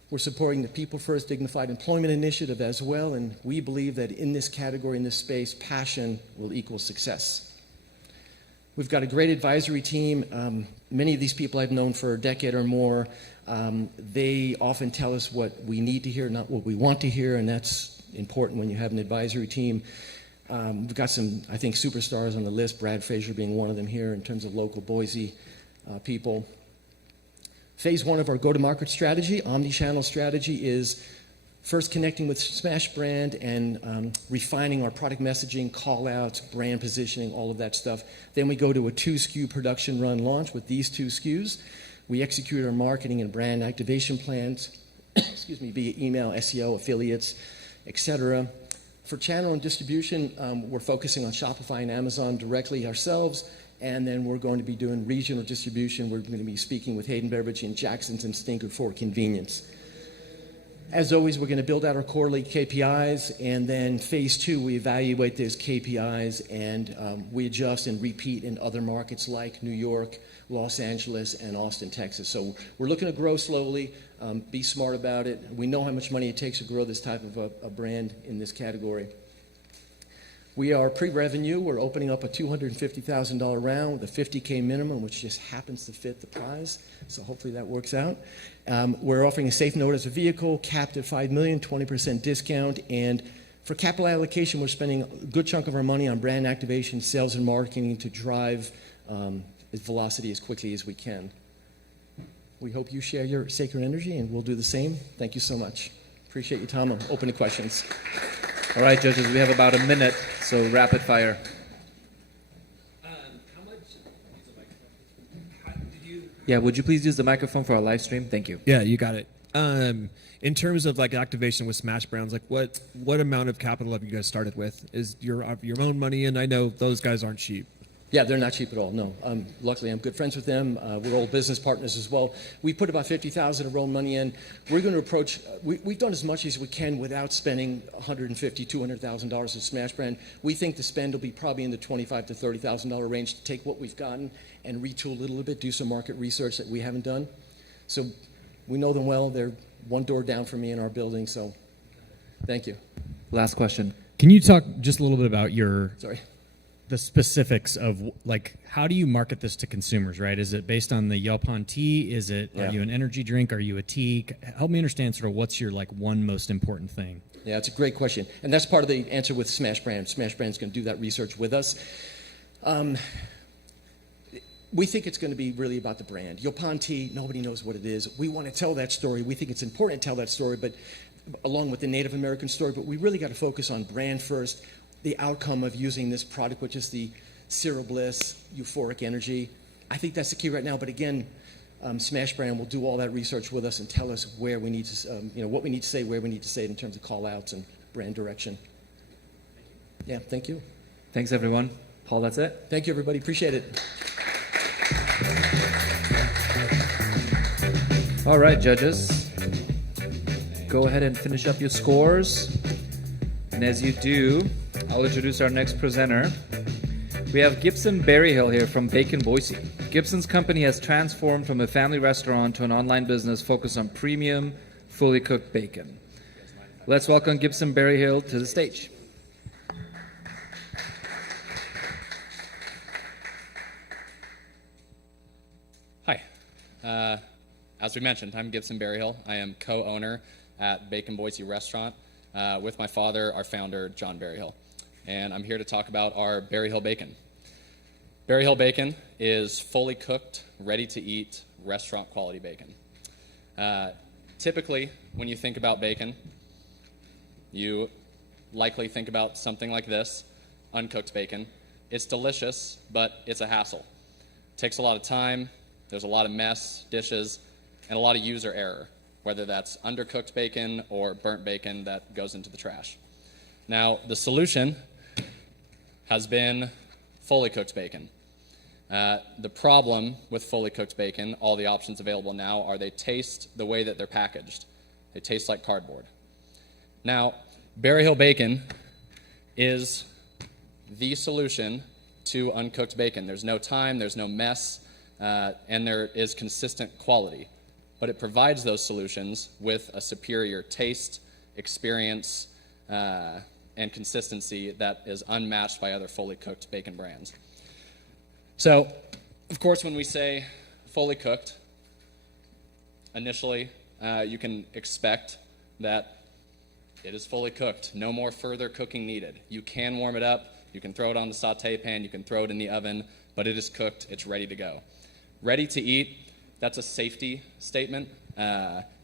We're supporting the People First Dignified Employment Initiative as well, and we believe that in this category, in this space, passion will equal success. We've got a great advisory team. Many of these people I've known for a decade or more. They often tell us what we need to hear, not what we want to hear, and that's important when you have an advisory team. We've got some, I think, superstars on the list, Brad Fraser being one of them here in terms of local Boise people. Phase 1 of our go-to-market strategy, omni-channel strategy, is first connecting with Smash Brand and refining our product messaging, call-outs, brand positioning, all of that stuff. Then we go to a 2-SKU production run launch with these 2 SKUs. We execute our marketing and brand activation plans, excuse me, via email, SEO, affiliates, etc. For channel and distribution, we're focusing on Shopify and Amazon directly ourselves, and then we're going to be doing regional distribution. We're going to be speaking with Hayden Beverage and Jackson's and Stinker for convenience. As always, we're going to build out our quarterly KPIs, and then phase 2, we evaluate those KPIs, and we adjust and repeat in other markets like New York, Los Angeles, and Austin, Texas. So we're looking to grow slowly, be smart about it. We know how much money it takes to grow this type of a brand in this category. We are pre-revenue. We're opening up a $250,000 round with a $50K minimum, which just happens to fit the prize. So hopefully that works out. We're offering a safe note as a vehicle, capped at $5 million, 20% discount. And for capital allocation, we're spending a good chunk of our money on brand activation, sales, and marketing to drive velocity as quickly as we can. We hope you share your sacred energy, and we'll do the same. Thank you so much. Appreciate your time. I'm open to questions. All right, judges, we have about a minute, so rapid fire. Yeah, would you please use the microphone for our live stream? Thank you. Yeah, you got it. In terms of like activation with Smash Browns, like what amount of capital have you guys started with? Is your own money in? I know those guys aren't cheap. Yeah, they're not cheap at all, no. Luckily, I'm good friends with them. We're all business partners as well. We put about $50,000 of our own money in. We're going to approach, we've done as much as we can without spending $150,000, $200,000 of Smash Brand. We think the spend will be probably in the $25,000 to $30,000 range to take what we've gotten and retool it a little bit, do some market research that we haven't done. So we know them well. They're one door down from me in our building, so Thank you. Last question. Can you talk just a little bit about Sorry. the specifics of like how do you market this to consumers, right? Is it based on the Yelp on tea? Is it Yeah. are you an energy drink? Are you a tea? Help me understand sort of what's your like one most important thing. Yeah, it's a great question. And that's part of the answer with Smash Brand. Smash Brand's going to do that research with us. We think it's going to be really about the brand. Yopan Tea, nobody knows what it is. We want to tell that story. We think it's important to tell that story, but along with the Native American story, but we really got to focus on brand first, the outcome of using this product, which is the Cereal Bliss, euphoric energy. I think that's the key right now, but again, Smash Brand will do all that research with us and tell us where we need to, what we need to say, where we need to say it in terms of call outs and brand direction. Yeah, thank you. Thanks, everyone. Paul, that's it. Thank you, everybody. Appreciate it. All right, judges. Go ahead and finish up your scores. And as you do, I'll introduce our next presenter. We have Gibson Berryhill here from Bacon, Boise. Gibson's company has transformed from a family restaurant to an online business focused on premium, fully cooked bacon. Let's welcome Gibson Berryhill to the stage. Hi. As we mentioned, I'm Gibson Berryhill. I am co-owner at Bacon Boise Restaurant with my father, our founder, John Berryhill. And I'm here to talk about our Berryhill bacon. Berryhill bacon is fully cooked, ready-to-eat, restaurant-quality bacon. Typically, when you think about bacon, you likely think about something like this, uncooked bacon. It's delicious, but it's a hassle. It takes a lot of time, there's a lot of mess, dishes, and a lot of user error, whether that's undercooked bacon or burnt bacon that goes into the trash. Now, the solution has been fully cooked bacon. The problem with fully cooked bacon, all the options available now, are they taste the way that they're packaged. They taste like cardboard. Now, Berryhill bacon is the solution to uncooked bacon. There's no time, there's no mess, and there is consistent quality. But it provides those solutions with a superior taste, experience, and consistency that is unmatched by other fully cooked bacon brands. So, of course, when we say fully cooked, initially you can expect that it is fully cooked. No more further cooking needed. You can warm it up, you can throw it on the saute pan, you can throw it in the oven, but it is cooked, it's ready to go. Ready to eat, that's a safety statement.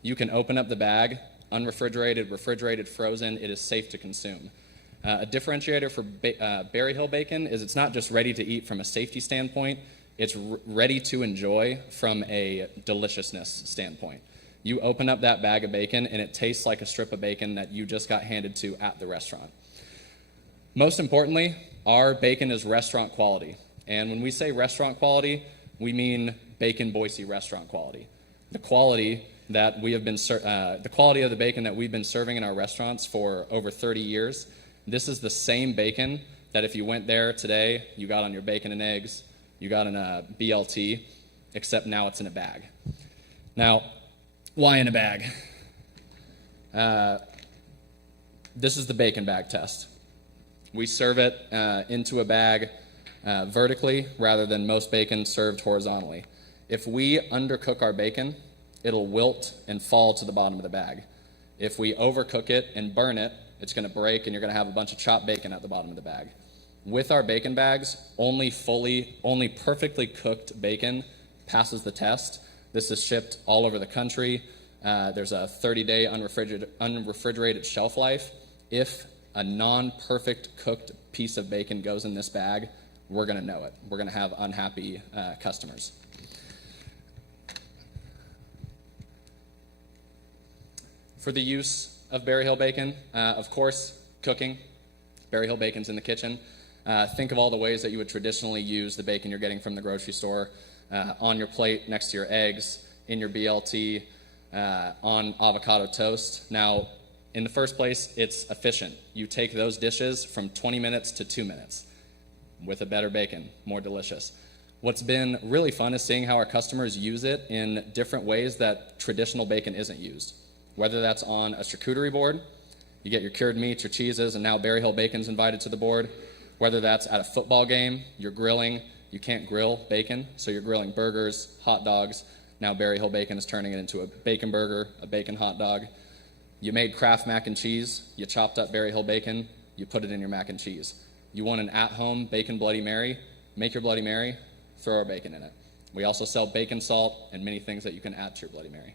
You can open up the bag, unrefrigerated, refrigerated, frozen, it is safe to consume. A differentiator for Berryhill bacon is it's not just ready to eat from a safety standpoint, it's ready to enjoy from a deliciousness standpoint. You open up that bag of bacon and it tastes like a strip of bacon that you just got handed to at the restaurant. Most importantly, our bacon is restaurant quality. And when we say restaurant quality, we mean Bacon Boise restaurant quality. The quality that we have been the quality of the bacon that we've been serving in our restaurants for over 30 years. This is the same bacon that if you went there today, you got on your bacon and eggs, you got in a BLT, except now it's in a bag. Now, why in a bag? This is the bacon bag test. We serve it into a bag vertically rather than most bacon served horizontally. If we undercook our bacon, it'll wilt and fall to the bottom of the bag. If we overcook it and burn it, it's going to break and you're going to have a bunch of chopped bacon at the bottom of the bag. With our bacon bags, only perfectly cooked bacon passes the test. This is shipped all over the country. There's a 30-day unrefrigerated shelf life. If a non-perfect cooked piece of bacon goes in this bag, we're going to know it. We're going to have unhappy customers. For the use of Berryhill bacon, of course, cooking. Berryhill bacon's in the kitchen. Think of all the ways that you would traditionally use the bacon you're getting from the grocery store, on your plate, next to your eggs, in your BLT, on avocado toast. Now, in the first place, it's efficient. You take those dishes from 20 minutes to 2 minutes with a better bacon, more delicious. What's been really fun is seeing how our customers use it in different ways that traditional bacon isn't used. Whether that's on a charcuterie board, You get your cured meats, your cheeses, and now Berry Hill Bacon's invited to the board. Whether that's at a football game, you're grilling, you can't grill bacon, so you're grilling burgers, hot dogs. Now Berry Hill Bacon is turning it into a bacon burger, a bacon hot dog. You made Kraft mac and cheese, you chopped up Berry Hill Bacon, you put it in your mac and cheese. You want an at-home bacon Bloody Mary, make your Bloody Mary, throw our bacon in it. We also sell bacon salt and many things that you can add to your Bloody Mary.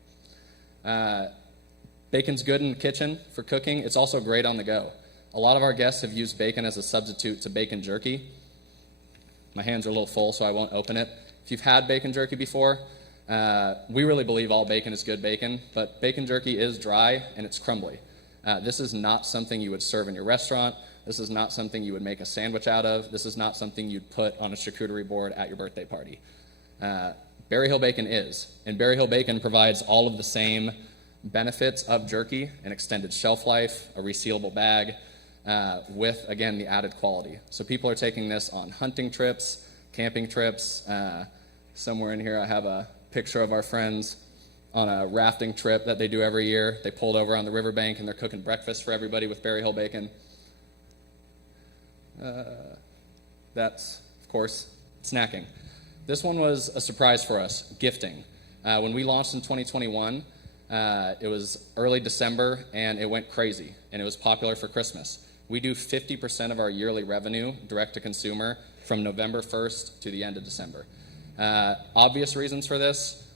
Bacon's good in the kitchen for cooking. It's also great on the go. A lot of our guests have used bacon as a substitute to bacon jerky. My hands are a little full, so I won't open it. If you've had bacon jerky before, we really believe all bacon is good bacon, but bacon jerky is dry and it's crumbly. This is not something you would serve in your restaurant. This is not something you would make a sandwich out of. This is not something you'd put on a charcuterie board at your birthday party. Berry Hill Bacon is, and Berry Hill Bacon provides all of the same benefits of jerky: an extended shelf life, a resealable bag, with, again, the added quality. So people are taking this on hunting trips, camping trips. Somewhere in here I have a picture of our friends on a rafting trip that they do every year. They pulled over on the riverbank and they're cooking breakfast for everybody with Berry Hill Bacon. That's, of course, snacking. This one was a surprise for us, gifting. When we launched in 2021, it was early December and it went crazy and it was popular for Christmas. We do 50% of our yearly revenue direct to consumer from November 1st to the end of December. Obvious reasons for this: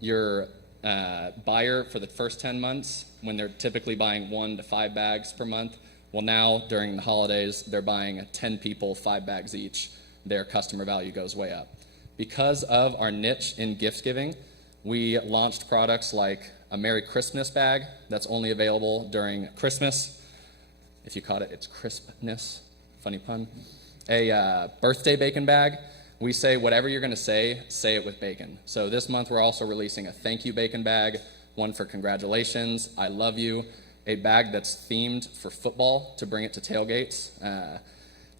your buyer for the first 10 months, when they're typically buying 1 to 5 bags per month, well, now during the holidays, they're buying 10 people 5 bags each. Their customer value goes way up. Because of our niche in gift giving, we launched products like a Merry Christmas bag that's only available during Christmas. If you caught it, it's crispness. Funny pun. A birthday bacon bag. We say whatever you're going to say it with bacon. So this month we're also releasing a thank you bacon bag, one for congratulations, I love you, a bag that's themed for football to bring it to tailgates.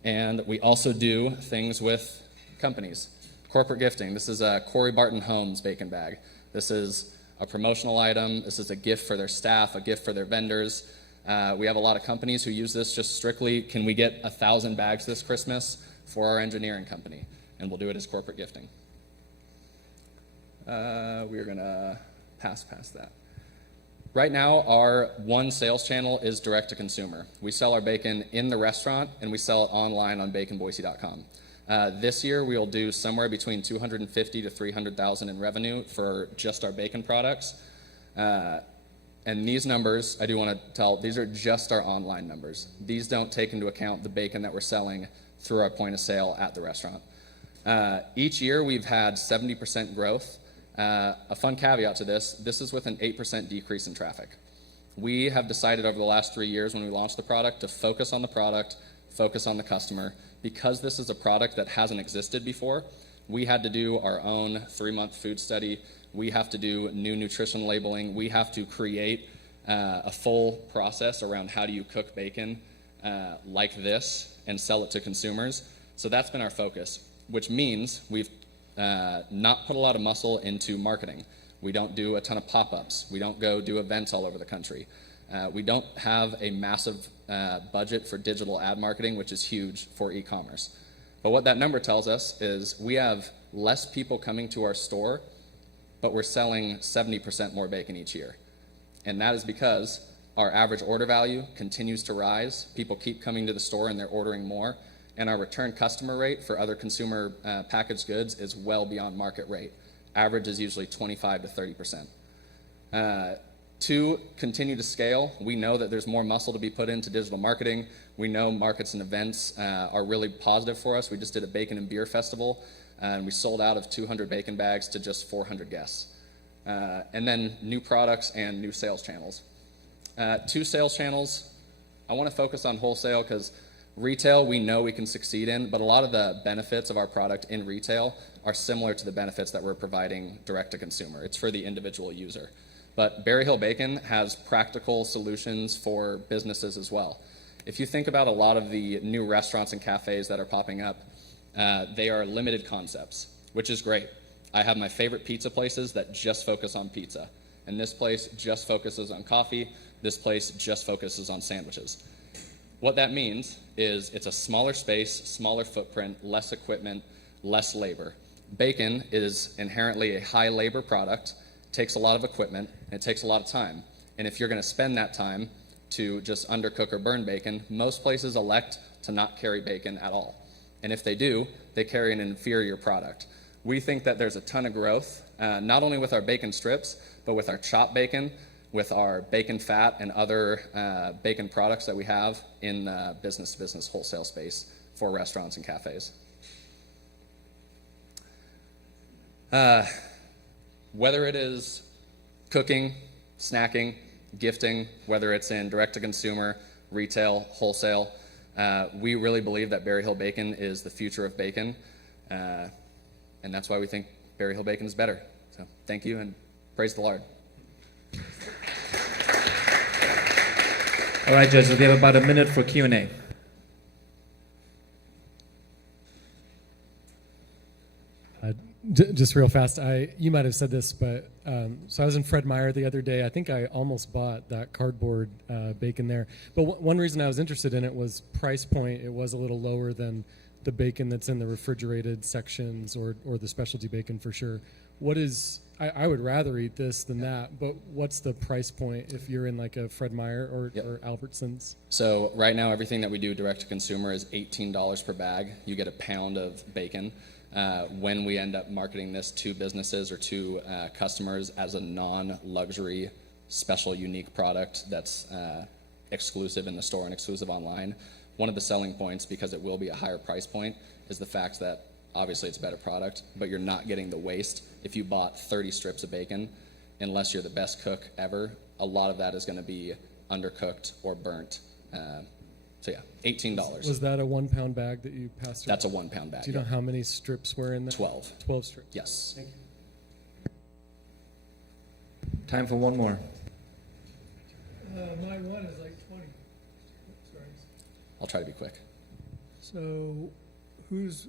And we also do things with companies. Corporate gifting. This is a Corey Barton Homes bacon bag. This is a promotional item. This is a gift for their staff, a gift for their vendors. We have a lot of companies who use this just strictly, can we get 1,000 bags this Christmas for our engineering company? And we'll do it as corporate gifting. We're going to pass that. Right now, our one sales channel is direct to consumer. We sell our bacon in the restaurant and we sell it online on baconboise.com. This year, we'll do somewhere between $250,000 to $300,000 in revenue for just our bacon products. And these numbers, I do want to tell, these are just our online numbers. These don't take into account the bacon that we're selling through our point of sale at the restaurant. Each year, we've had 70% growth. A fun caveat to this is with an 8% decrease in traffic. We have decided over the last 3 years when we launched the product to focus on the product, focus on the customer. Because this is a product that hasn't existed before, we had to do our own 3-month food study. We have to do new nutrition labeling. We have to create a full process around how do you cook bacon like this and sell it to consumers. So that's been our focus, which means we've not put a lot of muscle into marketing. We don't do a ton of pop-ups. We don't go do events all over the country. We don't have a massive budget for digital ad marketing, which is huge for e-commerce. But what that number tells us is we have less people coming to our store, but we're selling 70% more bacon each year. And that is because our average order value continues to rise. People keep coming to the store and they're ordering more. And our return customer rate for other consumer packaged goods is well beyond market rate. Average is usually 25 to 30%. To continue to scale, we know that there's more muscle to be put into digital marketing. We know markets and events are really positive for us. We just did a bacon and beer festival, and we sold out of 200 bacon bags to just 400 guests. And then new products and new sales channels. 2 sales channels. I want to focus on wholesale because retail we know we can succeed in, but a lot of the benefits of our product in retail are similar to the benefits that we're providing direct to consumer. It's for the individual user. But Berry Hill Bacon has practical solutions for businesses as well. If you think about a lot of the new restaurants and cafes that are popping up, they are limited concepts, which is great. I have my favorite pizza places that just focus on pizza. And this place just focuses on coffee. This place just focuses on sandwiches. What that means is it's a smaller space, smaller footprint, less equipment, less labor. Bacon is inherently a high labor product, takes a lot of equipment, and it takes a lot of time. And if you're going to spend that time to just undercook or burn bacon, most places elect to not carry bacon at all. And if they do, they carry an inferior product. We think that there's a ton of growth, not only with our bacon strips, but with our chopped bacon, with our bacon fat and other bacon products that we have in the business-to-business wholesale space for restaurants and cafes. Whether it is cooking, snacking, gifting, whether it's in direct-to-consumer, retail, wholesale, we really believe that Berry Hill Bacon is the future of bacon, and that's why we think Berry Hill Bacon is better. So thank you, and praise the Lord. All right, judges, we have about a minute for Q&A. Just real fast, you might have said this, but so I was in Fred Meyer the other day. I think I almost bought that cardboard bacon there. But one reason I was interested in it was price point. It was a little lower than the bacon that's in the refrigerated sections or the specialty bacon for sure. What is, I would rather eat this than that, but what's the price point if you're in like a Fred Meyer or Albertsons? So right now, everything that we do direct to consumer is $18 per bag. You get a pound of bacon. When we end up marketing this to businesses or to customers as a non-luxury, special, unique product that's exclusive in the store and exclusive online, one of the selling points, because it will be a higher price point, is the fact that obviously it's a better product, but you're not getting the waste. If you bought 30 strips of bacon, unless you're the best cook ever, a lot of that is going to be undercooked or burnt. So yeah, $18. Was that a 1 pound bag that you passed around? That's a 1 pound bag. Do you know how many strips were in there? 12. 12 strips. Yes. Thank you. Time for one more. My one is like 20. Sorry. I'll try to be quick. So who's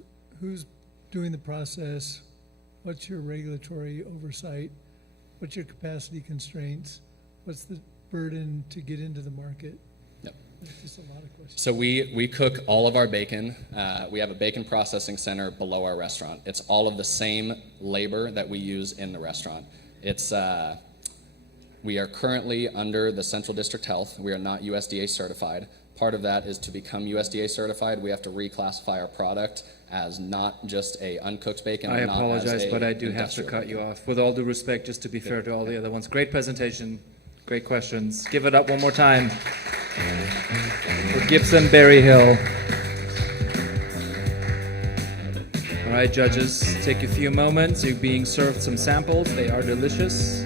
doing the process? What's your regulatory oversight? What's your capacity constraints? What's the burden to get into the market? Yep. There's just a lot of questions. So we cook all of our bacon. We have a bacon processing center below our restaurant. It's all of the same labor that we use in the restaurant. It's we are currently under the Central District Health. We are not USDA certified. Part of that is to become USDA certified, we have to reclassify our product as not just a uncooked bacon. I not apologize, as but I do have to industrial cut bacon. you off. With all due respect, just to be fair to all the other ones. Great presentation, great questions. Give it up one more time for Gibson Berry Hill. All right, judges, take a few moments. You're being served some samples. They are delicious.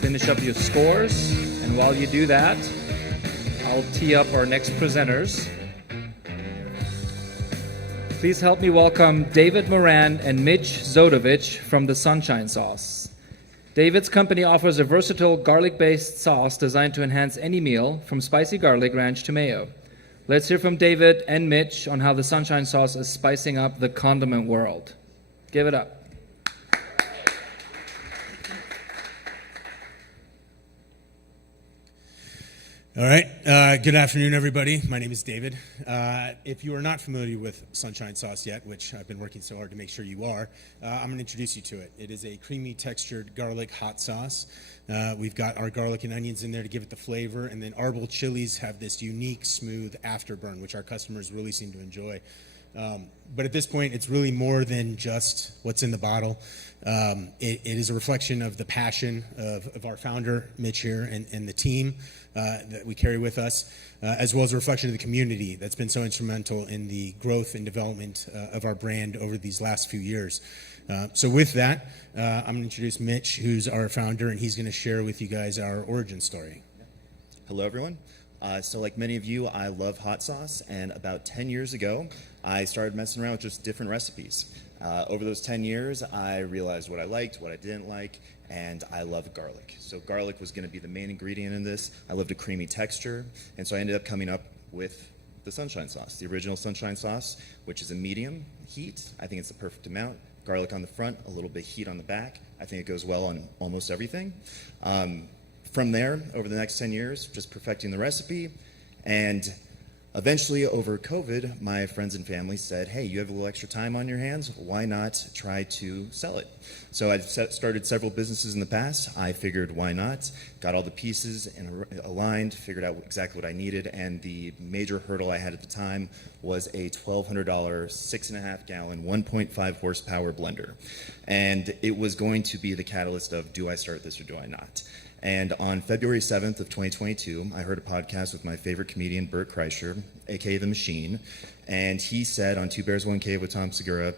Finish up your scores, and while you do that, I'll tee up our next presenters. Please help me welcome David Moran and Mitch Zodovich from the Sunshine Sauce. David's company offers a versatile garlic-based sauce designed to enhance any meal, from spicy garlic ranch to mayo. Let's hear from David and Mitch on how the Sunshine Sauce is spicing up the condiment world. Give it up. All right. Good afternoon, everybody. My name is David. If you are not familiar with Sunshine Sauce yet, which I've been working so hard to make sure you are, I'm going to introduce you to it. It is a creamy textured garlic hot sauce. We've got our garlic and onions in there to give it the flavor, and then arbol chilies have this unique, smooth afterburn, which our customers really seem to enjoy. But at this point, it's really more than just what's in the bottle. It is a reflection of the passion of our founder, Mitch here, and the team that we carry with us, as well as a reflection of the community that's been so instrumental in the growth and development of our brand over these last few years. So with that, I'm going to introduce Mitch, who's our founder, and he's going to share with you guys our origin story. Hello, everyone. So like many of you, I love hot sauce, and about 10 years ago, I started messing around with just different recipes. Over those 10 years, I realized what I liked, what I didn't like, and I love garlic. So garlic was going to be the main ingredient in this. I loved a creamy texture, and so I ended up coming up with the Sunshine Sauce, the original Sunshine Sauce, which is a medium heat. I think it's the perfect amount. garlic on the front, a little bit of heat on the back. I think it goes well on almost everything. From there, over the next 10 years, just perfecting the recipe. And eventually, over COVID, my friends and family said, hey, you have a little extra time on your hands. Why not try to sell it? So I started several businesses in the past. I figured, why not? Got all the pieces aligned, figured out exactly what I needed. And the major hurdle I had at the time was a $1,200 6.5 gallon, 1.5 horsepower blender. And it was going to be the catalyst of, do I start this or do I not? And on February 7th of 2022, I heard a podcast with my favorite comedian, Bert Kreischer, aka The Machine, and he said on Two Bears, One Cave with Tom Segura,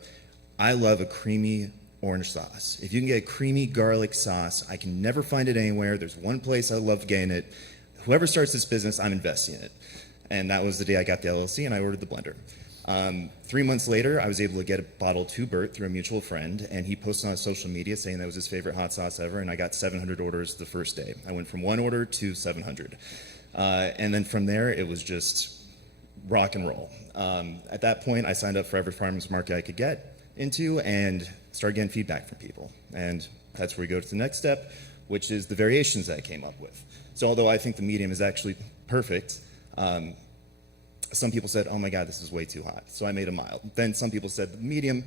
I love a creamy orange sauce. If you can get a creamy garlic sauce, I can never find it anywhere. There's one place I love getting it. Whoever starts this business, I'm investing in it. And that was the day I got the LLC and I ordered the blender. 3 months later, I was able to get a bottle to Bert through a mutual friend, and he posted on social media saying that was his favorite hot sauce ever, and I got 700 orders the first day. I went from 1 order to 700. And then from there, it was just rock and roll. At that point, I signed up for every farmer's market I could get into and started getting feedback from people. And that's where we go to the next step, which is the variations that I came up with. So although I think the medium is actually perfect, some people said, oh my God, this is way too hot. So I made a mild. Then some people said the medium,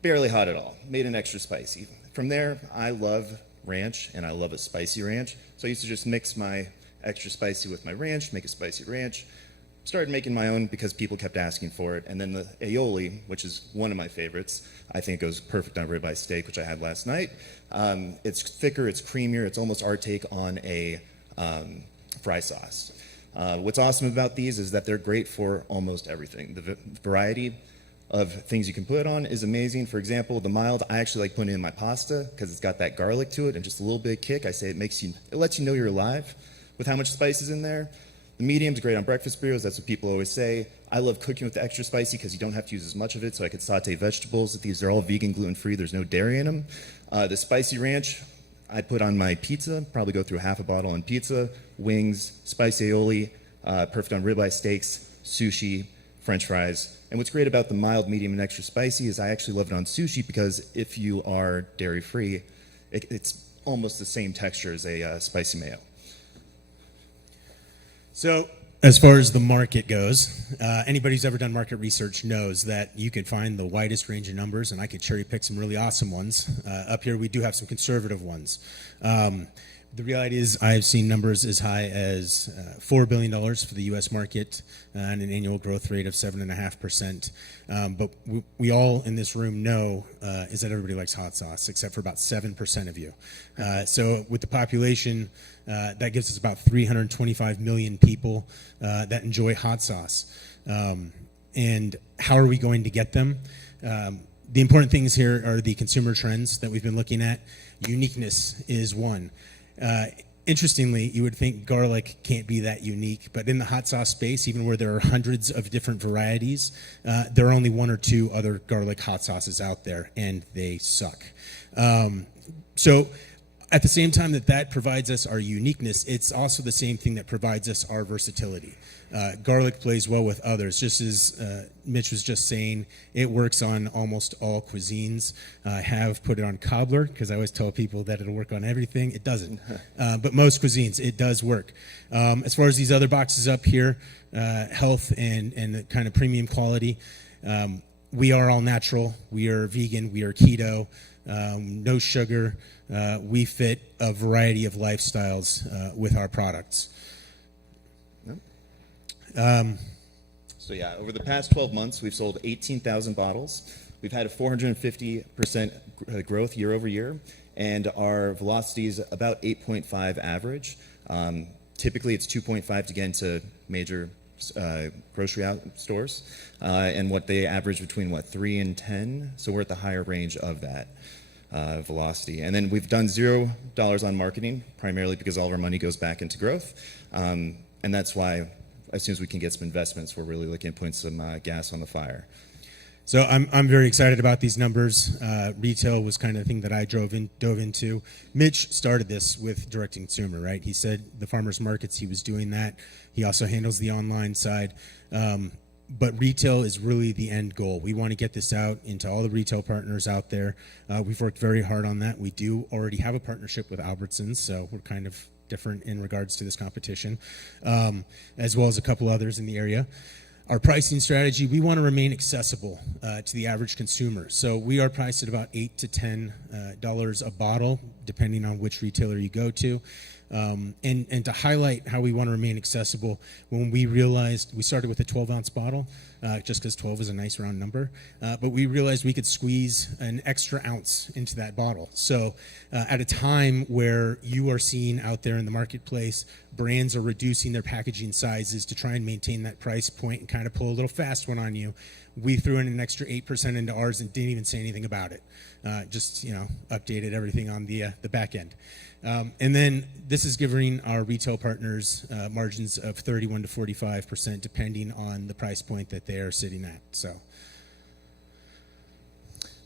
barely hot at all. Made an extra spicy. From there, I love ranch and I love a spicy ranch. So I used to just mix my extra spicy with my ranch, make a spicy ranch. Started making my own because people kept asking for it. And then the aioli, which is one of my favorites, I think goes perfect on ribeye steak, which I had last night. It's thicker, it's creamier, it's almost our take on a fry sauce. What's awesome about these is that they're great for almost everything. The variety of things you can put on is amazing. For example, the mild, I actually like putting it in my pasta because it's got that garlic to it and just a little bit of kick. I say it lets you know you're alive with how much spice is in there. The medium's great on breakfast burritos. That's what people always say. I love cooking with the extra spicy because you don't have to use as much of it, so I could saute vegetables. These are all vegan, gluten-free. There's no dairy in them. The spicy ranch, I put on my pizza, probably go through half a bottle on pizza, wings, spicy aioli, perfect on ribeye steaks, sushi, French fries. And what's great about the mild, medium, and extra spicy is I actually love it on sushi because if you are dairy-free, it's almost the same texture as a spicy mayo. So as far as the market goes, anybody who's ever done market research knows that you can find the widest range of numbers, and I could cherry pick some really awesome ones. Up here, we do have some conservative ones. The reality is I've seen numbers as high as $4 billion for the U.S. market and an annual growth rate of 7.5%. But we all in this room know is that everybody likes hot sauce, except for about 7% of you. So with the population, that gives us about 325 million people that enjoy hot sauce. And how are we going to get them? The important things here are the consumer trends that we've been looking at. Uniqueness is one. Interestingly, you would think garlic can't be that unique, but in the hot sauce space, even where there are hundreds of different varieties, there are only 1 or 2 other garlic hot sauces out there, and they suck. So at the same time that provides us our uniqueness, it's also the same thing that provides us our versatility. Garlic plays well with others. Just as Mitch was just saying, it works on almost all cuisines. I have put it on cobbler because I always tell people that it'll work on everything. It doesn't. But most cuisines, it does work. As far as these other boxes up here, health and the kind of premium quality, we are all natural. We are vegan. We are keto. No sugar. We fit a variety of lifestyles with our products. So yeah, over the past 12 months, we've sold 18,000 bottles. We've had a 450% growth year over year, and our velocity is about 8.5 average. Typically, it's 2.5 to get into major grocery stores, and what they average between 3 and 10. So we're at the higher range of that velocity. And then we've done $0 on marketing, primarily because all of our money goes back into growth, and that's why, as soon as we can get some investments, we're really looking at putting some gas on the fire. So I'm very excited about these numbers. Retail was kind of the thing that I dove into. Mitch started this with direct to consumer, right? He said the farmers markets, he was doing that. He also handles the online side. but retail is really the end goal. We want to get this out into all the retail partners out there. We've worked very hard on that. We do already have a partnership with Albertsons, so we're kind of different in regards to this competition, as well as a couple others in the area. Our pricing strategy, we want to remain accessible to the average consumer. So we are priced at about $8 to $10 a bottle, depending on which retailer you go to. And to highlight how we want to remain accessible, when we realized, we started with a 12-ounce bottle, just because 12 is a nice round number, but we realized we could squeeze an extra ounce into that bottle. So at a time where you are seeing out there in the marketplace, brands are reducing their packaging sizes to try and maintain that price point and kind of pull a little fast one on you, we threw in an extra 8% into ours and didn't even say anything about it. Just, updated everything on the back end. And then this is giving our retail partners margins of 31 to 45%, depending on the price point that they are sitting at.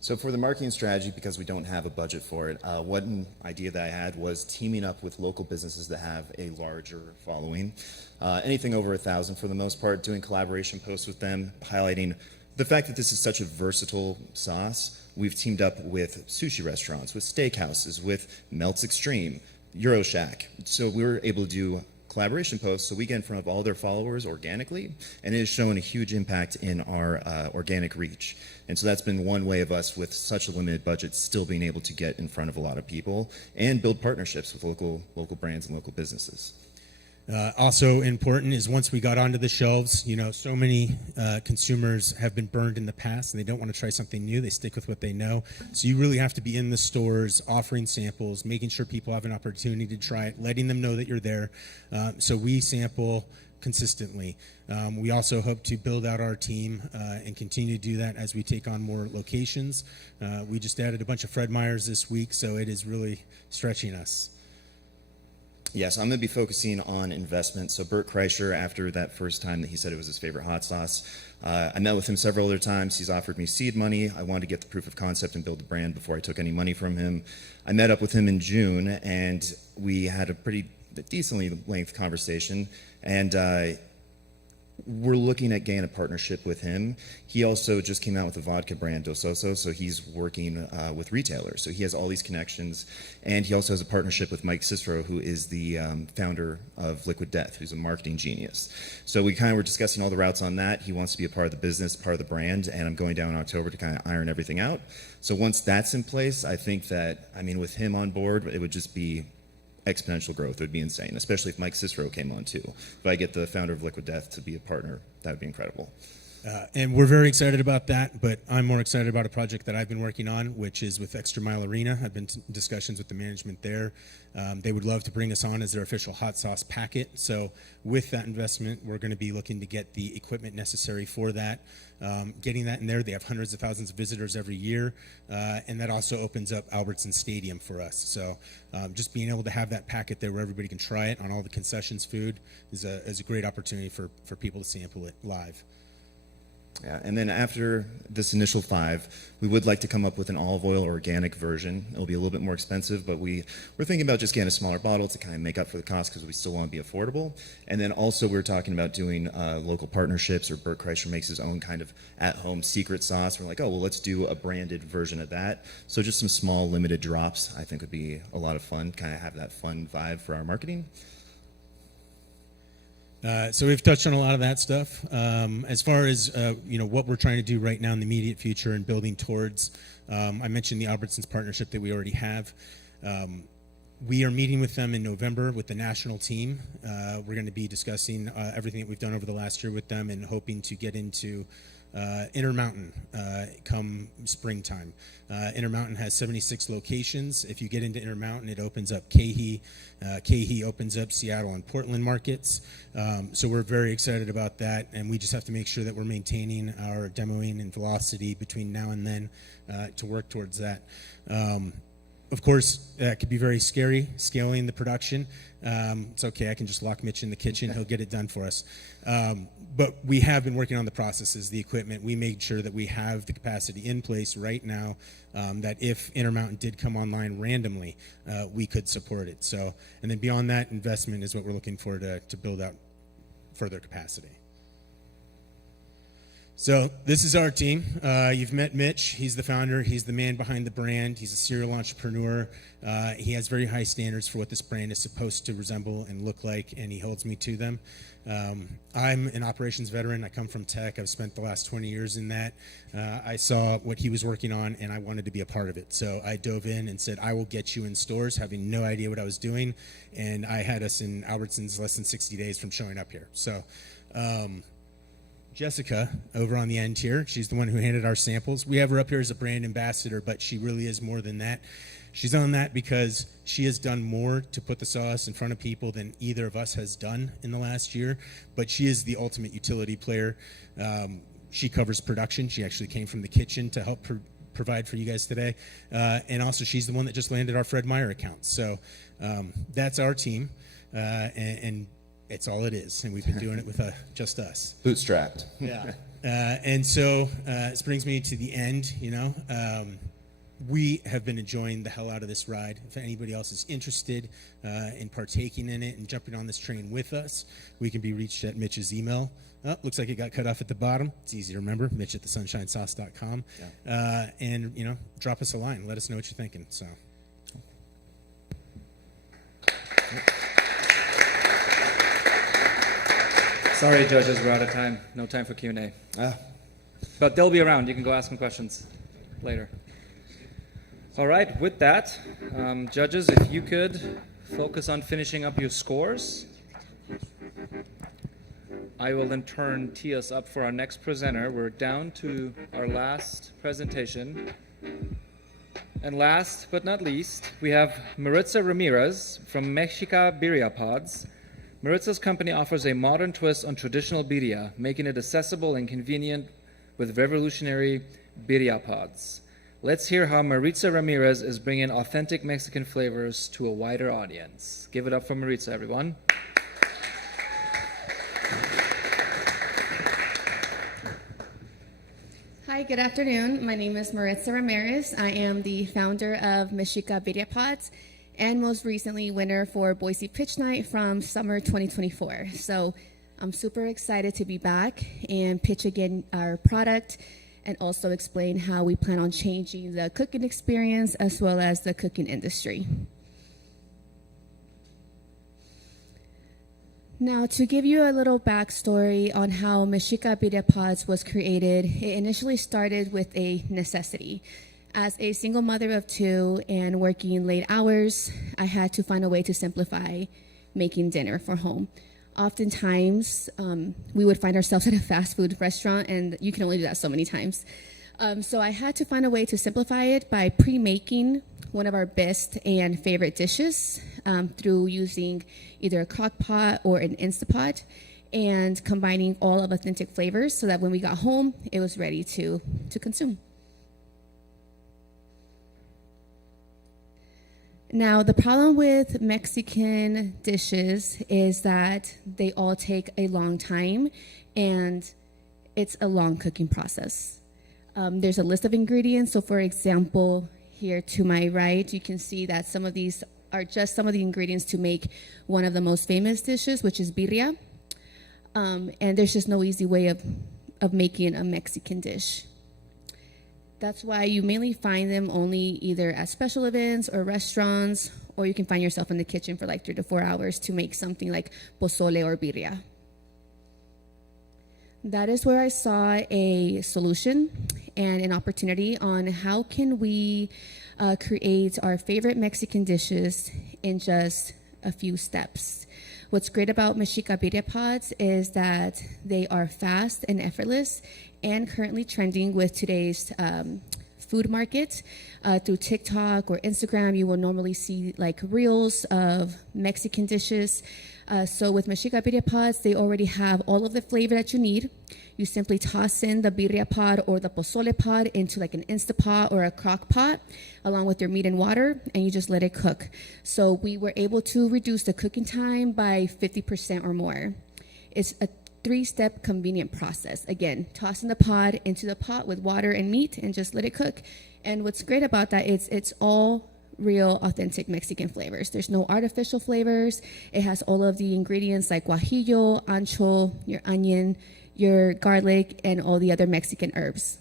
So for the marketing strategy, because we don't have a budget for it, one idea that I had was teaming up with local businesses that have a larger following. Anything over 1,000 for the most part, doing collaboration posts with them, highlighting the fact that this is such a versatile sauce. We've teamed up with sushi restaurants, with steakhouses, with Melts Extreme, Euro Shack. So we're able to do collaboration posts so we get in front of all their followers organically, and it has shown a huge impact in our organic reach. And so that's been one way of us, with such a limited budget, still being able to get in front of a lot of people and build partnerships with local brands and local businesses. Also important is once we got onto the shelves, so many consumers have been burned in the past and they don't want to try something new. They stick with what they know. So you really have to be in the stores, offering samples, making sure people have an opportunity to try it, letting them know that you're there. So we sample consistently. We also hope to build out our team and continue to do that as we take on more locations. We just added a bunch of Fred Meyers this week, so it is really stretching us. Yes, I'm going to be focusing on investment. So Bert Kreischer, after that first time that he said it was his favorite hot sauce, I met with him several other times. He's offered me seed money. I wanted to get the proof of concept and build the brand before I took any money from him. I met up with him in June, and we had a pretty decently length conversation, and we're looking at getting a partnership with him. He also just came out with a vodka brand, Dos Osos, so he's working with retailers. So he has all these connections, and he also has a partnership with Mike Cicero, who is the founder of Liquid Death, who's a marketing genius. So we kind of were discussing all the routes on that. He wants to be a part of the business, part of the brand, and I'm going down in October to kind of iron everything out. So once that's in place, I think that, with him on board, it would just be exponential growth. It would be insane, especially if Mike Cicero came on too. If I get the founder of Liquid Death to be a partner, that would be incredible. And we're very excited about that, but I'm more excited about a project that I've been working on, which is with Extra Mile Arena. I've been in discussions with the management there. They would love to bring us on as their official hot sauce packet. So with that investment, we're going to be looking to get the equipment necessary for that. Getting that in there, they have hundreds of thousands of visitors every year, and that also opens up Albertson Stadium for us. So just being able to have that packet there where everybody can try it on all the concessions food is a great opportunity for people to sample it live. Yeah, and then after this initial 5, we would like to come up with an olive oil organic version. It'll be a little bit more expensive, but we're thinking about just getting a smaller bottle to kind of make up for the cost, because we still want to be affordable. And then also we're talking about doing local partnerships, or Bert Kreischer makes his own kind of at-home secret sauce. We're like, let's do a branded version of that. So just some small limited drops I think would be a lot of fun, kind of have that fun vibe for our marketing. So we've touched on a lot of that stuff. As far as what we're trying to do right now in the immediate future and building towards, I mentioned the Albertsons partnership that we already have. We are meeting with them in November with the national team. We're going to be discussing everything that we've done over the last year with them, and hoping to get into Intermountain come springtime. Intermountain has 76 locations. If you get into Intermountain, it opens up Cahee. Cahee opens up Seattle and Portland markets. So we're very excited about that, and we just have to make sure that we're maintaining our demoing and velocity between now and then to work towards that. Of course, that could be very scary, scaling the production. It's okay, I can just lock Mitch in the kitchen. He'll get it done for us. But we have been working on the processes, the equipment. We made sure that we have the capacity in place right now, that if Intermountain did come online randomly, we could support it. So, and then beyond that, investment is what we're looking for to build out further capacity. So this is our team. You've met Mitch. He's the founder. He's the man behind the brand. He's a serial entrepreneur. He has very high standards for what this brand is supposed to resemble and look like, and he holds me to them. I'm an operations veteran. I come from tech. I've spent the last 20 years in that. I saw what he was working on, and I wanted to be a part of it. So I dove in and said, I will get you in stores, having no idea what I was doing. And I had us in Albertsons less than 60 days from showing up here. So Jessica, over on the end here, she's the one who handed our samples. We have her up here as a brand ambassador, but she really is more than that. She's on that because she has done more to put the sauce in front of people than either of us has done in the last year, but she is the ultimate utility player. She covers production. She actually came from the kitchen to help provide for you guys today. And also, she's the one that just landed our Fred Meyer account. So that's our team, and it's all it is, and we've been doing it with just us. Bootstrapped. Yeah. And so this brings me to the end, we have been enjoying the hell out of this ride. If anybody else is interested in partaking in it and jumping on this train with us, we can be reached at Mitch's email. Oh, looks like it got cut off at the bottom. It's easy to remember, mitch@thesunshinesauce.com. Yeah. And, drop us a line. Let us know what you're thinking. So. Sorry, judges, we're out of time. No time for Q&A. But they'll be around. You can go ask them questions later. All right, with that, judges, if you could focus on finishing up your scores. I will then turn Tias up for our next presenter. We're down to our last presentation. And last but not least, we have Maritza Ramirez from Mexica Birria Pods. Maritza's company offers a modern twist on traditional birria, making it accessible and convenient with revolutionary birria pods. Let's hear how Maritza Ramirez is bringing authentic Mexican flavors to a wider audience. Give it up for Maritza, everyone. Hi, good afternoon. My name is Maritza Ramirez. I am the founder of Mexica Birria Pods, and most recently winner for Boise Pitch Night from summer 2024. So I'm super excited to be back and pitch again our product and also explain how we plan on changing the cooking experience as well as the cooking industry. Now, to give you a little backstory on how Mexica Birria Pods was created, it initially started with a necessity. As a single mother of two and working late hours, I had to find a way to simplify making dinner for home. Oftentimes, we would find ourselves at a fast food restaurant, and you can only do that so many times. So I had to find a way to simplify it by pre-making one of our best and favorite dishes through using either a crock pot or an Instapot and combining all of authentic flavors so that when we got home, it was ready to consume. Now, the problem with Mexican dishes is that they all take a long time, and it's a long cooking process. There's a list of ingredients. So, for example, here to my right, you can see that some of these are just some of the ingredients to make one of the most famous dishes, which is birria. And there's just no easy way of making a Mexican dish. That's why you mainly find them only either at special events or restaurants, or you can find yourself in the kitchen for like 3 to 4 hours to make something like pozole or birria. That is where I saw a solution and an opportunity on how can we create our favorite Mexican dishes in just a few steps. What's great about Mexica Birria Pods is that they are fast and effortless and currently trending with today's food market. Through TikTok or Instagram, you will normally see like reels of Mexican dishes. So with Mexica Birria Pods, they already have all of the flavor that you need. You simply toss in the birria pod or the pozole pod into like an Instapot or a crock pot along with your meat and water, and you just let it cook. So we were able to reduce the cooking time by 50% or more. It's a 3-step convenient process. Again, tossing the pod into the pot with water and meat and just let it cook. And what's great about that is it's all real authentic Mexican flavors. There's no artificial flavors. It has all of the ingredients like guajillo, ancho, your onion, your garlic, and all the other Mexican herbs.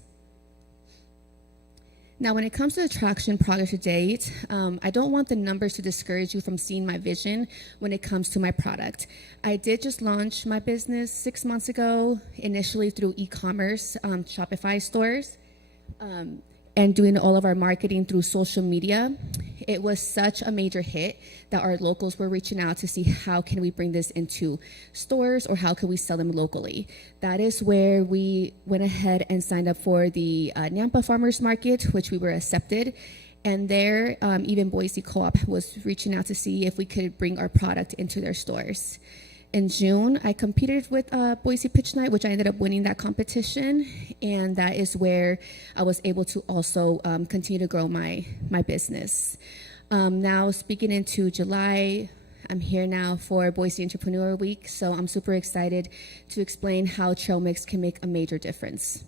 Now, when it comes to the traction progress to date, I don't want the numbers to discourage you from seeing my vision when it comes to my product. I did just launch my business 6 months ago, initially through e-commerce, Shopify stores, and doing all of our marketing through social media. It was such a major hit that our locals were reaching out to see how can we bring this into stores or how can we sell them locally. That is where we went ahead and signed up for the Nampa Farmers Market, which we were accepted. And there, even Boise Co-op was reaching out to see if we could bring our product into their stores. In June, I competed with Boise Pitch Night, which I ended up winning that competition, and that is where I was able to also continue to grow my business. Now, speaking into July, I'm here now for Boise Entrepreneur Week, so I'm super excited to explain how trail mix can make a major difference.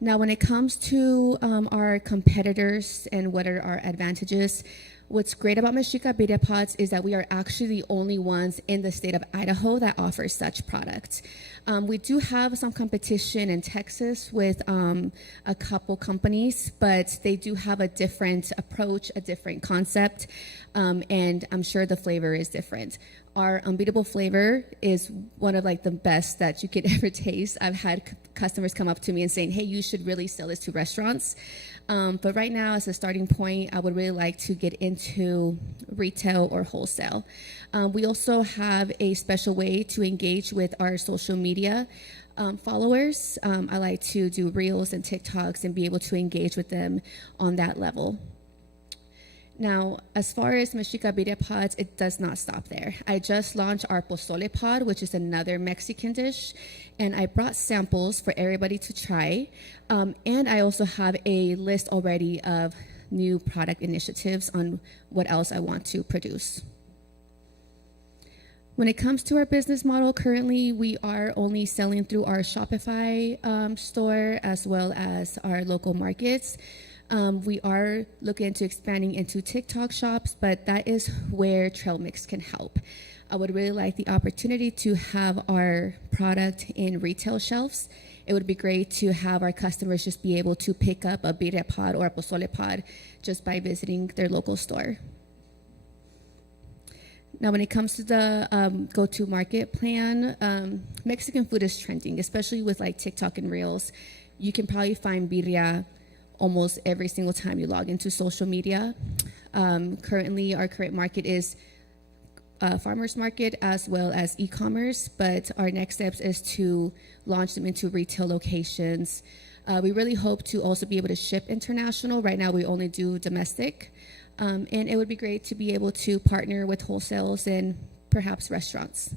Now, when it comes to our competitors and what are our advantages, what's great about Mexica Birria Pods is that we are actually the only ones in the state of Idaho that offers such products. We do have some competition in Texas with a couple companies, but they do have a different approach, a different concept, and I'm sure the flavor is different. Our unbeatable flavor is one of like the best that you could ever taste. I've had customers come up to me and saying, hey, you should really sell this to restaurants. But right now, as a starting point, I would really like to get into retail or wholesale. We also have a special way to engage with our social media followers. I like to do reels and TikToks and be able to engage with them on that level. Now, as far as Mexica Birria Pods, it does not stop there. I just launched our pozole pod, which is another Mexican dish, and I brought samples for everybody to try. And I also have a list already of new product initiatives on what else I want to produce. When it comes to our business model, currently we are only selling through our Shopify store as well as our local markets. We are looking into expanding into TikTok shops, but that is where Trail Mix can help. I would really like the opportunity to have our product in retail shelves. It would be great to have our customers just be able to pick up a birria pod or a pozole pod just by visiting their local store. Now, when it comes to the go-to-market plan, Mexican food is trending, especially with like TikTok and Reels. You can probably find birria almost every single time you log into social media. Currently, our current market is farmers market as well as e-commerce, but our next steps is to launch them into retail locations. We really hope to also be able to ship international. Right now, we only do domestic. And it would be great to be able to partner with wholesales and perhaps restaurants.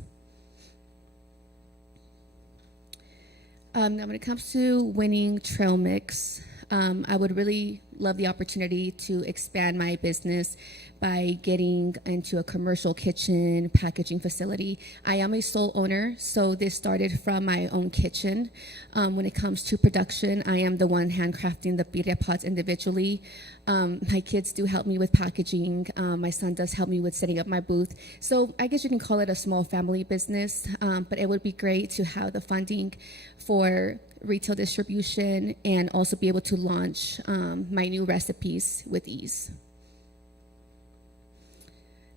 Now, when it comes to winning Trail Mix, I would really love the opportunity to expand my business by getting into a commercial kitchen packaging facility. I am a sole owner, so this started from my own kitchen. When it comes to production, I am the one handcrafting the birria pods individually. My kids do help me with packaging. My son does help me with setting up my booth. So I guess you can call it a small family business, but it would be great to have the funding for retail distribution and also be able to launch my new recipes with ease.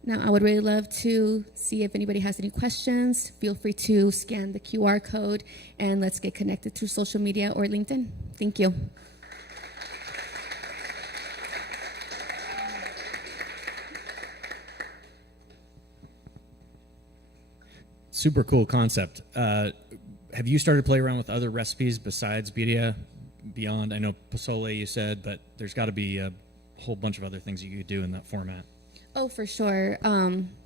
Now, I would really love to see if anybody has any questions. Feel free to scan the QR code and let's get connected through social media or LinkedIn. Thank you. Super cool concept. Have you started to play around with other recipes besides birria? Beyond, I know pozole you said, but there's got to be a whole bunch of other things you could do in that format. Oh, for sure.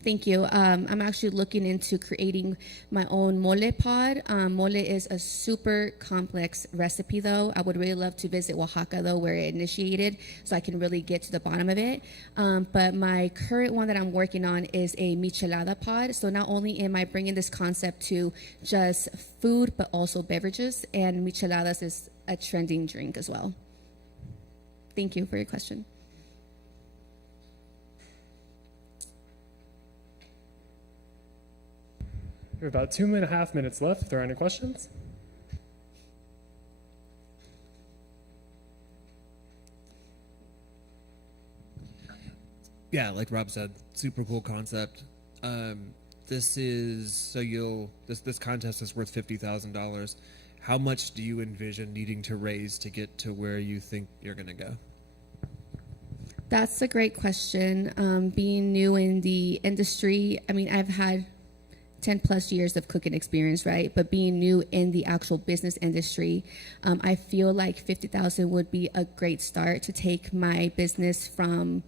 Thank you. I'm actually looking into creating my own mole pod. Mole is a super complex recipe, though. I would really love to visit Oaxaca, though, where it initiated, so I can really get to the bottom of it. But my current one that I'm working on is a michelada pod. So not only am I bringing this concept to just food, but also beverages, and micheladas is a trending drink as well. Thank you for your question. have about 2.5 minutes left if there are any questions. Yeah, like Rob said, super cool concept. This is this contest is worth $50,000. How much do you envision needing to raise to get to where you think you're going to go? That's a great question. Being new in the industry, I mean, I've had 10 plus years of cooking experience, right? But being new in the actual business industry, I feel like 50,000 would be a great start to take my business from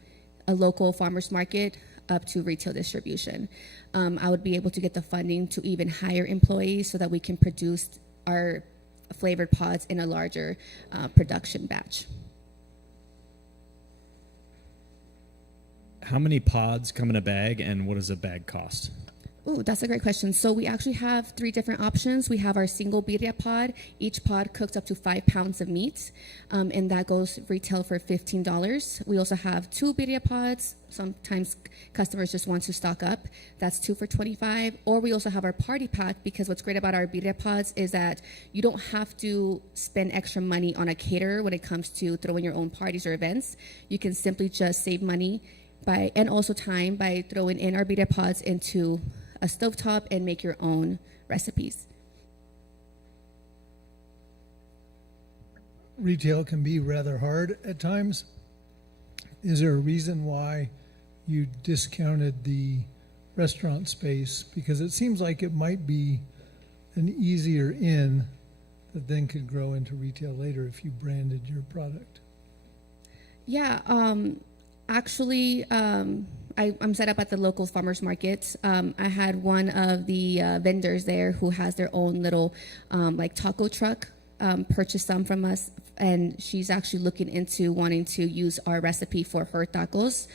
a local farmer's market up to retail distribution. I would be able to get the funding to even hire employees so that we can produce our flavored pods in a larger production batch. How many pods come in a bag, and what does a bag cost? Ooh, that's a great question. So we actually have 3 different options. We have our single birria pod. Each pod cooks up to 5 pounds of meat, and that goes retail for $15. We also have 2 birria pods. Sometimes customers just want to stock up. That's 2 for $25. Or we also have our party pack, because what's great about our birria pods is that you don't have to spend extra money on a caterer when it comes to throwing your own parties or events. You can simply just save money and also time by throwing in our birria pods into a stovetop and make your own recipes. Retail can be rather hard at times. Is there a reason why you discounted the restaurant space? Because it seems like it might be an easier in that then could grow into retail later if you branded your product. Yeah, actually, I'm set up at the local farmers market. I had one of the vendors there who has their own little like taco truck purchase some from us, and she's actually looking into wanting to use our recipe for her tacos.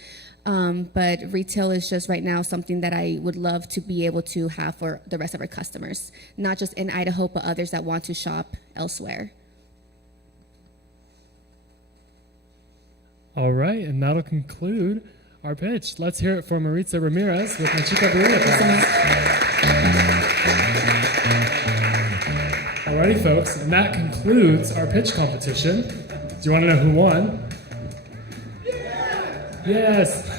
But retail is just right now something that I would love to be able to have for the rest of our customers, not just in Idaho, but others that want to shop elsewhere. All right, and that'll conclude our pitch. Let's hear it for Maritza Ramirez with Machica Burrito. Alrighty, folks, and that concludes our pitch competition. Do you want to know who won? Yes!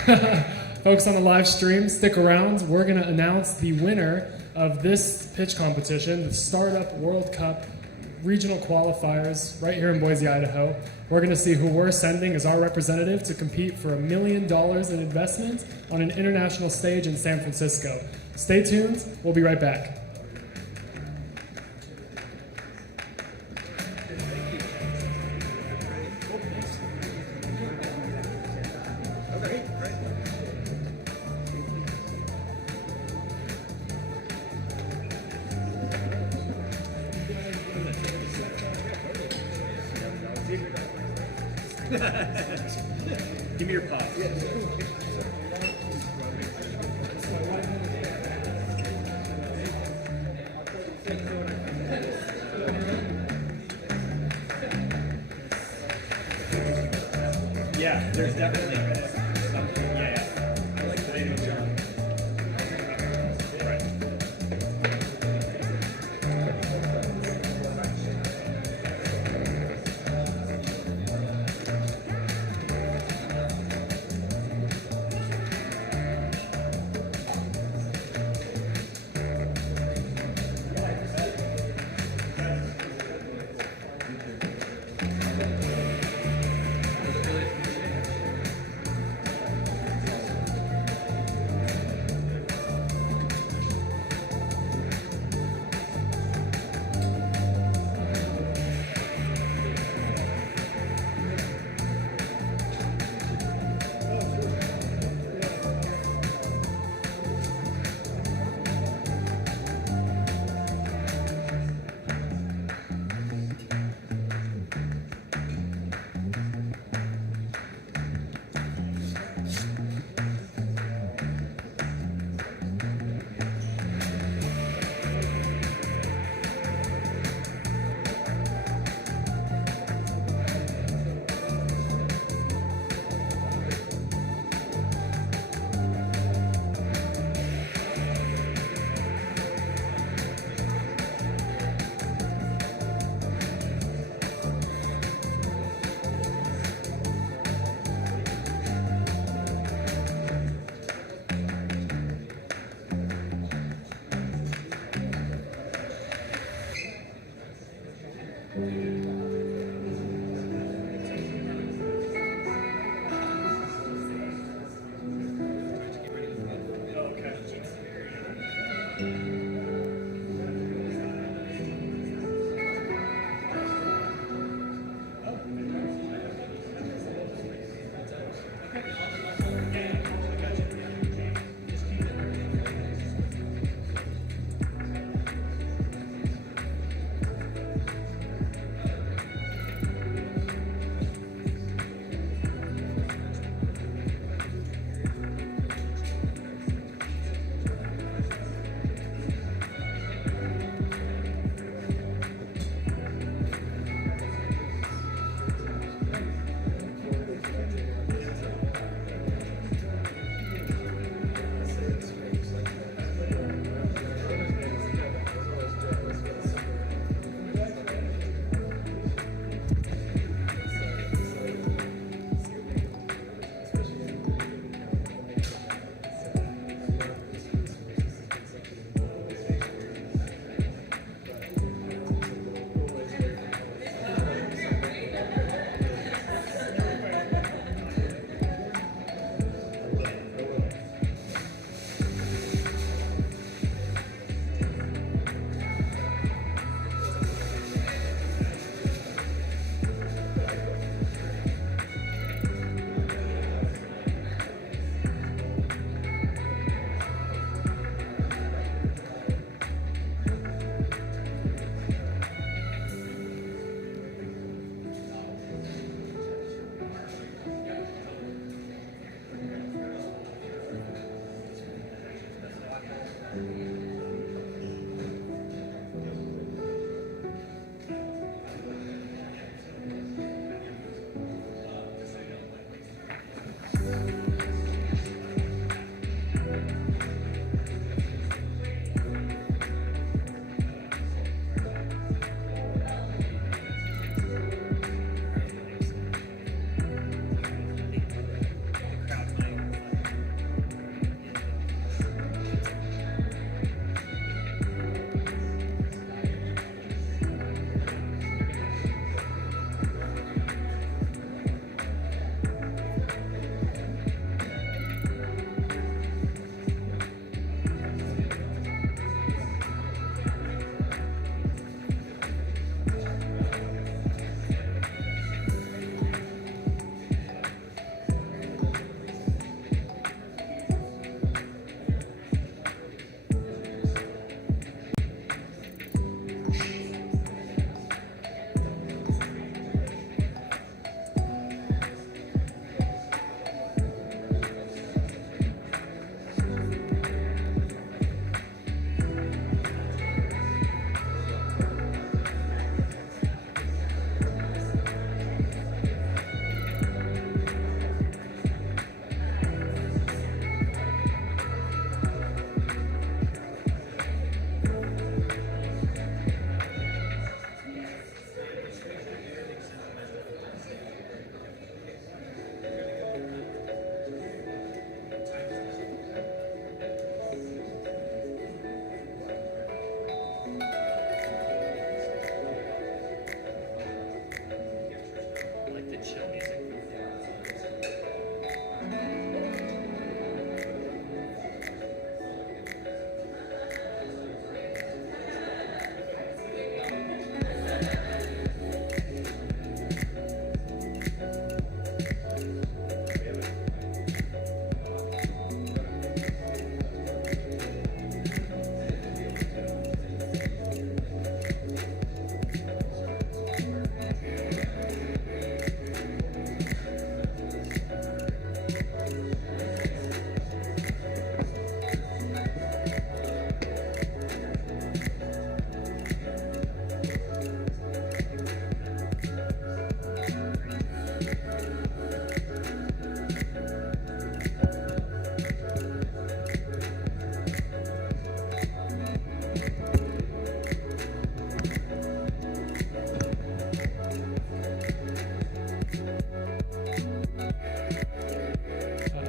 Folks on the live stream, stick around. We're going to announce the winner of this pitch competition, the Startup World Cup regional qualifiers right here in Boise, Idaho. We're going to see who we're sending as our representative to compete for $1 million in investment on an international stage in San Francisco. Stay tuned. We'll be right back. Give me your pop. Yeah, there's definitely something. Yeah. I like the name of it.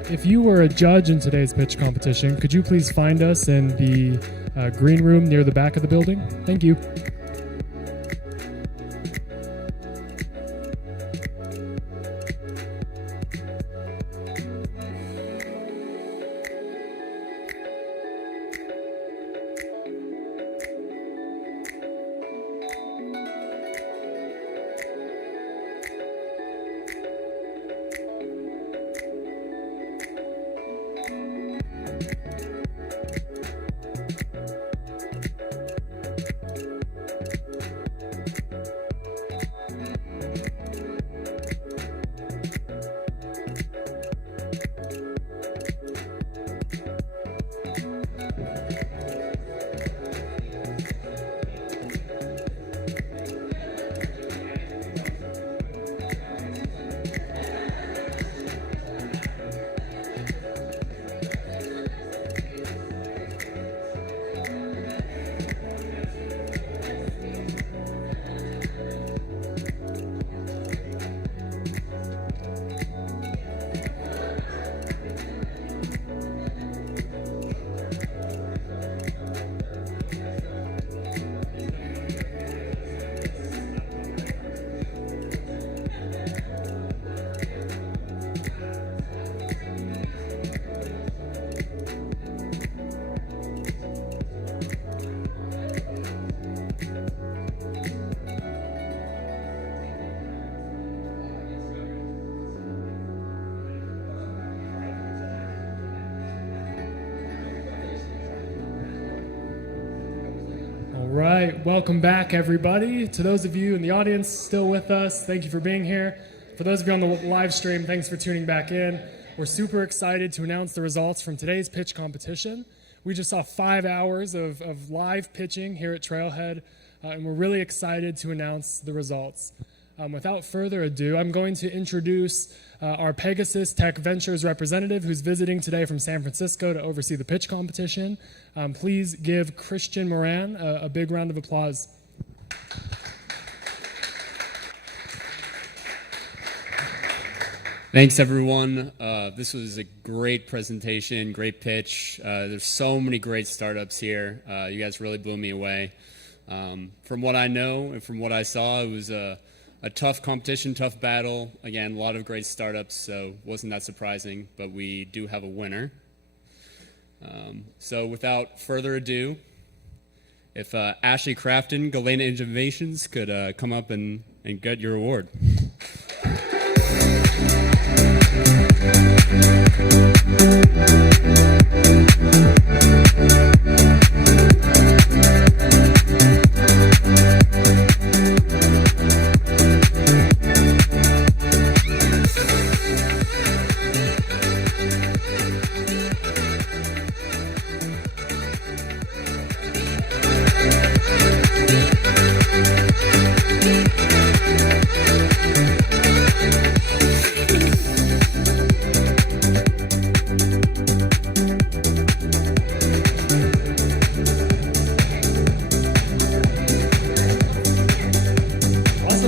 If you were a judge in today's pitch competition, could you please find us in the green room near the back of the building? Thank you. All right, welcome back, everybody. To those of you in the audience still with us, thank you for being here. For those of you on the live stream, thanks for tuning back in. We're super excited to announce the results from today's pitch competition. We just saw 5 hours of live pitching here at Trailhead, and we're really excited to announce the results. Without further ado, I'm going to introduce our Pegasus Tech Ventures representative who's visiting today from San Francisco to oversee the pitch competition. Please give Christian Moran a big round of applause. Thanks, everyone. This was a great presentation, great pitch. There's so many great startups here. You guys really blew me away. From what I know and from what I saw, it was a tough competition, tough battle. Again, a lot of great startups, so wasn't that surprising, but we do have a winner. So without further ado, if Ashley Crafton, Galena Innovations could come up and get your award.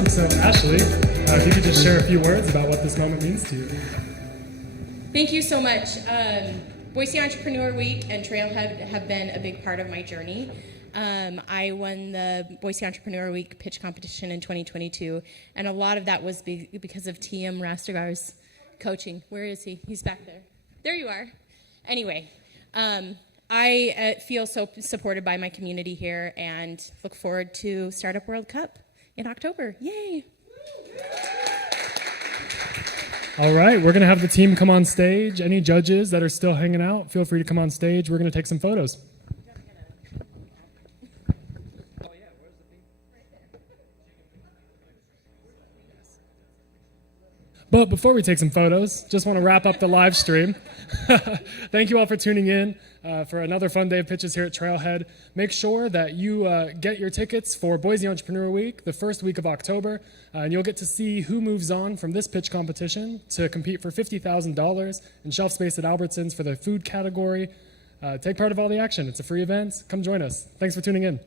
So Ashley, if you could just share a few words about what this moment means to you. Thank you so much. Boise Entrepreneur Week and Trailhead have been a big part of my journey. I won the Boise Entrepreneur Week pitch competition in 2022, and a lot of that was because of TM Rastegar's coaching. Where is he? He's back there. There you are. Anyway, I feel so supported by my community here and look forward to Startup World Cup in October. Yay! All right, we're going to have the team come on stage. Any judges that are still hanging out, feel free to come on stage. We're going to take some photos. But before we take some photos, just want to wrap up the live stream. Thank you all for tuning in for another fun day of pitches here at Trailhead. Make sure that you get your tickets for Boise Entrepreneur Week, the first week of October, and you'll get to see who moves on from this pitch competition to compete for $50,000 in shelf space at Albertsons for the food category. Take part of all the action. It's a free event. Come join us. Thanks for tuning in.